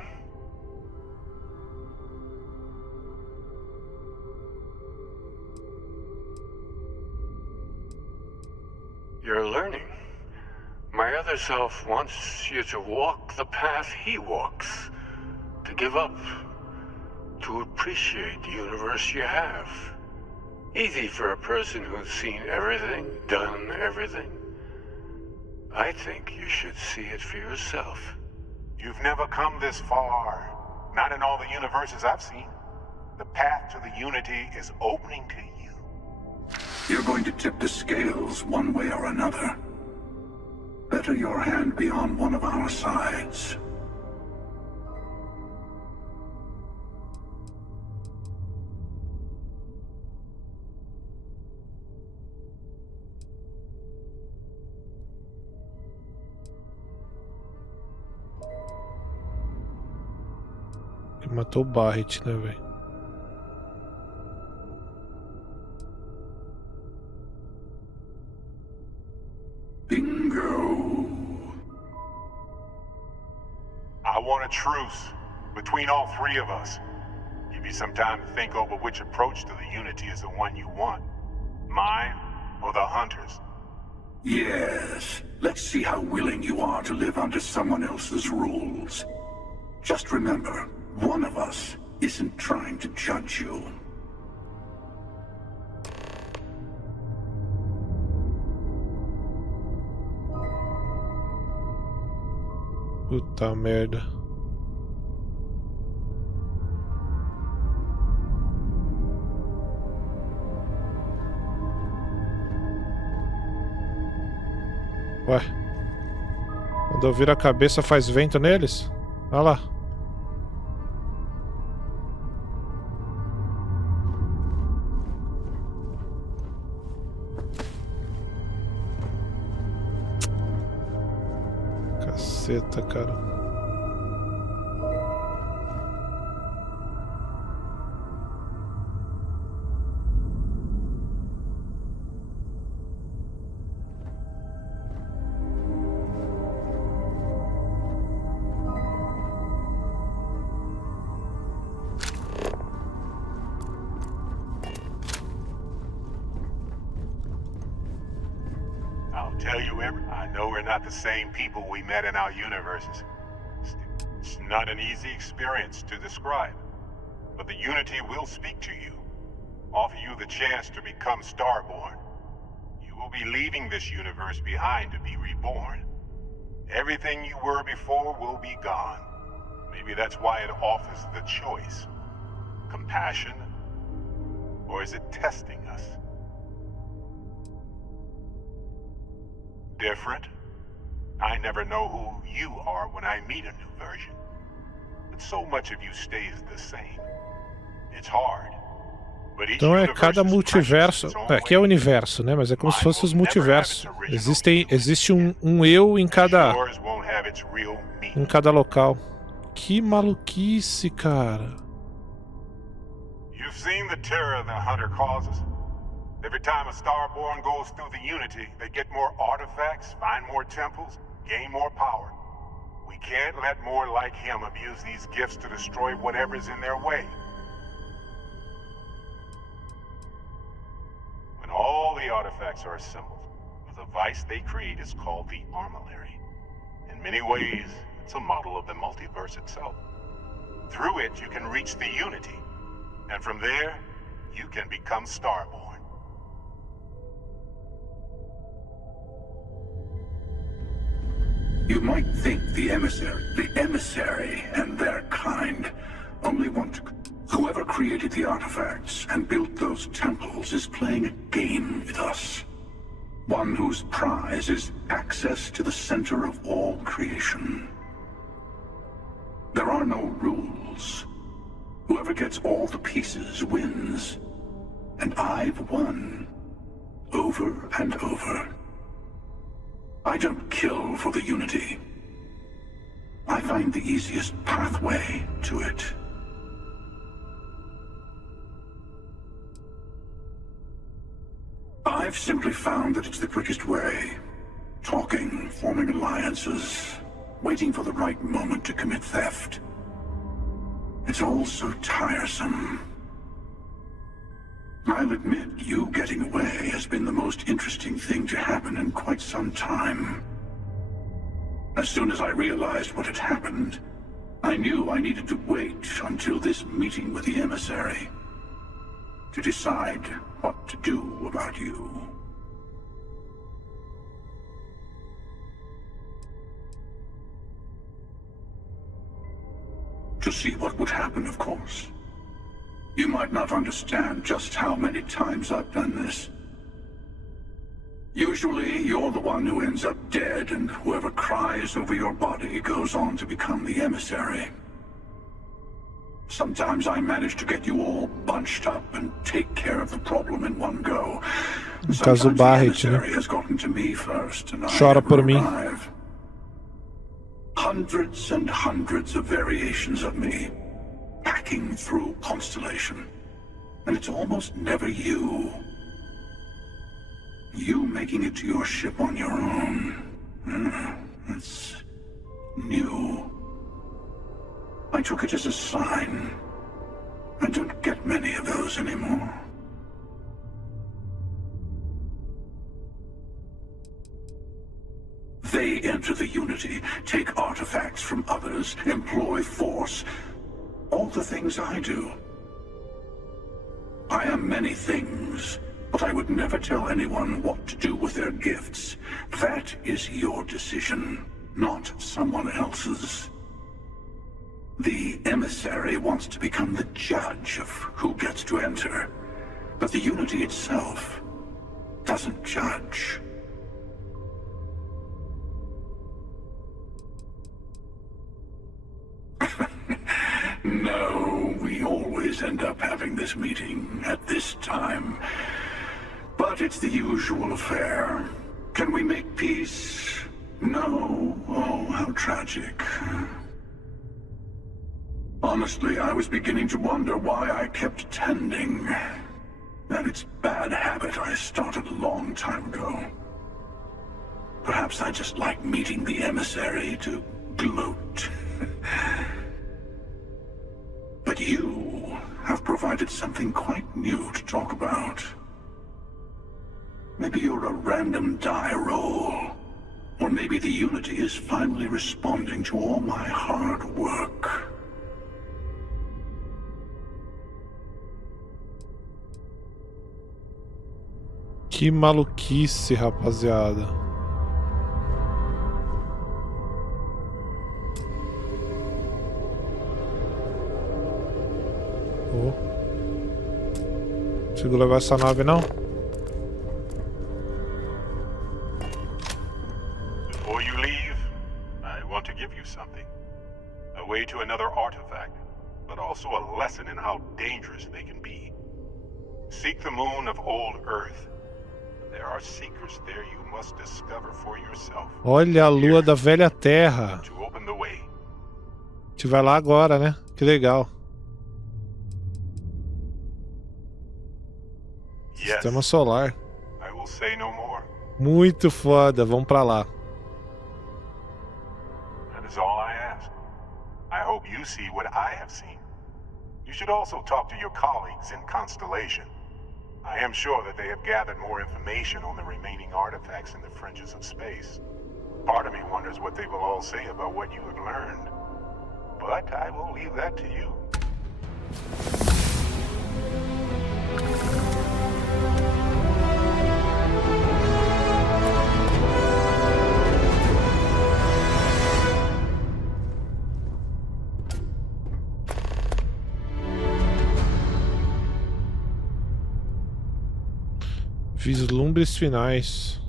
You're learning. My other self wants you to walk the path he walks, to give up, to appreciate the universe you have. Easy for a person who's seen everything, done everything. I think you should see it for yourself. You've never come this far. Not in all the universes I've seen. The path to the Unity is opening to you. You're going to tip the scales one way or another. Better your hand be on one of our sides. Que matou o Barret, né, velho? Bingo. I want a truce between all three of us. Give you some time to think over which approach to the Unity is the one you want. Mine or the Hunters? Yes. Let's see how willing you are to live under someone else's rules. Just remember, one of us isn't trying to judge you. Puta merda. Ué. Quando eu viro a cabeça faz vento neles? Olha lá. Caceta, cara. I know we're not the same people we met in our universes. It's not an easy experience to describe. But the Unity will speak to you, offer you the chance to become Starborn. You will be leaving this universe behind to be reborn. Everything you were before will be gone. Maybe that's why it offers the choice. Compassion, or is it testing us? Different? I never know who you are when I meet a new version. But so much of you stays the same. It's hard. But each Então é cada multiverso. Aqui é o universo, né? Mas é como se fosse os multiversos. Existe um eu em cada local. Que maluquice, cara. You've seen the terror the Hunter causes. Every time a Starborn goes through the Unity, they get more artifacts, find more temples, gain more power. We can't let more like him abuse these gifts to destroy whatever's in their way. When all the artifacts are assembled, the device they create is called the Armillary. In many ways, it's a model of the multiverse itself. Through it, you can reach the Unity, and from there, you can become Starborn. You might think the emissary and their kind only want to... Whoever created the artifacts and built those temples is playing a game with us. One whose prize is access to the center of all creation. There are no rules. Whoever gets all the pieces wins. And I've won. Over and over. I don't kill for the Unity. I find the easiest pathway to it. I've simply found that it's the quickest way. Talking, forming alliances, waiting for the right moment to commit theft. It's all so tiresome. I'll admit, you getting away has been the most interesting thing to happen in quite some time. As soon as I realized what had happened, I knew I needed to wait until this meeting with the emissary to decide what to do about you. To see what would happen, of course. You might not understand just how many times I've done this. Usually, you're the one who ends up dead, and whoever cries over your body goes on to become the emissary. Sometimes I manage to get you all bunched up and take care of the problem in one go. Caso Barret, né? Has gotten to me first, and Chora por mim. Hundreds and hundreds of variations of me, packing through Constellation. And it's almost never you. You making it to your ship on your own. It's new. I took it as a sign. I don't get many of those anymore. They enter the Unity, take artifacts from others, employ force. All the things I do. I am many things, but I would never tell anyone what to do with their gifts. That is your decision, not someone else's. The emissary wants to become the judge of who gets to enter, but the Unity itself doesn't judge. No, we always end up having this meeting at this time. But it's the usual affair. Can we make peace? No. Oh, how tragic. Honestly, I was beginning to wonder why I kept attending. And it's bad habit I started a long time ago. Perhaps I just like meeting the emissary to gloat. But you have provided something quite new to talk about. Maybe you're a random die roll. Or maybe the Unity is finally responding to all my hard work. Que maluquice, rapaziada. Oh. Consigo levar essa nave, não? Before you leave, I want to give you something. A way to another artifact, but also a lesson in how dangerous they can be. Seek the moon of old Earth. There are secrets there you must discover for yourself. Olha a lua da velha terra. To open the way. A gente vai lá agora, né? Que legal. Sistema solar. I will say no more. Muito foda, vamos pra lá. That is all I ask. I hope you see what I have seen. You should also talk to your colleagues in Constellation. I am sure that they have gathered more information on the remaining artifacts in the fringes of space. Part of me wonders what they will all say about what you have learned. But I will leave that to you. Vislumbres finais.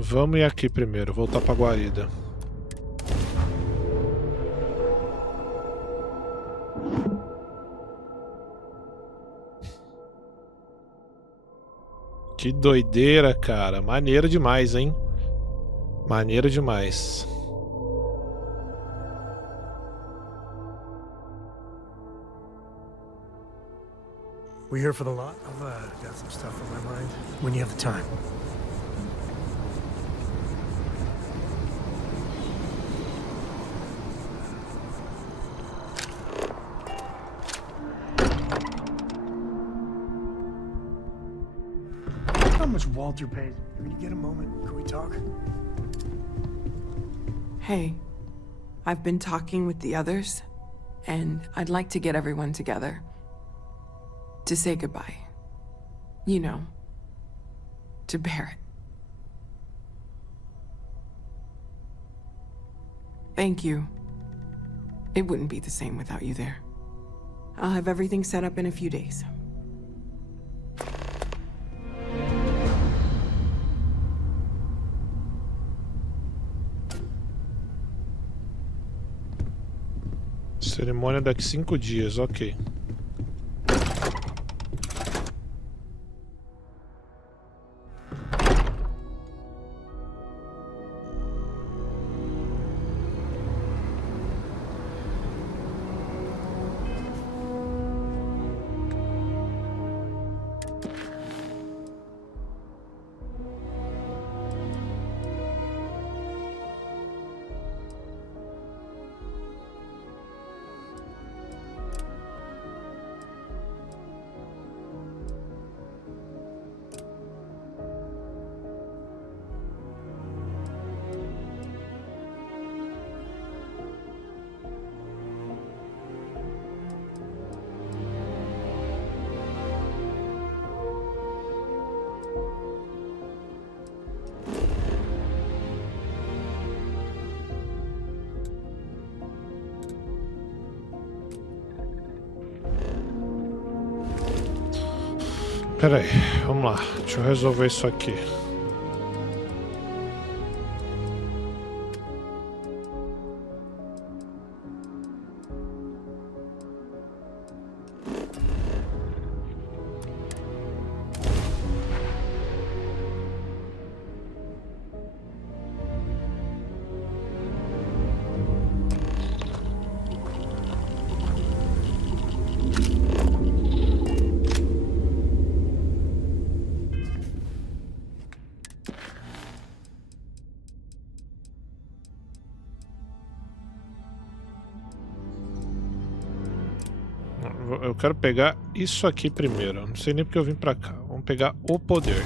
Vamos ir aqui primeiro, voltar pra guarida. Que doideira, cara. Maneiro demais, hein? Maneiro demais. We here for the lot? I've got some stuff on my mind. When you have the time. How much Walter pays? When you get a moment, can we talk? Hey, I've been talking with the others, and I'd like to get everyone together. To say goodbye. You know, to Barrett. Thank you. It wouldn't be the same without you there. I'll have everything set up in a few days. Cerimônia daqui 5 dias, ok. Pera aí, vamos lá. Deixa eu resolver isso aqui. Eu quero pegar isso aqui primeiro. Não sei nem porque eu vim pra cá. Vamos pegar o poder.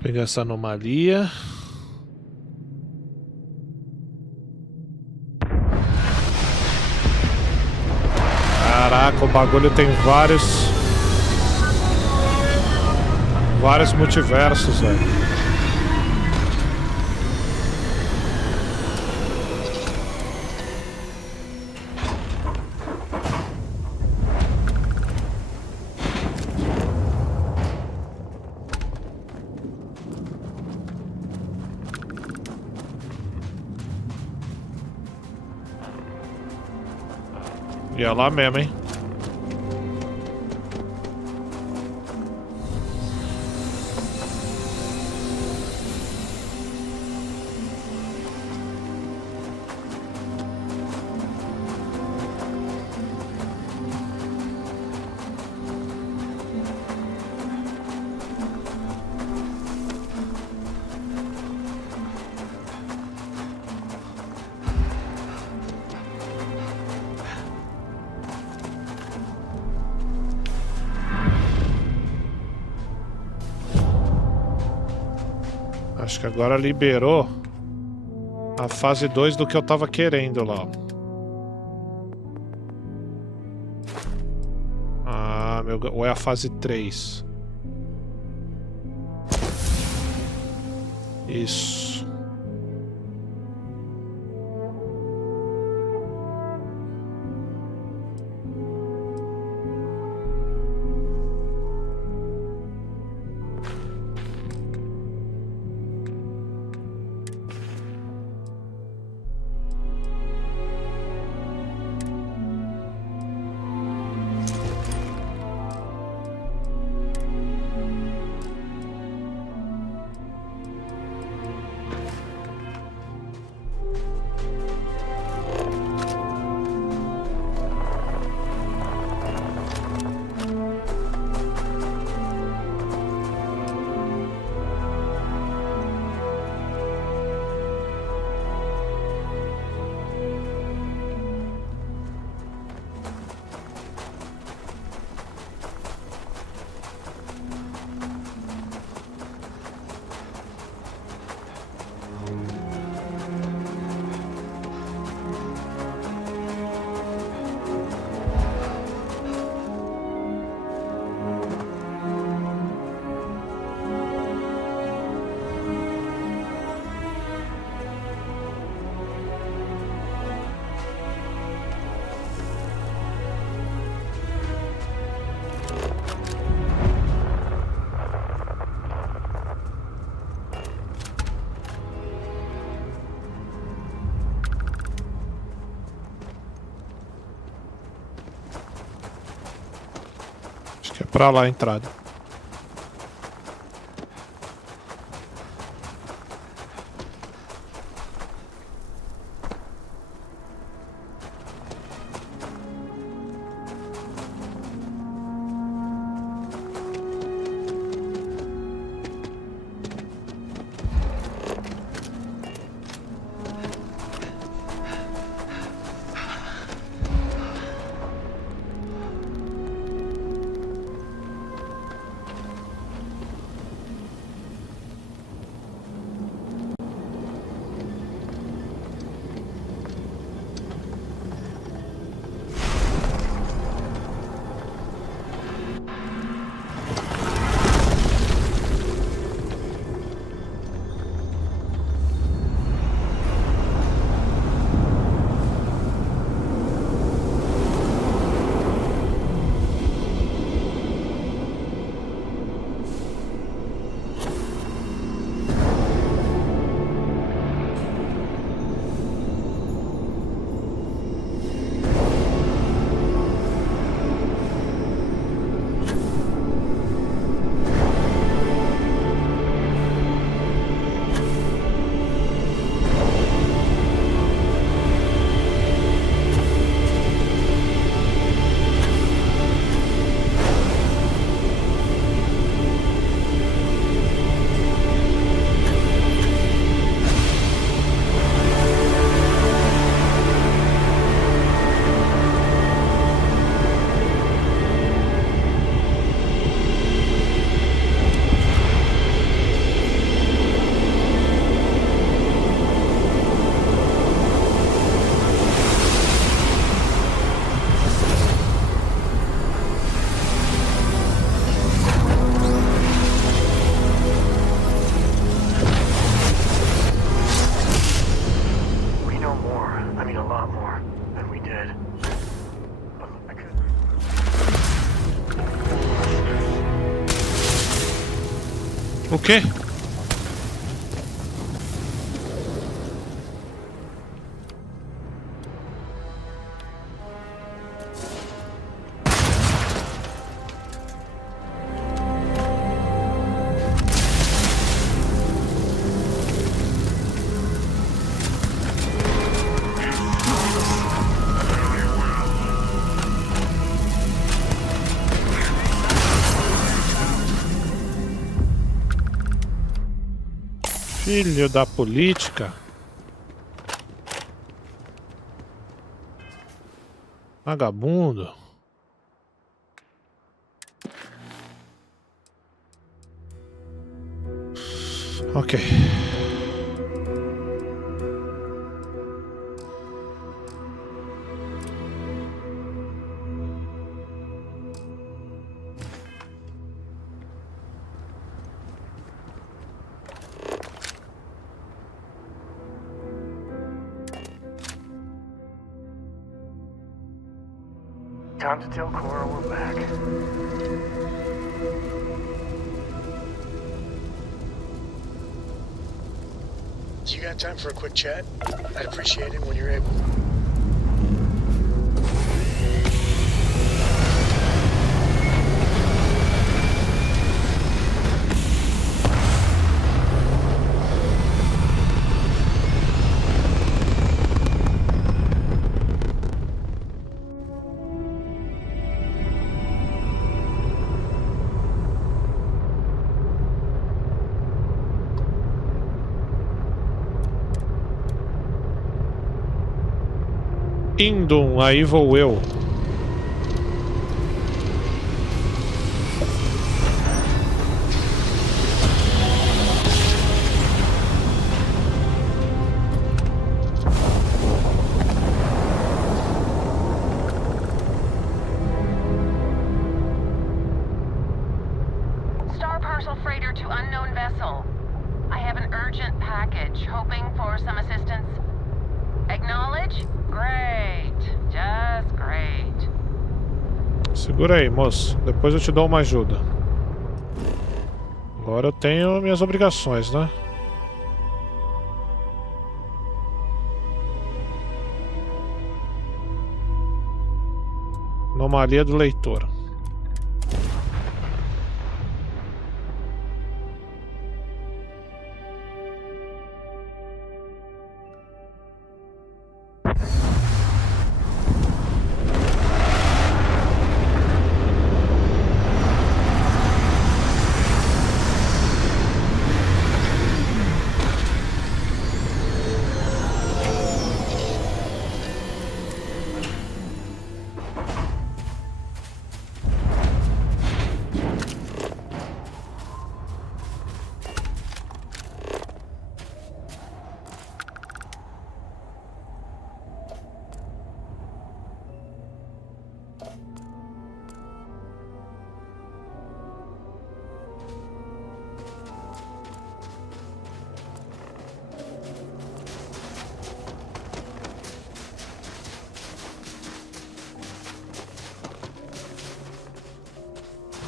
Pegar essa anomalia. Caraca, o bagulho tem vários multiversos, velho. Ia lá mesmo, hein? Acho que agora liberou a fase 2 do que eu tava querendo lá. Ah, ou é a fase 3? Isso. Que é pra lá a entrada. O quê? Filho da política. Vagabundo. Ok. Time to tell Cora we're back. You got time for a quick chat? I'd appreciate it when you're able. Indo, aí vou eu. Star parcel freighter to unknown vessel. I have an urgent package, hoping for some assistance. Acknowledge? Great. Just great. Segura aí, moço. Depois eu te dou uma ajuda. Agora eu tenho minhas obrigações, né? Anomalia do leitor.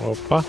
Opa.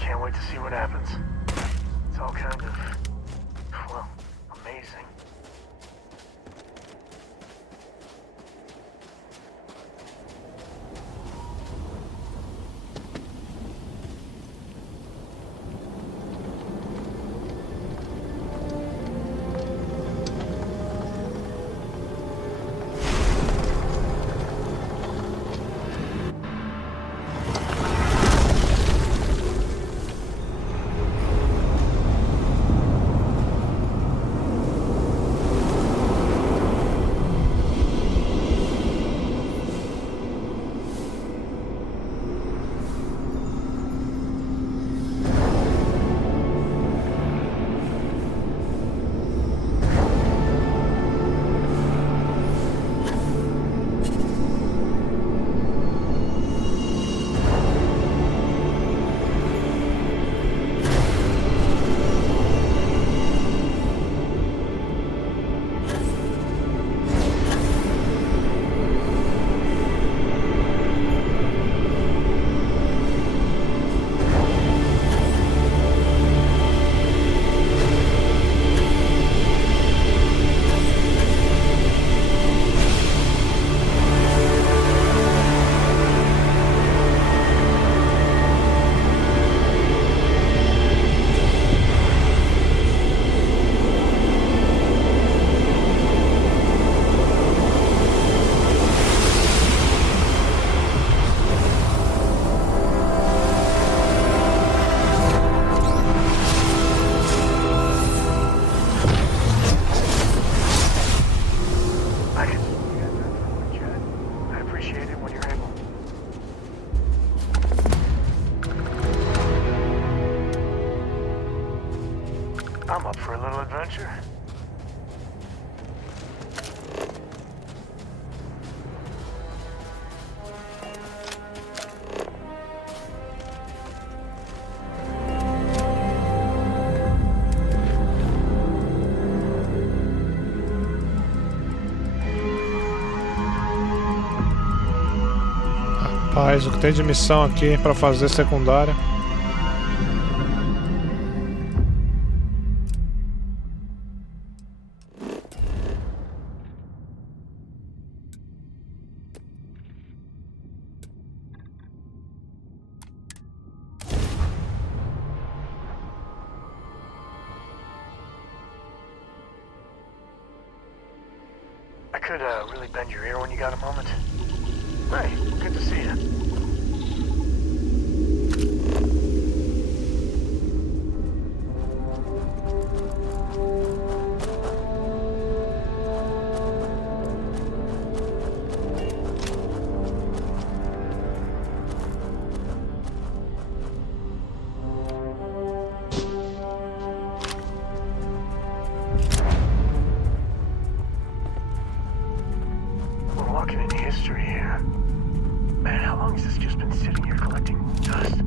Can't wait to see what happens. It's all kind of, well, amazing. Up for a little adventure? Rapaz, o que tem de missão aqui pra fazer secundária? I could really bend your ear when you got a moment. Hey, good to see you. We're walking in history here. Man, how long has this just been sitting here collecting dust?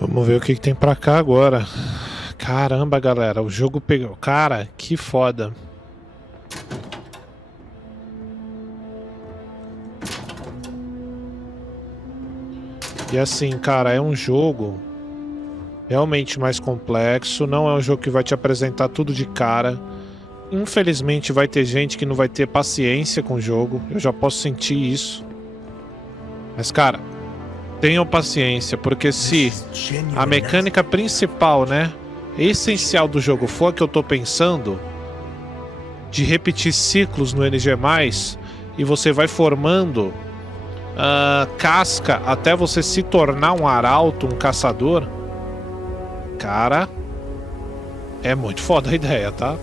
Vamos ver o que tem pra cá agora. Caramba, galera, o jogo pegou. Cara, que foda. E assim, cara, é um jogo realmente mais complexo. Não é um jogo que vai te apresentar tudo de cara. Infelizmente vai ter gente que não vai ter paciência com o jogo. Eu já posso sentir isso. Mas, cara, tenham paciência, porque se a mecânica principal, né, essencial do jogo for a que eu tô pensando, de repetir ciclos no NG+, e você vai formando casca até você se tornar um arauto, um caçador, cara, é muito foda a ideia, tá?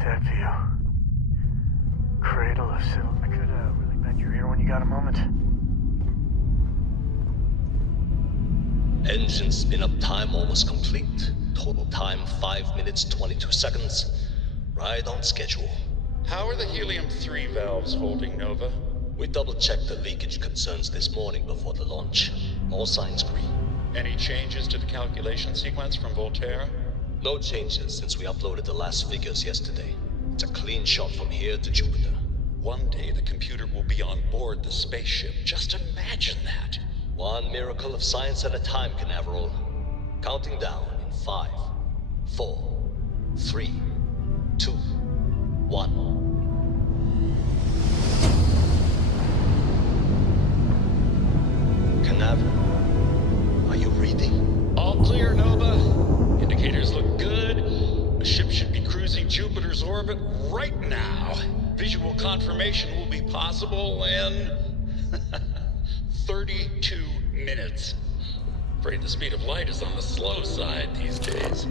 at that view. Cradle of Sil. I could really bend your ear when you got a moment. Engine spin-up time almost complete. Total time 5 minutes 22 seconds. Right on schedule. How are the helium-3 valves holding, Nova? We double-checked the leakage concerns this morning before the launch. All signs green. Any changes to the calculation sequence from Volterra? No changes since we uploaded the last figures yesterday. It's a clean shot from here to Jupiter. One day the computer will be on board the spaceship. Just imagine that. One miracle of science at a time, Canaveral. Counting down in 5, 4, 3, 2, 1. Canaveral, are you reading? All clear, Nova. Indicators look good. The ship should be cruising Jupiter's orbit right now. Visual confirmation will be possible in 32 minutes. Afraid the speed of light is on the slow side these days.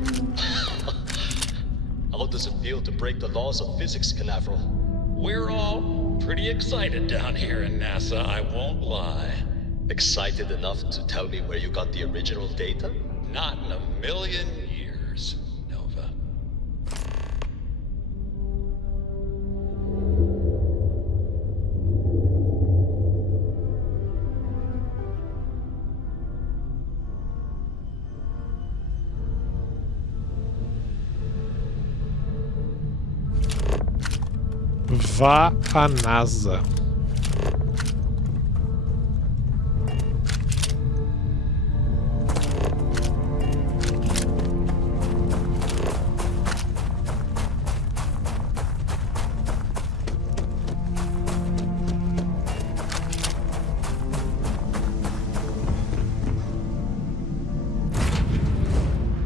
How does it feel to break the laws of physics, Canaveral? We're all pretty excited down here in NASA, I won't lie. Excited enough to tell me where you got the original data? Not in a million years, Nova. Vá à NASA.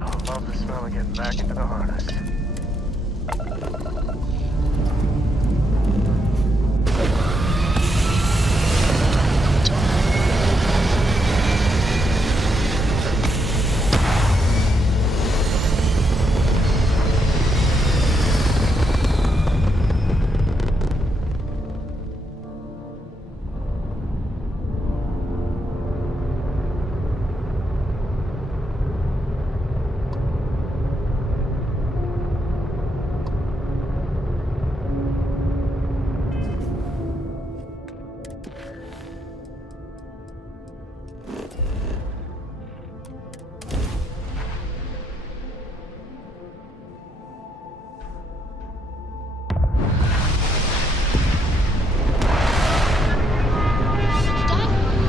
I love the smell of getting back into the harness.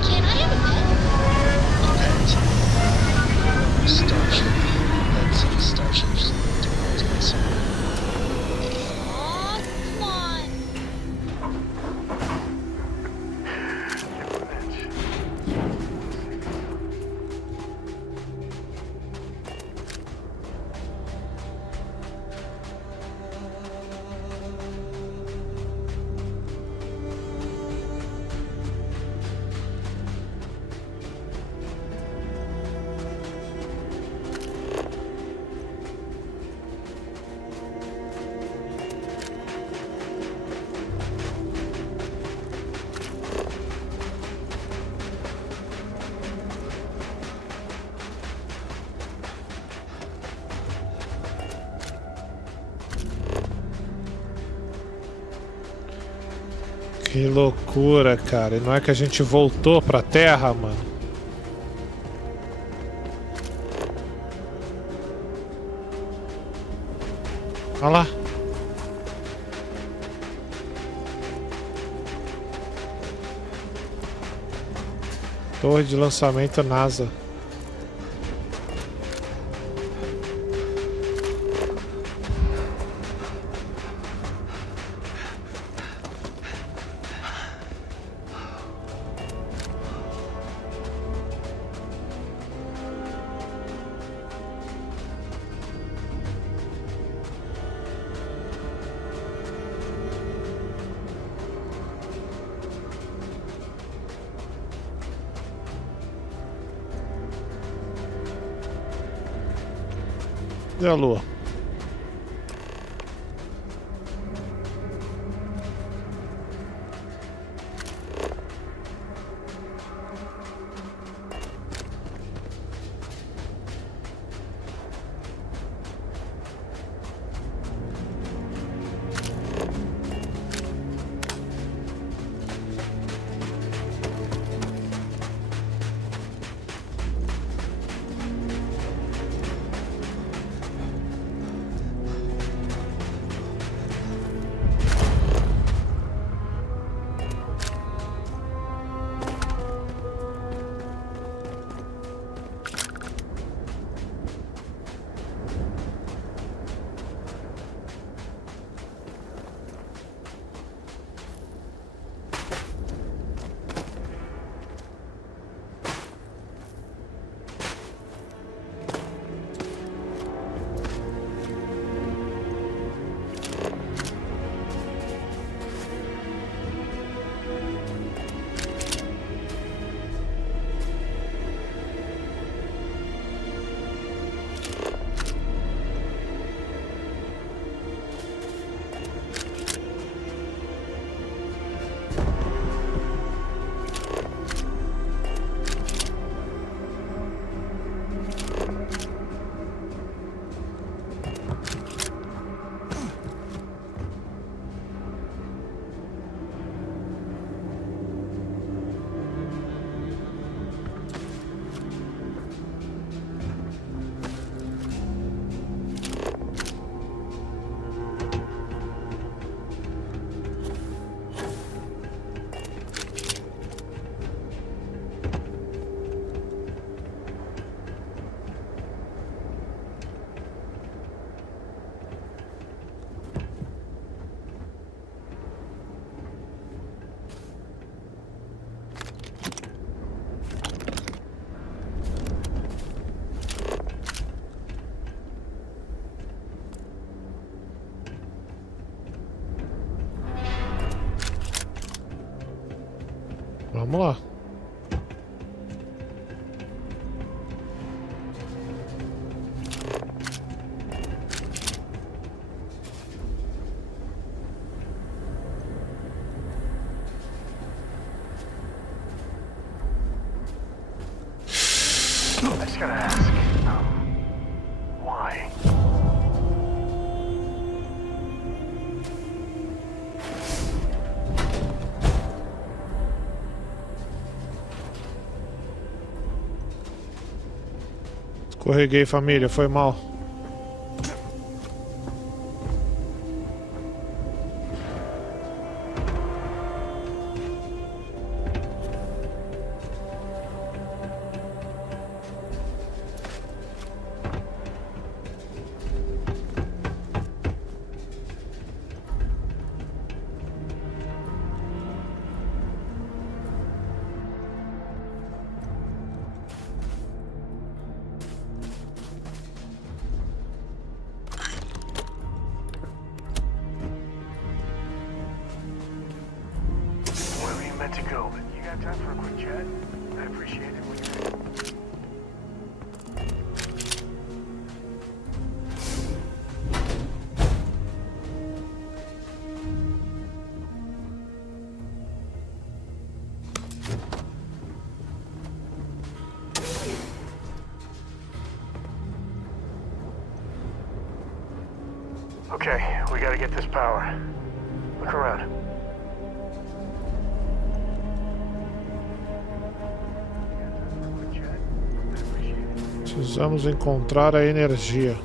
Can I have a pet? Starship. That's Starship's technology. Aw, come on. Que loucura, cara. E não é que a gente voltou pra Terra, mano? Olha lá. Torre de lançamento NASA. E a Lua? Vamos lá. I just gotta ask, why? Escorreguei, família, foi mal. Wherever you meant to go, but you got time for a quick chat? I appreciate it when you're... Okay, we gotta get this power. Look around. Precisamos encontrar a energia.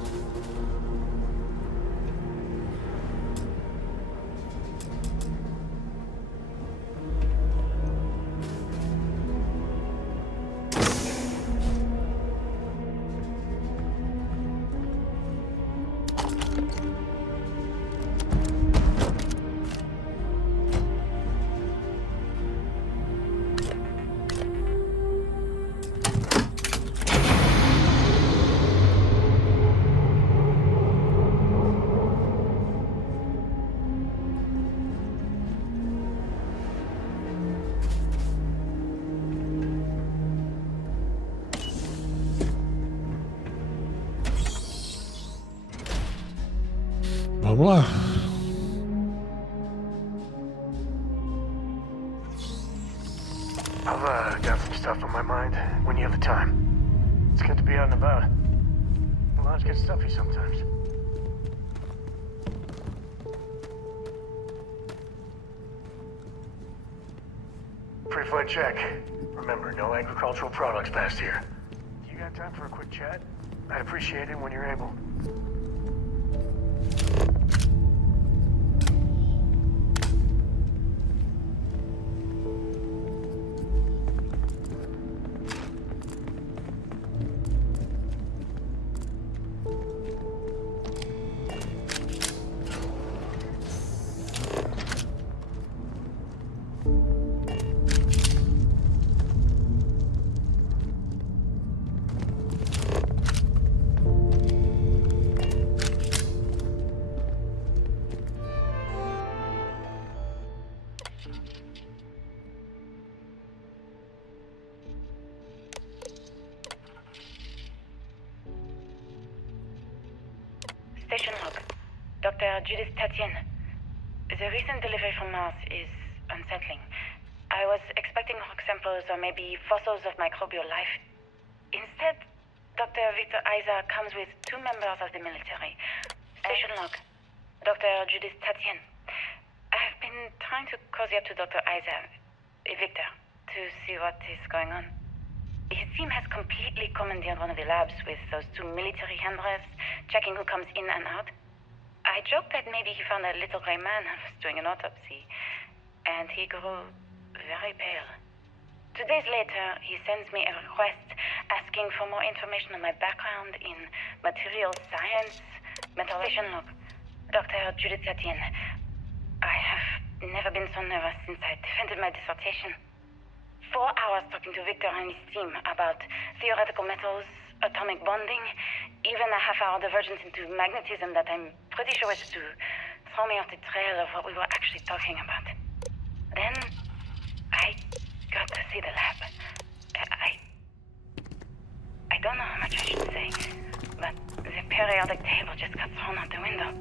Vamos lá. I've got some stuff on my mind when you have the time. It's good to be out and about. Lives get stuffy sometimes. Pre-flight check. Remember, no agricultural products past here. You got time for a quick chat? I'd appreciate it when you're able. Station log. Dr. Judith Tatien. The recent delivery from Mars is unsettling. I was expecting rock samples or maybe fossils of microbial life. Instead, Dr. Victor Isa comes with 2 members of the military. Station log. Dr. Judith Tatien. I've been trying to cozy up to Dr. Isa, Victor, to see what is going on. His team has completely commandeered one of the labs with those 2 military handlers, checking who comes in and out. I joked that maybe he found a little gray man and was doing an autopsy, and he grew very pale. 2 days later, he sends me a request asking for more information on my background in material science, metallurgy. Look, Dr. Judith Tatien. I have never been so nervous since I defended my dissertation. 4 hours talking to Victor and his team about theoretical metals, atomic bonding, even a half-hour divergence into magnetism that I'm pretty sure was to throw me off the trail of what we were actually talking about. Then, I got see the lab. I don't know how much I should say, but the periodic table just got thrown out the window.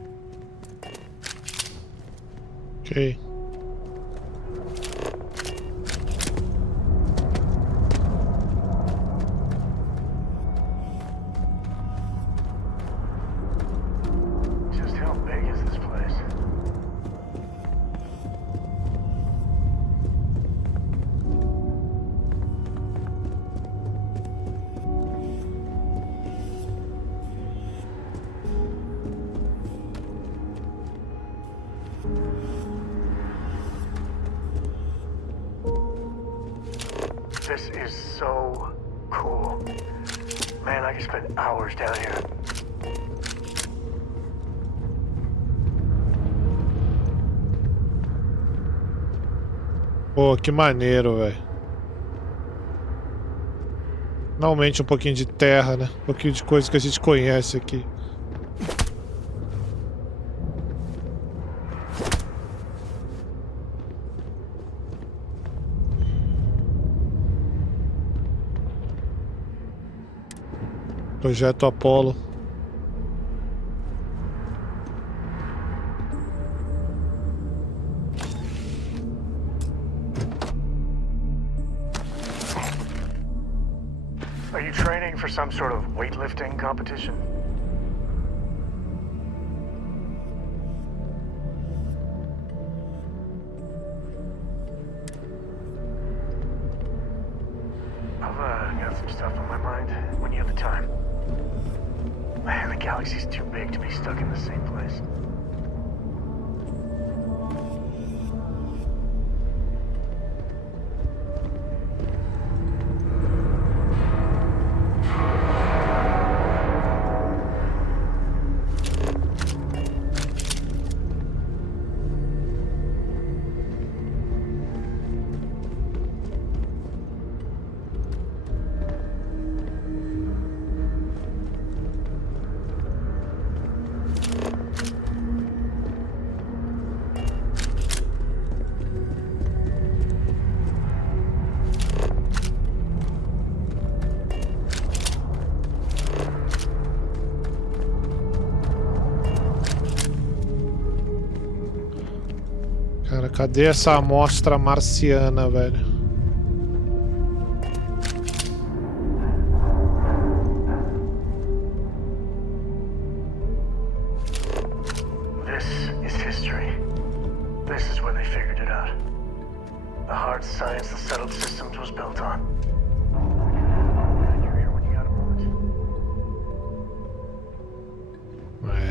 Okay. Just how big is this place? This is so cool. Man, I could spend hours down here. Pô, que maneiro, velho. Finalmente um pouquinho de terra, né? Um pouquinho de coisa que a gente conhece aqui. Projeto Apollo. Are you training for some sort of weightlifting competition? I've got some stuff on my mind when you have the time. Man, the galaxy's too big to be stuck in the same place. Cara, cadê essa amostra marciana, velho? This is history. This is where they figured it out. The hard science the settled systems was built on. You're here when you got a moment.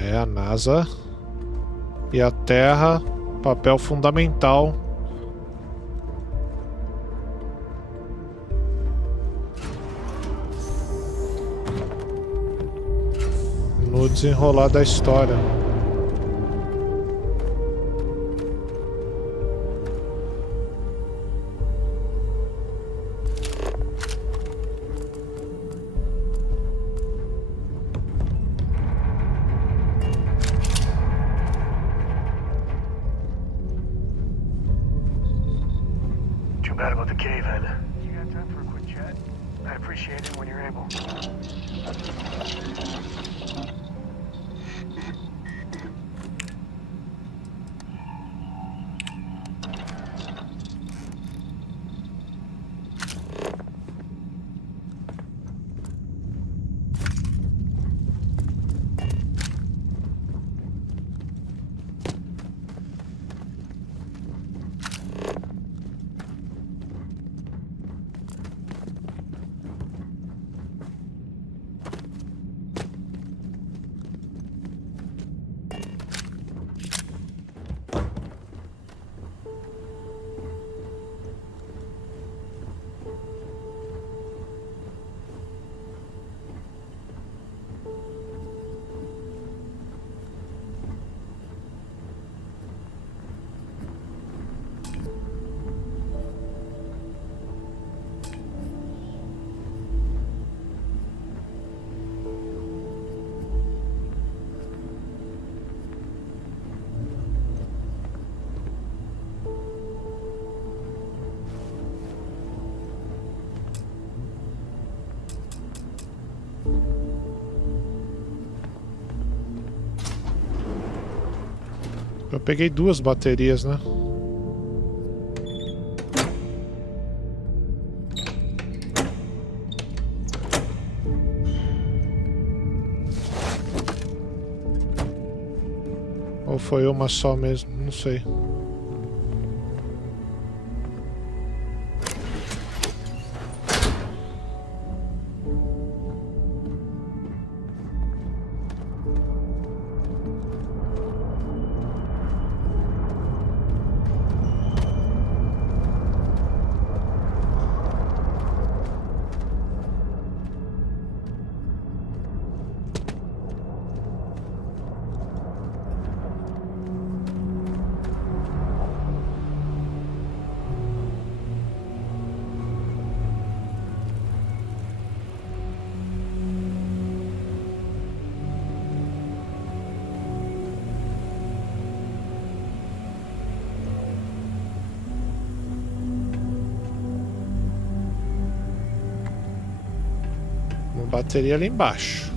É, a NASA e a Terra, papel fundamental. No desenrolar da história. Too bad about the cave head. You got time for a quick chat? I'd appreciate it when you're able. Eu peguei 2 baterias, né? Ou foi uma só mesmo? Não sei. Bateria ali embaixo.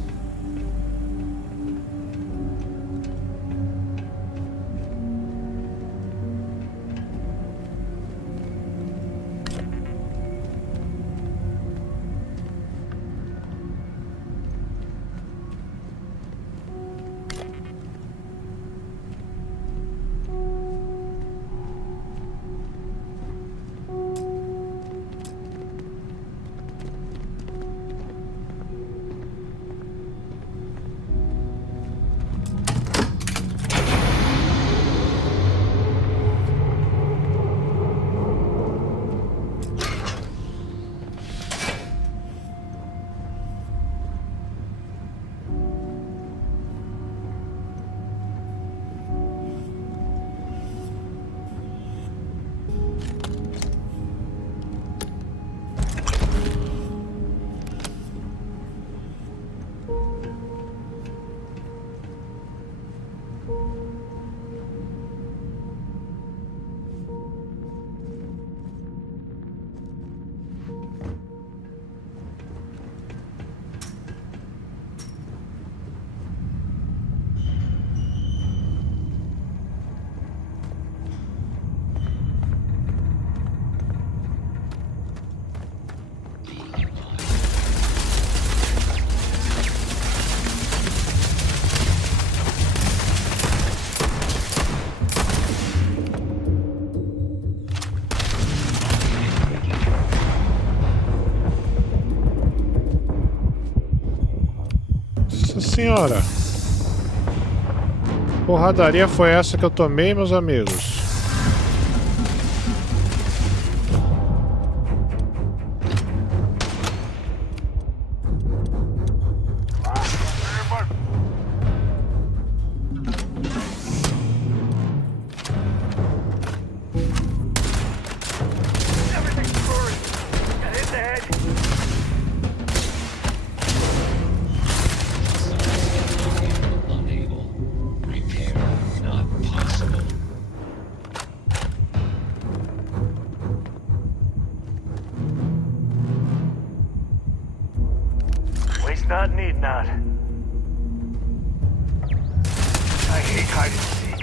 Senhora, porradaria foi essa que eu tomei, meus amigos? Not, need not. I hate hide and seek.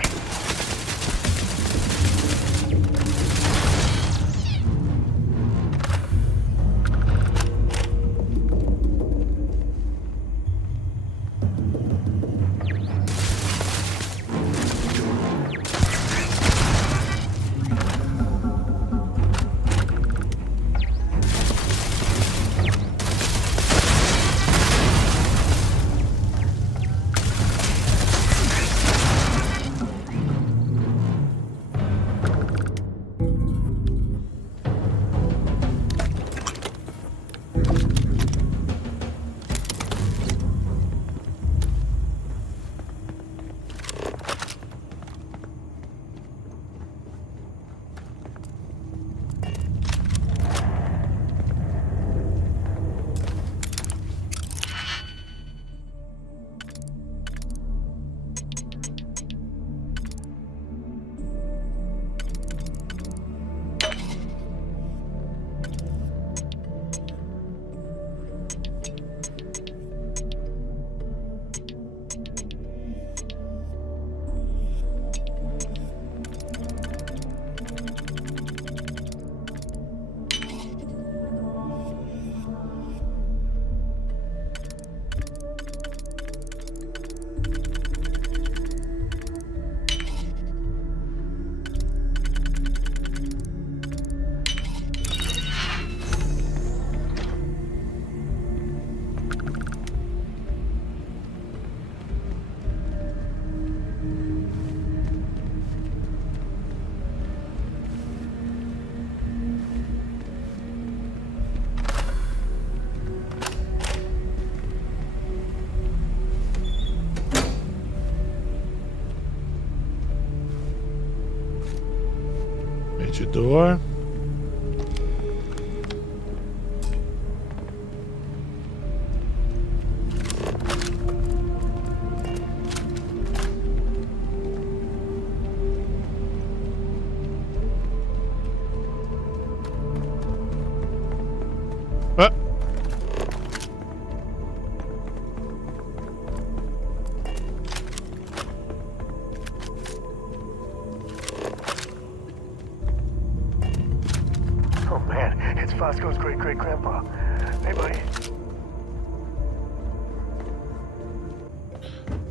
Medidor.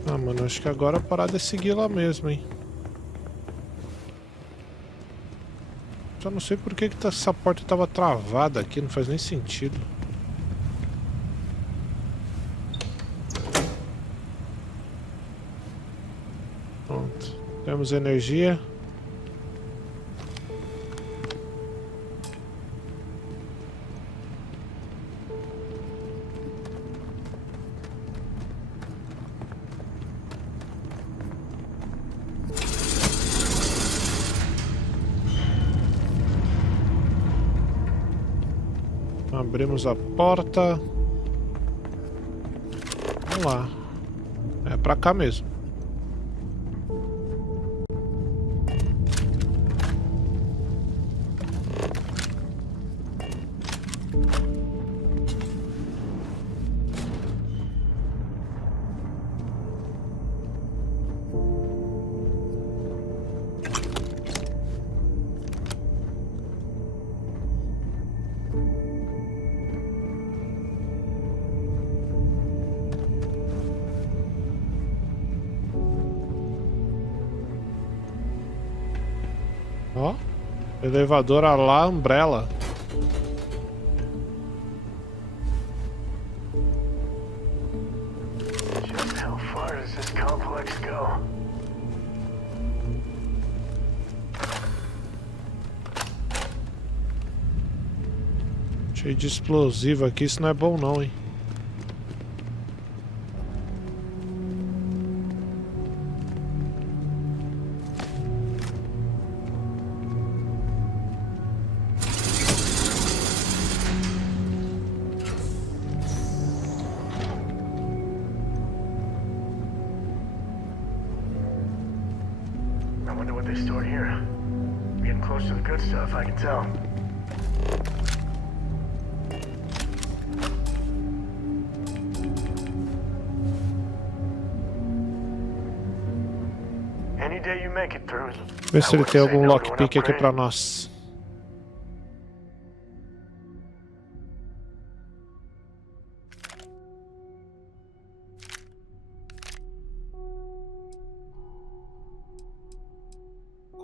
Ah, mano, acho que agora a parada é seguir lá mesmo, hein. Só não sei por que essa porta tava travada aqui, não faz nem sentido. Pronto, temos energia. Abrimos a porta. Vamos lá. É pra cá mesmo. Ó, elevador a lá Umbrella. Just how far does this complex go? Cheio de explosivo aqui, isso não é bom não, hein. I wonder what they stored here. We're getting close to the good stuff, I can tell. Any day you make it through. Vê se ele tem algum lockpick aqui pra nós.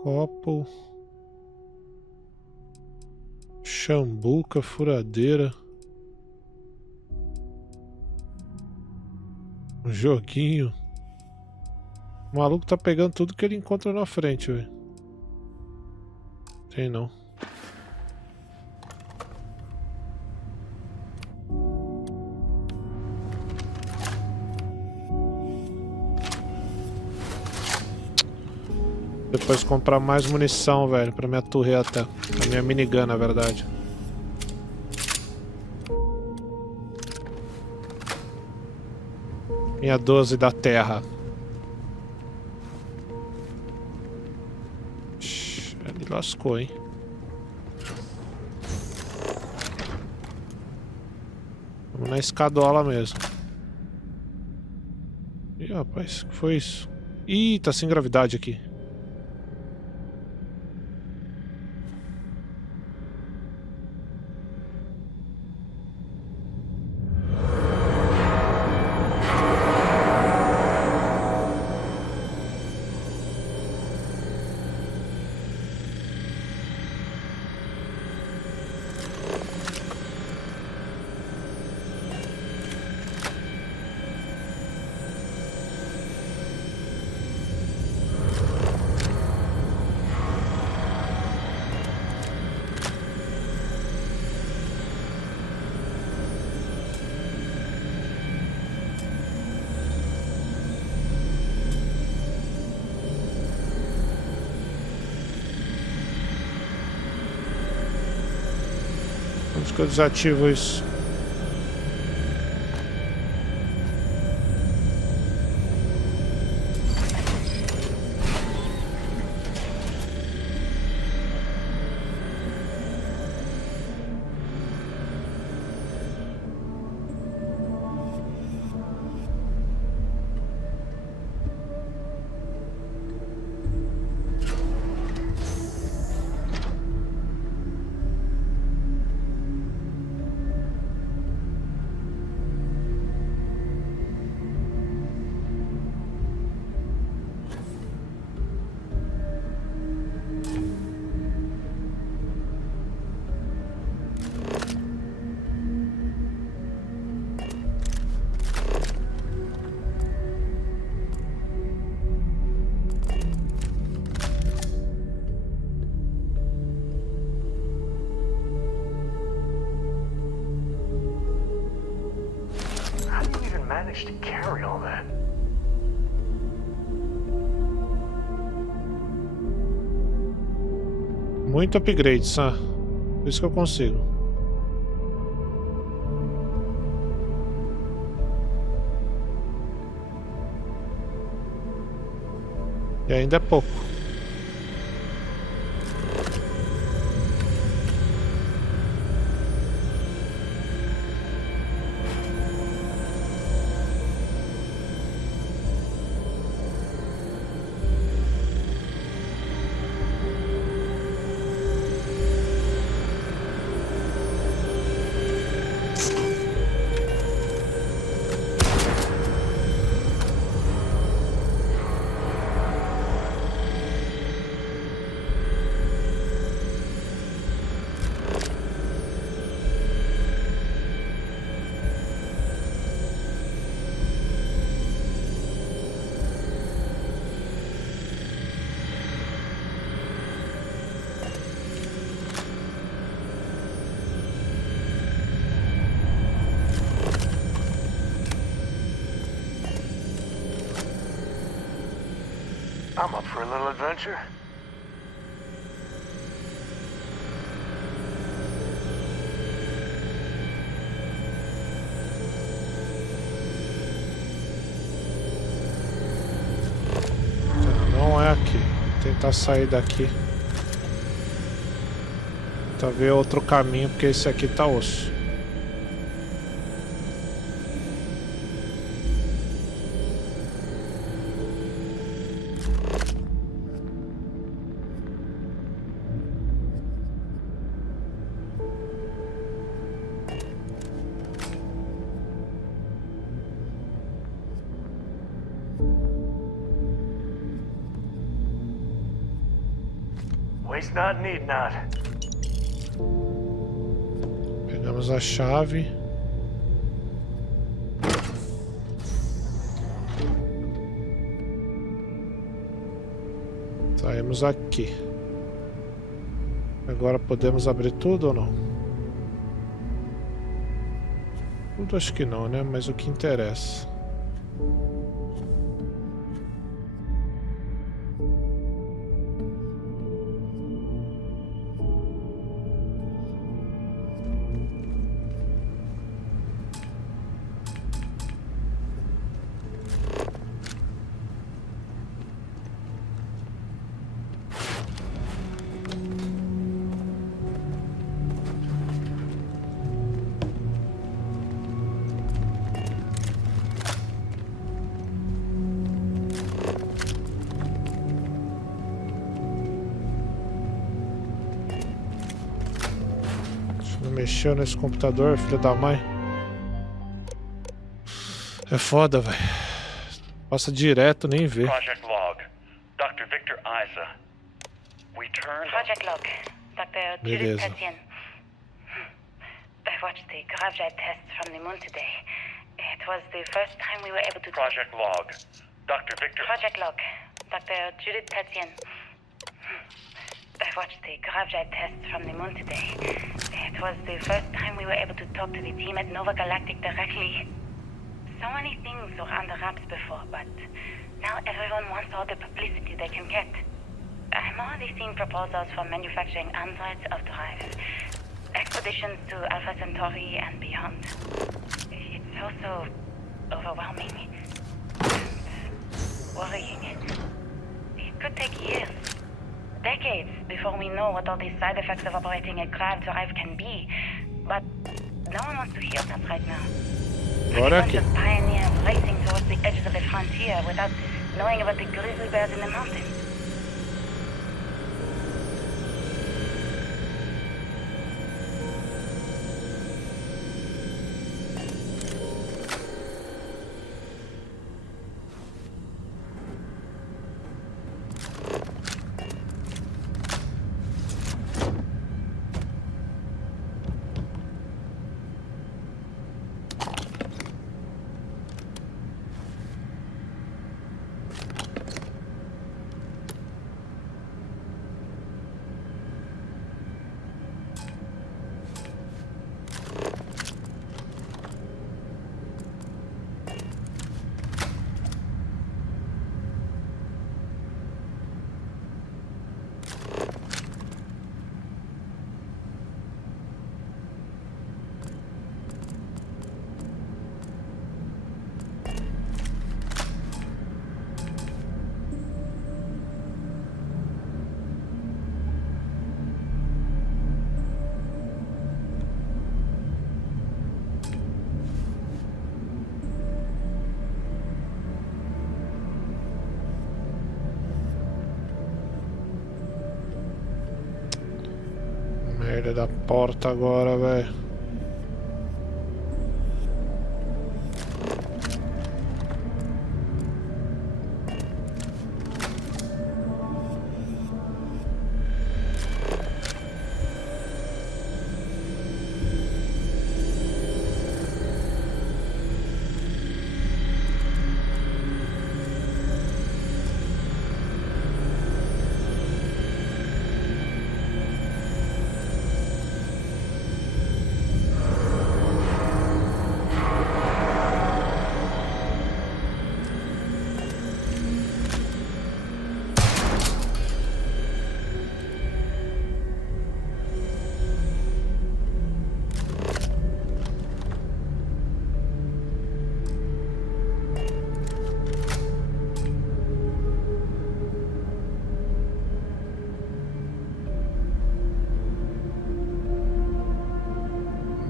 Copo. Chambuca, furadeira. Um joguinho. O maluco tá pegando tudo que ele encontra na frente, velho. Tem não. Depois comprar mais munição, velho, pra minha torreta. Pra minha minigun, na verdade. Minha 12 da terra. Ele lascou, hein? Vamos na escadola mesmo. Ih, rapaz, o que foi isso? Ih, tá sem gravidade aqui. Onde que eu desativo isso? To carry all that. Muito upgrade, Sam. Por isso que eu consigo. E ainda é pouco. I'm up for a little adventure. Não é aqui. Vou tentar sair daqui. Tentar ver outro caminho, porque esse aqui tá osso. Waste not, need not. Pegamos a chave. Saímos aqui. Agora podemos abrir tudo ou não? Tudo acho que não, né? Mas o que interessa. Mexeu nesse computador, filho da mãe. É foda, velho. Passa direto, nem vê. Project log. Dr. Victor Isa. We turned... Project log. Dr. Judith Tatian. I watched the gravity tests from the moon today. It was the first time we were able to... Project log. Dr. Victor... Project log. Dr. Judith Tatian. I watched the gravity tests from the moon today. It was the first time we were able to talk to the team at Nova Galactic directly. So many things were under wraps before, but now everyone wants all the publicity they can get. I'm already seeing proposals for manufacturing androids of drives. expeditions to Alpha Centauri and beyond. It's also overwhelming and worrying. It could take years, decades, before we know what all these side effects of operating a grav drive can be. But no one wants to hear that right now. A bunch of pioneers racing towards the edges of the frontier without knowing about the grizzly bears in the mountains. Merda da porta agora, velho.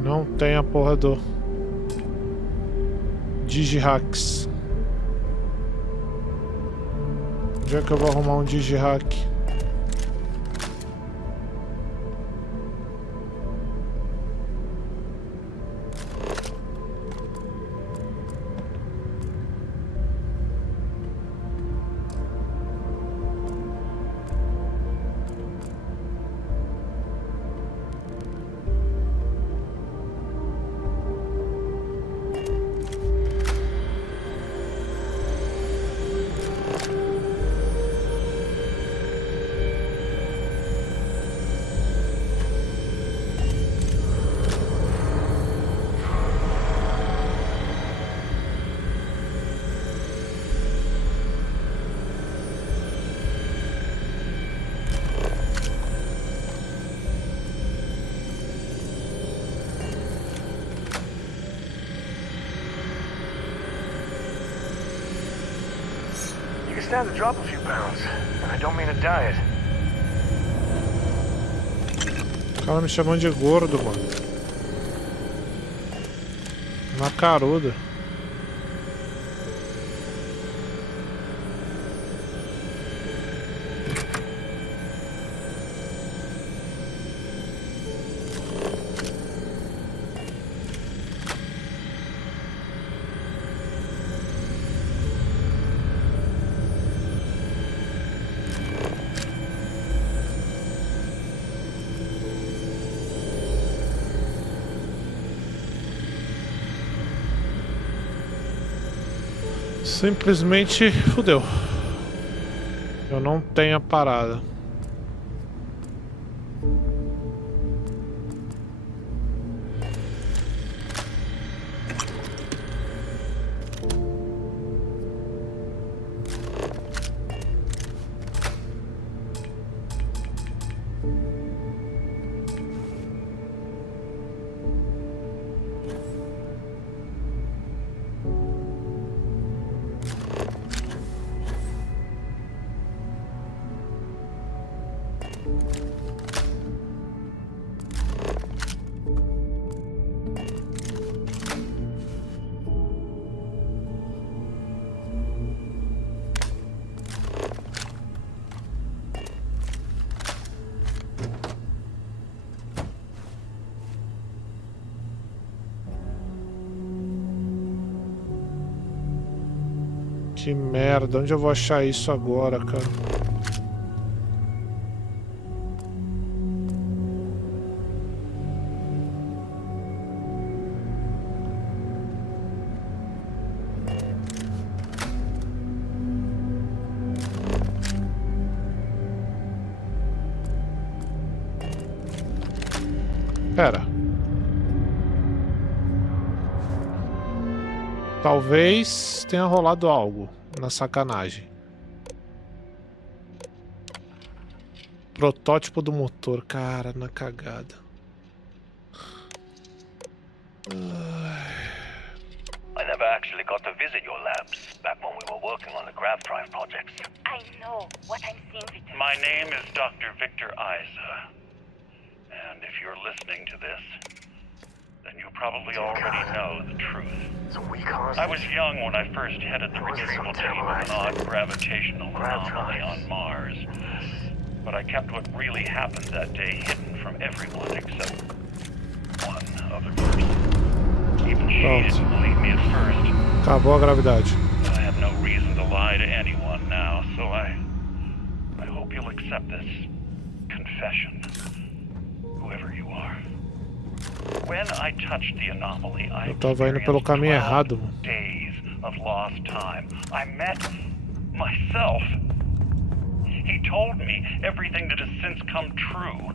Não tem a porra do Digihacks. Onde é que eu vou arrumar um Digihack? Stand to drop a few pounds, and I don't mean a diet. O cara me chamando de gordo, mano. Na caruda. Simplesmente fudeu. Eu não tenho a parada. Que merda, onde eu vou achar isso agora, cara? Pera. Talvez tenha rolado algo na sacanagem. Protótipo do motor, cara, na cagada. I never actually got to visit your labs back when we were working on the grav drive projects. I know what I'm seeing, Victor. My name is Dr. Victor Isa. And if you're listening to this, then you probably already know the truth. I was young when I first headed the retrieval team of an odd gravitational anomaly on Mars. But I kept what really happened that day hidden from everyone except one other person. Even she didn't believe me at first. Acabou a gravidade. I have no reason to lie to anyone now, so I hope you'll accept this confession, whoever you are. When I touched the anomaly, I Eu tava indo pelo caminho errado, mano. days of lost time. I met myself. He told me everything that has since come true.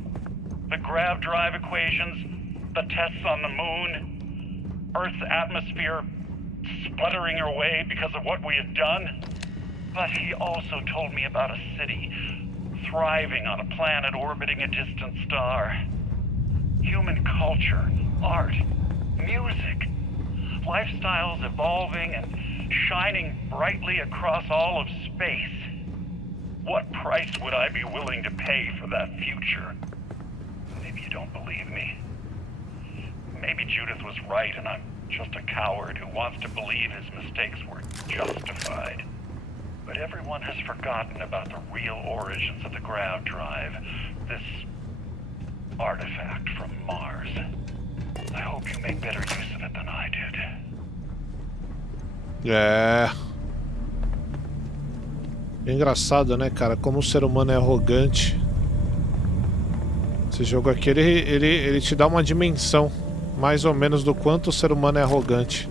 The grav drive equations, the tests on the moon, Earth's atmosphere sputtering away because of what we had done. But he also told me about a city thriving on a planet orbiting a distant star. Human culture, art, music, lifestyles evolving and shining brightly across all of space. What price would I be willing to pay for that future? Maybe you don't believe me. Maybe Judith was right and I'm just a coward who wants to believe his mistakes were justified. But everyone has forgotten about the real origins of the grav drive. This artifact from Mars. I hope you make better use of it than I did. É. Engraçado, né, cara? Como o ser humano é arrogante. Esse jogo aqui, ele te dá uma dimensão, mais ou menos, do quanto o ser humano é arrogante.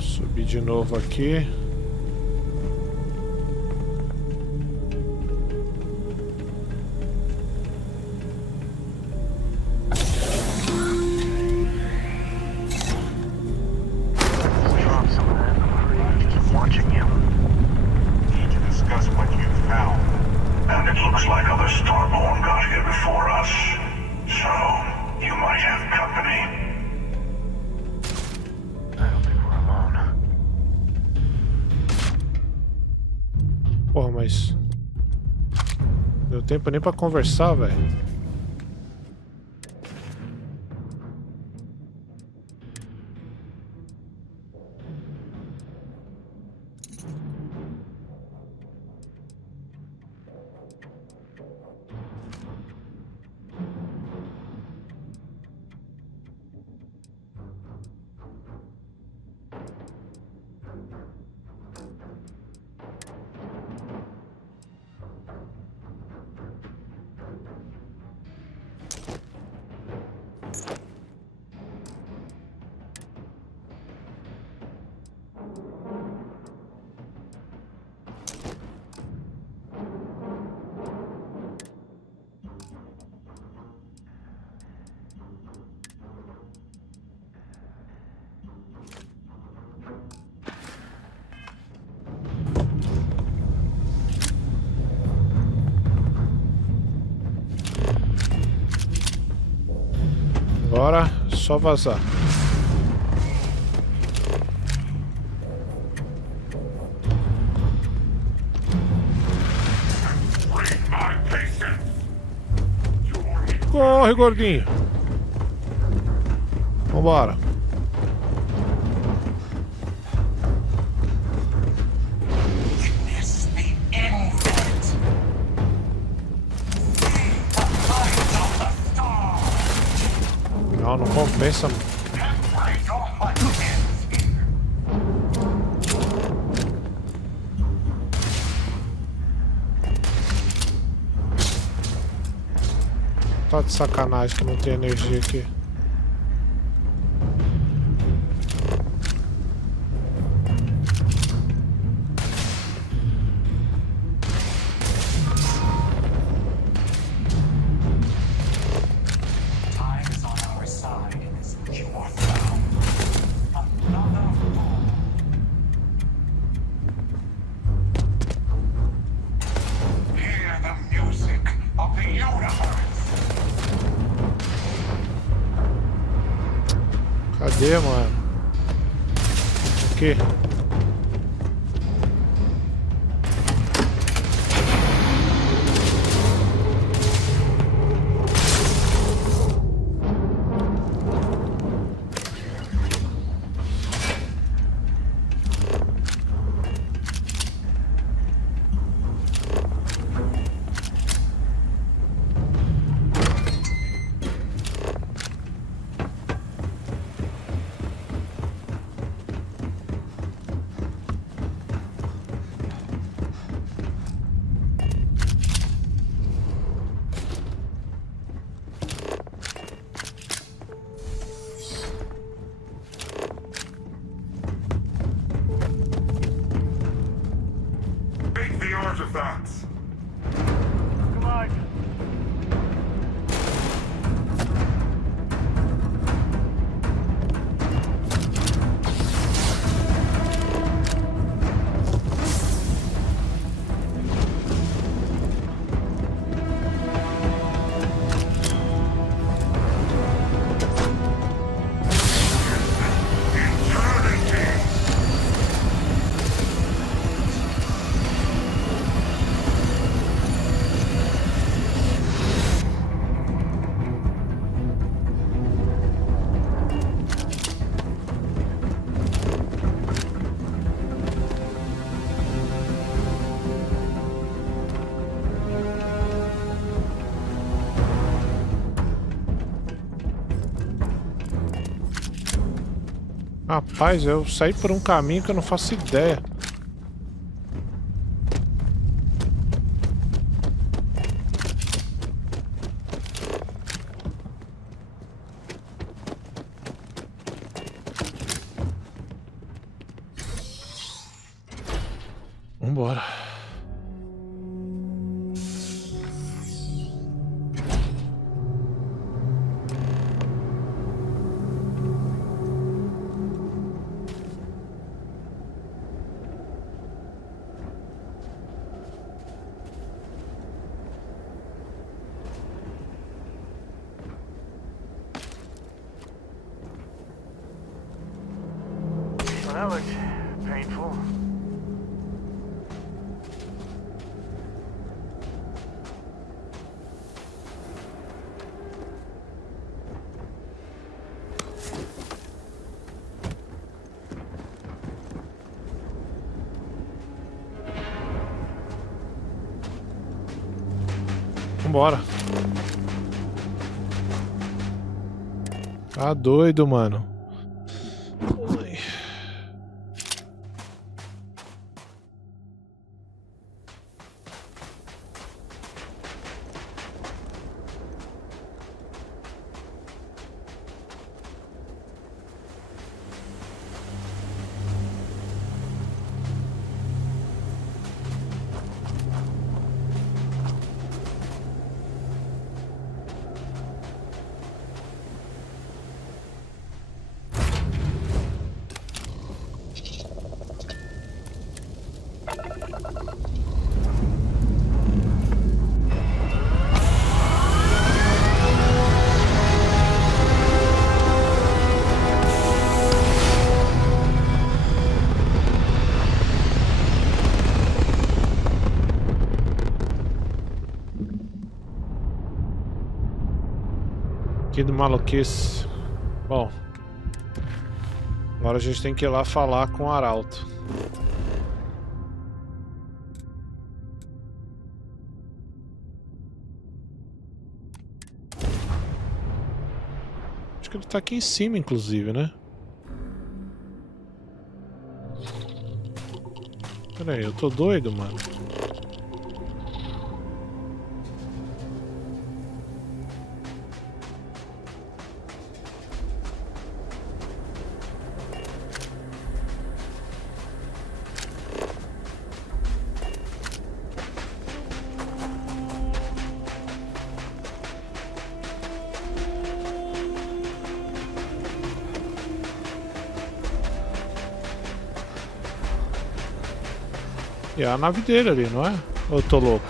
Subir de novo aqui. Porra, mas... não deu tempo nem pra conversar, velho. Agora só vazar. Corre, gordinho. Vambora. Não, não compensa. Tá de sacanagem que não tem energia aqui. Cadê, mano? Aqui. Artifacts. Come on. Rapaz, eu saí por um caminho que eu não faço ideia. Vambora. Well, that looked painful. Vambora. Tá doido, mano. Ui. Que do maluquice. Bom. Agora a gente tem que ir lá falar com o Arauto. Acho que ele tá aqui em cima, inclusive, né? Pera aí, eu tô doido, mano. É a nave dele ali, não é? Ou eu tô louco?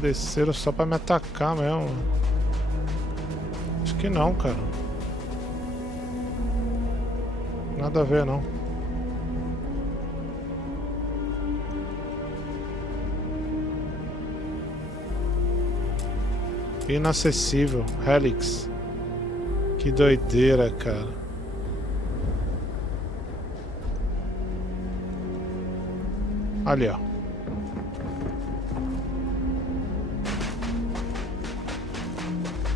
Desceram só pra me atacar mesmo. Acho que não, cara. Nada a ver, não. Inacessível. Helix. Que doideira, cara. Ali, ó.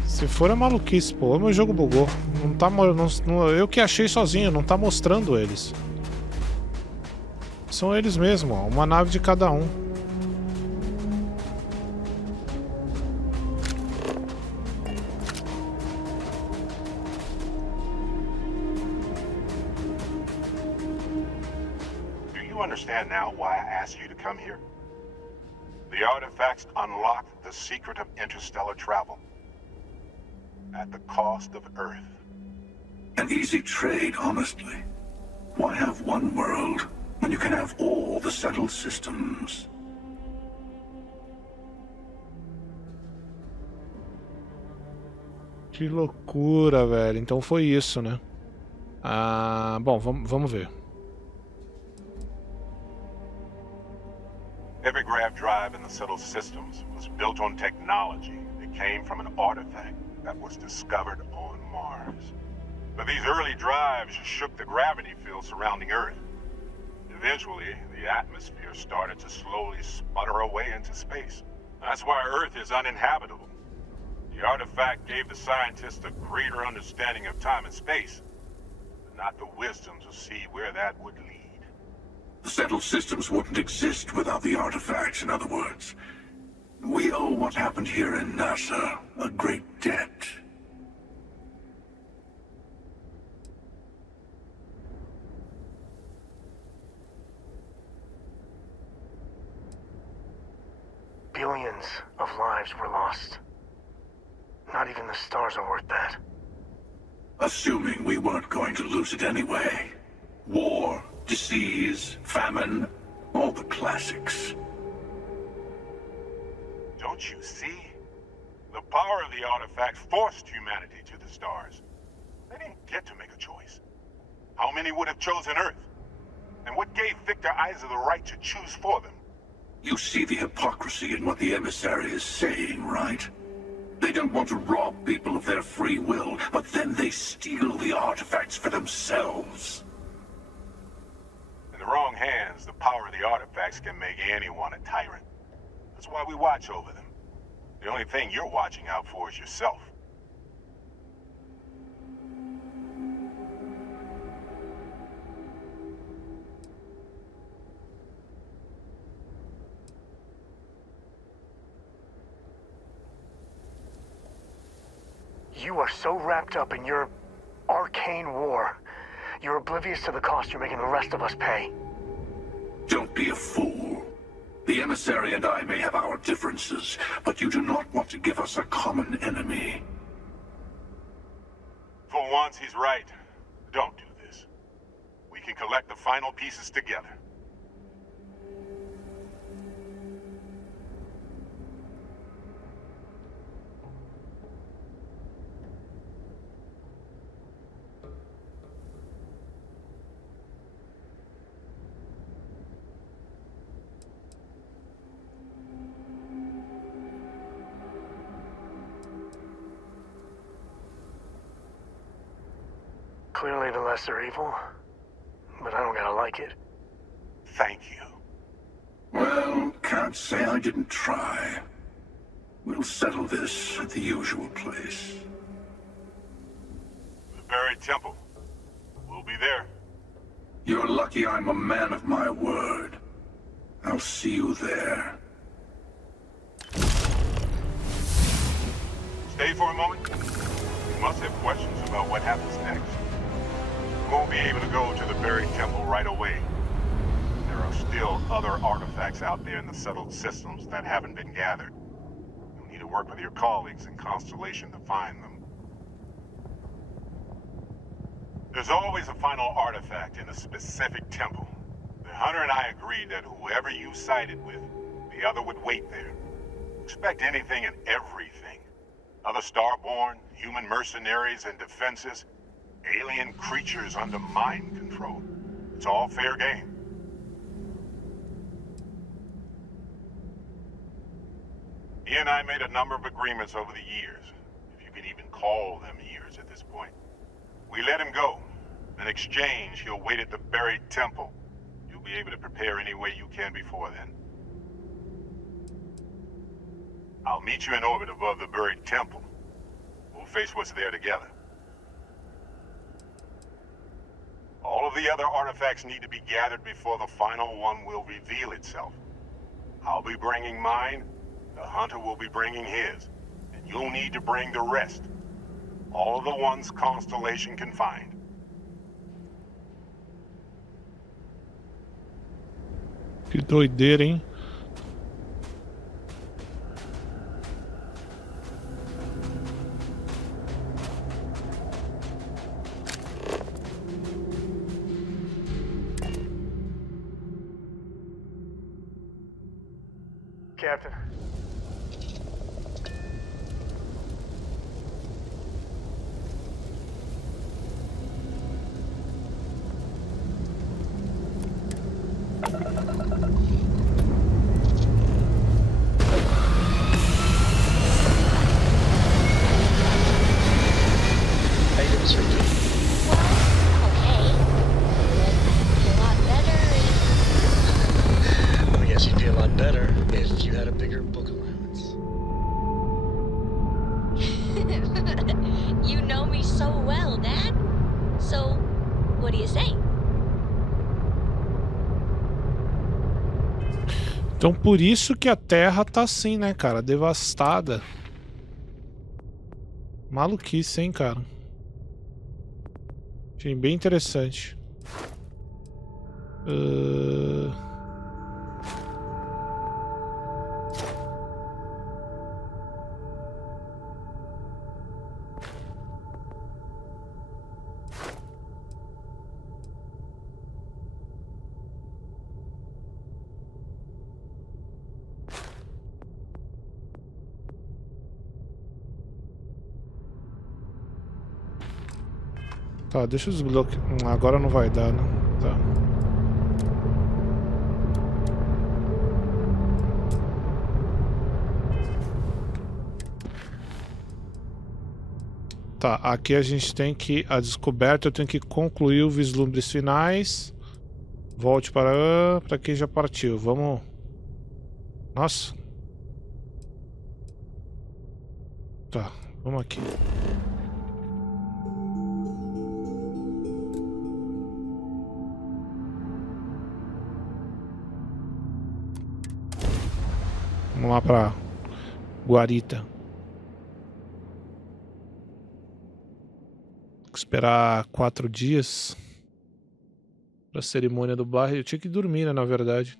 Se for é maluquice, pô. O meu jogo bugou. Não tá, eu que achei sozinho, não tá mostrando eles. São eles mesmo, ó. Uma nave de cada um. Do you understand now why I asked you to come here? The artifacts unlock the secret of interstellar travel. At the cost of Earth. An easy trade, honestly. Why have one world when you can have all the settled systems? Que loucura, velho. Então foi isso, né? Ah, bom, vamos ver. Every grav drive in the settled systems was built on technology that came from an artifact that was discovered on Mars. But these early drives shook the gravity field surrounding Earth. Eventually, the atmosphere started to slowly sputter away into space. That's why Earth is uninhabitable. The artifact gave the scientists a greater understanding of time and space, but not the wisdom to see where that would lead. The settled systems wouldn't exist without the artifacts, in other words. We owe what happened here in NASA a great debt. Billions of lives were lost. Not even the stars are worth that. Assuming we weren't going to lose it anyway. War, disease, famine, all the classics. Don't you see? The power of the artifact forced humanity to the stars. They didn't get to make a choice. How many would have chosen Earth? And what gave Victor guys have the right to choose for them. You see the hypocrisy in what the emissary is saying, right? They don't want to rob people of their free will, but then they steal the artifacts for themselves. In the wrong hands, the power of the artifacts can make anyone a tyrant. That's why we watch over them. The only thing you're watching out for is yourself. You are so wrapped up in your arcane war. You're oblivious to the cost you're making the rest of us pay. Don't be a fool. The emissary and I may have our differences, but you do not want to give us a common enemy. For once, he's right. Don't do this. We can collect the final pieces together. Clearly the lesser evil, but I don't gotta like it. Thank you. Well, can't say I didn't try. We'll settle this at the usual place. The buried temple. We'll be there. You're lucky I'm a man of my word. I'll see you there. Stay for a moment. You must have questions about what happens next. You won't be able to go to the buried temple right away. There are still other artifacts out there in the settled systems that haven't been gathered. You'll need to work with your colleagues in Constellation to find them. There's always a final artifact in a specific temple. The hunter and I agreed that whoever you sided with, the other would wait there. Expect anything and everything. Other Starborn, human mercenaries and defenses, alien creatures under mind control. It's all fair game. He and I made a number of agreements over the years, if you can even call them years at this point. We let him go. In exchange, he'll wait at the buried temple. You'll be able to prepare any way you can before then. I'll meet you in orbit above the buried temple. We'll face what's there together. All of the other artifacts need to be gathered before the final one will reveal itself. I'll be bringing mine, the hunter will be bringing his, and you'll need to bring the rest. All of the ones Constellation can find. Que doideira, hein? Captain. How you doing, sir? I guess you'd be a lot better if you had a bigger book allowance. You know me so well, Dad. So, what do you say? Então por isso que a Terra tá assim, né, cara? Devastada. Maluquice, hein, cara? Achei bem interessante. Tá, deixa eu desbloquear. Agora não vai dar, né? Tá. Tá, aqui a gente tem que... A descoberta eu tenho que concluir os vislumbres finais. Volte para quem já partiu. Vamos... Nossa. Tá, vamos aqui. Vamos lá pra guarita. Tem que esperar 4 dias pra cerimônia do bairro. Eu tinha que dormir, né, na verdade.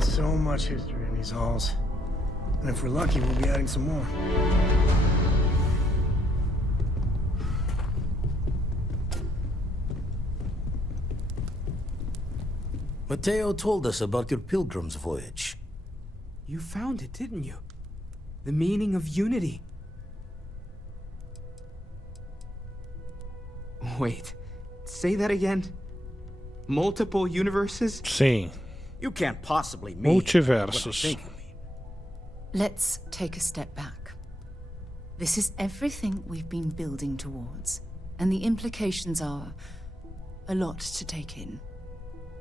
So much history in these halls. And if we're lucky, we'll be adding some more. Mateo told us about your pilgrim's voyage. You found it, didn't you? The meaning of unity. Wait, say that again? Multiple universes? Sim. You can't possibly mean Multiversos. Let's take a step back. This is everything we've been building towards, and the implications are a lot to take in.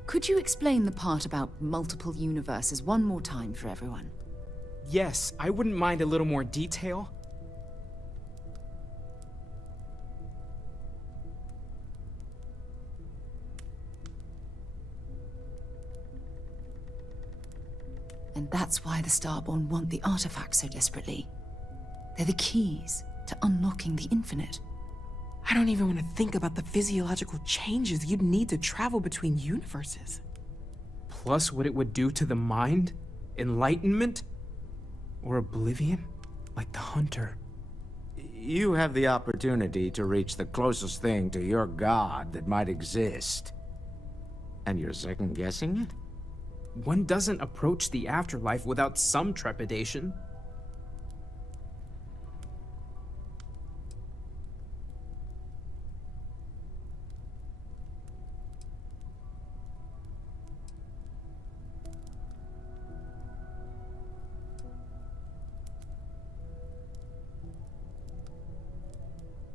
Could you explain the part about multiple universes one more time for everyone? Yes, I wouldn't mind a little more detail. And that's why the Starborn want the artifacts so desperately. They're the keys to unlocking the infinite. I don't even want to think about the physiological changes you'd need to travel between universes. Plus what it would do to the mind? Enlightenment? Or oblivion? Like the Hunter. You have the opportunity to reach the closest thing to your god that might exist. And you're second-guessing it? One doesn't approach the afterlife without some trepidation.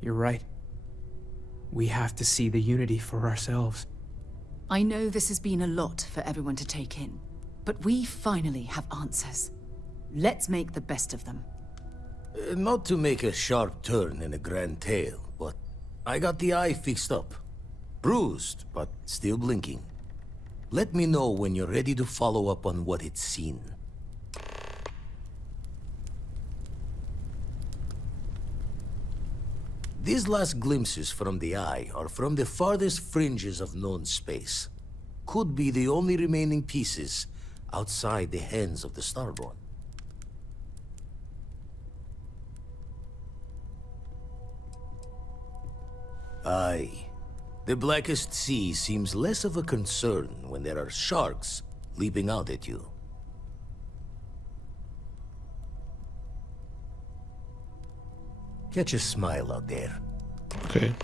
You're right. We have to see the unity for ourselves. I know this has been a lot for everyone to take in, but we finally have answers. Let's make the best of them. Not to make a sharp turn in a grand tale, but I got the eye fixed up. Bruised, but still blinking. Let me know when you're ready to follow up on what it's seen. These last glimpses from the eye are from the farthest fringes of known space. Could be the only remaining pieces outside the hands of the Starborn. Aye. The blackest sea seems less of a concern when there are sharks leaping out at you. Catch a smile out there. Ok.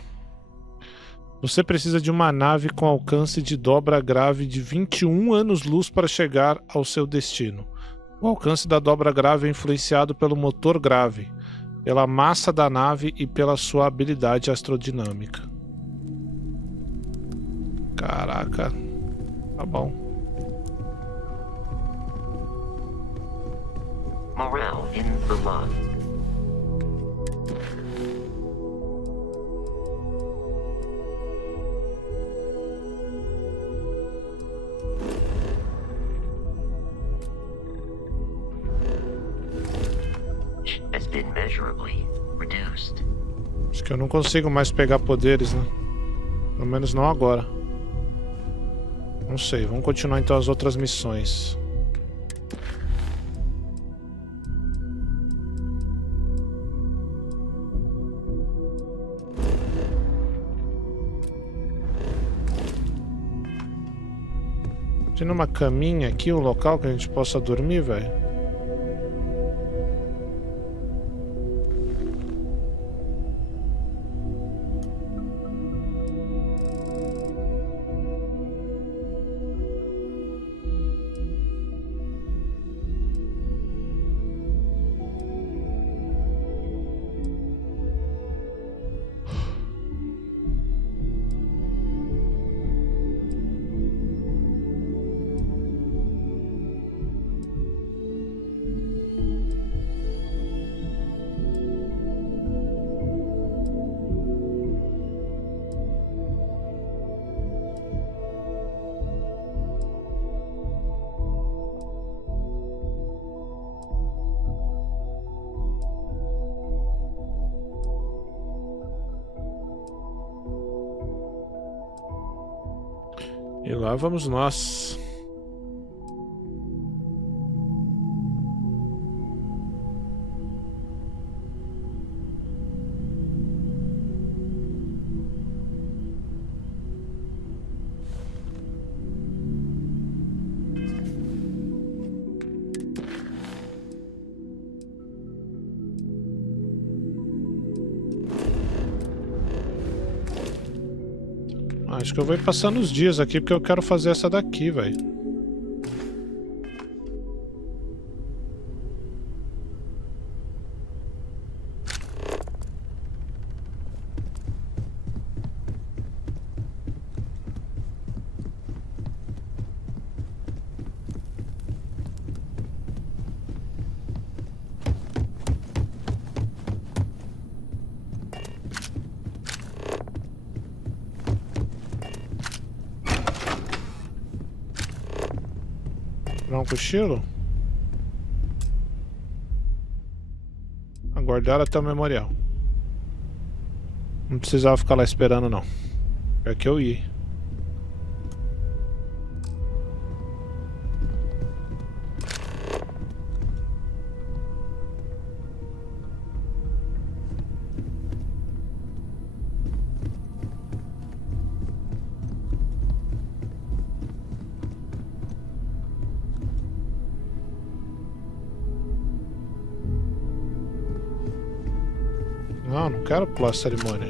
Você precisa de uma nave com alcance de dobra grave de 21 anos-luz para chegar ao seu destino. O alcance da dobra grave é influenciado pelo motor grave, pela massa da nave e pela sua habilidade astrodinâmica. Caraca. Tá bom. Morale in the log. Has been measurably reduced. Acho que eu não consigo mais pegar poderes, né? Pelo menos não agora. Não sei, vamos continuar então as outras missões. Tem uma caminha aqui, um local que a gente possa dormir, velho? E lá vamos nós. Acho que eu vou ir passando os dias aqui porque eu quero fazer essa daqui, velho. Tirar um cochilo? Aguardar até o memorial. Não precisava ficar lá esperando, não. É que eu ia. Não quero pular a cerimônia.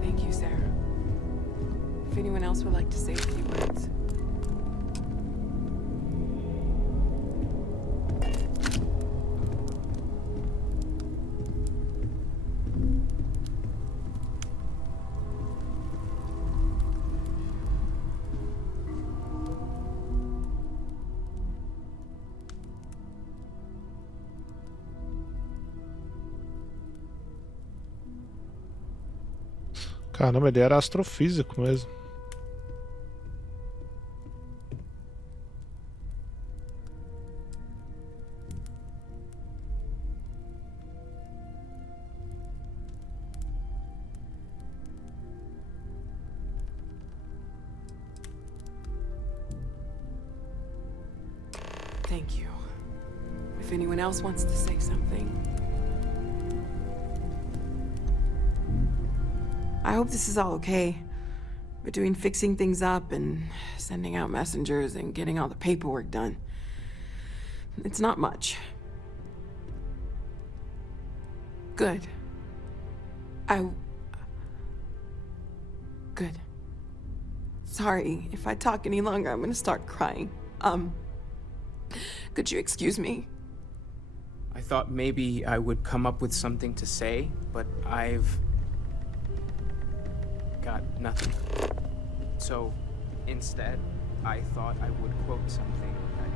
Thank you, Sarah. If anyone else would like to say a few words. Caramba, ele era astrofísico mesmo. Thank you. If anyone else wants to say something. I hope this is all okay. Between fixing things up and sending out messengers and getting all the paperwork done. It's not much. Good. Good. Sorry, if I talk any longer, I'm gonna start crying. Could you excuse me? I thought maybe I would come up with something to say, but I've got nothing. So, instead, I thought I would quote something that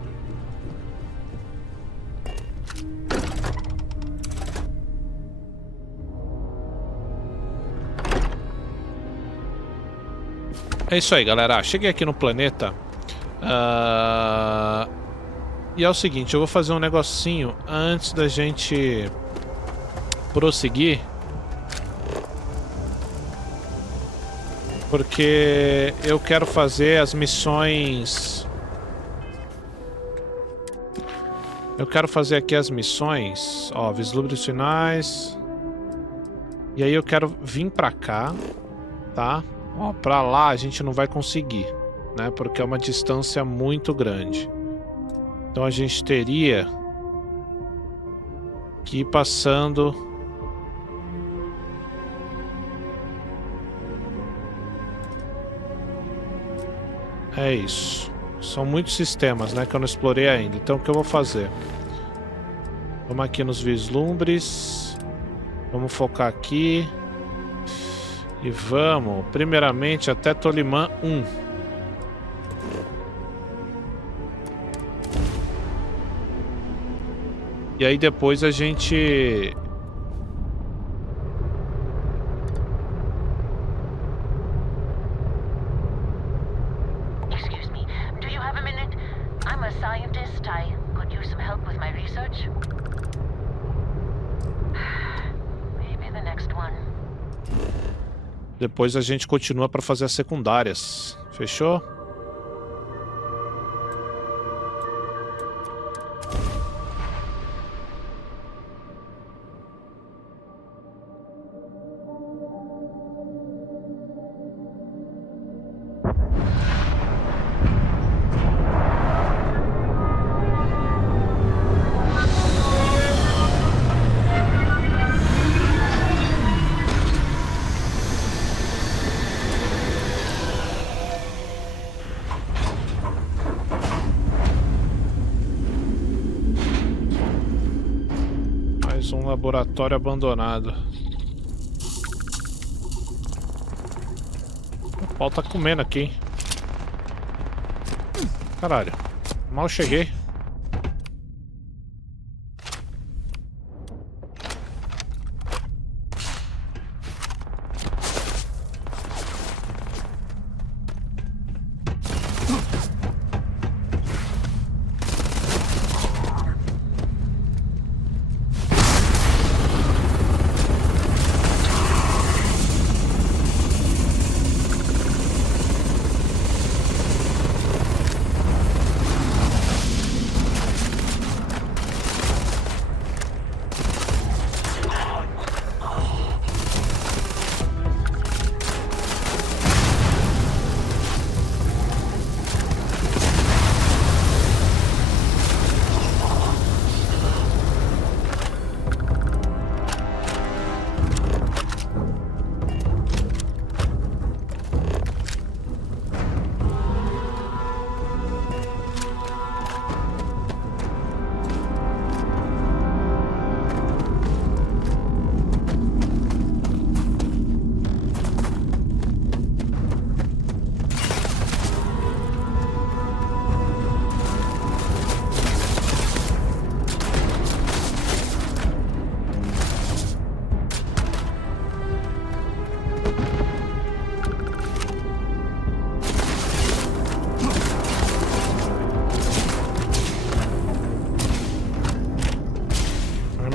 É isso aí, galera. Cheguei aqui no planeta. E é o seguinte, eu vou fazer um negocinho antes da gente prosseguir. Porque eu quero fazer as missões. Eu quero fazer aqui as missões. Ó, vislumbres finais. E aí eu quero vir pra cá, tá? Ó, pra lá a gente não vai conseguir, né? Porque é uma distância muito grande. Então a gente teria que ir passando. É isso. São muitos sistemas, né, que eu não explorei ainda. Então o que eu vou fazer? Vamos aqui nos vislumbres. Vamos focar aqui. E vamos, primeiramente, até Tolimã 1. E aí depois a gente... Excuse me, do you have a minute? I'm a scientist. I could could use some help with my research. Maybe the next one. Depois a gente continua para fazer as secundárias. Fechou? Um laboratório abandonado. O pau tá comendo aqui, hein? Caralho, mal cheguei.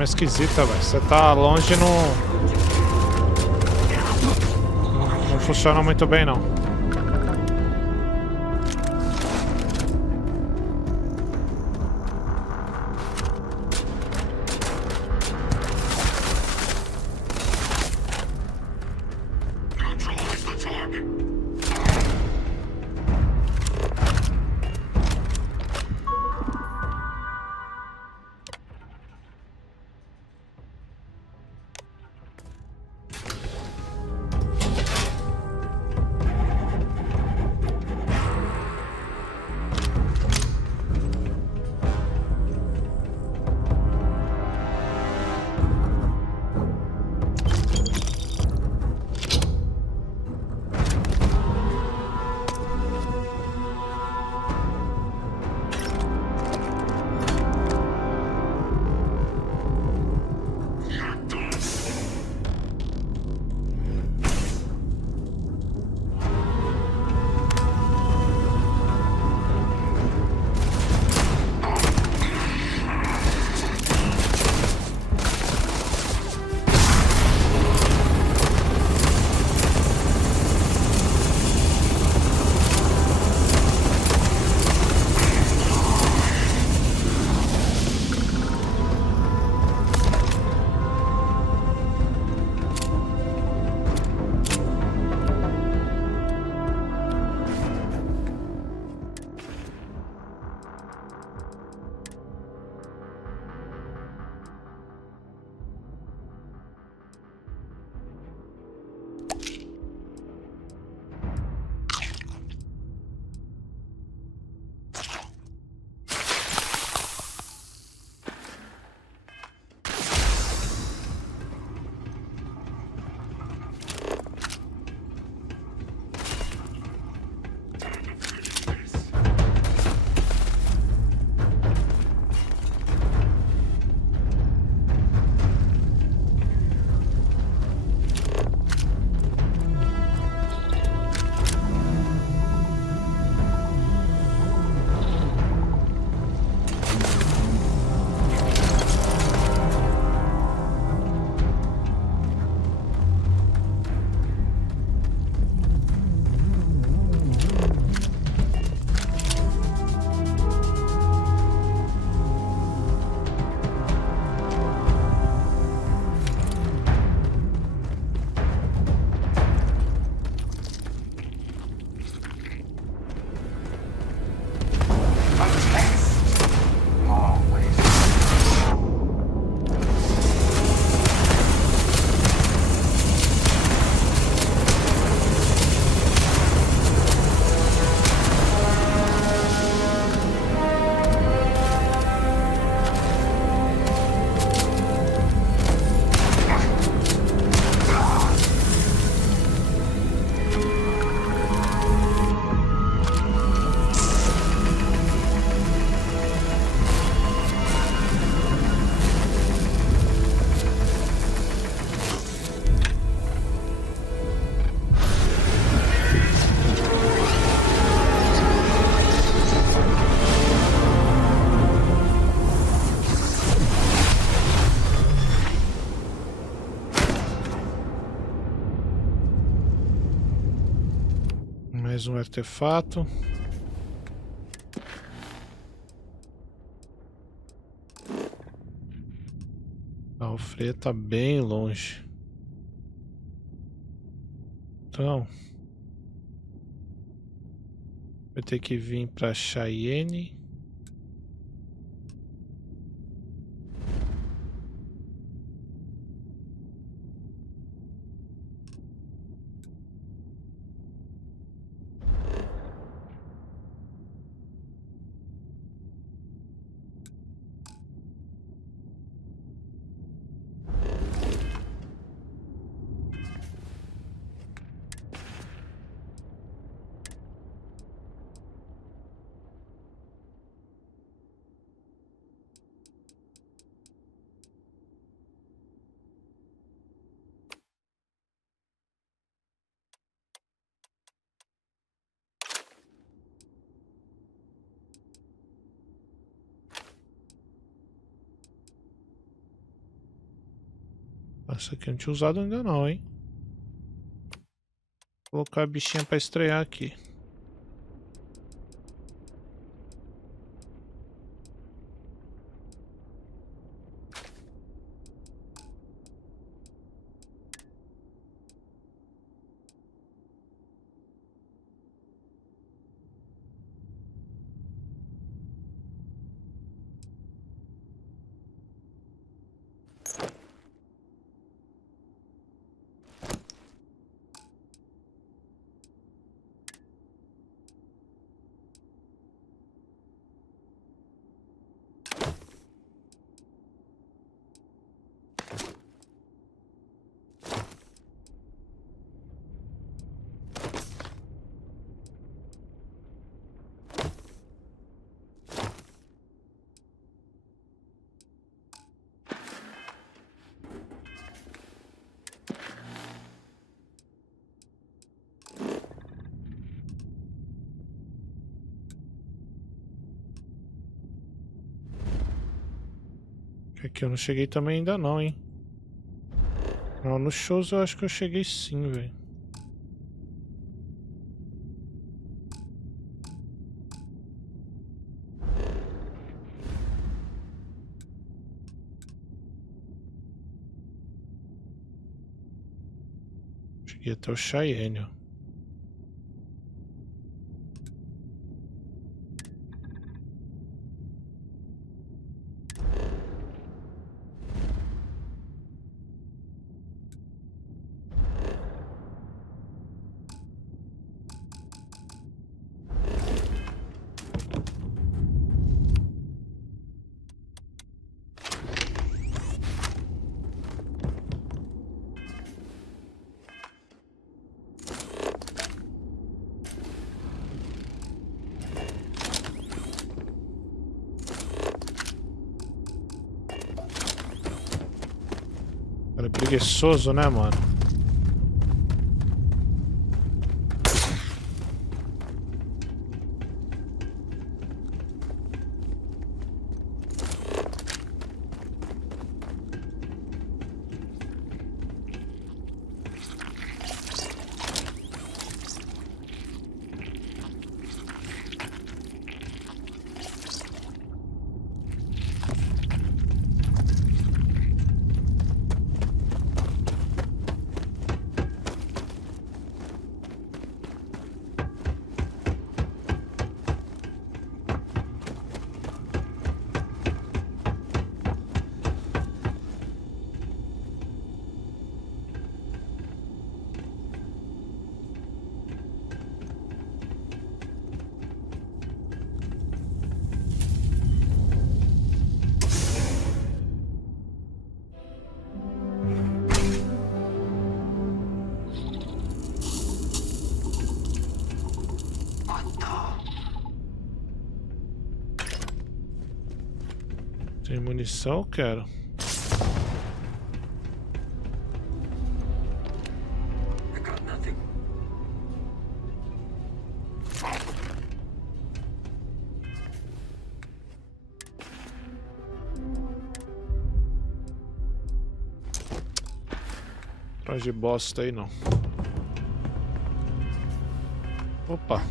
Esquisita, velho. Você tá longe, não funciona muito bem, não. Mais um artefato. Ah, o freio tá bem longe. Então vai ter que vir para Cheyenne. Essa aqui eu não tinha usado ainda não, hein? Vou colocar a bichinha pra estrear aqui. Aqui eu não cheguei também ainda não, hein? Não, nos shows eu acho que eu cheguei sim, velho. Cheguei até o Cheyenne, ó. Cara, preguiçoso, né, mano? Tem munição? Quero. Atrás de bosta aí não. Opa.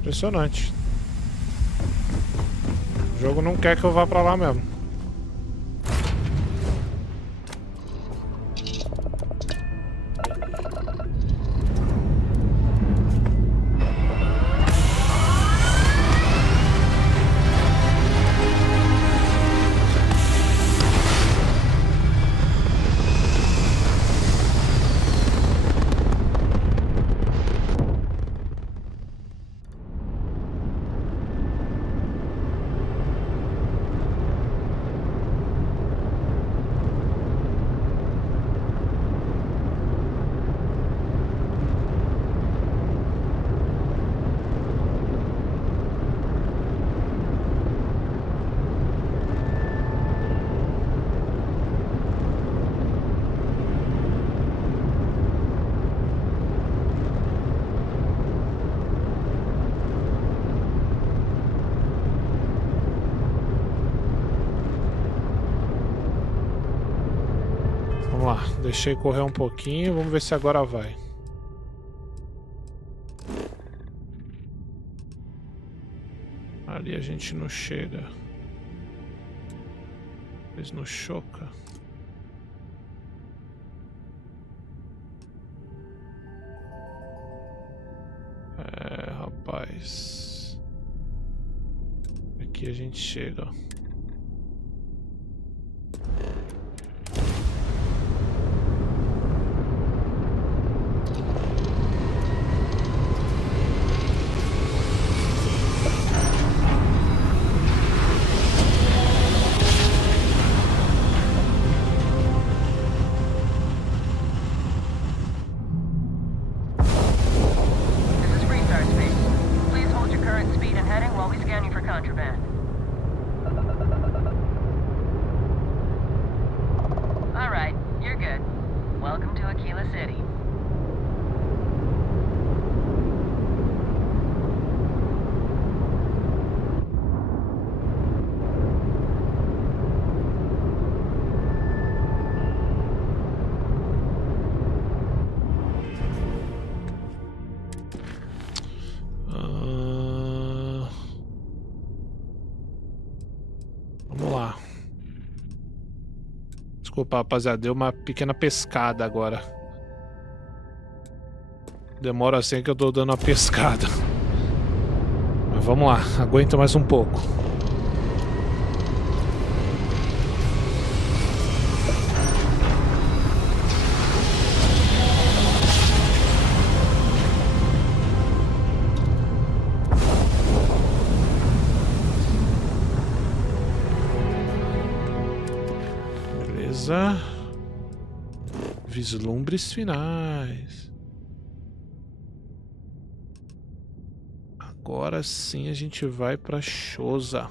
Impressionante. O jogo não quer que eu vá pra lá mesmo. Vamos lá, deixei correr um pouquinho, vamos ver se agora vai. Ali a gente não chega. Eles não chocam. É, rapaz. Aqui a gente chega, ó. Desculpa, rapaziada, deu uma pequena pescada agora. Demora assim que eu tô dando uma pescada. Mas vamos lá, aguenta mais um pouco. Vislumbres finais. Agora sim a gente vai pra Chosa.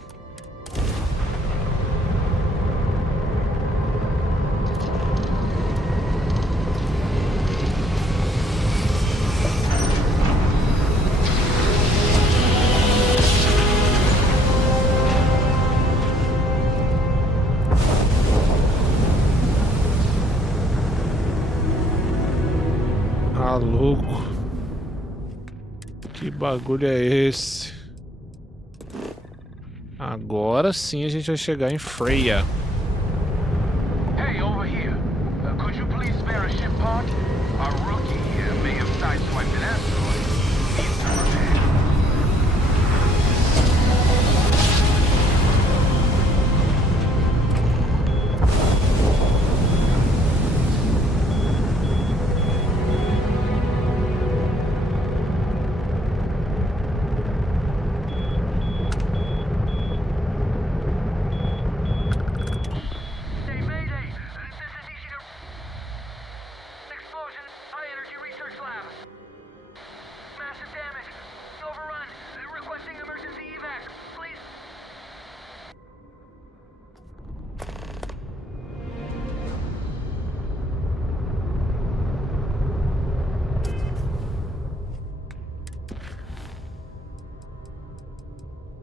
Louco. bagulho é esse? Agora sim a gente vai chegar em Freya. Hey, over here. Could you please spare a ship part? Our rookie here may have sideswiped an asteroid. Needs to repair.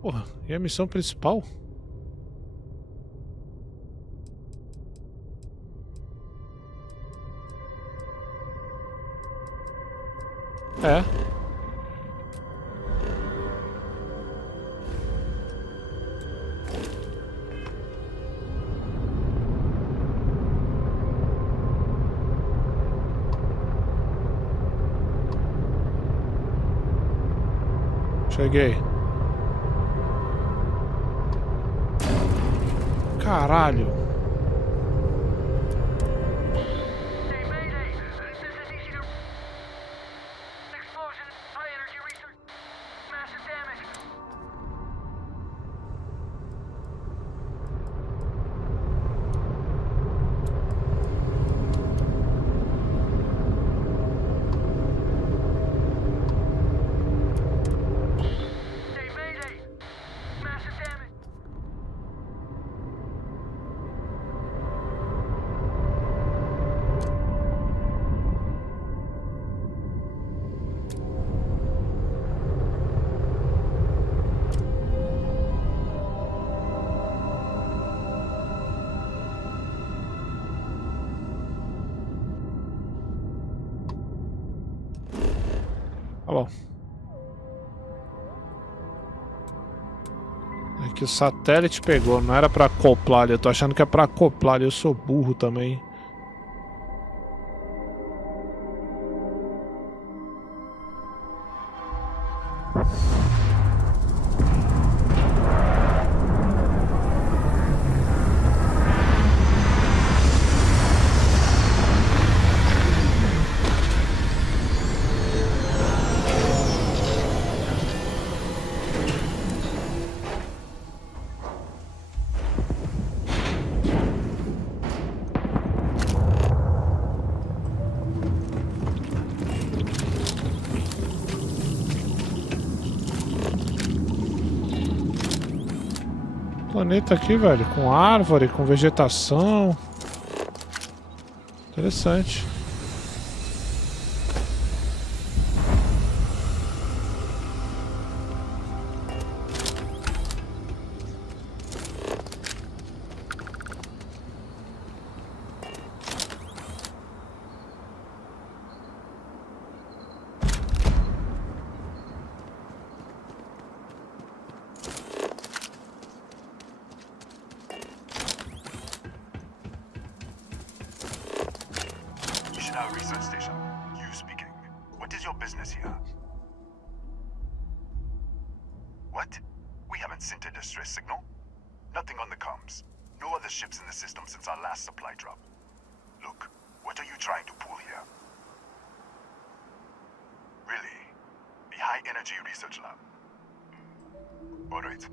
Porra, e a missão principal? É. Cheguei. Caralho. Tá bom. É que o satélite pegou, não era pra acoplar ali. Eu tô achando que é pra acoplar ali. Eu sou burro também. Planeta aqui, velho, com árvore, com vegetação. Interessante. Research station. You speaking. What is your business here? What? We haven't sent a distress signal? Nothing on the comms. No other ships in the system since our last supply drop. Look, what are you trying to pull here? Really? The High Energy Research Lab? Alright.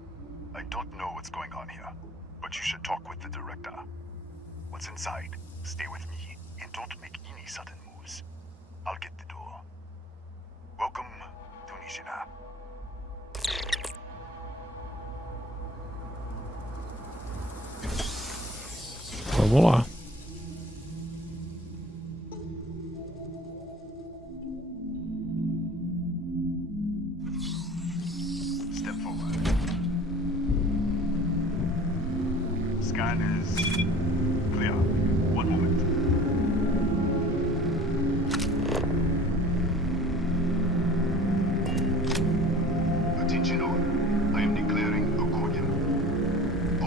I don't know what's going on here, but you should talk with the director. What's inside? Stay with me. And don't make any sudden moves. I'll get the door. Welcome to Nishina. Vamos lá. Step forward. Scan is clear. One moment.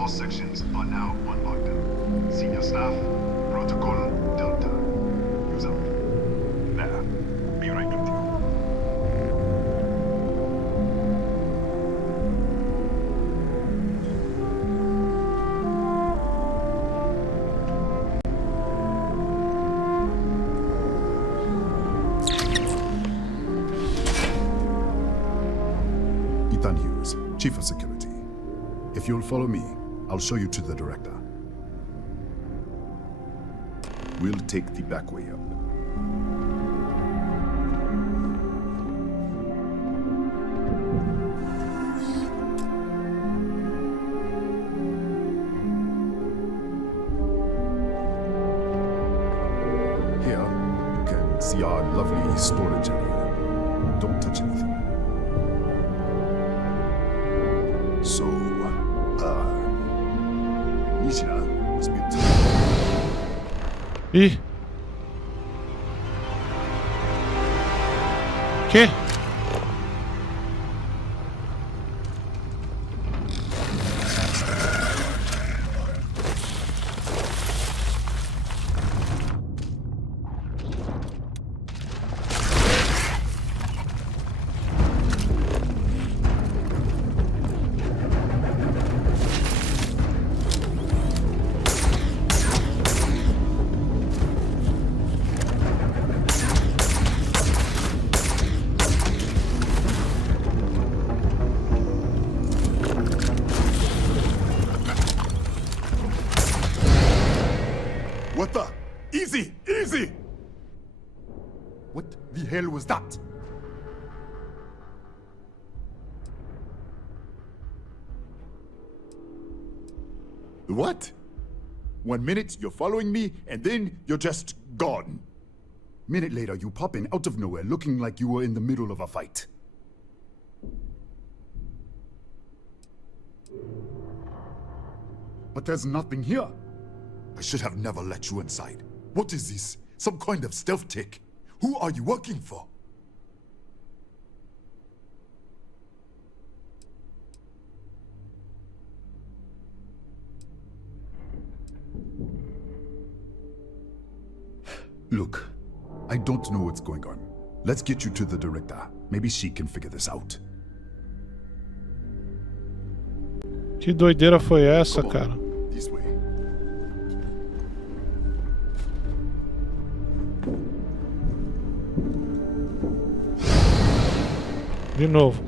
All sections are now on lockdown. Senior staff, protocol Delta. Use up. There. Be right with you. Ethan Hughes, Chief of Security. If you'll follow me, I'll show you to the director. We'll take the back way up. Here, you can see our lovely storage area. Don't touch anything. So, Nishina was built. Ih. Que? What the? Easy! Easy! What the hell was that? What? 1 minute you're following me, and then you're just gone. Minute later, you pop in out of nowhere looking like you were in the middle of a fight. But there's nothing here. I should have never let you inside. What is this? Some kind of stealth tick? Who are you working for? Look, I don't know what's going on. Let's get you to the director. Maybe she can figure this out. Que doideira foi essa, cara? This way. De novo.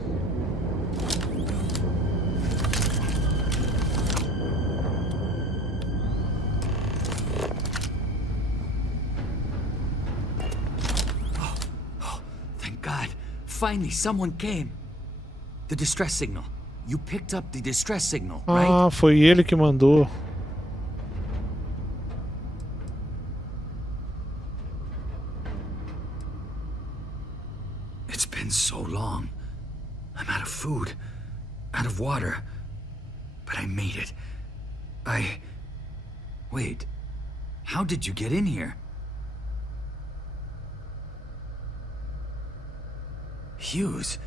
Thank God. Finally, someone came. The distress signal. You picked up the distress signal, right? Ah, foi ele que mandou. It's been so long. I'm out of food, out of water. But I made it. Wait. How did you get in here? Hughes?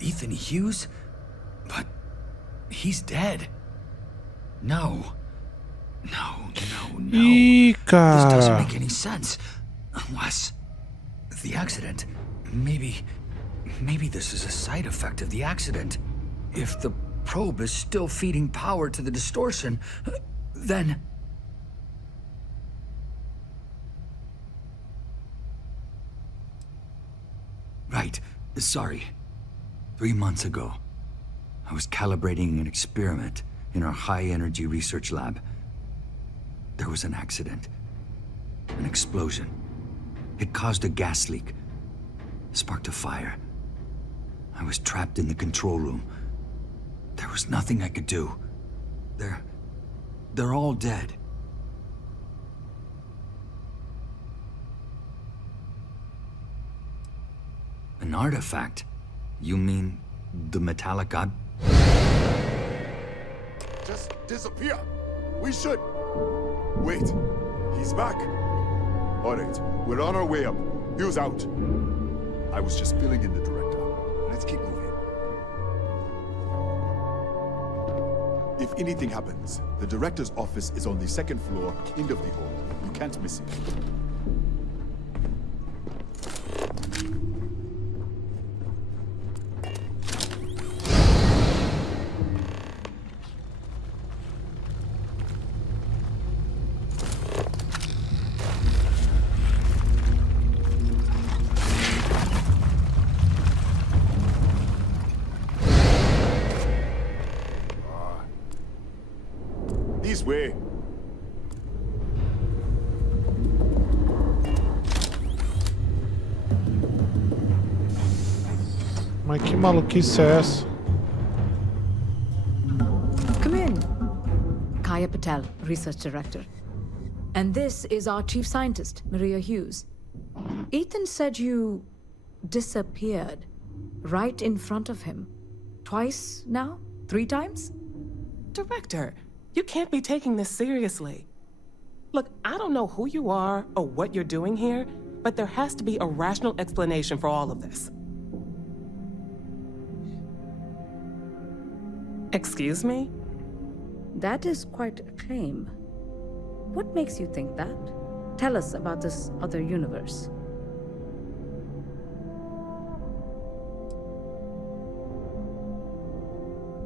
Ethan Hughes? But he's dead. No. No. Ih, This doesn't cara. make any sense. Unless the accident. Maybe this is a side effect of the accident. If the probe is still feeding power to the distortion, then... Right. Sorry. 3 months ago, I was calibrating an experiment in our high-energy research lab. There was an accident. An explosion. It caused a gas leak. Sparked a fire. I was trapped in the control room. There was nothing I could do. They're all dead. An artifact? You mean the metallic god? Just disappear. We should. Wait. He's back. All right. We're on our way up. Hughes out. I was just filling in the director. Let's keep moving. If anything happens, the director's office is on the second floor, end of the hall. You can't miss it. This way. Mas que maluquice é essa? Come in. Kaya Patel, Research Director. And this is our Chief Scientist, Maria Hughes. Ethan said you disappeared right in front of him. Twice now? 3 times? Director, you can't be taking this seriously. Look, I don't know who you are or what you're doing here, but there has to be a rational explanation for all of this. Excuse me? That is quite a claim. What makes you think that? Tell us about this other universe.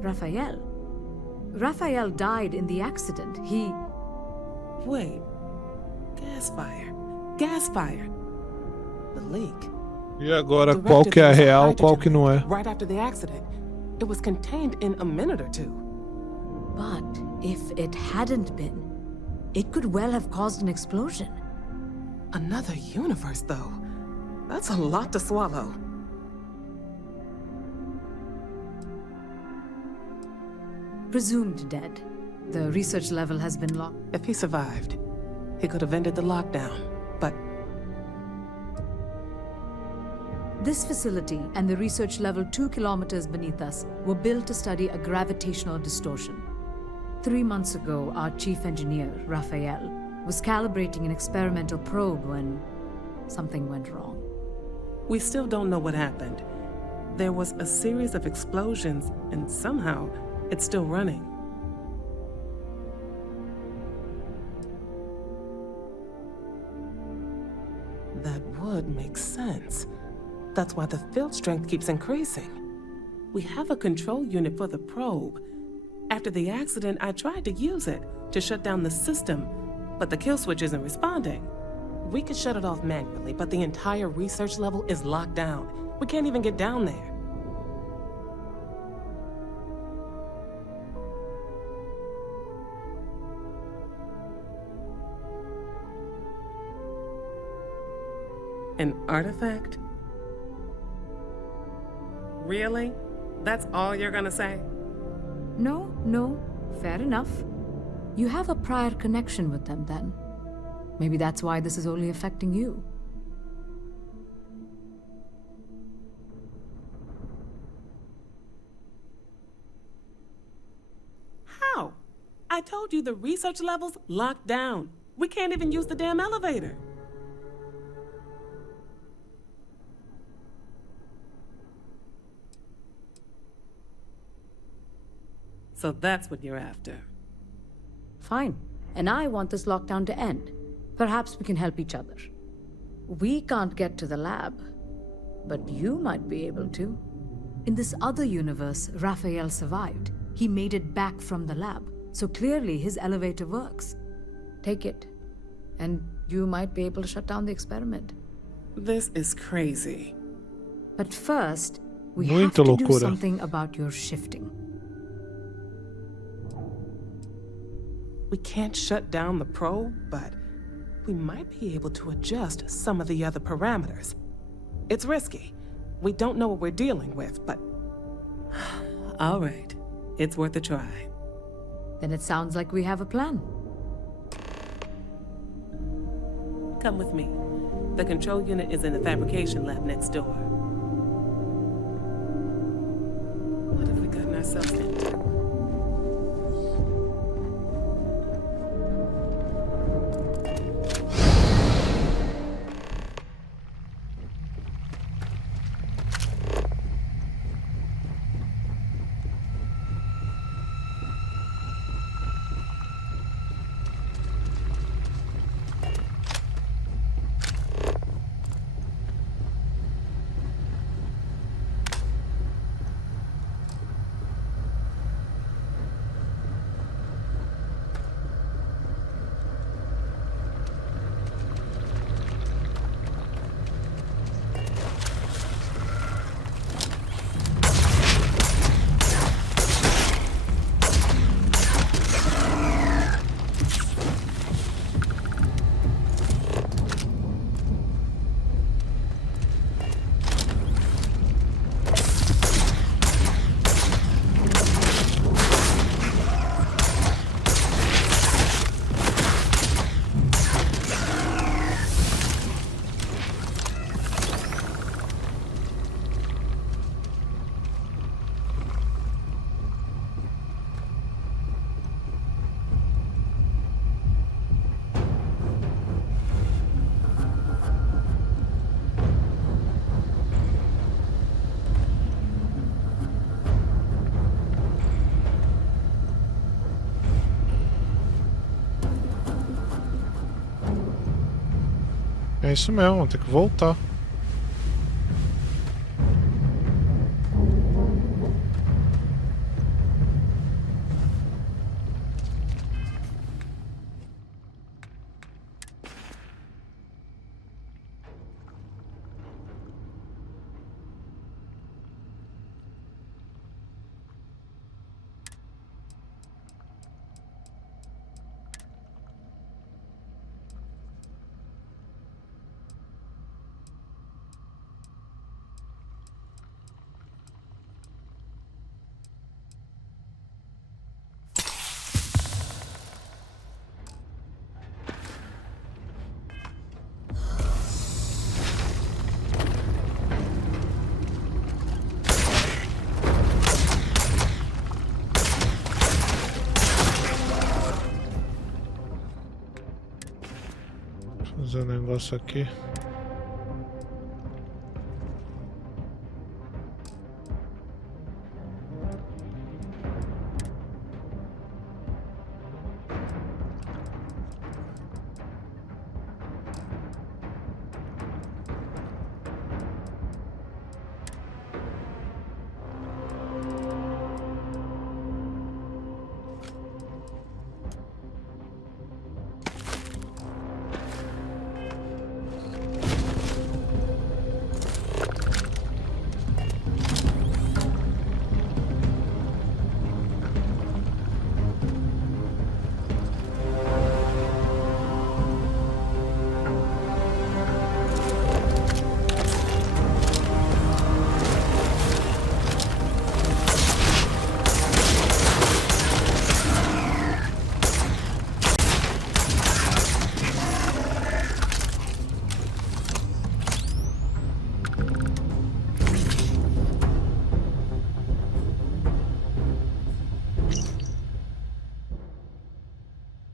Raphael. Raphael died in the accident. He... Wait. Gas fire. Gas fire. The leak. E agora, qual que é a real, qual que não é? Right after the accident. It was contained in a minute or 2. But if it hadn't been, it could well have caused an explosion. Another universe, though. That's a lot to swallow. Presumed dead. The research level has been locked. If he survived, he could have ended the lockdown, but... This facility and the research level 2 kilometers beneath us were built to study a gravitational distortion. 3 months ago, our chief engineer, Raphael, was calibrating an experimental probe when something went wrong. We still don't know what happened. There was a series of explosions, and somehow it's still running. That would make sense. That's why the field strength keeps increasing. We have a control unit for the probe. After the accident, I tried to use it to shut down the system, but the kill switch isn't responding. We could shut it off manually, but the entire research level is locked down. We can't even get down there. An artifact? Really? That's all you're gonna say? No, fair enough. You have a prior connection with them then. Maybe that's why this is only affecting you. How? I told you the research level's locked down. We can't even use the damn elevator. So that's what you're after. Fine. And I want this lockdown to end. Perhaps we can help each other. We can't get to the lab, but you might be able to. In this other universe, Raphael survived. He made it back from the lab, so clearly his elevator works. Take it, and you might be able to shut down the experiment. This is crazy. But first, we have to do something about your shifting. We can't shut down the probe, but we might be able to adjust some of the other parameters. It's risky. We don't know what we're dealing with, but... All right. It's worth a try. Then it sounds like we have a plan. Come with me. The control unit is in the fabrication lab next door. What have we gotten ourselves into? É isso mesmo, vou ter que voltar. Fazer um negócio aqui.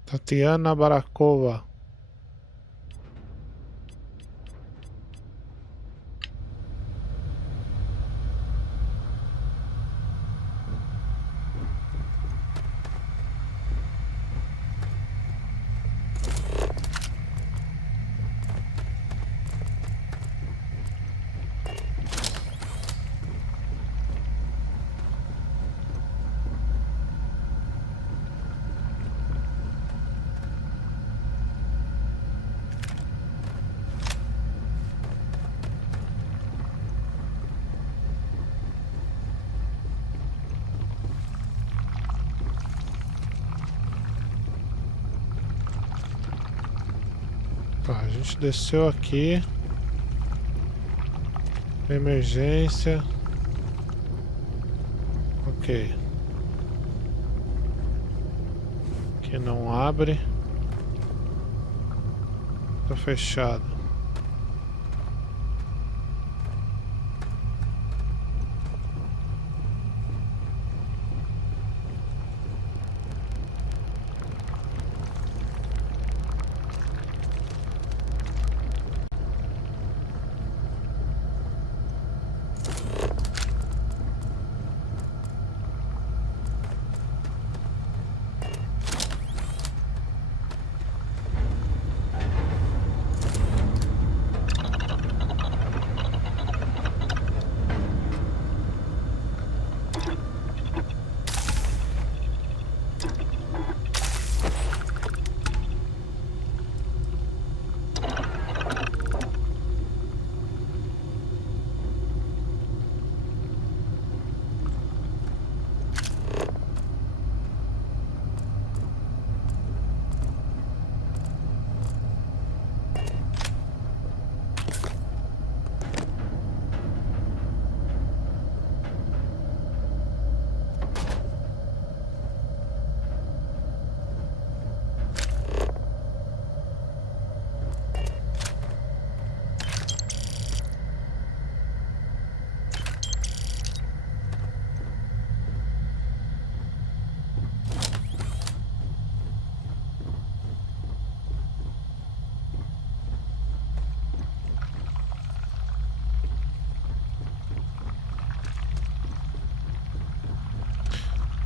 Tatiana Barakova. Tá, a gente desceu aqui. Emergência. Ok. Aqui não abre. Tá fechado.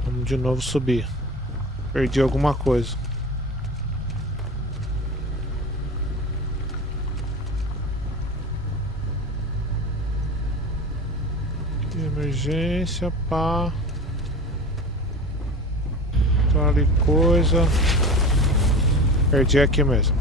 Vamos de novo subir. Perdi alguma coisa. emergência, pá. Tá ali coisa. Perdi aqui mesmo.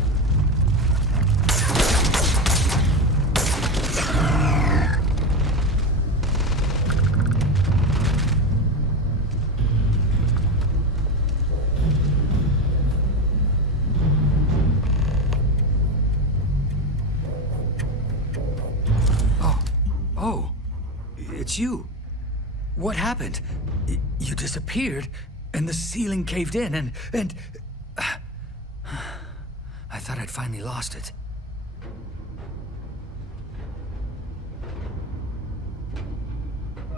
Oh, it's you. What happened? You disappeared, and the ceiling caved in, and... I thought I'd finally lost it.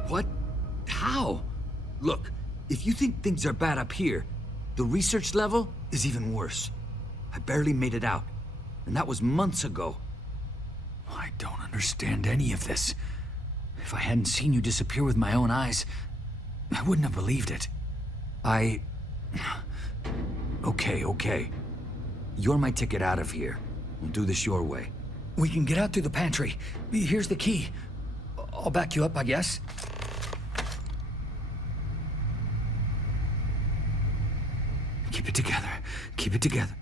What? How? Look, if you think things are bad up here, the research level is even worse. I barely made it out, and that was months ago. I don't understand any of this. If I hadn't seen you disappear with my own eyes, I wouldn't have believed it. Okay. You're my ticket out of here. We'll do this your way. We can get out through the pantry. Here's the key. I'll back you up, I guess. Keep it together. Keep it together.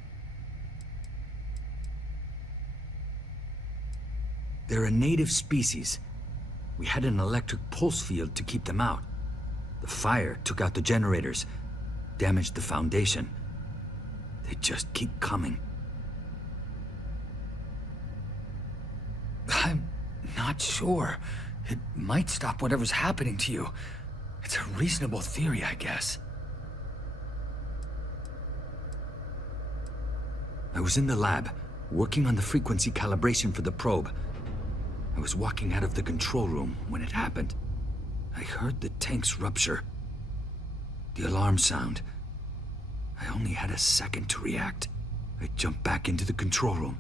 They're a native species. We had an electric pulse field to keep them out. The fire took out the generators, damaged the foundation. They just keep coming. I'm not sure. It might stop whatever's happening to you. It's a reasonable theory, I guess. I was in the lab, working on the frequency calibration for the probe. I was walking out of the control room when it happened. I heard the tanks rupture. The alarm sound. I only had a second to react. I jumped back into the control room.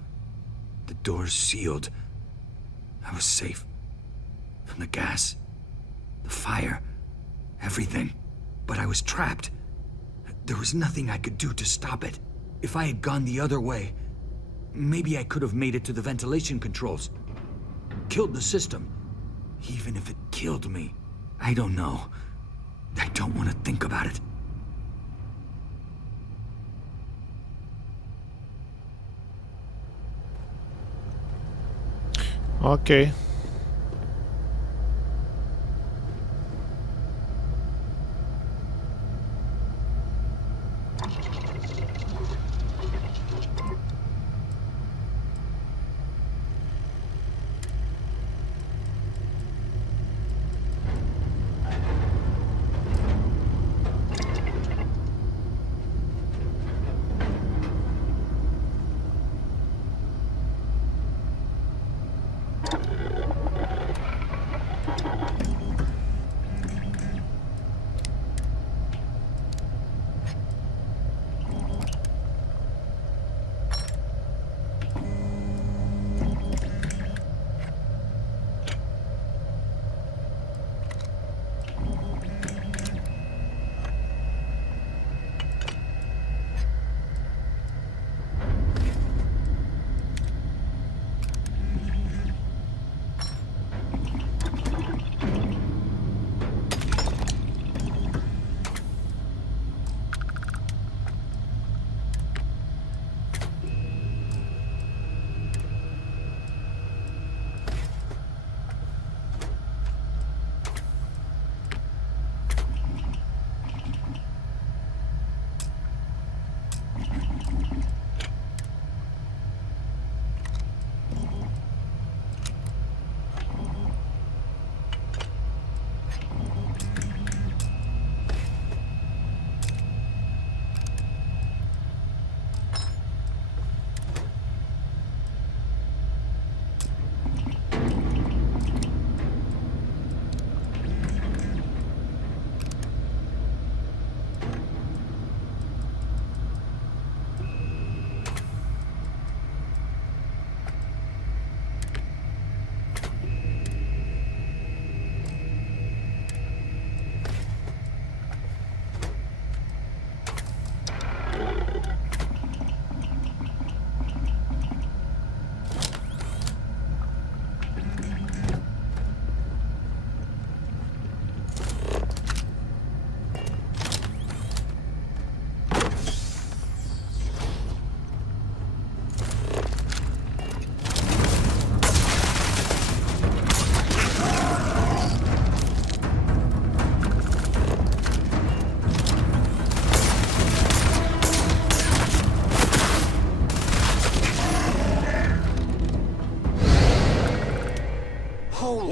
The doors sealed. I was safe. From the gas, the fire, everything. But I was trapped. There was nothing I could do to stop it. If I had gone the other way, maybe I could have made it to the ventilation controls. Killed the system. Even if it killed me. I don't know. I don't want to think about it. Ok.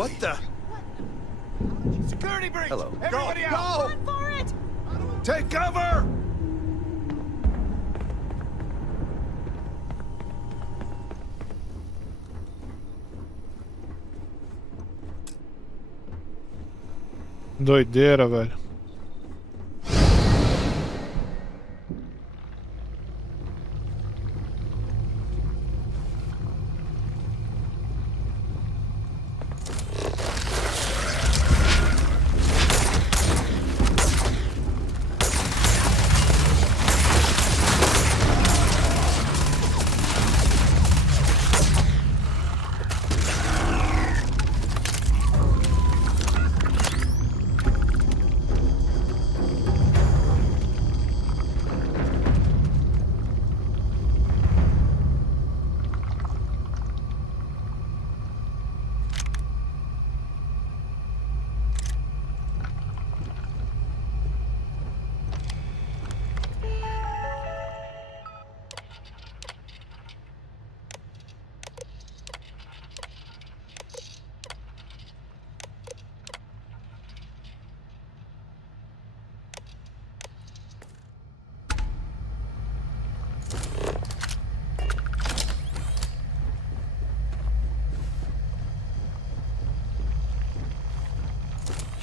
What the? Security breach! Hello. Everybody Go, out! go! Run for it! Take cover! Doideira, velho.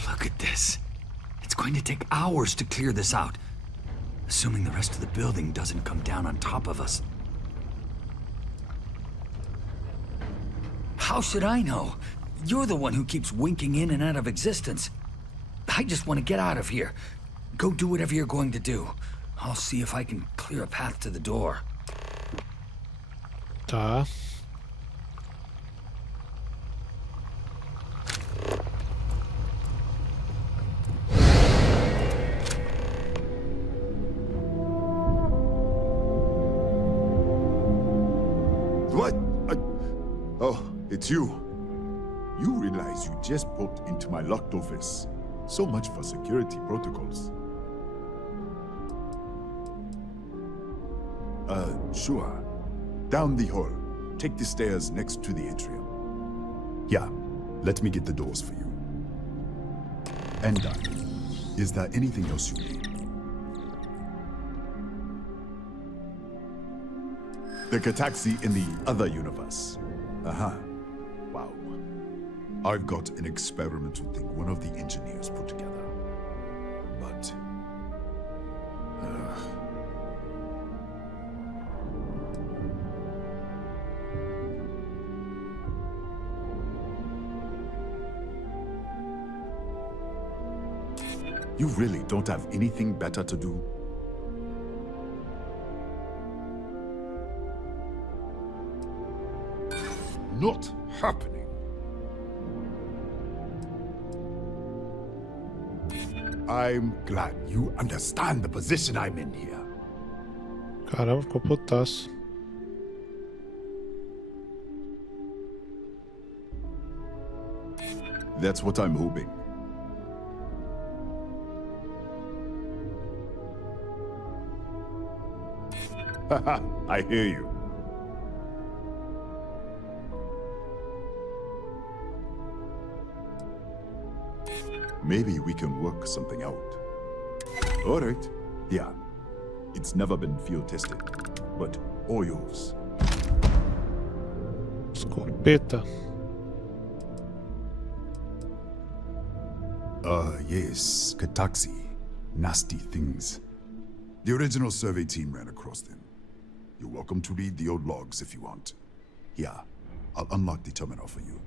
Look at this. It's going to take hours to clear this out. Assuming the rest of the building doesn't come down on top of us. How should I know? You're the one who keeps winking in and out of existence. I just want to get out of here. Go do whatever you're going to do. I'll see if I can clear a path to the door. Tá. What? Oh, it's you. You realize you just broke into my locked office. So much for security protocols. Sure. Down the hall. Take the stairs next to the atrium. Yeah, let me get the doors for you. And done. Is there anything else you need? The Kataxi in the other universe. Uh-huh. Wow. I've got an experimental thing one of the engineers put together. But... You really don't have anything better to do? Not happening. I'm glad you understand the position I'm in here. Caramba, ficou putaço. That's what I'm hoping. Haha, I hear you. Maybe we can work something out. All right. Yeah. It's never been field tested, but all yours. Escopeta. Yes, Kataxi. Nasty things. The original survey team ran across them. You're welcome to read the old logs if you want. Yeah, I'll unlock the terminal for you.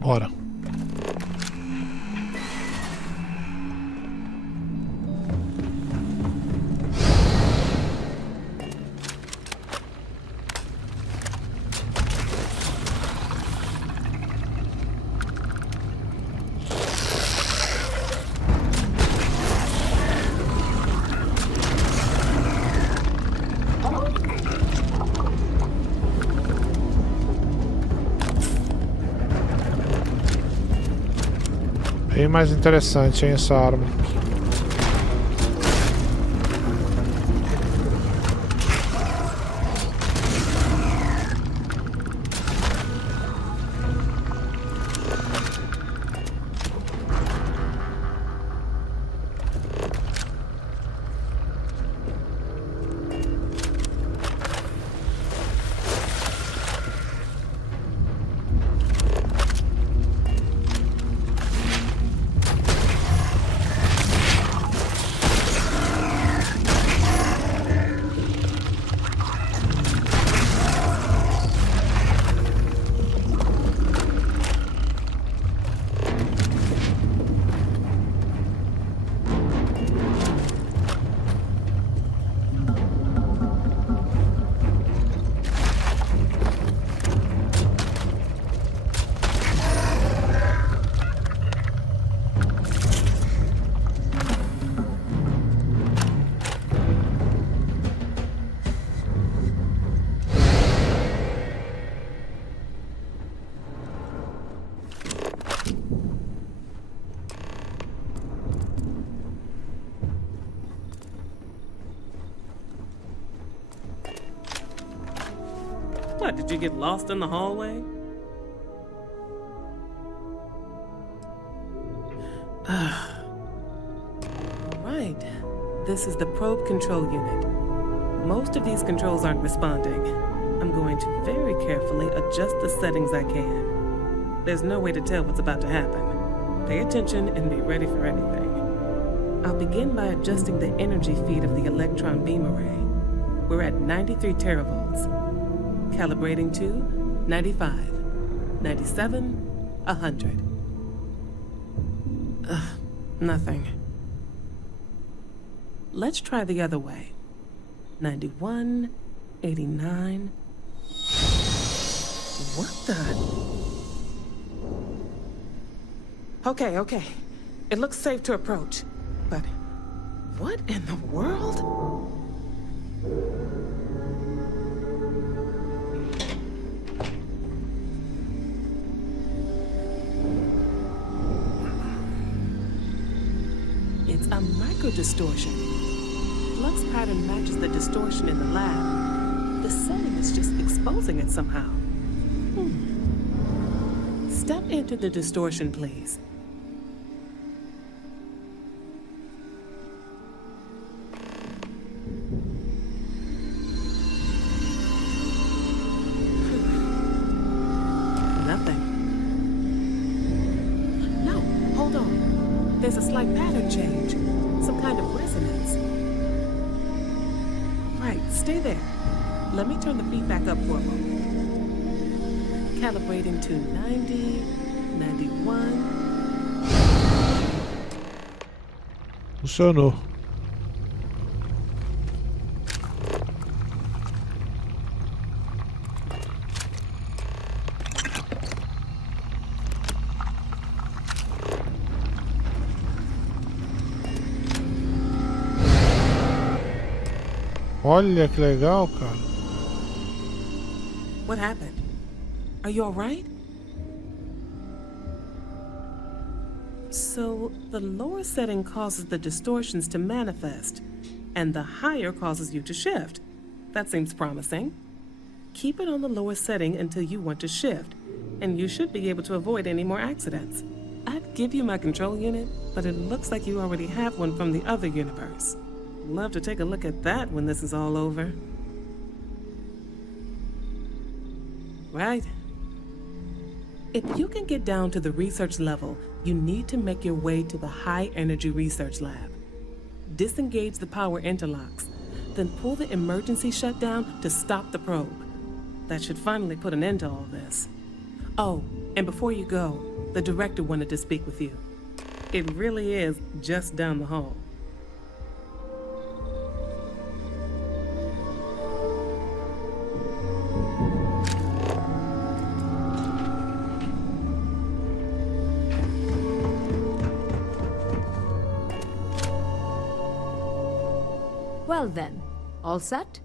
Bora. Bem mais interessante, hein, essa arma. What, did you get lost in the hallway? Right. This is the probe control unit. Most of these controls aren't responding. I'm going to very carefully adjust the settings I can. There's no way to tell what's about to happen. Pay attention and be ready for anything. I'll begin by adjusting the energy feed of the electron beam array. We're at 93 teravolts. Calibrating to 95, 97, 100. Nothing. Let's try the other way. 91, 89. What the? Okay. It looks safe to approach. But what in the world? It's a micro-distortion. Flux pattern matches the distortion in the lab. The setting is just exposing it somehow. Step into the distortion, please. Nothing. No, hold on. There's a slight pattern change. Some kind of resonance. Right, stay there. Let me turn the feed back up for a moment. Calibrating to 90, 91. Funcionou. Olha que legal, cara. What happened? Are you all right? So, the lower setting causes the distortions to manifest, and the higher causes you to shift. That seems promising. Keep it on the lower setting until you want to shift, and you should be able to avoid any more accidents. I'd give you my control unit, but it looks like you already have one from the other universe. Love to take a look at that when this is all over. Right. If you can get down to the research level, you need to make your way to the high energy research lab. Disengage the power interlocks, then pull the emergency shutdown to stop the probe. That should finally put an end to all this. Oh, And before you go, the director wanted to speak with you. It really is just down the hall. Well then, all set?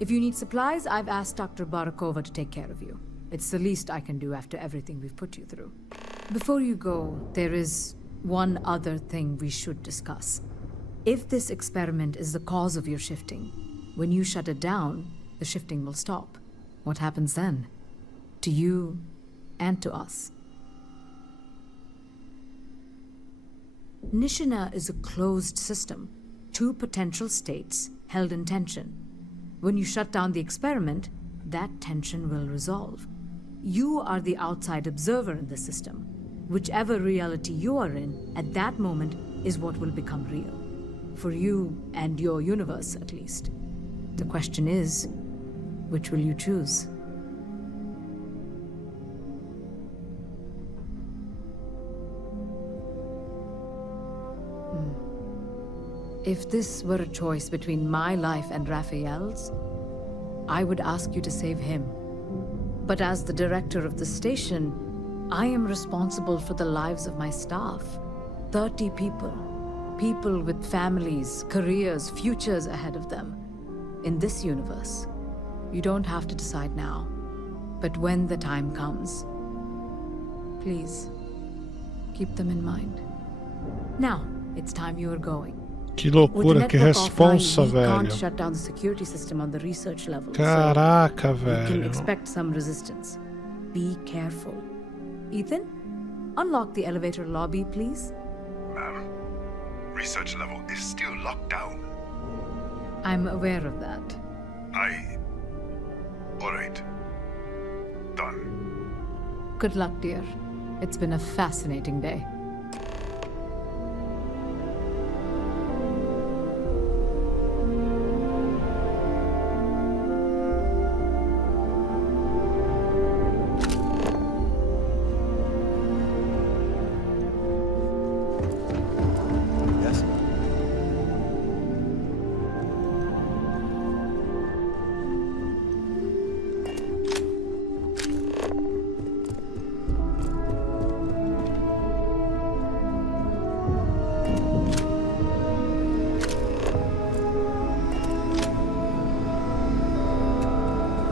If you need supplies, I've asked Dr. Barakova to take care of you. It's the least I can do after everything we've put you through. Before you go, there is one other thing we should discuss. If this experiment is the cause of your shifting, when you shut it down, the shifting will stop. What happens then? To you and to us. Nishina is a closed system. 2 potential states held in tension. When you shut down the experiment, that tension will resolve. You are the outside observer in the system. Whichever reality you are in, at that moment, is what will become real. For you and your universe, at least. The question is, which will you choose? If this were a choice between my life and Raphael's, I would ask you to save him. But as the director of the station, I am responsible for the lives of my staff. 30 people. People with families, careers, futures ahead of them. In this universe, you don't have to decide now. But when the time comes, please, keep them in mind. Now, it's time you are going. Que loucura, que responsa, velho. Caraca, velho. You can expect some resistance. Be careful. Ethan, unlock the elevator lobby, please. Ma'am, research level is still locked down. I'm aware of that. All right. Done. Good luck, dear. It's been a fascinating day.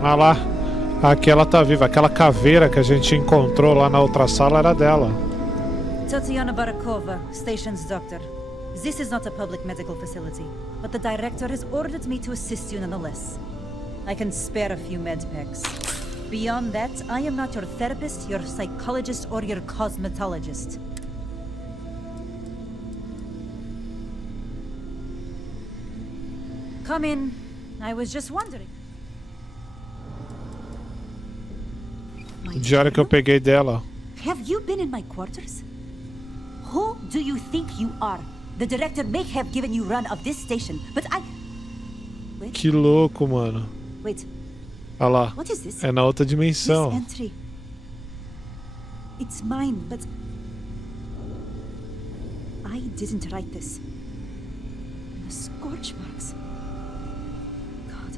Ah lá, aquela tá viva. Aquela caveira que a gente encontrou lá na outra sala era dela. Tatiana Barakova, station's doctor. This is not a public medical facility, but the director has ordered me to assist you nonetheless. I can spare a few med packs. Beyond that, I am not your therapist, your psychologist, or your cosmetologist. Come in. I was just wondering. O diário que eu peguei dela. Have you been in my quarters? Who do you think you are? The director may have given you run of this station, but I... Wait. Que louco, mano. Wait. Olha lá. What is this? É na outra dimensão. This entry. It's mine, but I didn't write this. The scorch marks. God.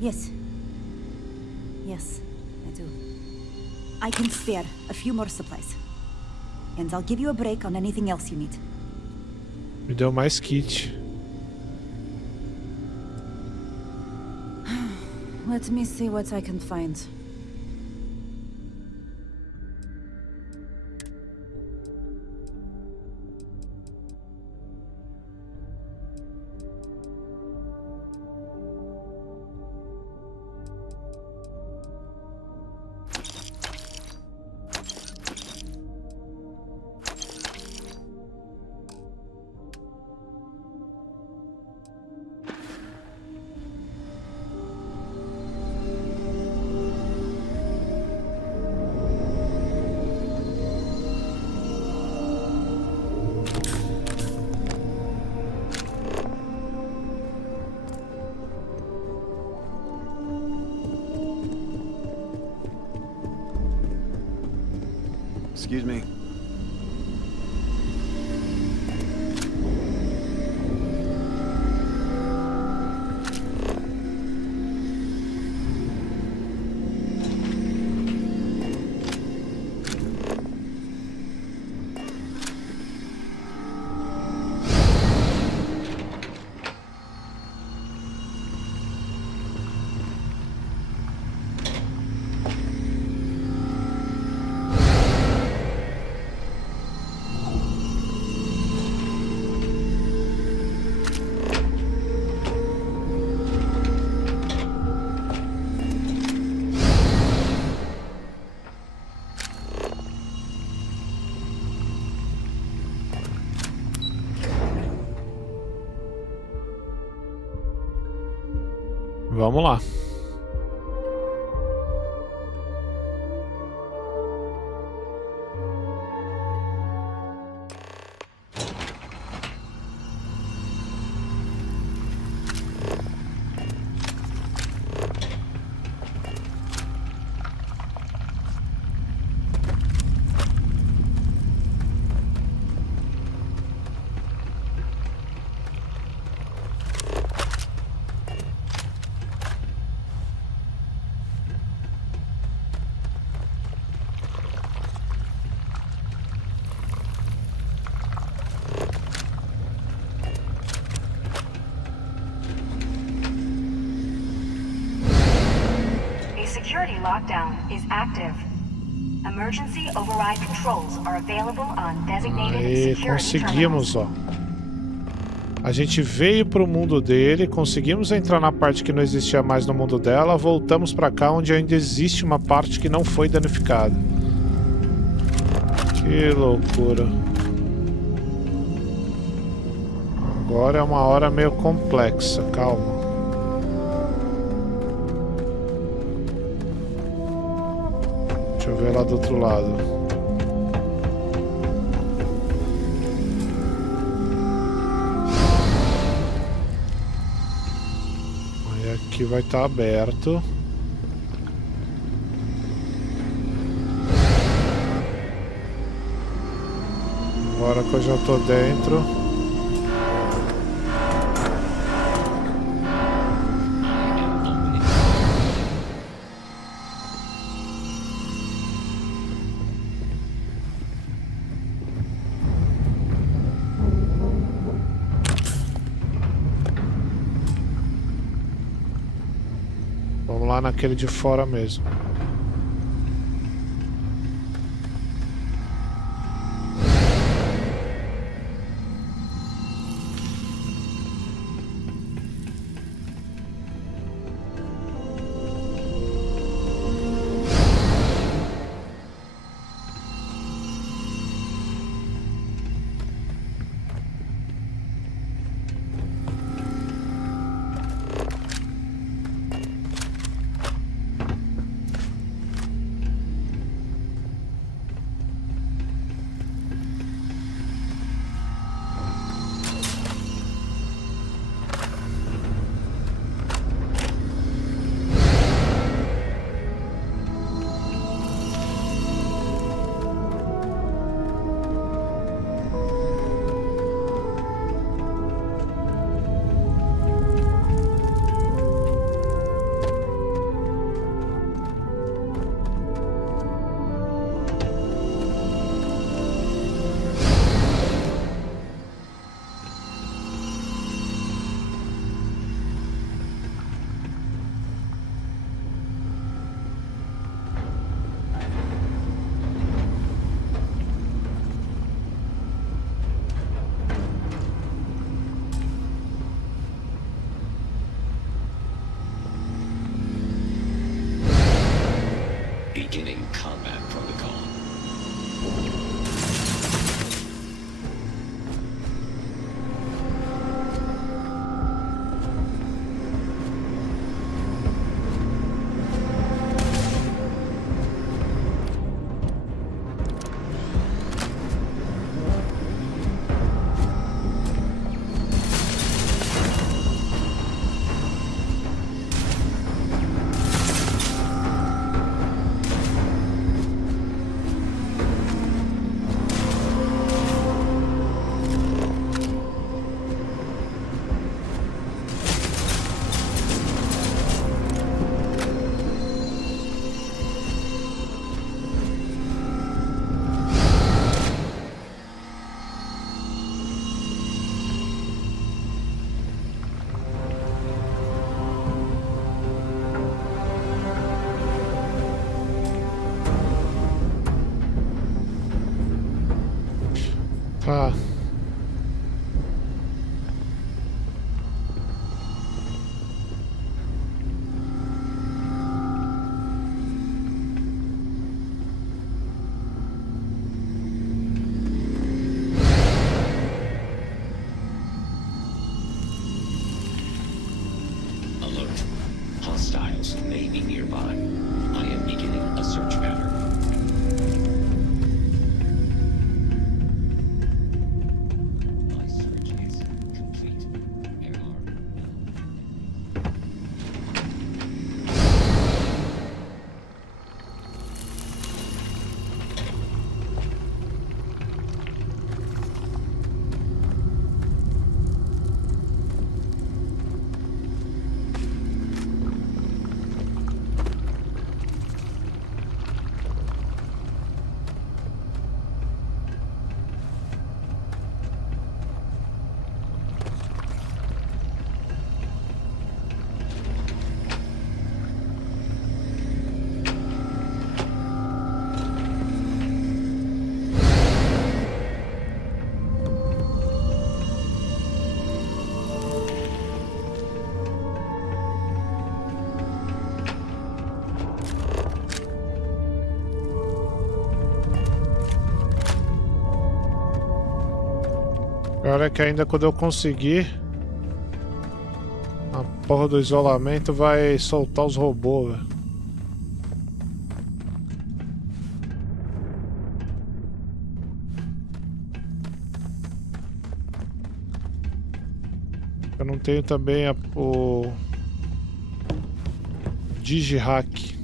Yes. Yes, I do. I can spare a few more supplies. And I'll give you a break on anything else you need. Me deu mais kit. Let me see what I can find. Excuse me. Vamos lá. Security lockdown is active. Emergency override controls are available on designated Aí, security conseguimos, ó. A gente veio pro mundo dele, conseguimos entrar na parte que não existia mais no mundo dela, voltamos pra cá onde ainda existe uma parte que não foi danificada. Que loucura. Agora é uma hora meio complexa, calma. Deixa eu ver lá do outro lado. Aí aqui vai estar aberto. Agora que eu já tô dentro. Vamos lá naquele de fora mesmo. Beginning combat protocol. Ah. Alert. Hostiles may be nearby. I am beginning a search pattern. My search is complete. There are Agora que ainda quando eu conseguir, a porra do isolamento vai soltar os robôs, velho. Eu não tenho também o Digihack.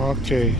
Ok.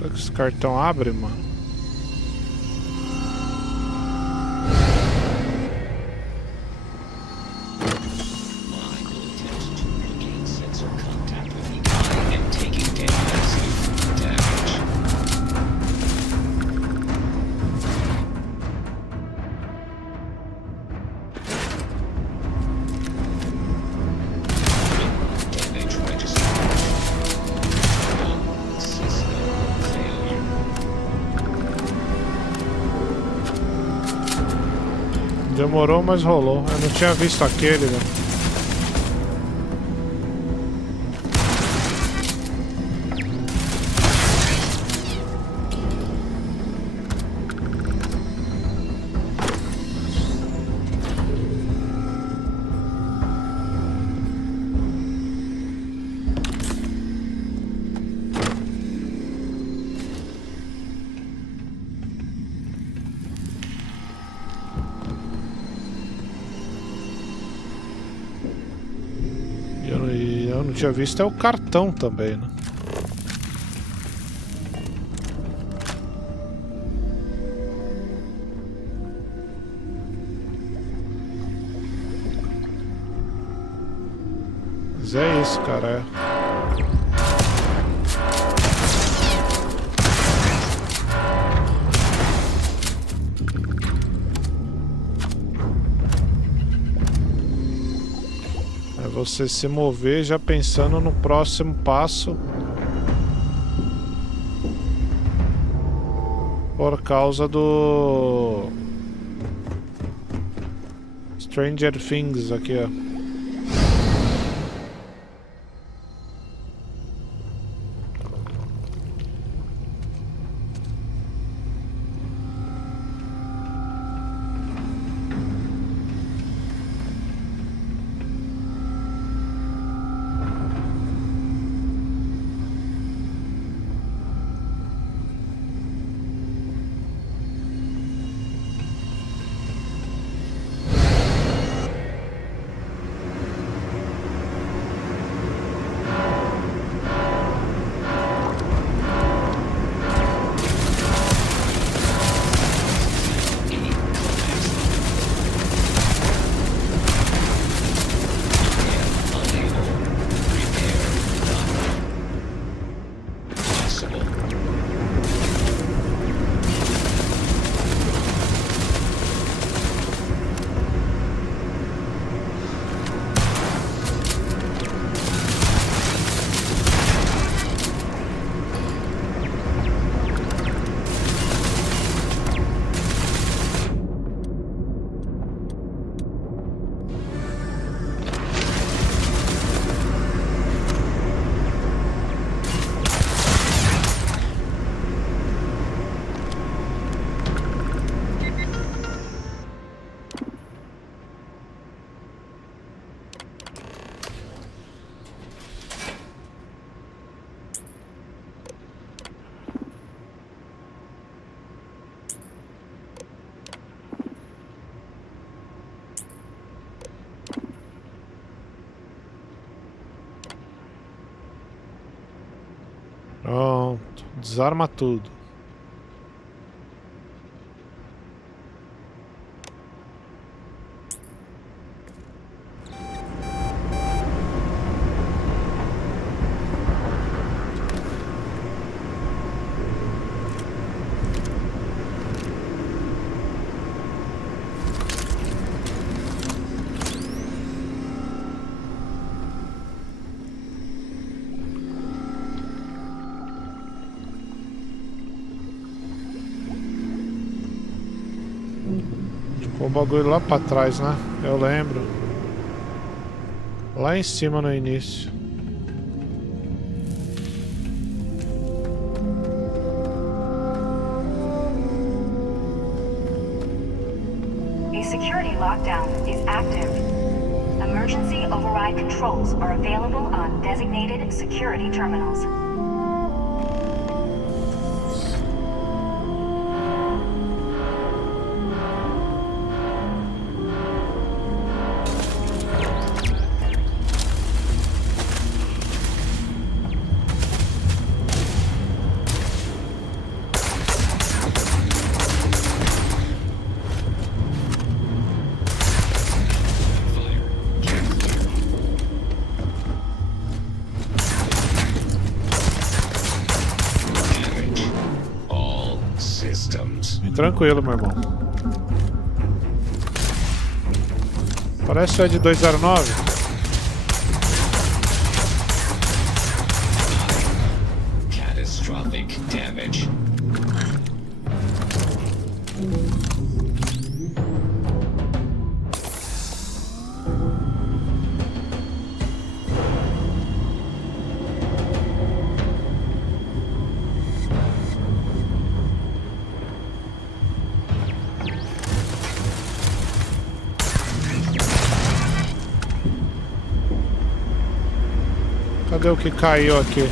Será que esse cartão abre, mano? Demorou, mas rolou. Eu não tinha visto aquele, né? Eu não tinha visto, é o cartão também, né? Mas é isso, cara. Você se mover já pensando no próximo passo por causa do Stranger Things aqui, ó. Pronto, desarma tudo. Ficou o bagulho lá pra trás, né? Eu lembro. Lá em cima no início. A security lockdown is active. Emergency override controls are available on designated security terminals. Tranquilo, meu irmão. Parece o de 209. Catastrophic damage. Cadê o que caiu aqui?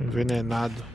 Envenenado.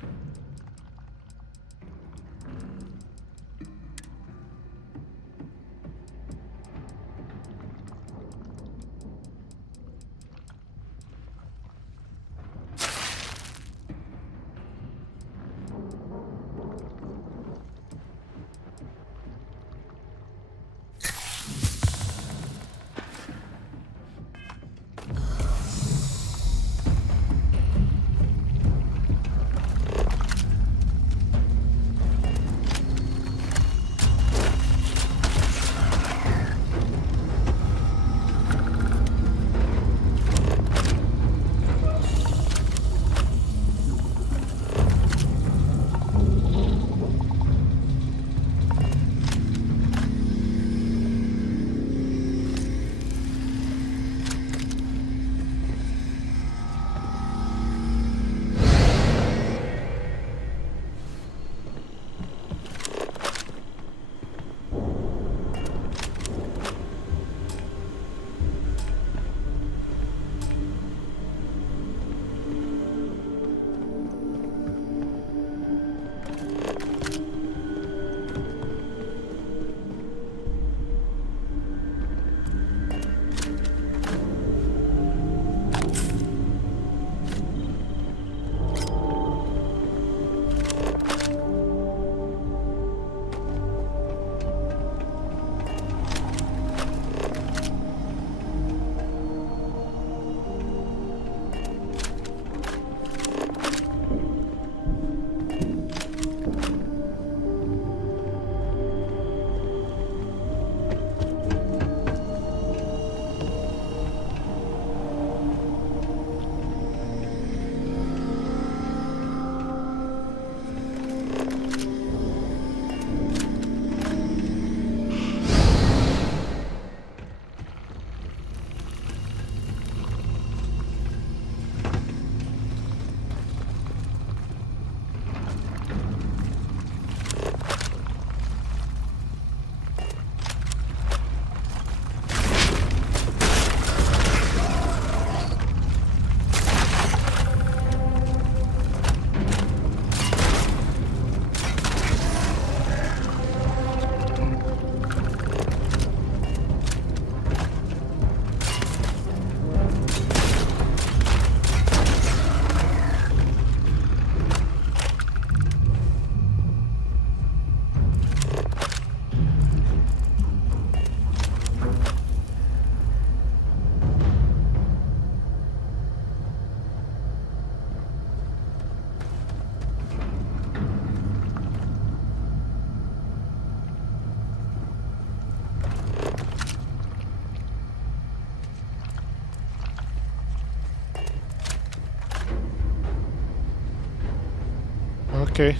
Ok.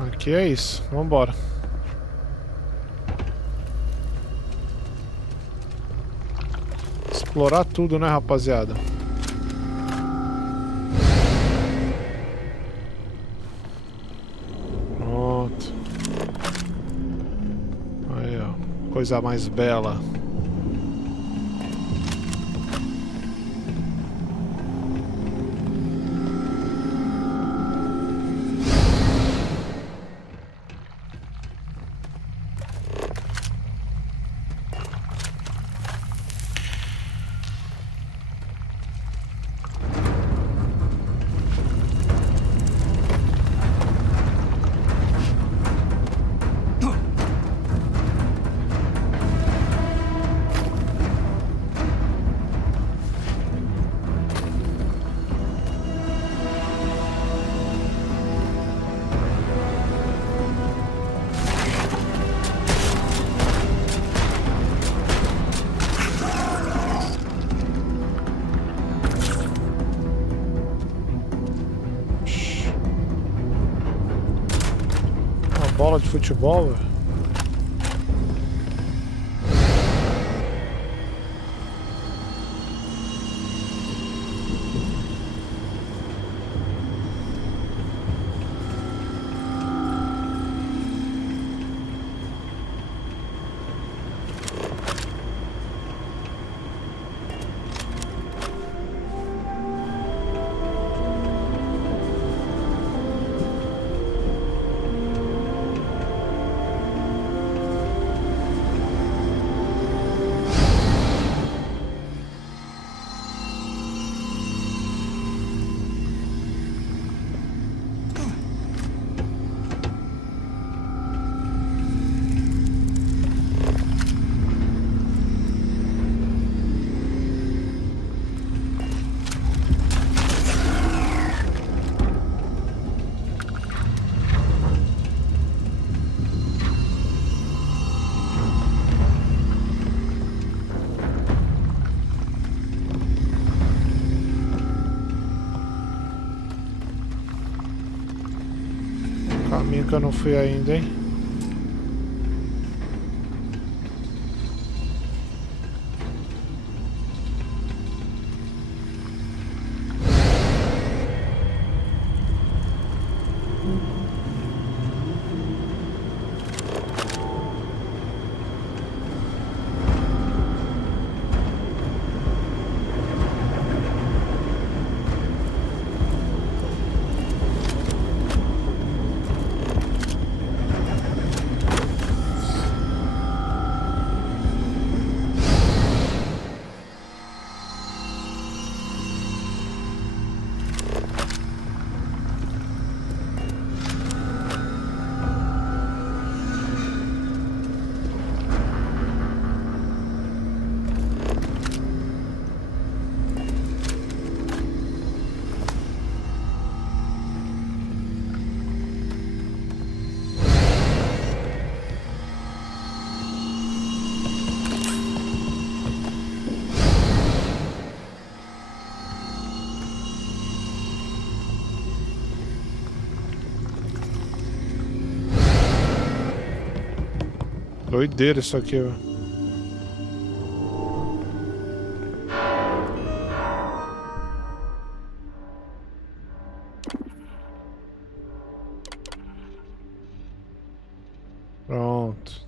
Aqui é isso. Vambora. Explorar tudo, né, rapaziada? Pronto. Aí, ó. Coisa mais bela. Bola de futebol, velho. Caminho que eu não fui ainda, hein? Doideira isso aqui, ó. Pronto.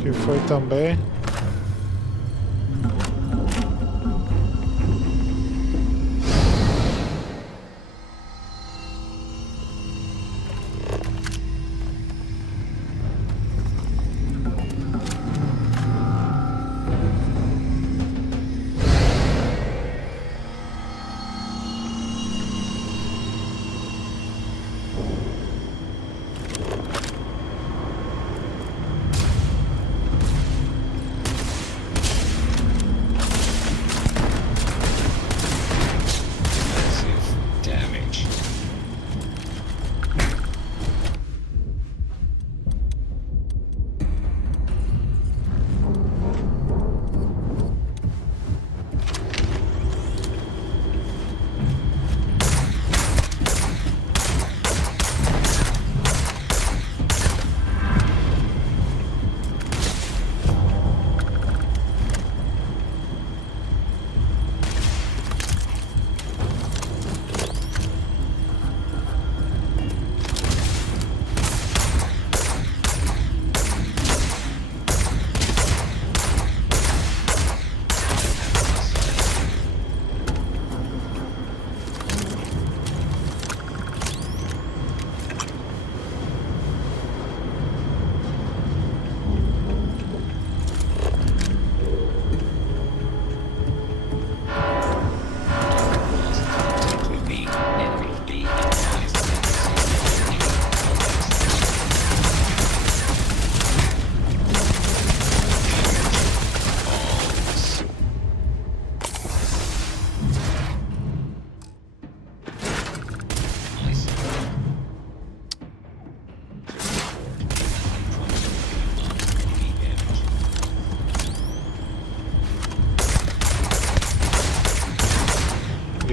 Que foi também.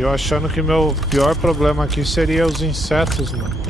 eu achando que meu pior problema aqui seria os insetos, mano.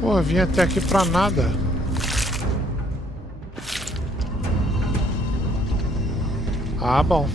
Pô, eu vim até aqui pra nada. Ah, bom.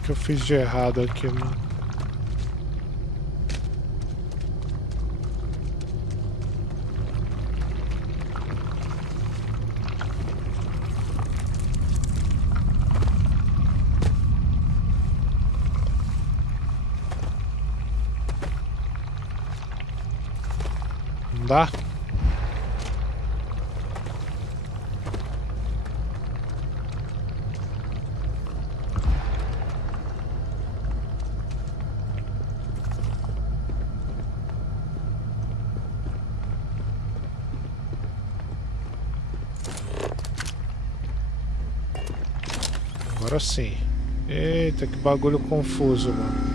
O que eu fiz de errado aqui, mano? Não dá? Agora sim. Eita, que bagulho confuso, mano.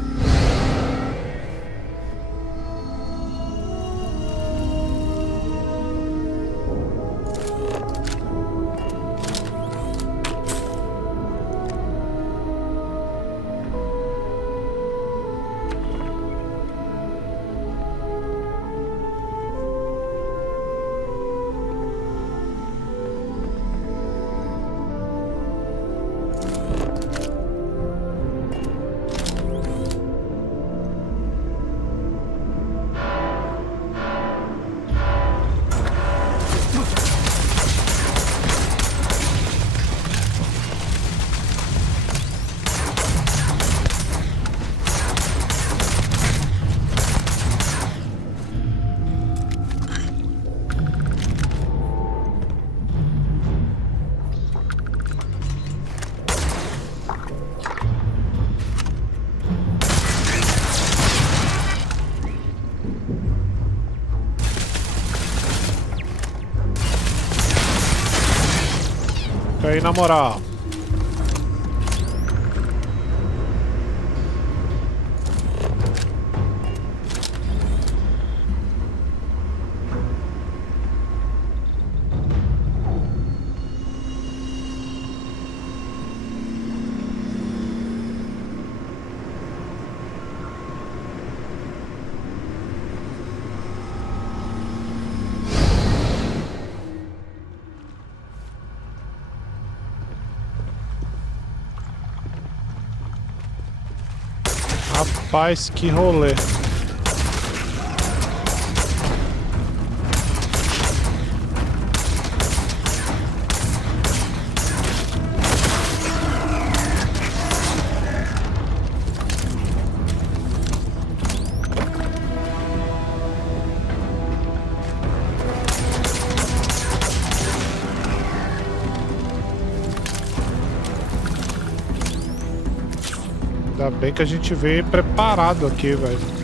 Fica aí na moral. Rapaz, que rolê. Ainda bem que a gente veio preparado aqui, velho.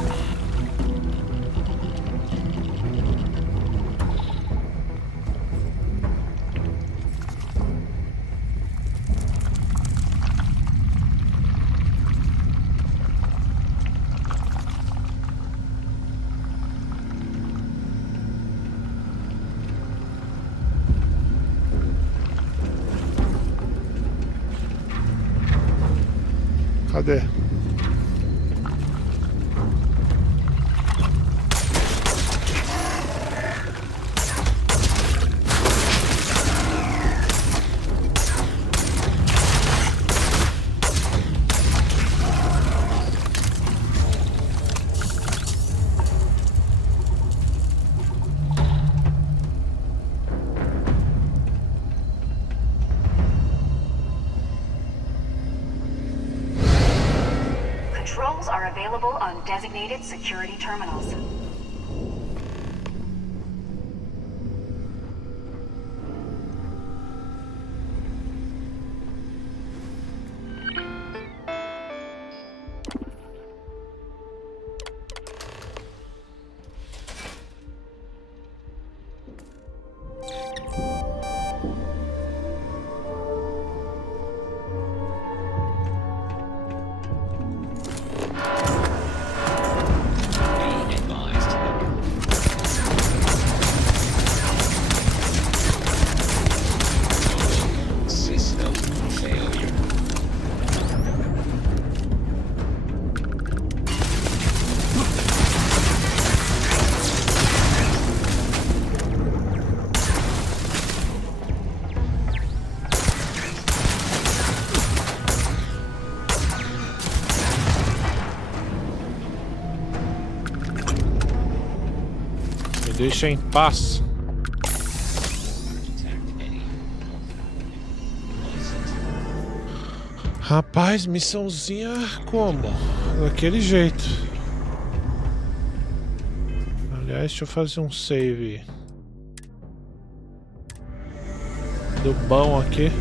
Cadê? Controls are available on designated security terminals. Deixa em paz. Rapaz, missãozinha como? Daquele jeito. Aliás, deixa eu fazer um save do bom aqui.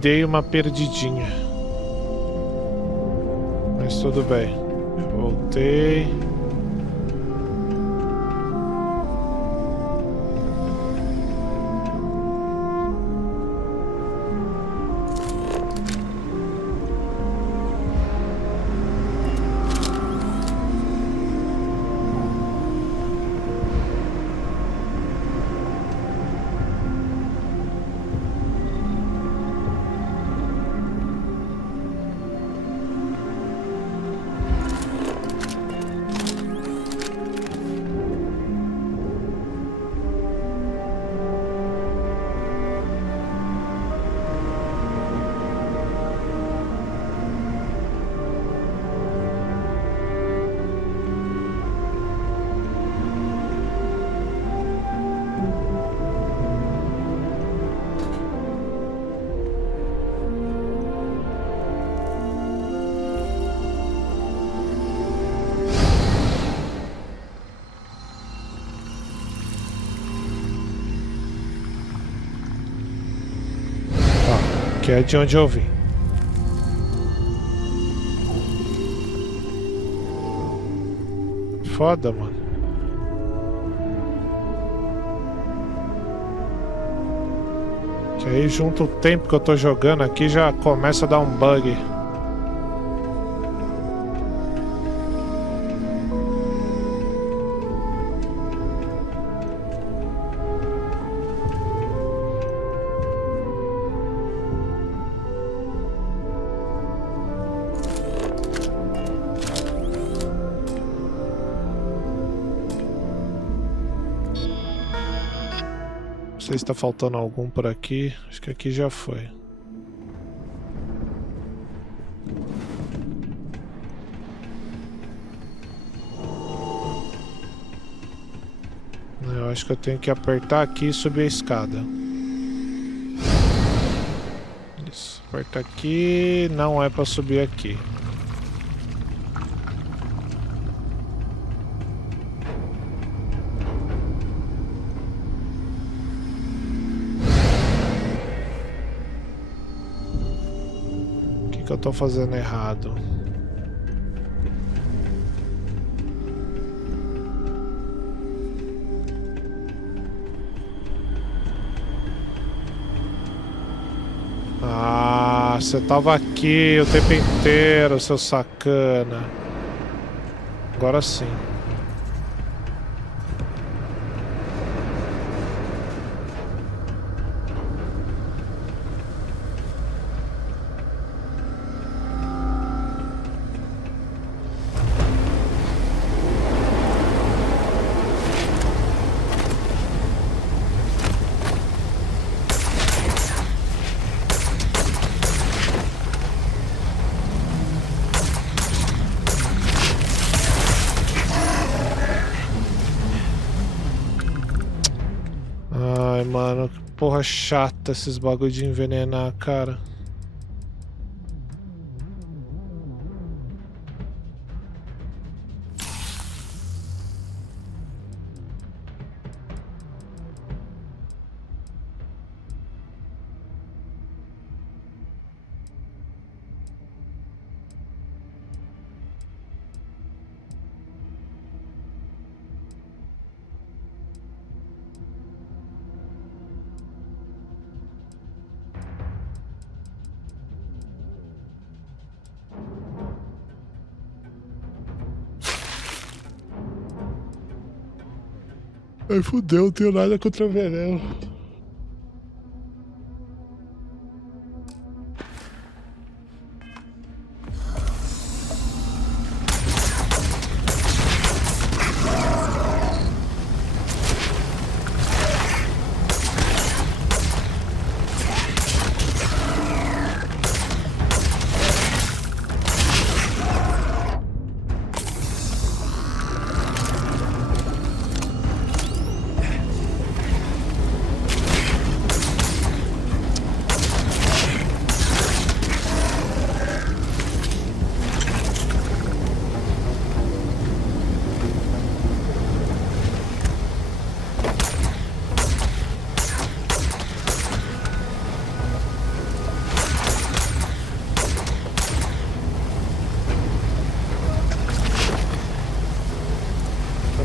dei uma perdidinha. Mas tudo bem. Eu voltei. Que é de onde eu vim. Foda, mano. Que aí junto o tempo que eu tô jogando aqui já começa a dar um bug. Não sei se tá faltando algum por aqui. Acho que aqui já foi. Eu acho que eu tenho que apertar aqui e subir a escada. Isso. Aperta aqui. Não é pra subir aqui. Que eu tô fazendo errado? Ah, você tava aqui o tempo inteiro, seu sacana. Agora sim. Ai, mano, que porra chata esses bagulho de envenenar, cara. Ai, fudeu, não tenho nada contra veneno.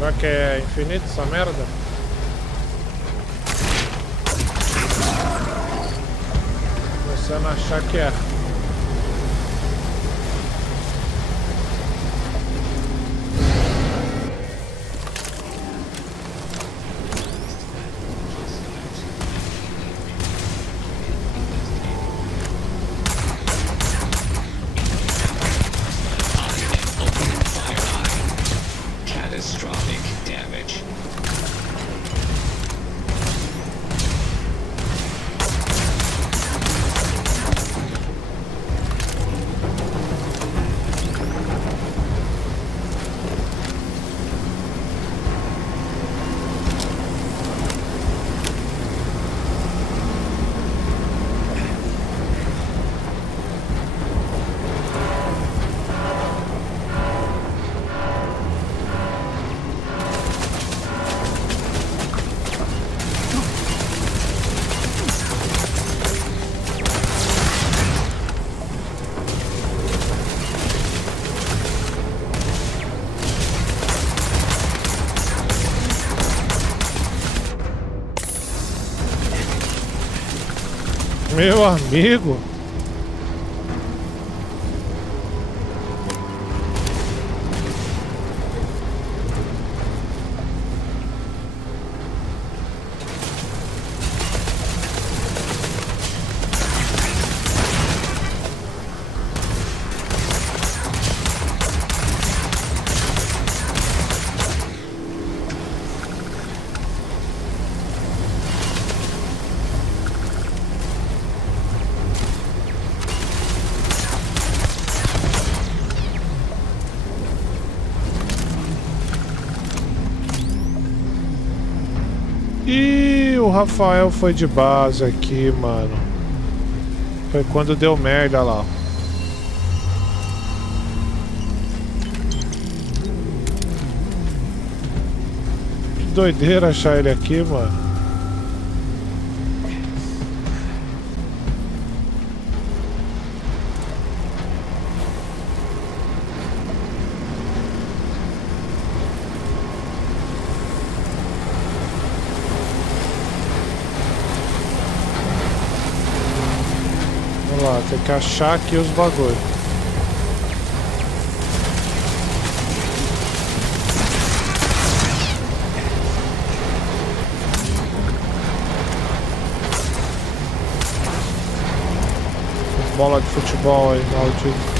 Será que é infinito essa merda? Começando a achar que é. Catastrophic damage. Meu amigo. Ih, o Rafael foi de base aqui, mano. Foi quando deu merda lá. Que doideira achar ele aqui, mano. Tem que achar aqui os bagulho. Bola de futebol aí, maldito.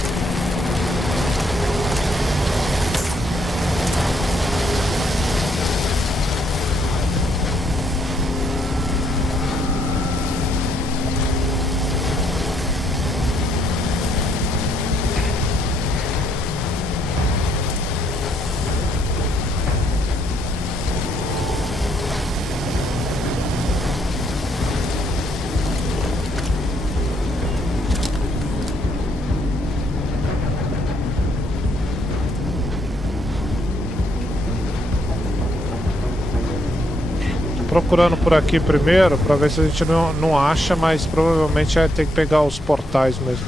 Procurando por aqui primeiro pra ver se a gente não acha, mas provavelmente vai ter que pegar os portais mesmo.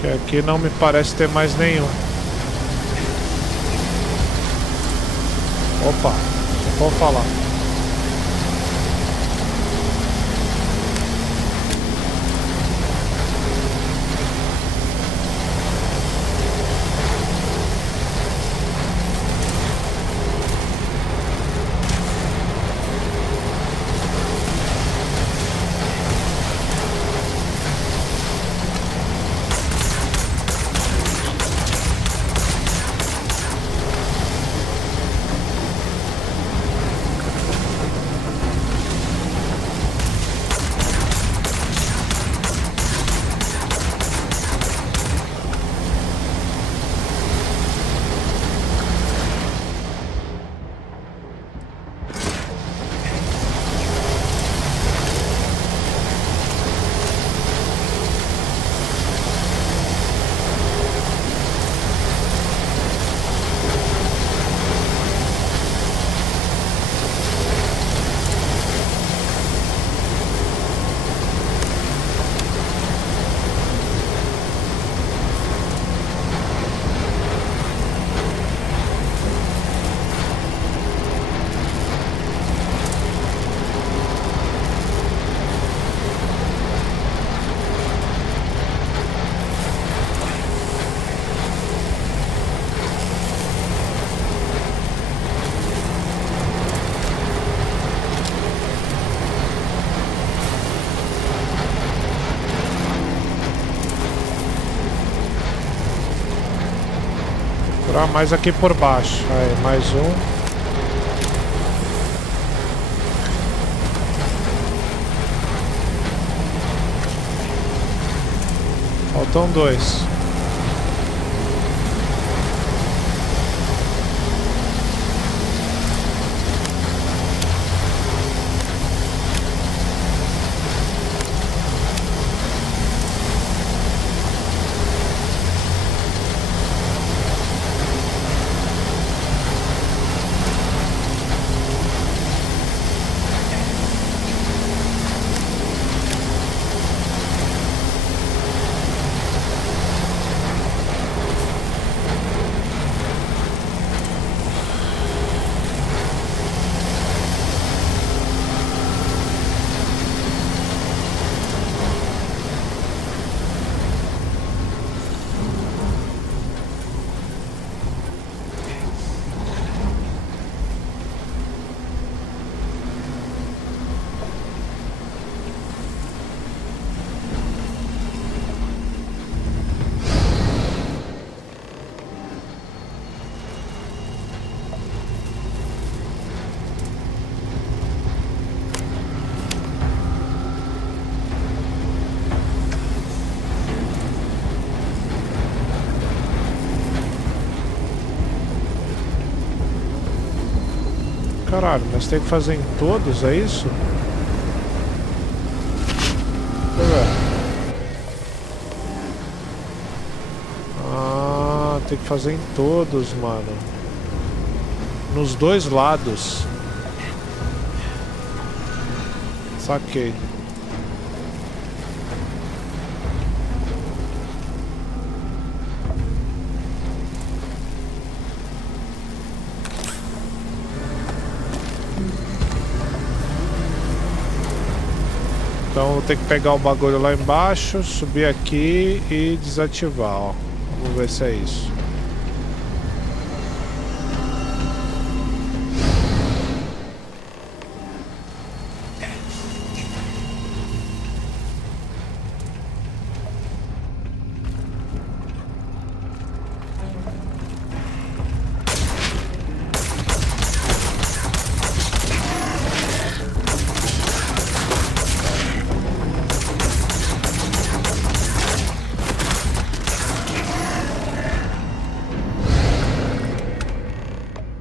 Que aqui não me parece ter mais nenhum. Opa, só vou falar. Pra mais aqui por baixo. Aí, mais um. Faltam 2. Caralho, mas tem que fazer em todos, é isso? Deixa eu ver. Ah, tem que fazer em todos, mano. Nos dois lados. Saquei. Então vou ter que pegar o bagulho lá embaixo, subir aqui e desativar, ó. Vamos ver se é isso.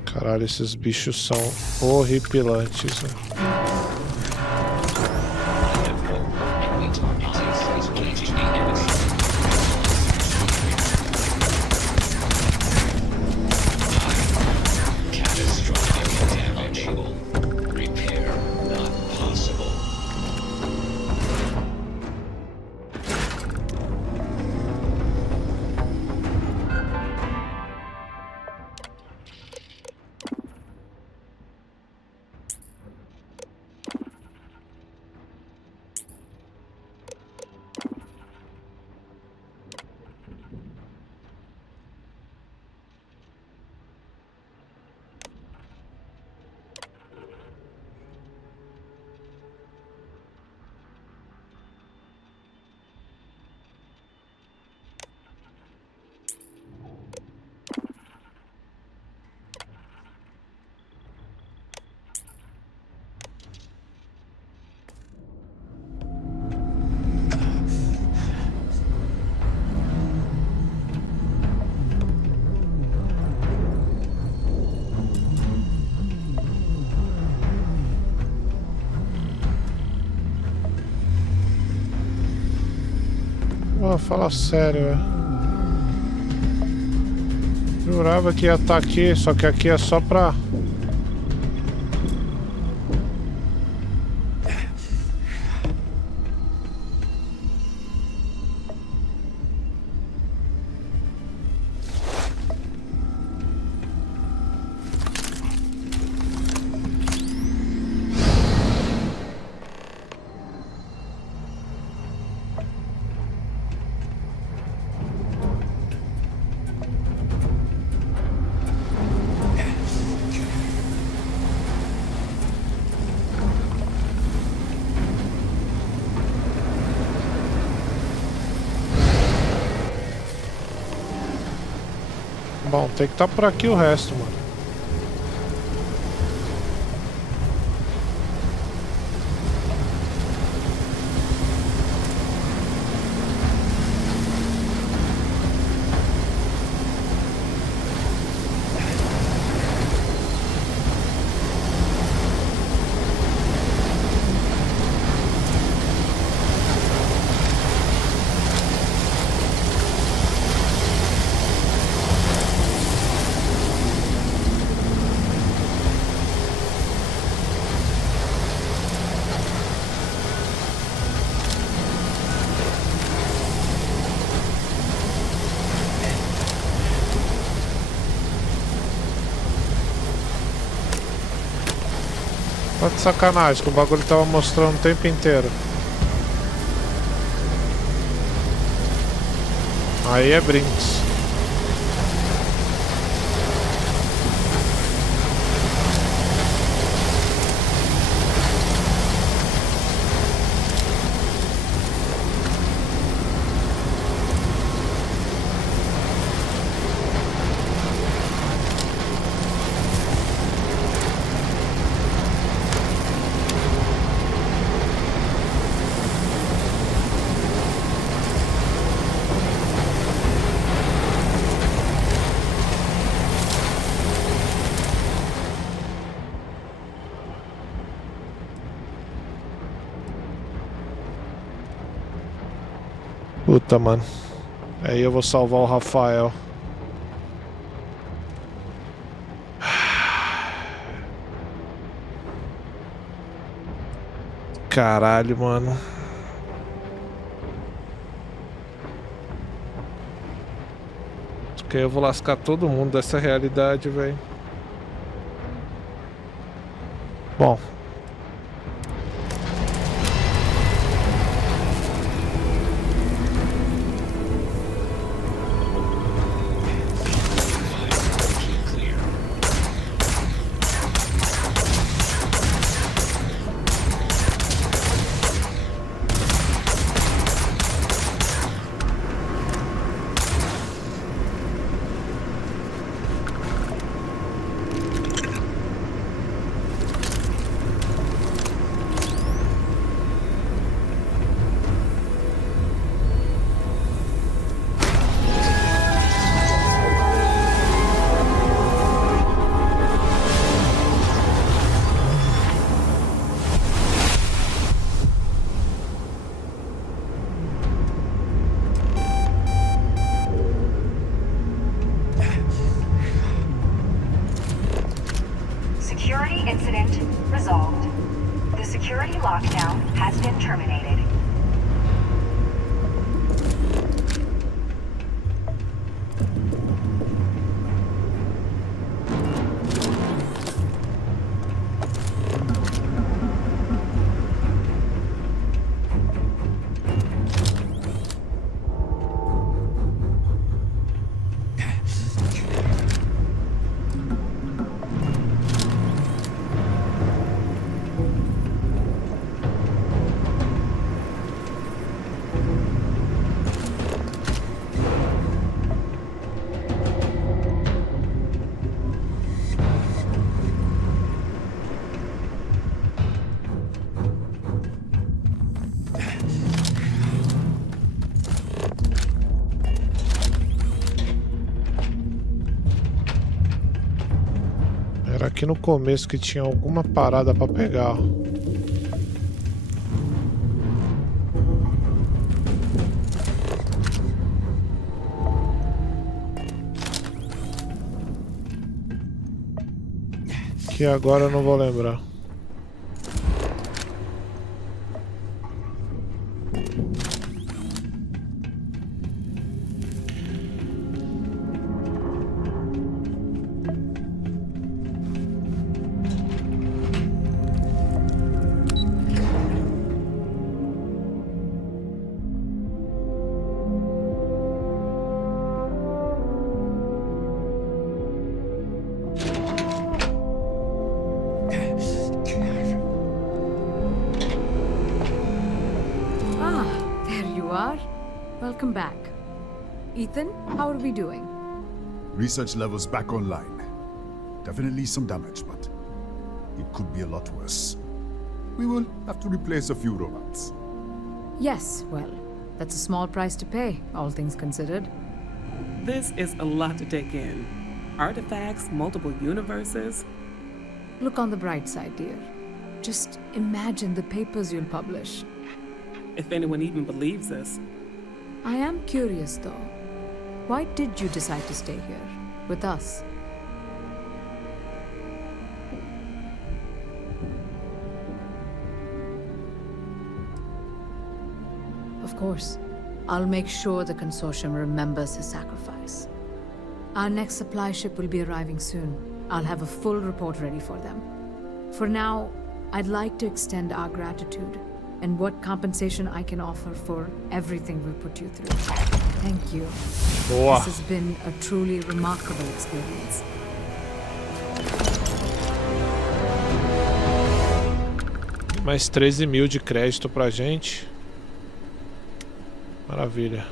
Caralho, esses bichos são horripilantes, né? Oh, fala sério, velho. Jurava que ia estar aqui, só que aqui é só pra... Bom, tem que estar por aqui o resto, mano. Tá de sacanagem, que o bagulho tava mostrando o tempo inteiro. Aí é brinks. Puta, mano. Aí eu vou salvar o Rafael. Caralho, mano. Porque eu vou lascar todo mundo dessa realidade, velho. Bom. Security incident resolved. The security lockdown has been terminated. Era aqui no começo que tinha alguma parada pra pegar. Que agora eu não vou lembrar. Welcome back. Ethan, how are we doing? Research levels back online. Definitely some damage, but it could be a lot worse. We will have to replace a few robots. Yes, well, that's a small price to pay, all things considered. This is a lot to take in. Artifacts, multiple universes. Look on the bright side, dear. Just imagine the papers you'll publish. If anyone even believes this. I am curious, though. Why did you decide to stay here, with us? Of course. I'll make sure the consortium remembers his sacrifice. Our next supply ship will be arriving soon. I'll have a full report ready for them. For now, I'd like to extend our gratitude and what compensation I can offer for everything we put you through. Thank you. Boa. This has been a truly remarkable experience. Mais 13 mil de crédito pra gente. Maravilha.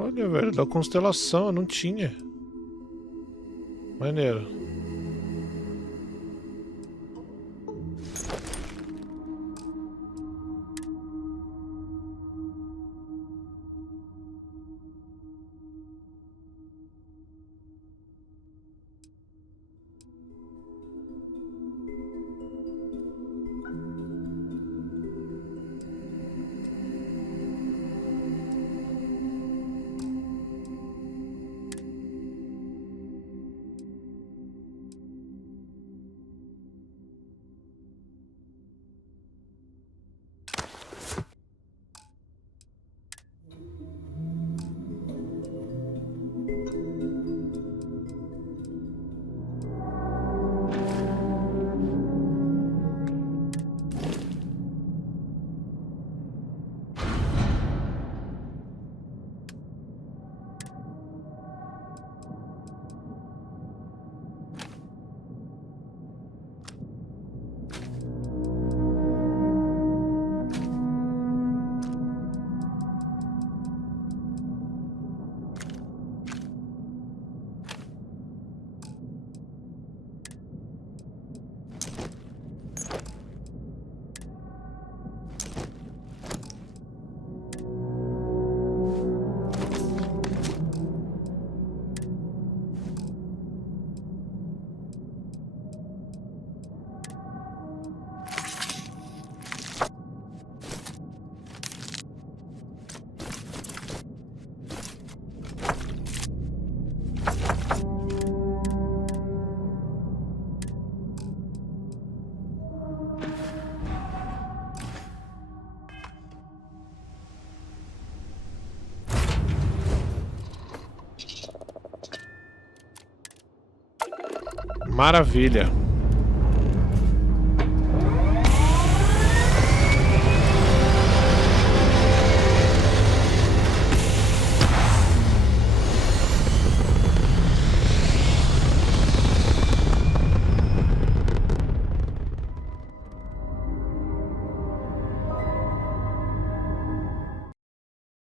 Olha, velho, da constelação, eu não tinha. Maneiro. Maravilha.